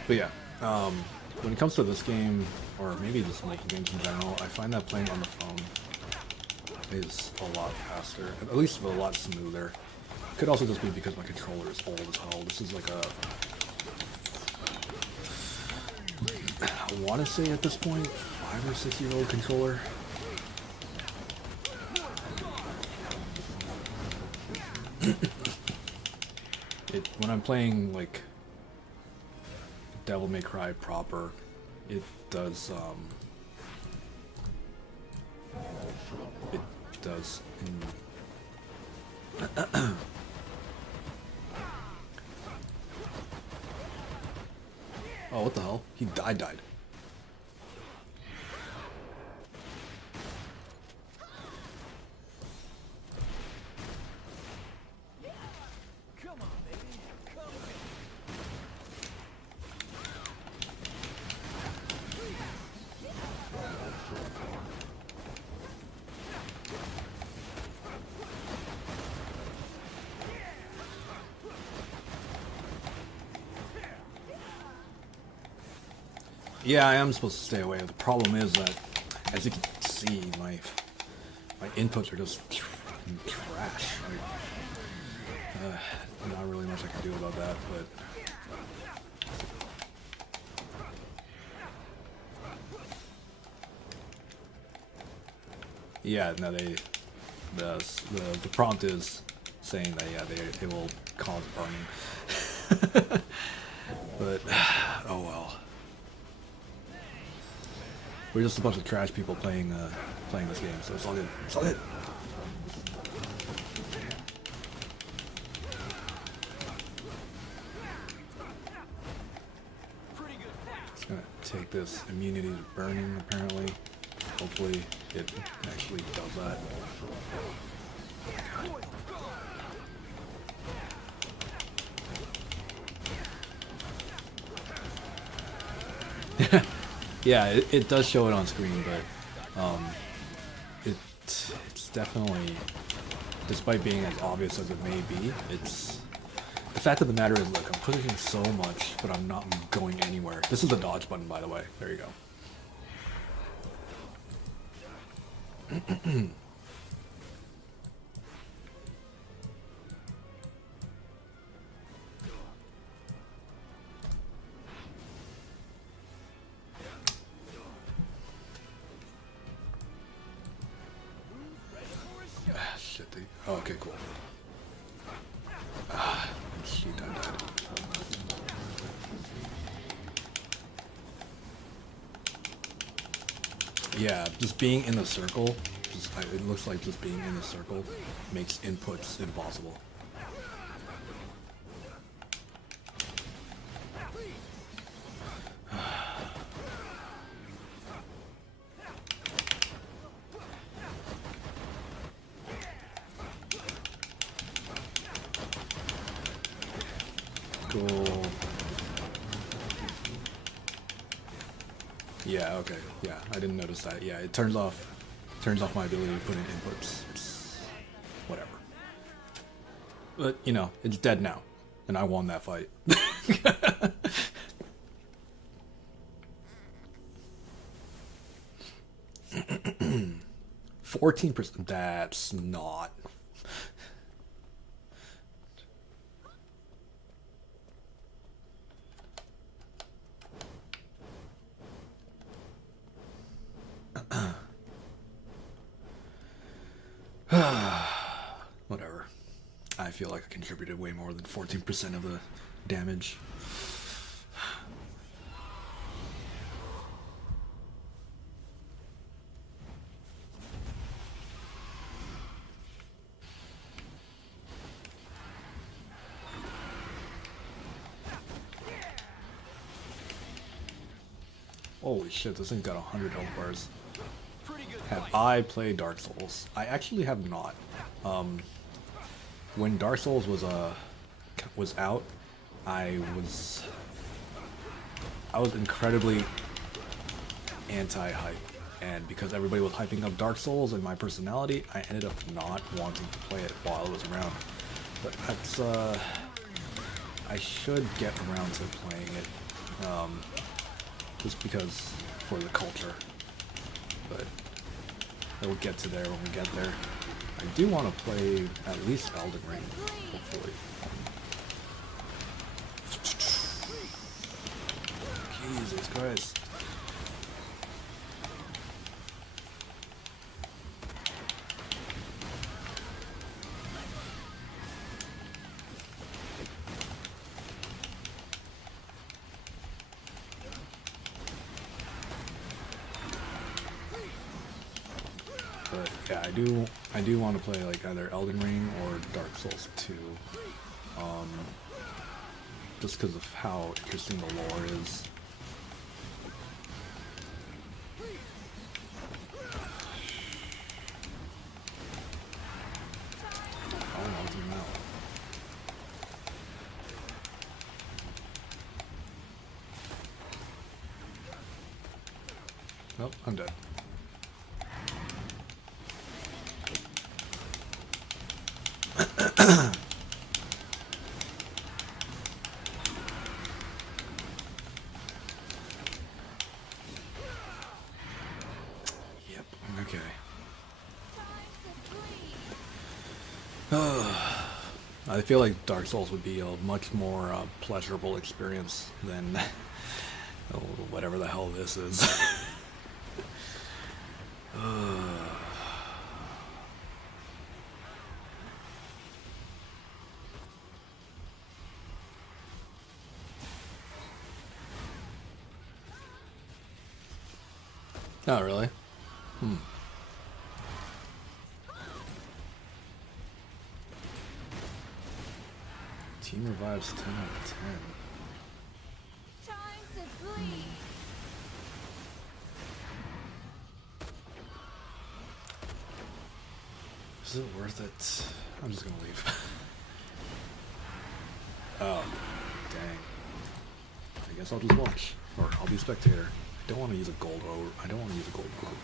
But yeah, when it comes to this game, or maybe just mobile games in general, I find that playing on the phone is a lot faster, at least a lot smoother. Could also just be because my controller is old as hell. This is like a, I want to say at this point, 5 or 6 year old controller. When I'm playing like Devil May Cry proper, it does Oh, what the hell? He died. Come on, baby. Come on. Yeah, I am supposed to stay away. The problem is that, as you can see, my inputs are just fucking trash. Not really much I can do about that, but yeah, no, the prompt is saying that yeah they will cause burning, but oh well. We're just a bunch of trash people playing this game, so it's all good. It's all good. Just gonna take this immunity to burning, apparently. Hopefully it actually does that. Yeah, it does show it on screen, but it's definitely, despite being as obvious as it may be, it's the fact of the matter is, look, I'm pushing so much, but I'm not going anywhere. This is the dodge button, by the way. There you go. Ah, shit. Oh, okay, cool. Ah, shit, I died. Yeah, just being in the circle, it looks like just being in the circle makes inputs impossible. Cool. Yeah, okay. Yeah, I didn't notice that. Yeah, it turns off my ability to put in inputs. It's whatever. But, you know, it's dead now. And I won that fight. 14%. That's not. Whatever. I feel like I contributed way more than 14% of the damage. Holy shit, this thing's got 100 health bars. Have I played Dark Souls? I actually have not. When Dark Souls was out, I was incredibly anti-hype, and because everybody was hyping up Dark Souls and my personality, I ended up not wanting to play it while it was around. But that's I should get around to playing it, just because for the culture. But we'll get to there when we get there. I do want to play at least Elden Ring, hopefully. Jesus Christ. But yeah, I do want to play like either Elden Ring or Dark Souls 2. Just because of how interesting the lore is. Oh, I'll do now. Nope, I'm dead. I feel like Dark Souls would be a much more pleasurable experience than whatever the hell this is. Oh, really? Team revives 10 out of 10. Time to bleed. Is it worth it? I'm just gonna leave. Oh, dang. I guess I'll just watch. Or I'll be spectator. I don't want to use a gold robe. I don't want to use a gold robe.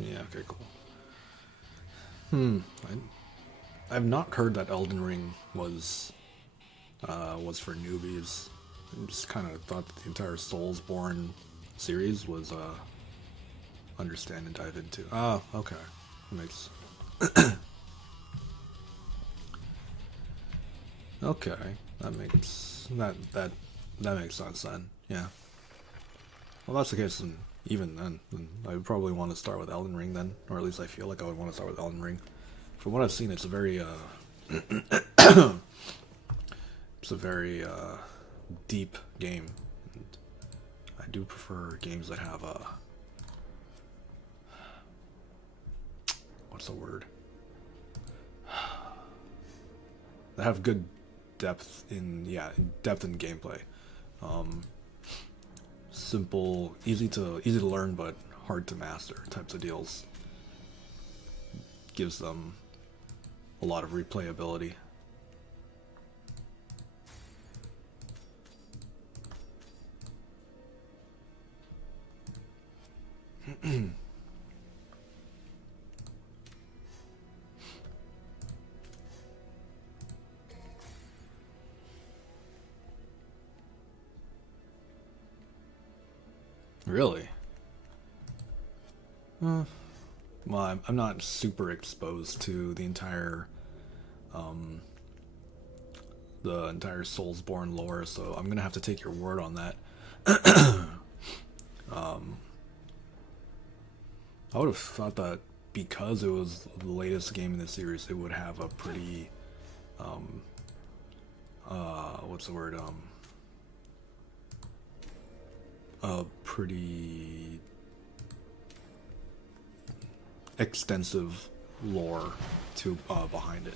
Yeah, okay, cool. I've not heard that Elden Ring was for newbies. I just kind of thought that the entire Soulsborne series was understand and dive into. Ah, okay, makes okay. That makes sense then. Yeah. Well, that's the case, and even then I would probably want to start with Elden Ring then, or at least I feel like I would want to start with Elden Ring. From what I've seen, it's a very it's a very deep game, and I do prefer games that have what's the word? That have good depth in gameplay. Simple, easy to learn, but hard to master types of deals. Gives them a lot of replayability. Really? Well, I'm not super exposed to the entire Soulsborne lore, so I'm gonna have to take your word on that. I would have thought that because it was the latest game in the series, it would have a pretty what's the word? A pretty extensive lore to behind it.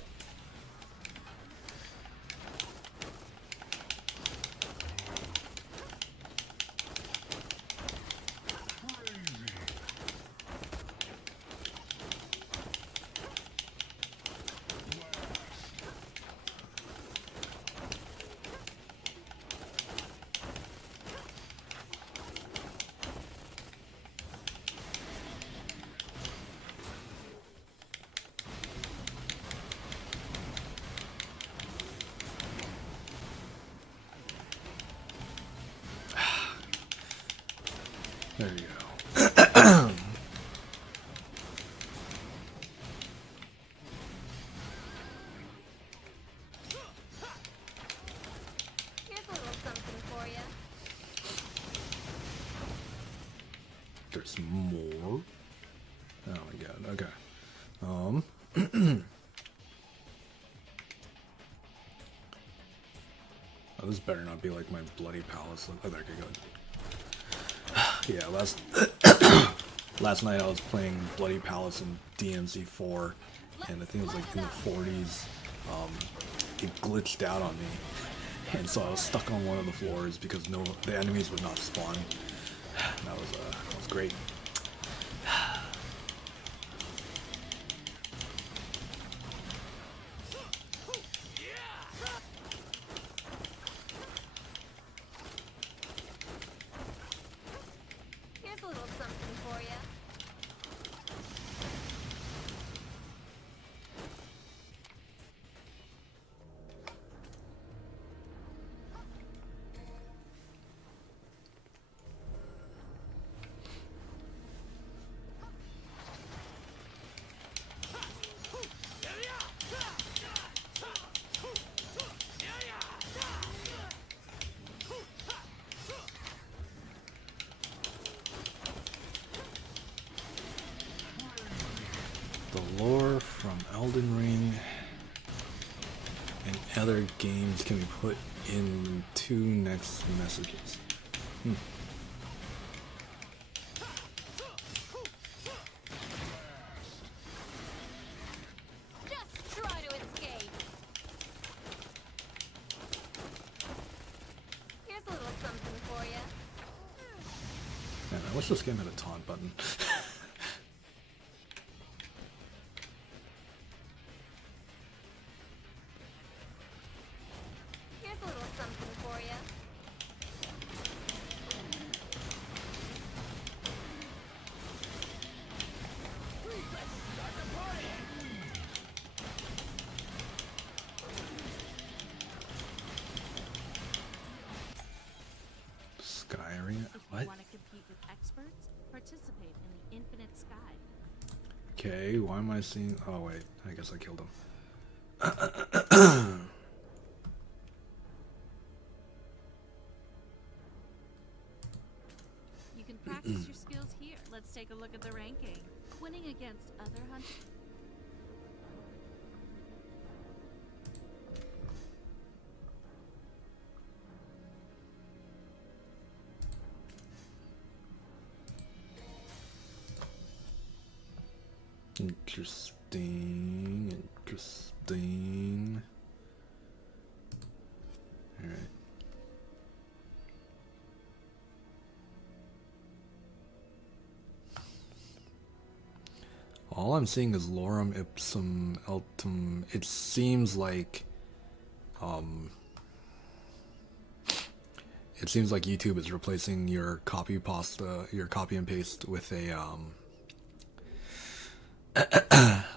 There you go. Here's a little something for you. There's more. Oh my god. Okay. Oh, this better not be like my bloody palace. Oh, there you go. Yeah, last night I was playing Bloody Palace in DMC4, and I think it was like in the 40s. It glitched out on me, and so I was stuck on one of the floors because the enemies would not spawn. That was great. Here's a little something for you. The lore from Elden Ring and other games can be put into next messages. Just try to escape. Here's a little something for you. Man, I wish this game had a taunt button. Here's a little something for you. Skyrim? If What? you want to compete with experts, participate in the Infinite Sky. Okay, why am I seeing... Oh wait, I guess I killed him. You can practice your skills here. Let's take a look at the ranking. Winning against other hunters. Interesting. Alright. All I'm seeing is lorem ipsum altum. It seems like YouTube is replacing your copy and paste with a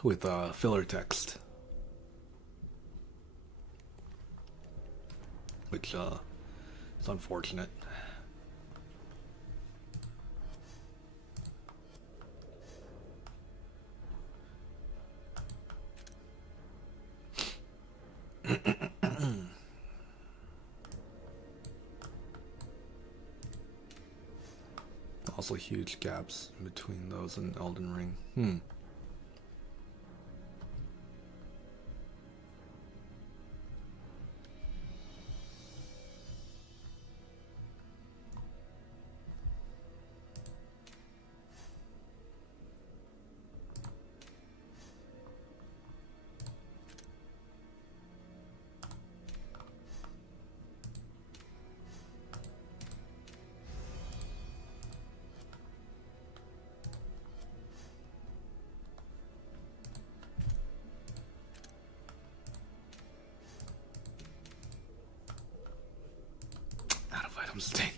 with filler text, which is unfortunate. Also huge gaps in between those and Elden Ring. Sting.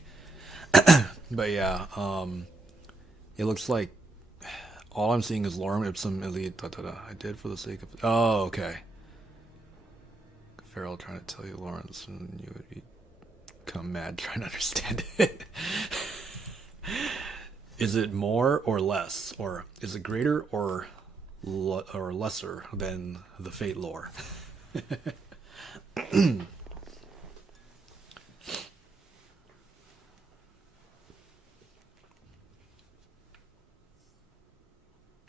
But yeah, it looks like all I'm seeing is lorem ipsum elite. I did for the sake of. Oh, okay. Farrell trying to tell you, Lawrence, and you would become mad trying to understand it. Is it more or less, or is it greater or lesser than the Fate lore?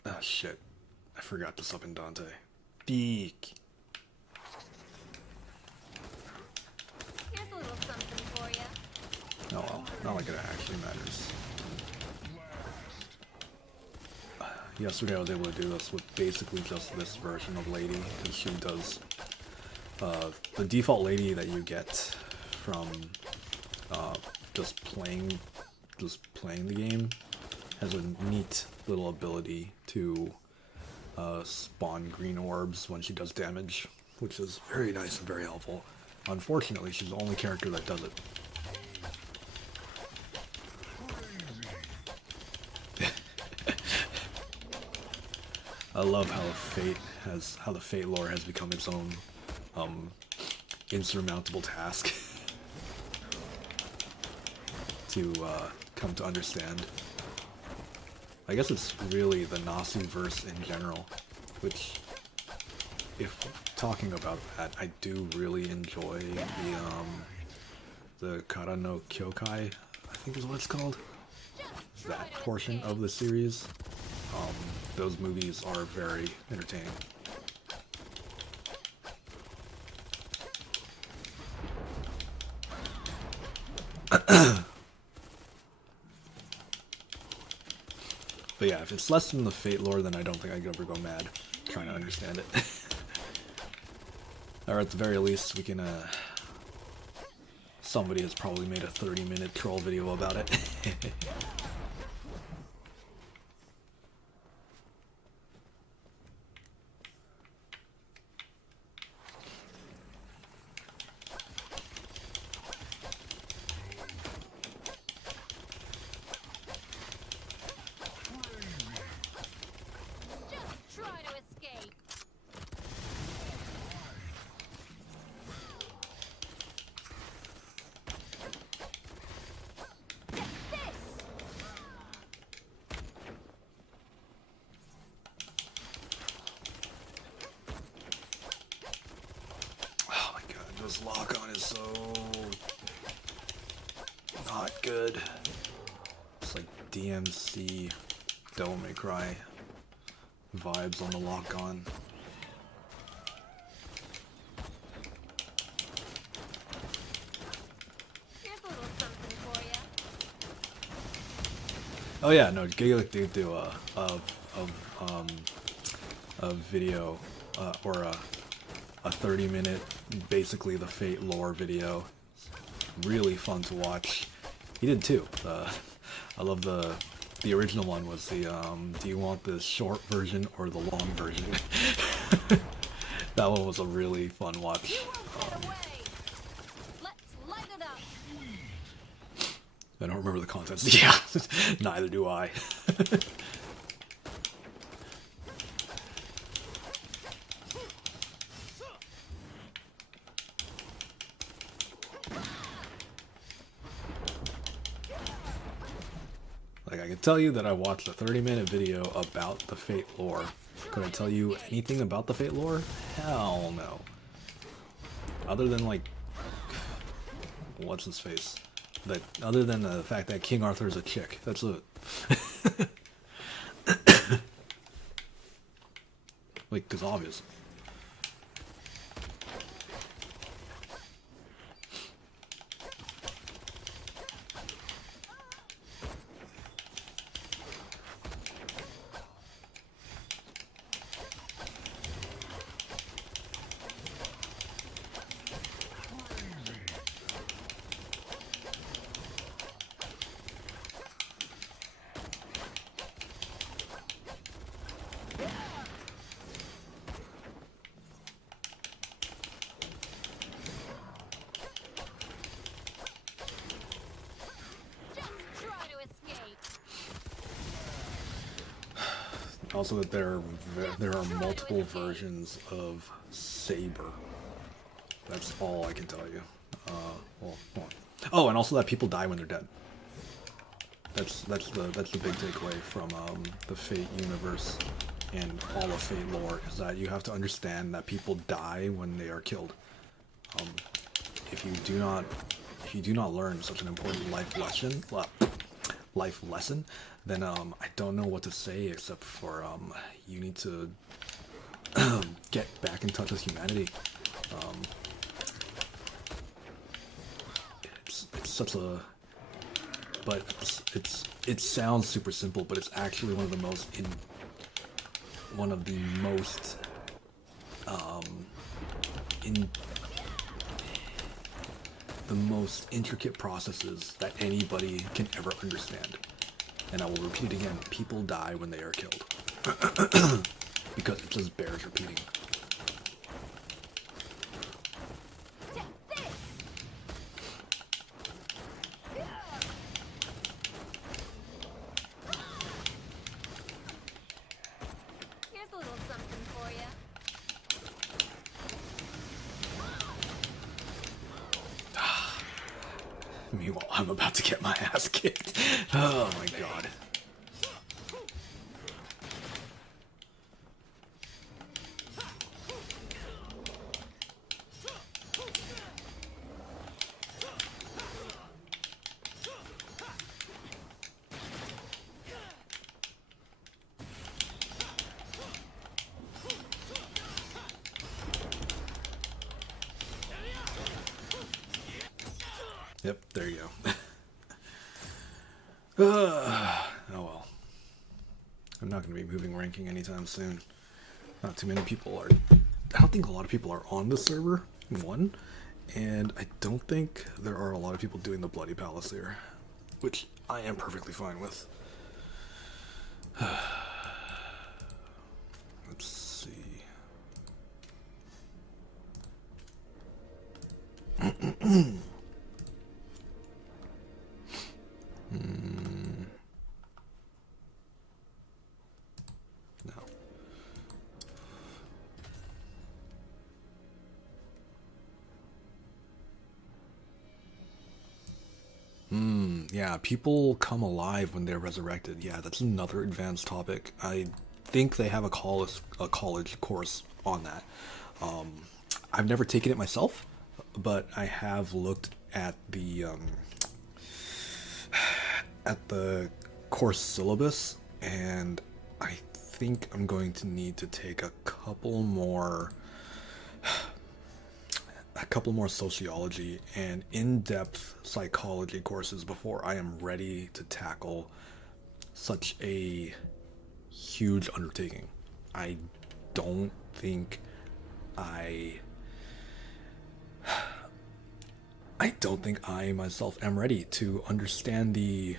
Ah, shit. I forgot to summon Dante. Beak. Here's a little something for you. Oh well, not like it actually matters. Yesterday I was able to do this with basically just this version of Lady, because she does the default Lady that you get from just playing the game has a neat little ability to spawn green orbs when she does damage, which is very nice and very helpful. Unfortunately, she's the only character that does it. I love how the Fate lore has become its own insurmountable task to come to understand. I guess it's really the Nasu verse in general, which, if talking about that, I do really enjoy the Kara no Kyokai, I think is what it's called. That portion of the series. those movies are very entertaining. But yeah, if it's less than the Fate lore, then I don't think I could ever go mad trying to understand it. Or at the very least, we can, somebody has probably made a 30-minute troll video about it. Just try to escape. Get this! Oh my god, this lock-on is so not good. It's like DMC Devil May Cry vibes on the lock-on. Here's a little something for you. Oh yeah, no, Giga did do a video or a 30-minute, basically the Fate lore video. Really fun to watch. He did too. I love the original one was the do you want the short version or the long version? That one was a really fun watch. You won't get away. Let's light it up. I don't remember the contents. Yeah, neither do I. Like, I can tell you that I watched a 30-minute video about the Fate lore. Could I tell you anything about the Fate lore? Hell no. Other than, like, what's his face? That, other than the fact that King Arthur is a chick. That's it. Like, cause obvious. Just try to escape. Also, that there are multiple versions of Saber. That's all I can tell you. Well, hold on. Oh, and also that people die when they're dead. That's the big takeaway from the Fate universe and all of Fate lore, is that you have to understand that people die when they are killed. If you do not learn such an important life lesson, then I don't know what to say except for you need to get back in touch with humanity. It's such a, but it sounds super simple, but it's actually one of the most intricate processes that anybody can ever understand. And I will repeat it again, people die when they are killed. Because it just bears repeating. Take this. Here's a little something for you. Meanwhile, I'm about to get my ass kicked. Oh my god. Yep, there you go. Oh well. I'm not going to be moving ranking anytime soon. Not too many people are. I don't think a lot of people are on the server, one. And I don't think there are a lot of people doing the Bloody Palace here. Which I am perfectly fine with. Let's see. No. Yeah, people come alive when they're resurrected. Yeah, that's another advanced topic. I think they have a college course on that. I've never taken it myself, but I have looked at the course syllabus, and I think I'm going to need to take a couple more sociology and in-depth psychology courses before I am ready to tackle such a huge undertaking. I don't think I myself am ready to understand the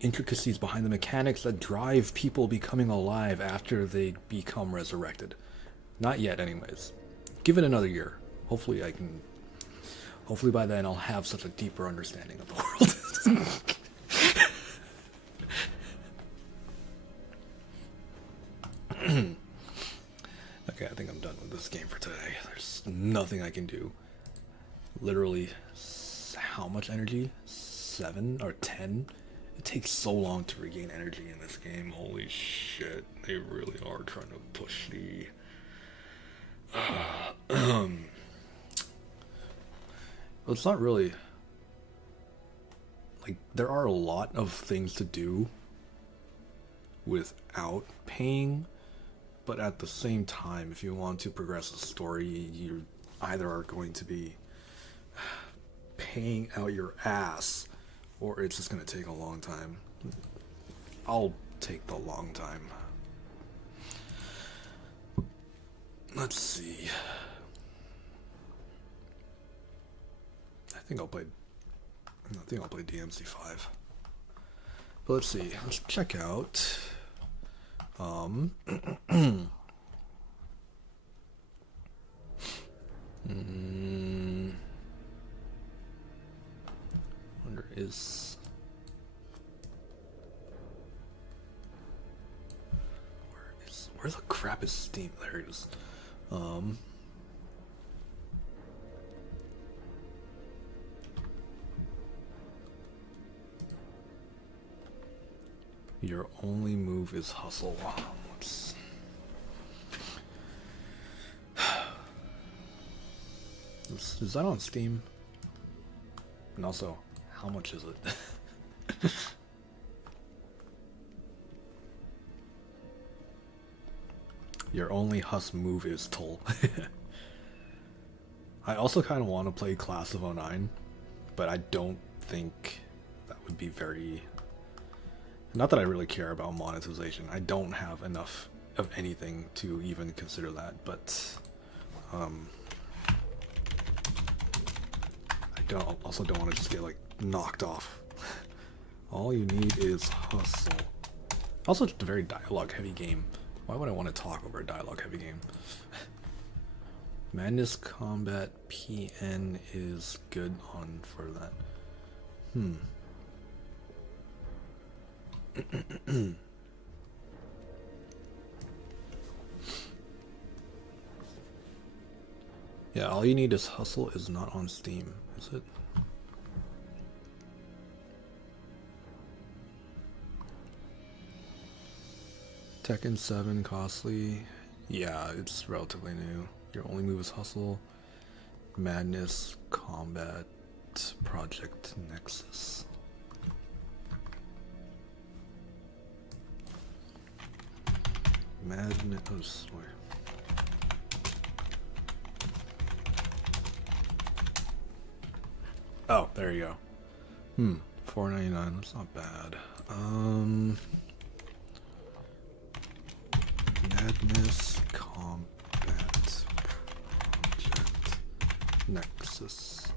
intricacies behind the mechanics that drive people becoming alive after they become resurrected. Not yet, anyways. Give it another year. Hopefully by then I'll have such a deeper understanding of the world. Okay, I think I'm done with this game for today. There's nothing I can do. Literally, how much energy? 7 or 10? It takes so long to regain energy in this game. Holy shit. They really are trying to push the... It's not really... Like, there are a lot of things to do without paying, but at the same time, if you want to progress the story, you either are going to be paying out your ass, or it's just going to take a long time. I'll take the long time. Let's see. I think I'll play DMC5. But let's see. Let's check out. Wonder where the crap is Steam? There it is. Your only move is hustle. What's... Is that on Steam? And also, how much is it? Your only move is Toll. I also kind of want to play Class of 09, but I don't think that would be very... Not that I really care about monetization. I don't have enough of anything to even consider that, but I also don't want to just get like knocked off. All you need is hustle. Also, it's a very dialogue heavy game. Why would I want to talk over a dialogue heavy game? Madness Combat PN is good on for that. Yeah, all you need is hustle is not on Steam, is it? Tekken 7 costly. Yeah, it's relatively new. Your only move is hustle. Madness Combat Project Nexus. Madness. Where? Oh, there you go. $4.99. That's not bad. Madness Combat Project Nexus.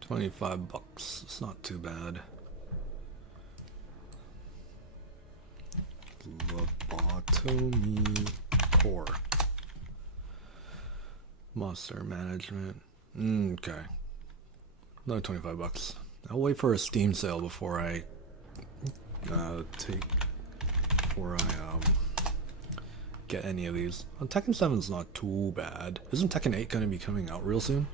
25 bucks. It's not too bad. Lobotomy Core. Monster Management. Okay. Another 25 bucks. I'll wait for a Steam sale before I get any of these. Tekken 7's not too bad. Isn't Tekken 8 gonna be coming out real soon?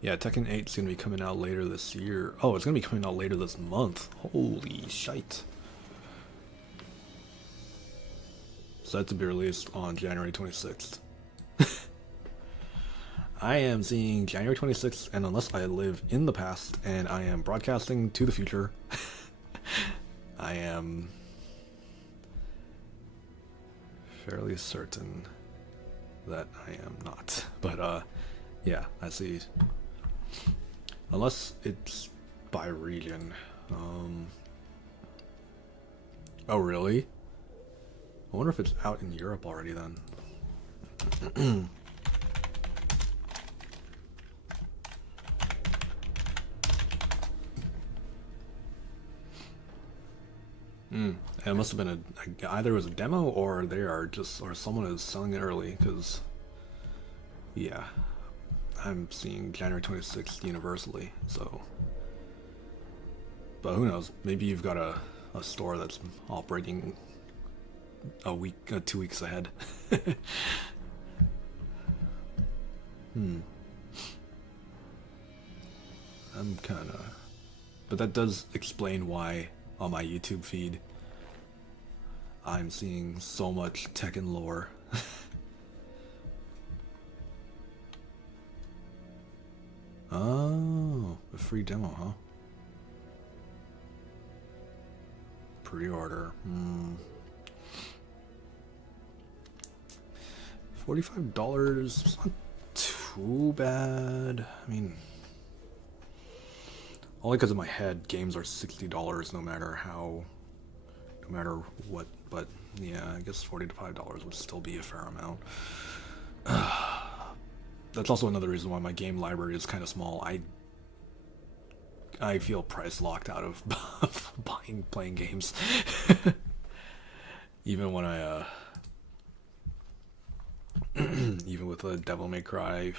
Yeah, Tekken 8 is going to be coming out later this year. Oh, it's going to be coming out later this month. Holy shite. Set to be released on January 26th. I am seeing January 26th, and unless I live in the past and I am broadcasting to the future, I am fairly certain that I am not. But, yeah, I see. Unless it's by region. Oh, really? I wonder if it's out in Europe already then. It must have been either it was a demo or they are just, or someone is selling it early, because, yeah. I'm seeing January 26th universally, so. But who knows? Maybe you've got a store that's operating a week, 2 weeks ahead. I'm kinda. But that does explain why on my YouTube feed I'm seeing so much Tekken lore. Oh, a free demo, huh? Pre-order. $45. It's not too bad. I mean, only because in my head, games are $60 no matter what. But yeah, I guess $40 to $5 would still be a fair amount. That's also another reason why my game library is kind of small. I feel price locked out of playing games. Even when I even with a Devil May Cry,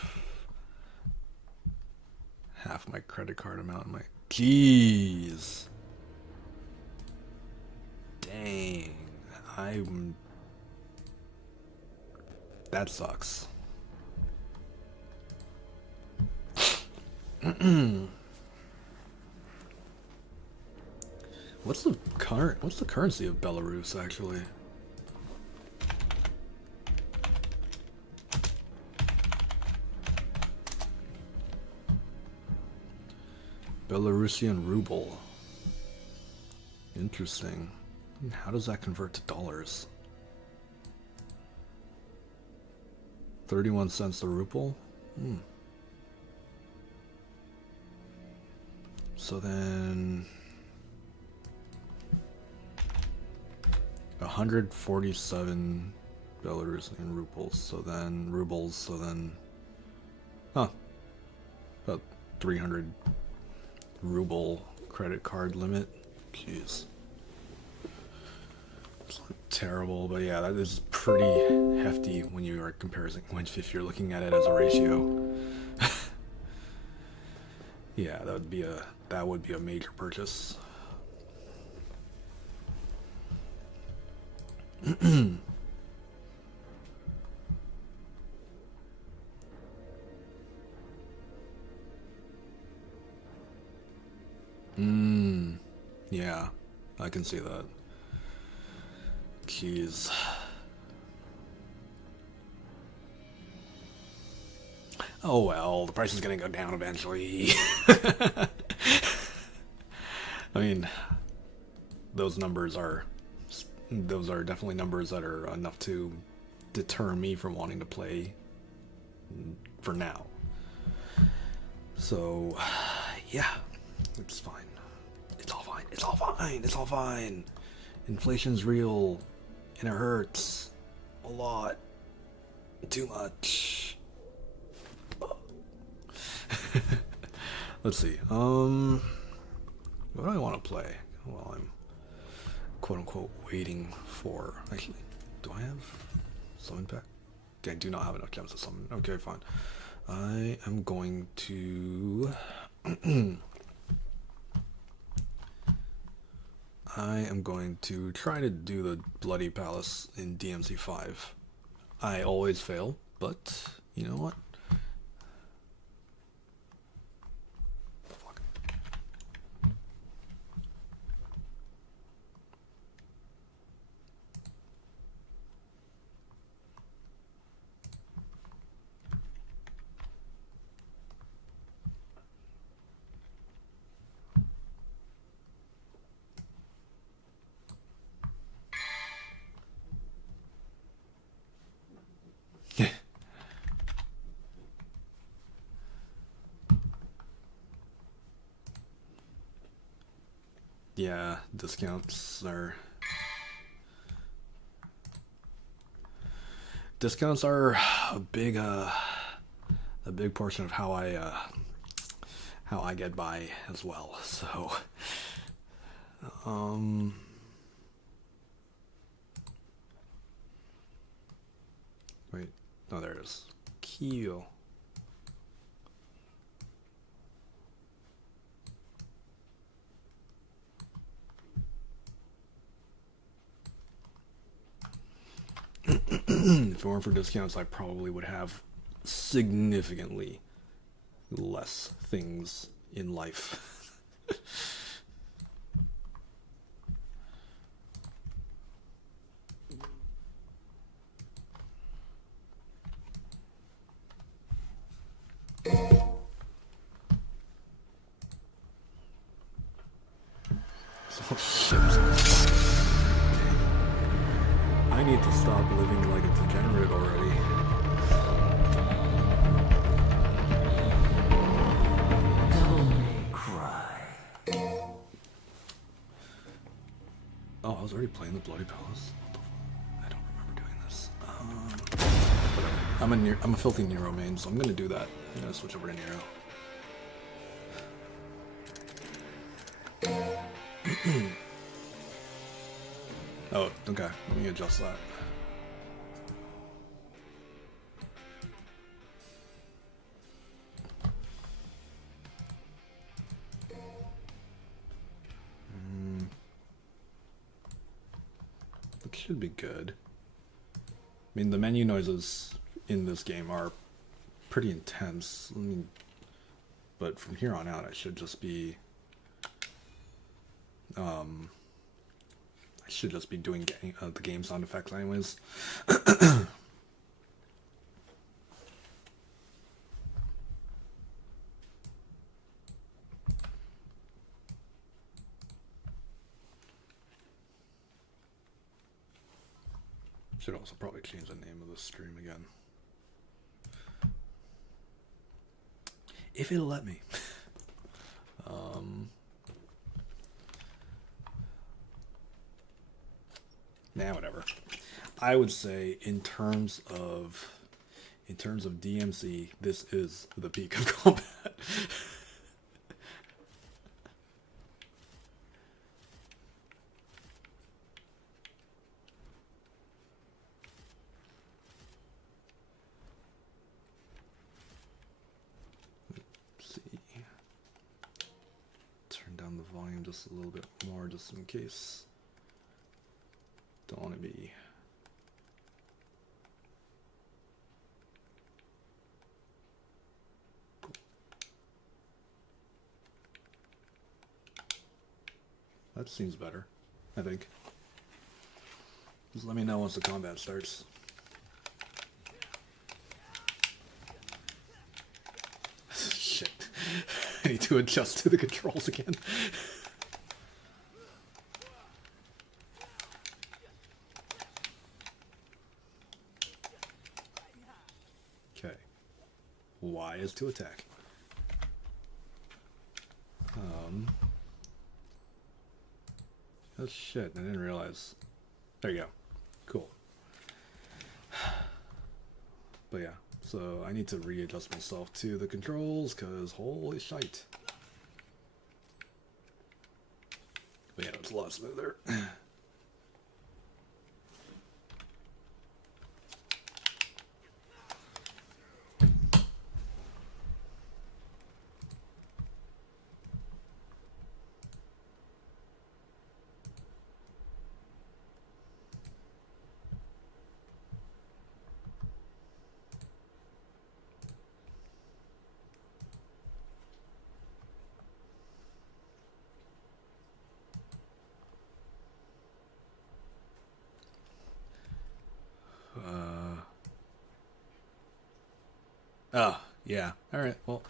half my credit card amount. I'm like, jeez, dang, that sucks. What's the currency of Belarus actually? Belarusian ruble. Interesting. How does that convert to dollars? 31 cents a ruble? So then 147 Belarusian rubles. So then about 300 ruble credit card limit. Jeez. It's not terrible, but yeah, that is pretty hefty when you are comparing, if you're looking at it as a ratio. Yeah, that would be a major purchase. Yeah, I can see that. Jeez. Oh well, the price is gonna go down eventually. I mean, those are definitely numbers that are enough to deter me from wanting to play for now. So, yeah, it's fine. It's all fine. It's all fine. It's all fine. Inflation's real, and it hurts a lot. Too much. Let's see. What do I want to play while I'm quote unquote waiting for? Actually, do I have summon pack? Okay, I do not have enough gems to summon. Okay, fine. I am going to. I am going to try to do the Bloody Palace in DMC5. I always fail, but you know what? Fuck. Yeah, discounts are a big portion of how I get by as well. So wait, no, there it is. Keel. If it weren't for discounts, I probably would have significantly less things in life. Oh, shit. I need to stop living like a degenerate already. Oh, I was already playing the Bloody Palace. What the fuck? I don't remember doing this. Whatever. I'm a filthy Nero main, so I'm gonna do that. I'm gonna switch over to Nero. Oh, okay. Let me adjust that. It should be good. I mean, the menu noises in this game are pretty intense. I mean, but from here on out, I should just be doing the game sound effects anyways. Should also probably change the name of the stream again. If it'll let me. Nah, whatever. I would say in terms of DMC, this is the peak of combat. Let's see. Turn down the volume just a little bit more, just in case. Don't want to be. Cool. That seems better, I think. Just let me know once the combat starts. I need to adjust to the controls again. Okay. Y is to attack. Oh shit, I didn't realize. There you go. Cool. But yeah, so I need to readjust myself to the controls, cause holy shite. But yeah, it's a lot smoother. Oh, yeah. All right. Well,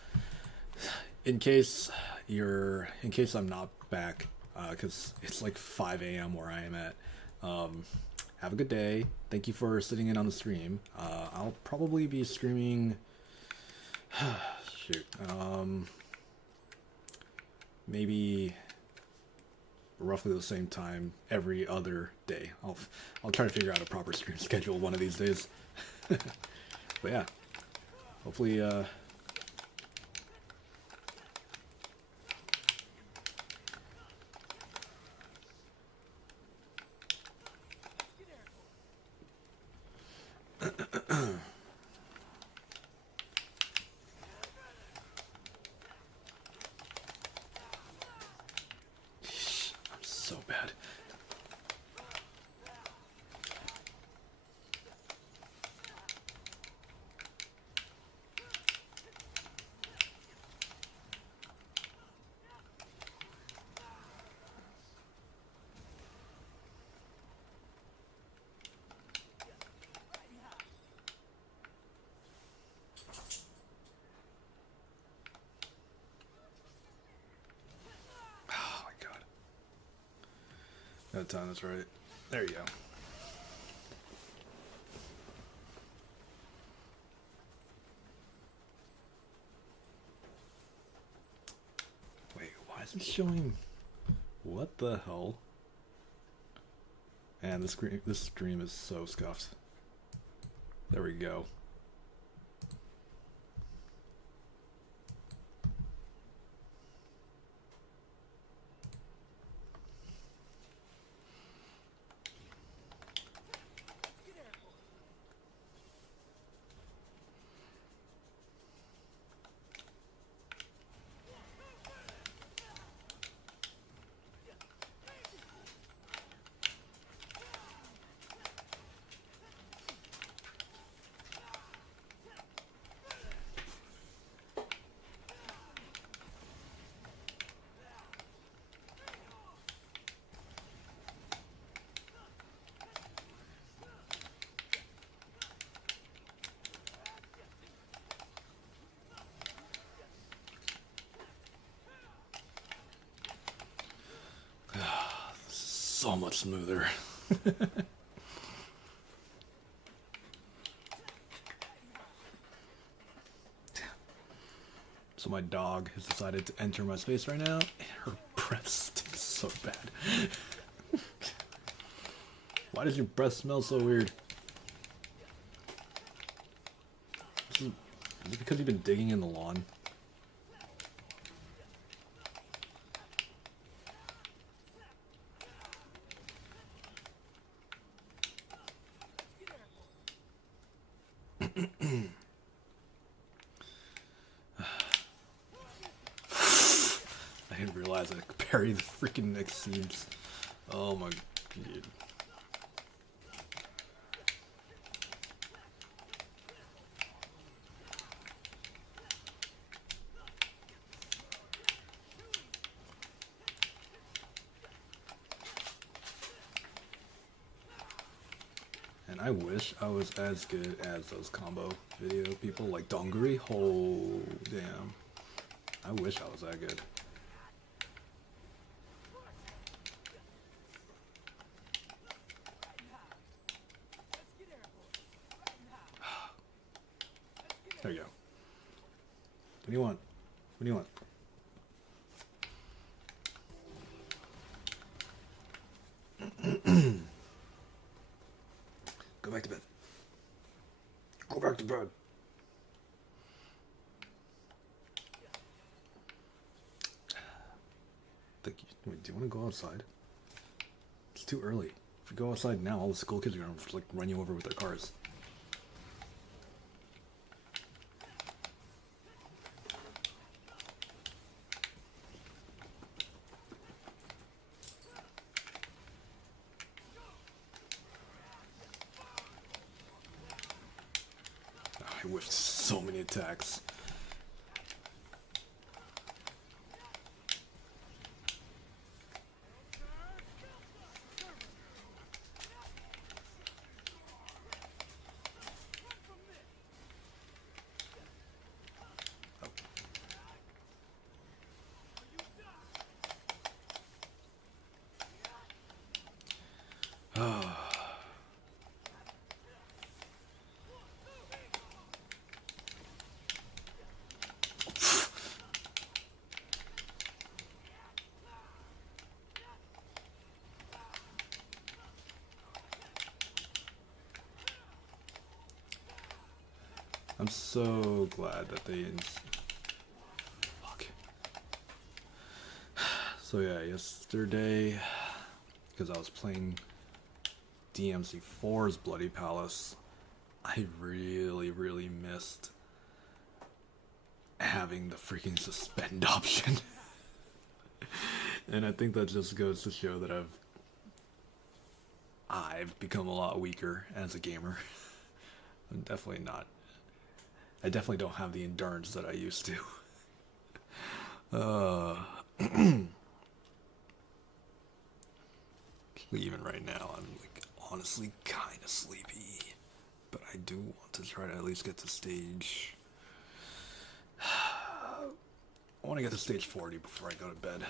in case I'm not back, because it's like 5 a.m. where I am at. Have a good day. Thank you for sitting in on the stream. I'll probably be streaming. Shoot. Maybe roughly the same time every other day. I'll try to figure out a proper stream schedule one of these days. But yeah. Hopefully, I'm so bad. Oh my god. That time, that's right. There you go. Wait, why is it showing? What the hell? And this stream is so scuffed. There we go. So much smoother. So my dog has decided to enter my space right now, and her breath stinks so bad. Why does your breath smell so weird? Is it because you've been digging in the lawn? I didn't realize I could parry the freaking exceeds. Oh my god. And I wish I was as good as those combo video people like Donguri. Oh damn. I wish I was that good. There you go. What do you want? What do you want? Go back to bed. Go back to bed. Wait, do you want to go outside? It's too early. If you go outside now, all the school kids are gonna like run you over with their cars. I whiffed so many attacks. I'm so glad that they fuck. So yeah, yesterday, because I was playing DMC4's Bloody Palace, I really missed having the freaking suspend option. And I think that just goes to show that I've become a lot weaker as a gamer. I'm definitely not. I definitely don't have the endurance that I used to. Even right now, I'm like honestly kind of sleepy, but I do want to try to at least get to stage. I want to get to stage 40 before I go to bed,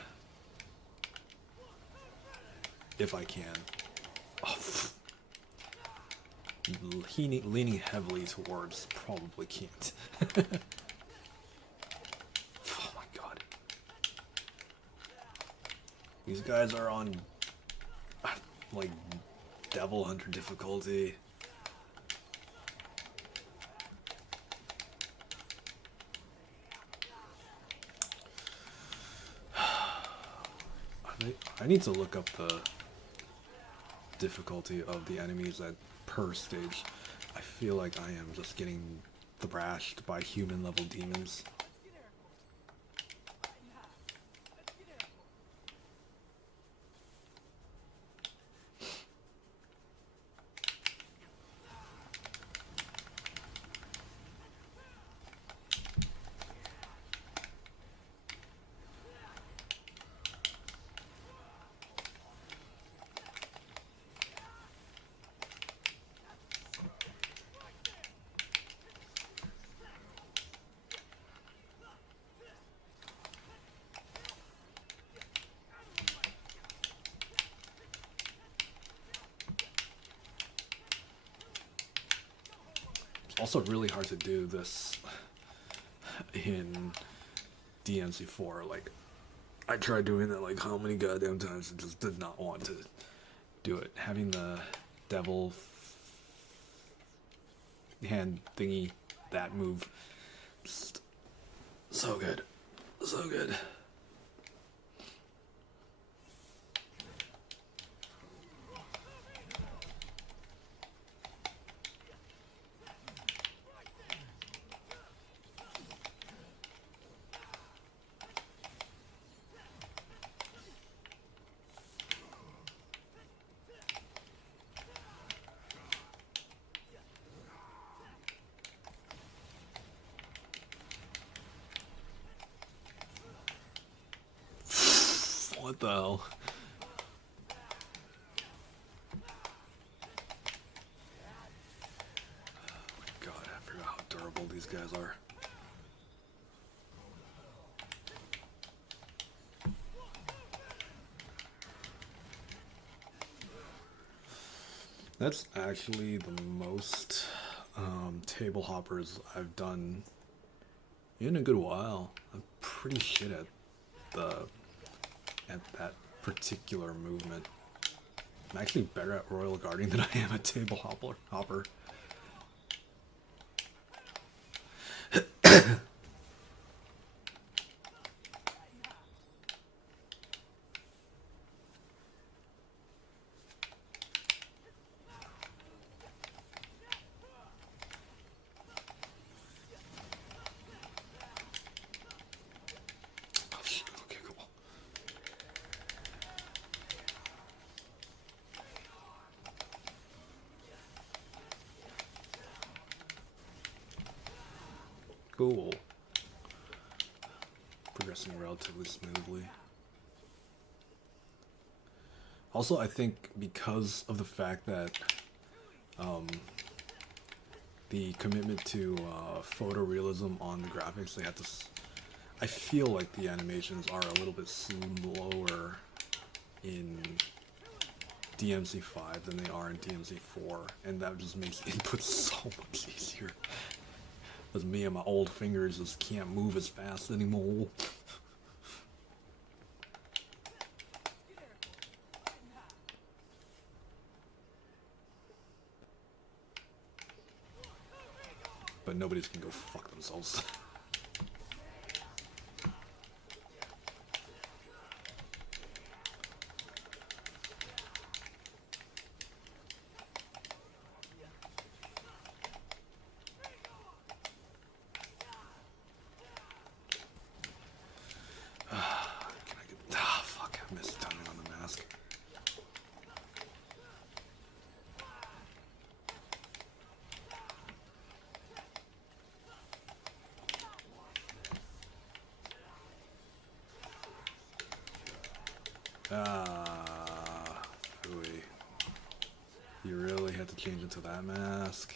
if I can. Oh, leaning heavily towards probably can't. Oh my god. These guys are on like Devil Hunter difficulty. I need to look up the difficulty of the enemies at per stage. I feel like I am just getting thrashed by human level demons. Also really hard to do this in DMC4. Like, I tried doing that like how many goddamn times and just did not want to do it. Having the devil hand thingy, that move, just so good. So good. What the hell? God, I forgot how durable these guys are. That's actually the most table hoppers I've done in a good while. I'm pretty shit at that particular movement. I'm actually better at Royal Guarding than I am at table hopper. Oh, shit. Okay, cool. Cool. Progressing relatively smoothly. Also, I think because of the fact that the commitment to photorealism on the graphics, they had to. I feel like the animations are a little bit slower in DMC5 than they are in DMC4, and that just makes input so much easier. Because me and my old fingers just can't move as fast anymore. But nobody's can go fuck themselves. Can I get... Ah, fuck, I missed timing on the mask. Ah, ooey. You really had to change into that mask.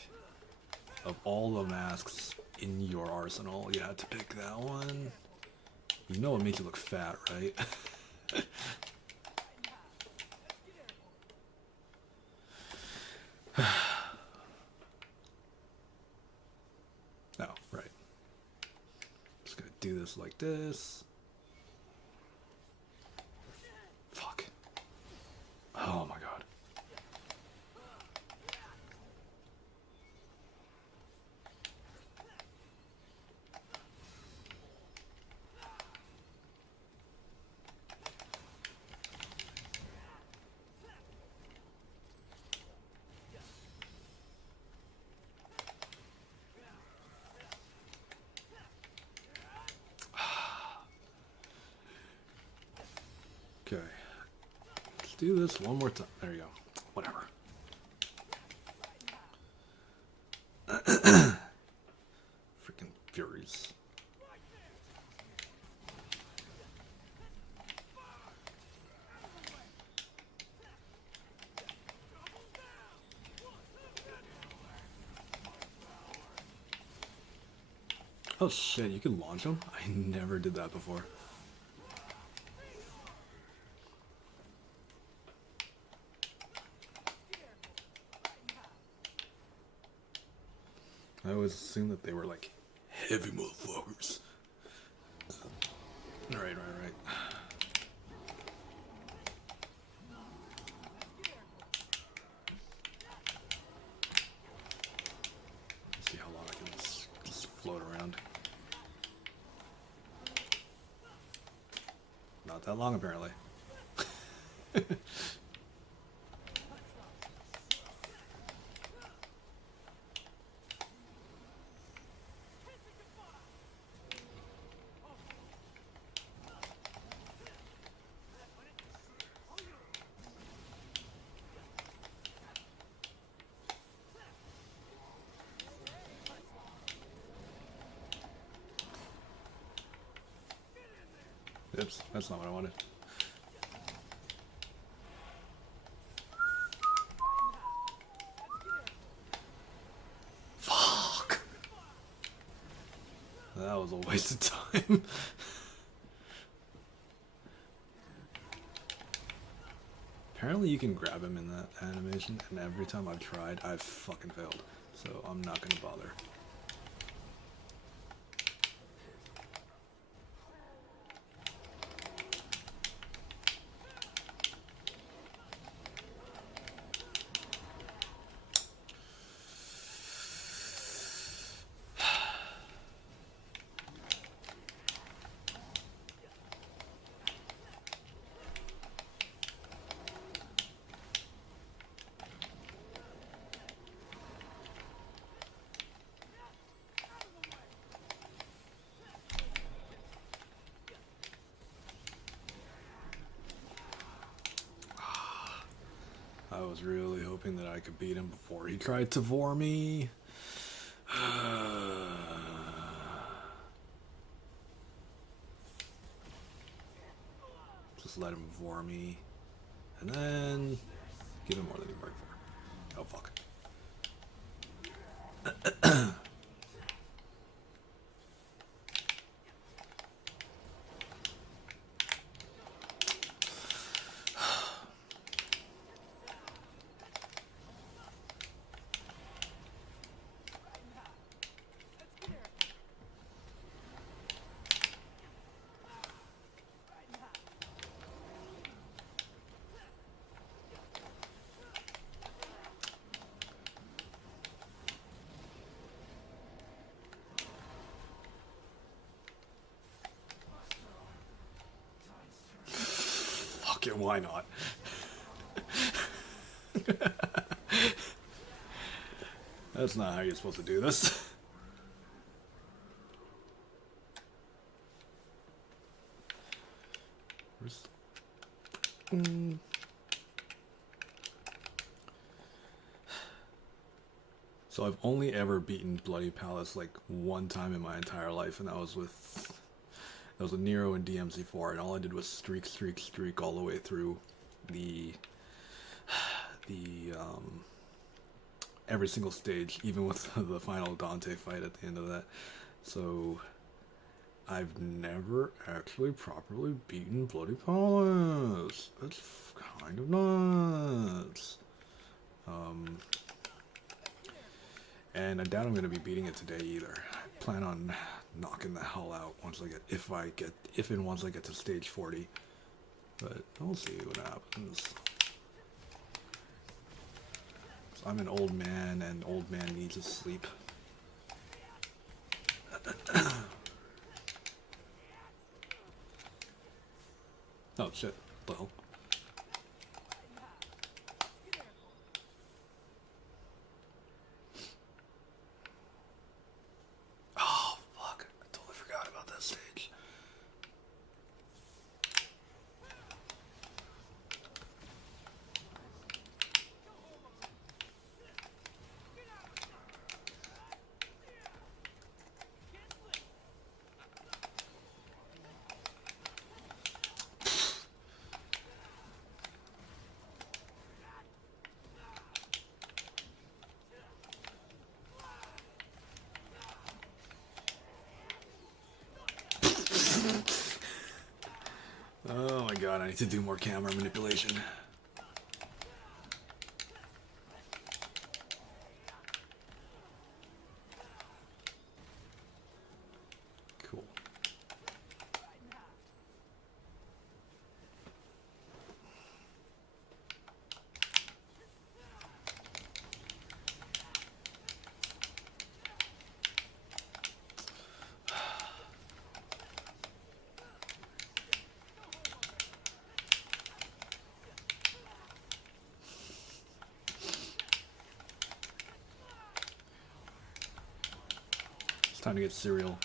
Of all the masks in your arsenal, you had to pick that one. You know it makes you look fat, right? Oh, right. Just gonna do this like this. Fuck. Oh my god. Okay. Let's do this one more time. There you go. Whatever. Freaking Furies. Oh shit, you can launch them? I never did that before. I always assumed that they were like heavy motherfuckers. Right. See how long I can just float around. Not that long, apparently. Oops, that's not what I wanted. Fuck! That was a waste of time. Apparently you can grab him in that animation, and every time I've tried, I've fucking failed. So I'm not gonna bother. I was really hoping that I could beat him before he tried to vor me. Just let him vor me. And then give him more than he bargained for. Oh fuck. Fuck it, why not? That's not how you're supposed to do this. So I've only ever beaten Bloody Palace like one time in my entire life, and that was with Nero and DMC4, and all I did was streak all the way through the every single stage, even with the final Dante fight at the end of that. So I've never actually properly beaten Bloody Palace. That's kind of nuts. And I doubt I'm gonna be beating it today either. I plan on knocking the hell out once I get to stage 40. But we'll see what happens. So I'm an old man, and old man needs his sleep. Oh shit, what the hell? Oh fuck, I totally forgot about that stage. Oh my god, I need to do more camera manipulation. Cool. It's time to get cereal.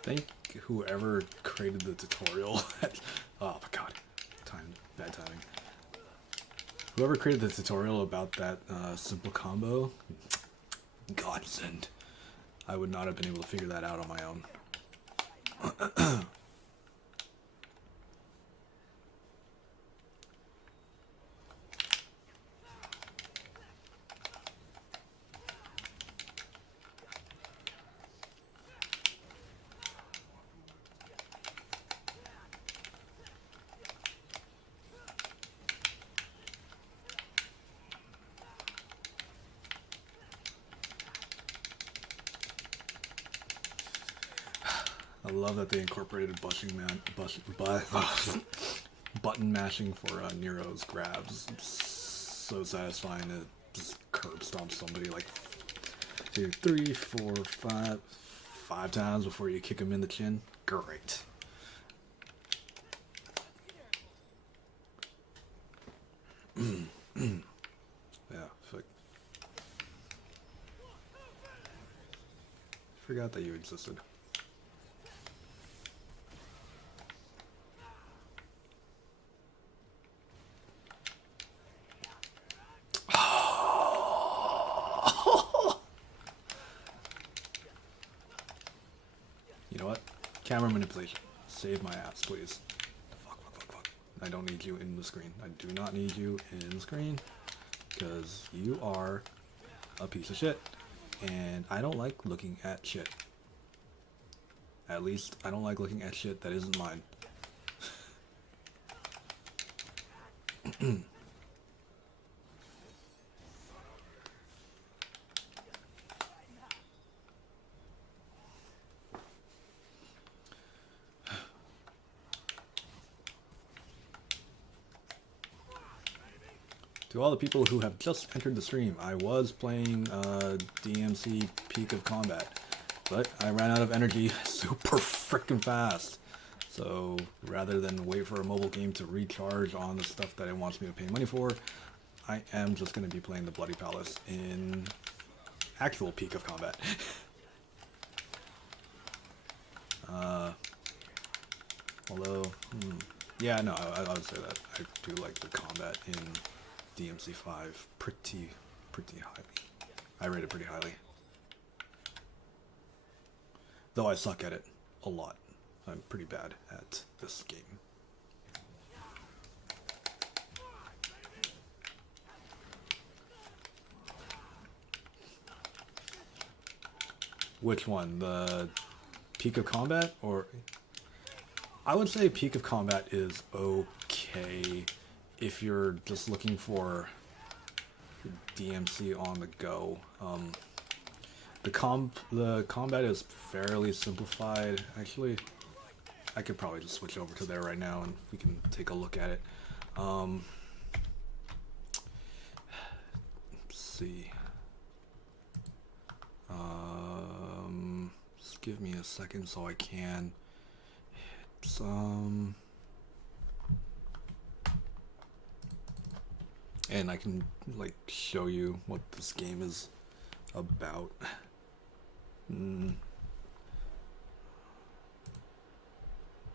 Thank whoever created the tutorial. Oh my god. bad timing. Whoever created the tutorial about that simple combo, godsend. I would not have been able to figure that out on my own. I love that they incorporated button mashing for Nero's grabs. It's so satisfying to just curb stomp somebody like 2, 3, 4, 5 times before you kick him in the chin. Great. Yeah, forgot that you existed. You know what? Camera manipulation. Save my ass, please. Fuck. I don't need you in the screen. I do not need you in the screen. Because you are a piece of shit. And I don't like looking at shit. At least, I don't like looking at shit that isn't mine. To all the people who have just entered the stream, I was playing DMC Peak of Combat, but I ran out of energy super freaking fast. So rather than wait for a mobile game to recharge on the stuff that it wants me to pay money for, I am just going to be playing the Bloody Palace in actual Peak of Combat. Although, yeah, no, I would say that I do like the combat in DMC5 pretty highly. I rate it pretty highly. Though I suck at it a lot. I'm pretty bad at this game. Which one? The Peak of Combat? Or I would say Peak of Combat is okay if you're just looking for DMC on the go. The combat is fairly simplified. Actually, I could probably just switch over to there right now and we can take a look at it. Let's see. Just give me a second so I can hit some. And I can like show you what this game is about.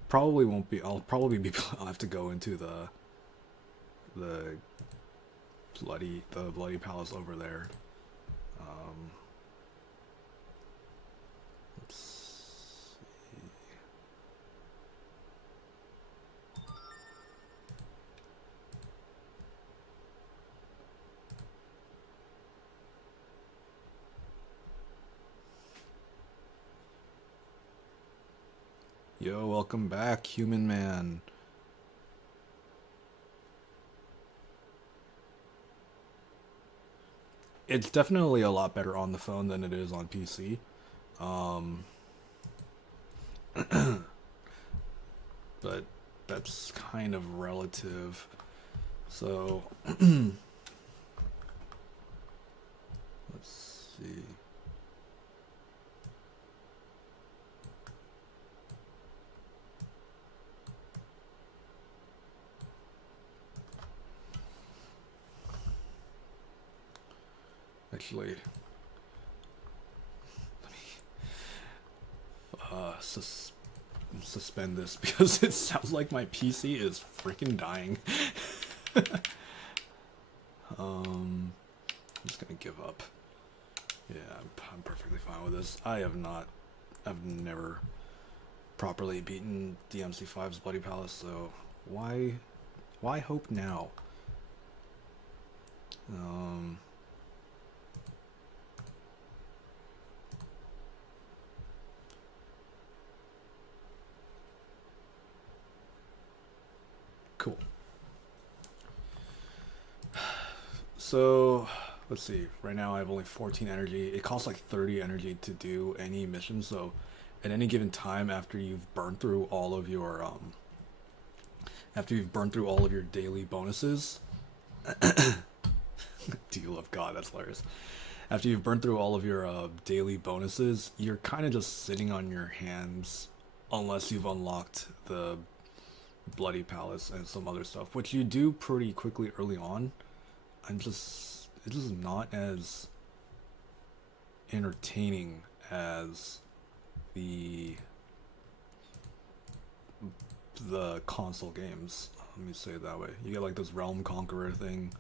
Probably won't be. I'll have to go into the bloody palace over there. Let's see. Yo, welcome back, human man. It's definitely a lot better on the phone than it is on PC. But that's kind of relative. So, let's see. Actually, let me suspend this because it sounds like my PC is freaking dying. I'm just gonna give up. Yeah, I'm perfectly fine with this. I've never properly beaten DMC5's Bloody Palace, so why hope now? Cool. So, let's see. Right now I have only 14 energy. It costs like 30 energy to do any mission, so at any given time after you've burned through all of your daily bonuses, Deal of God, that's hilarious. After you've burned through all of your daily bonuses, you're kind of just sitting on your hands unless you've unlocked the Bloody Palace and some other stuff, which you do pretty quickly early on. It's just not as entertaining as the console games. Let me say it that way. You get like this Realm Conqueror thing,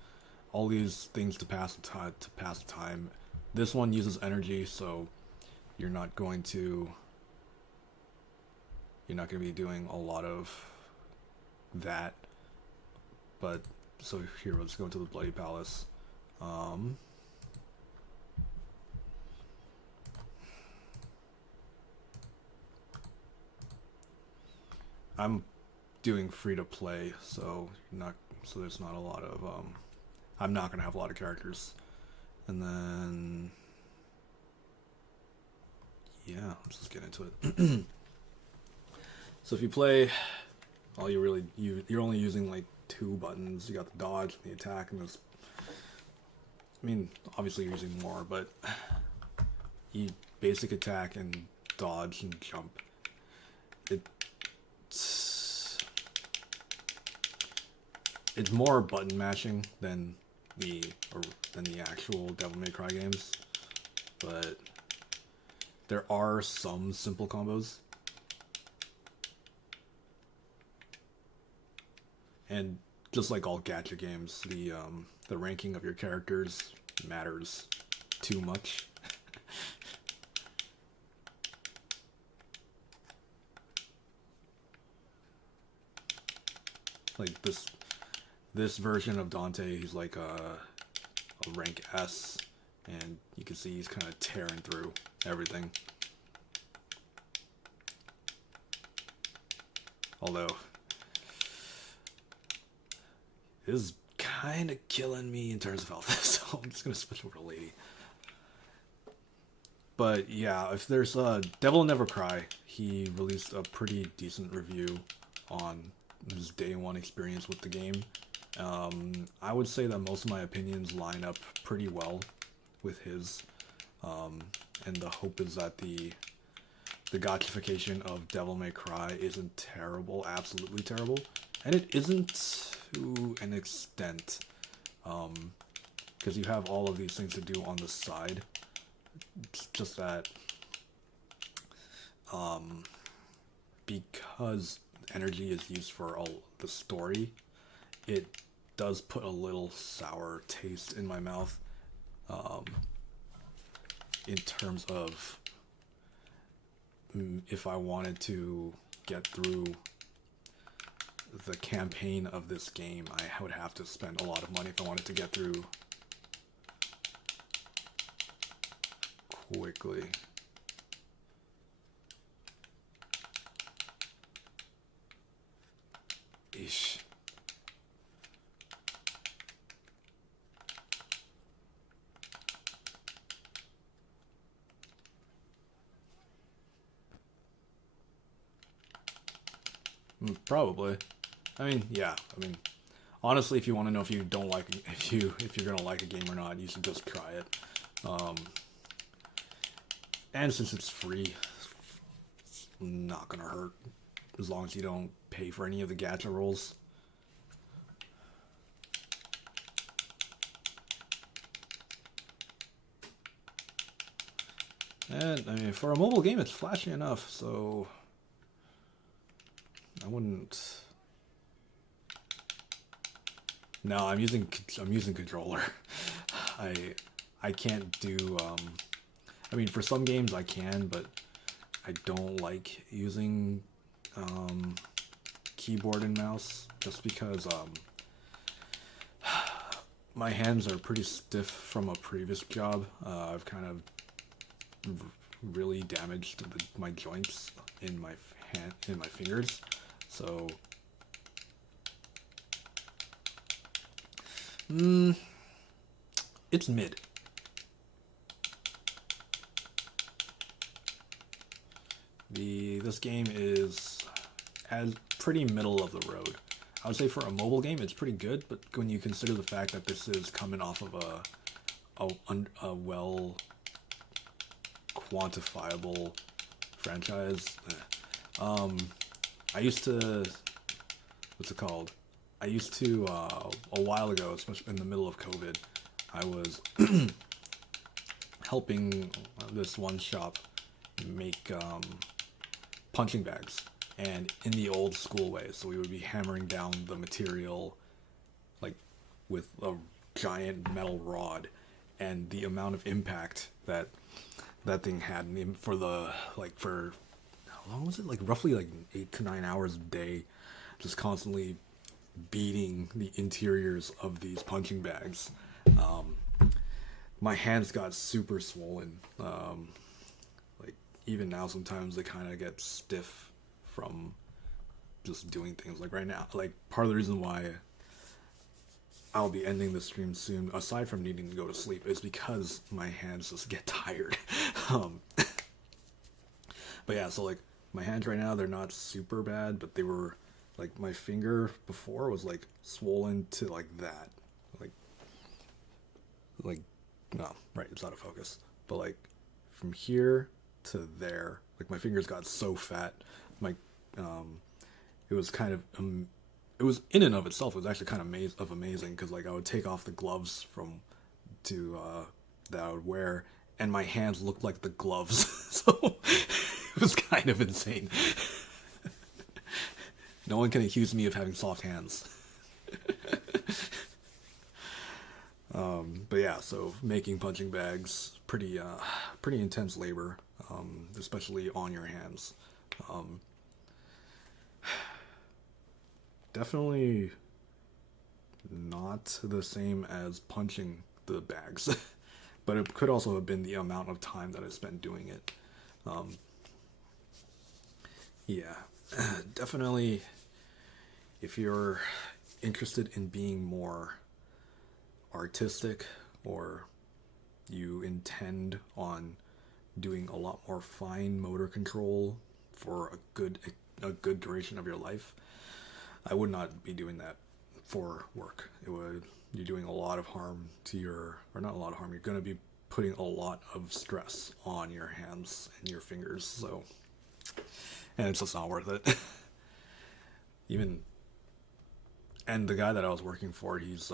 all these things to pass the time. This one uses energy, so you're not going to be doing a lot of that. But so here, let's go to the Bloody Palace. I'm doing free to play, so there's not a lot of I'm not gonna have a lot of characters. And then yeah, let's just get into it. So if you play, you're only using like 2 buttons. You got the dodge and the attack, and this. I mean, obviously you're using more, but you basic attack and dodge and jump. It's more button mashing than the actual Devil May Cry games, but there are some simple combos. And just like all gacha games, the ranking of your characters matters too much. Like this version of Dante, he's like a rank S, and you can see he's kind of tearing through everything. Although it is kind of killing me in terms of health, so I'm just gonna switch over to Lady. But yeah, if there's Devil Never Cry, he released a pretty decent review on his day one experience with the game. I would say that most of my opinions line up pretty well with his, and the hope is that the gotchification of Devil May Cry isn't terrible, absolutely terrible, and it isn't to an extent, because you have all of these things to do on the side. It's just that, because energy is used for all the story, it does put a little sour taste in my mouth, in terms of if I wanted to get through the campaign of this game, I would have to spend a lot of money if I wanted to get through quickly. Eesh. Probably. I mean, yeah. I mean, honestly, if you want to know if you don't like, if you're gonna like a game or not, you should just try it. And since it's free, it's not gonna hurt as long as you don't pay for any of the gacha rolls. And I mean, for a mobile game, it's flashy enough, so I wouldn't. No, I'm using controller. I can't do. I mean, for some games I can, but I don't like using keyboard and mouse just because my hands are pretty stiff from a previous job. I've kind of really damaged my joints in my fingers, so it's mid. This game is pretty middle of the road. I would say for a mobile game, it's pretty good, but when you consider the fact that this is coming off of a well quantifiable franchise, I used to, what's it called? I used to a while ago, especially in the middle of COVID, I was helping this one shop make punching bags, and in the old school way. So we would be hammering down the material like with a giant metal rod, and the amount of impact that thing had for how long was it, like roughly like 8 to 9 hours a day, just constantly beating the interiors of these punching bags. My hands got super swollen. Like even now sometimes they kind of get stiff from just doing things. Like right now, like part of the reason why I'll be ending the stream soon, aside from needing to go to sleep, is because my hands just get tired. But yeah, so like my hands right now, they're not super bad, but they were like, my finger before was like swollen to like that, like no, right, it's out of focus, but like from here to there, like my fingers got so fat, my it was kind of it was in and of itself, it was actually kind of amazing, because like I would take off the gloves that I would wear, and my hands looked like the gloves. So it was kind of insane. No one can accuse me of having soft hands. But yeah, so making punching bags, pretty intense labor, especially on your hands. Definitely not the same as punching the bags, but it could also have been the amount of time that I spent doing it. Yeah, definitely, if you're interested in being more artistic, or you intend on doing a lot more fine motor control for a good duration of your life, I would not be doing that for work. You're doing a lot of harm to or not a lot of harm, you're going to be putting a lot of stress on your hands and your fingers, so, and it's just not worth it. And the guy that I was working for, he's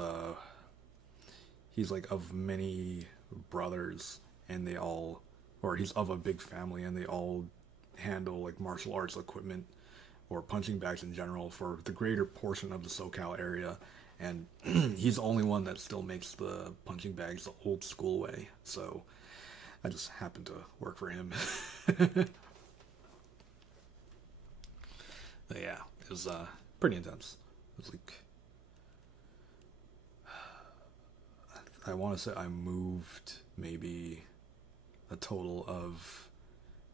like of many brothers, and he's of a big family, and they all handle like martial arts equipment or punching bags in general for the greater portion of the SoCal area, and he's the only one that still makes the punching bags the old school way, so I just happened to work for him. But yeah, it was pretty intense. It was like, I want to say I moved maybe a total of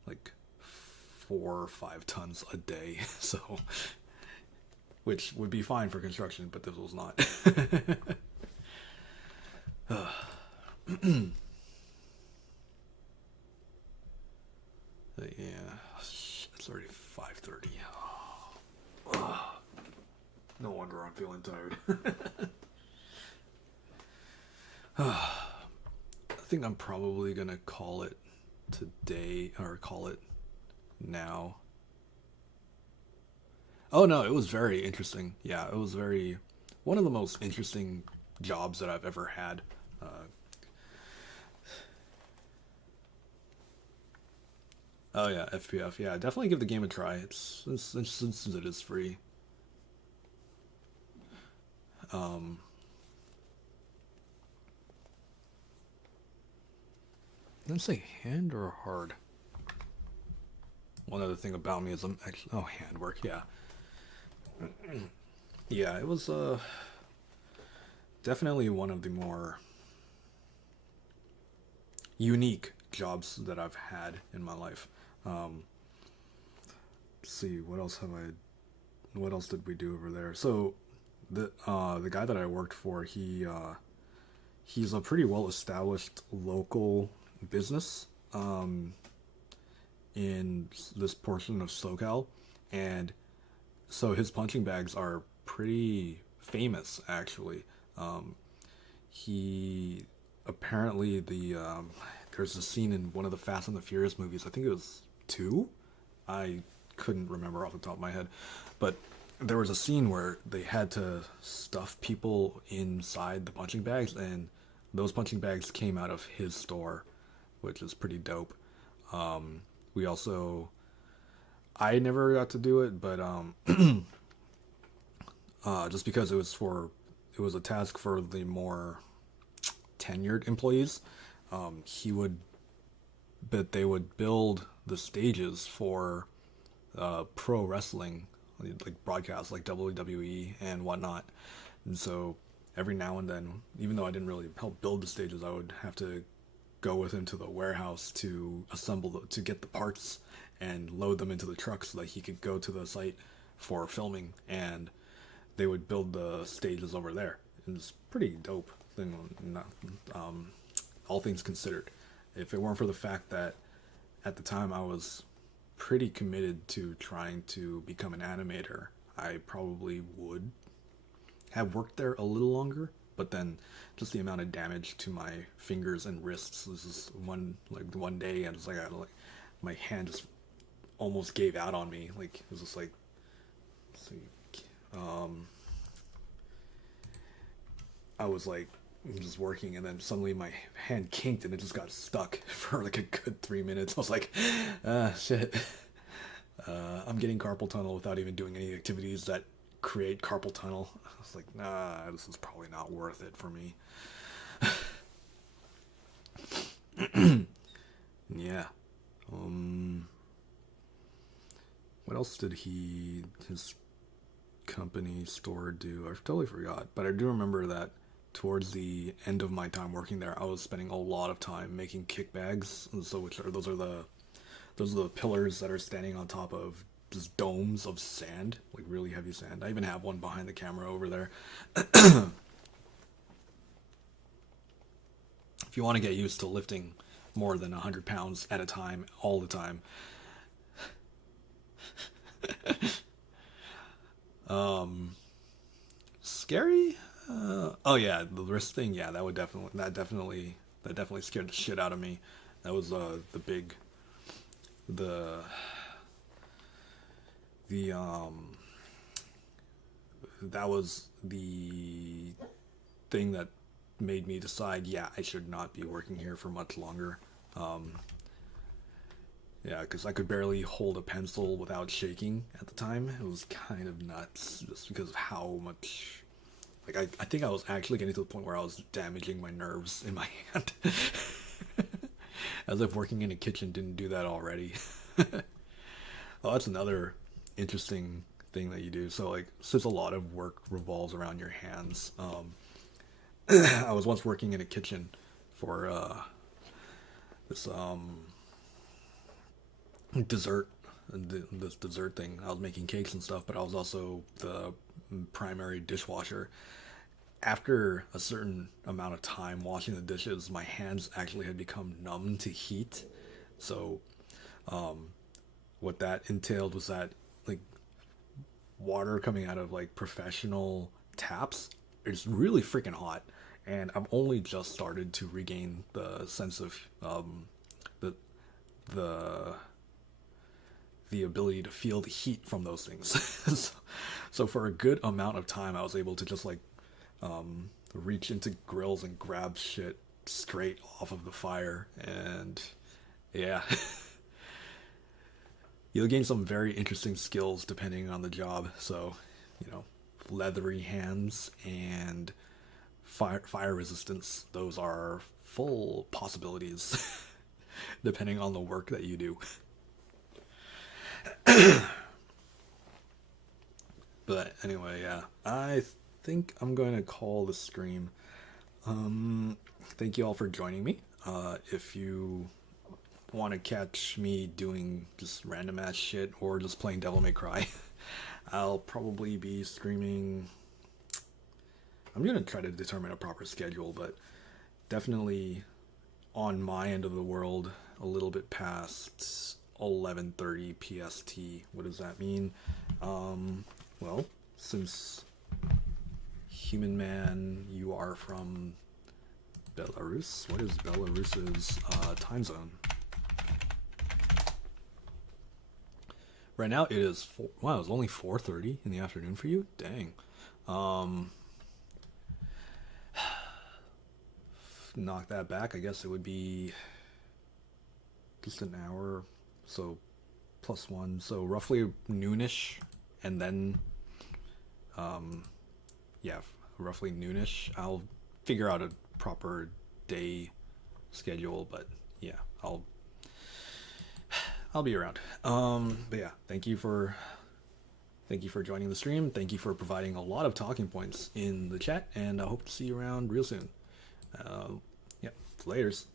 like 4 or 5 tons a day, so, which would be fine for construction, but this was not. Yeah, it's already 5:30. No wonder I'm feeling tired. I think I'm probably gonna call it today, or call it now. Oh no, it was very interesting. Yeah, it was one of the most interesting jobs that I've ever had. Oh yeah, FPF. Yeah, definitely give the game a try. Since it is free. Um, didn't say hand or hard. One other thing about me is I'm actually handwork. Yeah, yeah. It was definitely one of the more unique jobs that I've had in my life. Let's see, what else have I? What else did we do over there? So, the guy that I worked for, he's a pretty well established local business in this portion of SoCal, and so his punching bags are pretty famous actually. He apparently there's a scene in one of the Fast and the Furious movies. I think it was two. I couldn't remember off the top of my head, but there was a scene where they had to stuff people inside the punching bags, and those punching bags came out of his store, which is pretty dope. We also, I never got to do it, but just because it was a task for the more tenured employees. They would build the stages for pro wrestling, like broadcasts like WWE and whatnot. And so every now and then, even though I didn't really help build the stages, I would have to go with him to the warehouse to to get the parts and load them into the truck so that he could go to the site for filming, and they would build the stages over there. It's pretty dope thing, all things considered. If it weren't for the fact that at the time I was pretty committed to trying to become an animator, I probably would have worked there a little longer. But then just the amount of damage to my fingers and wrists was just one day, and it's like my hand just almost gave out on me. Like it was just like, let's see, I was like just working, and then suddenly my hand kinked and it just got stuck for like a good 3 minutes. I was like, shit. I'm getting carpal tunnel without even doing any activities that create carpal tunnel. I was like, nah, this is probably not worth it for me. Yeah. What else did his company store do? I totally forgot, but I do remember that towards the end of my time working there, I was spending a lot of time making kick bags. And so those are the pillars that are standing on top of just domes of sand, like really heavy sand. I even have one behind the camera over there. If you want to get used to lifting more than 100 pounds at a time, all the time. Scary? Oh yeah, the wrist thing. Yeah, that definitely scared the shit out of me. That was that was the thing that made me decide, yeah, I should not be working here for much longer. Yeah, because I could barely hold a pencil without shaking at the time. It was kind of nuts, just because of how much. Like, I think I was actually getting to the point where I was damaging my nerves in my hand. As if working in a kitchen didn't do that already. Oh, that's another interesting thing that you do. So, like, since a lot of work revolves around your hands, I was once working in a kitchen for this this dessert thing. I was making cakes and stuff, but I was also the primary dishwasher. After a certain amount of time washing the dishes, my hands actually had become numb to heat. So what that entailed was that, like, water coming out of like professional taps is really freaking hot, and I've only just started to regain the sense of the ability to feel the heat from those things. So for a good amount of time, I was able to just like reach into grills and grab shit straight off of the fire, and yeah. You'll gain some very interesting skills depending on the job. So, you know, leathery hands and fire resistance, those are full possibilities depending on the work that you do. But anyway, yeah, I think I'm going to call the stream. Thank you all for joining me. If you want to catch me doing just random ass shit or just playing Devil May Cry, I'll probably be streaming. I'm gonna try to determine a proper schedule, but definitely on my end of the world a little bit past 11:30 PST. What does that mean? Well, since Human Man, you are from Belarus. What is Belarus's time zone? Right now it is wow, it's only 4:30 in the afternoon for you? Dang. Knock that back, I guess it would be just an hour, so +1, so roughly noonish, and then yeah, roughly noonish. I'll figure out a proper day schedule, but yeah, I'll be around. But yeah, thank you for joining the stream. Thank you for providing a lot of talking points in the chat, and I hope to see you around real soon. Yeah, laters.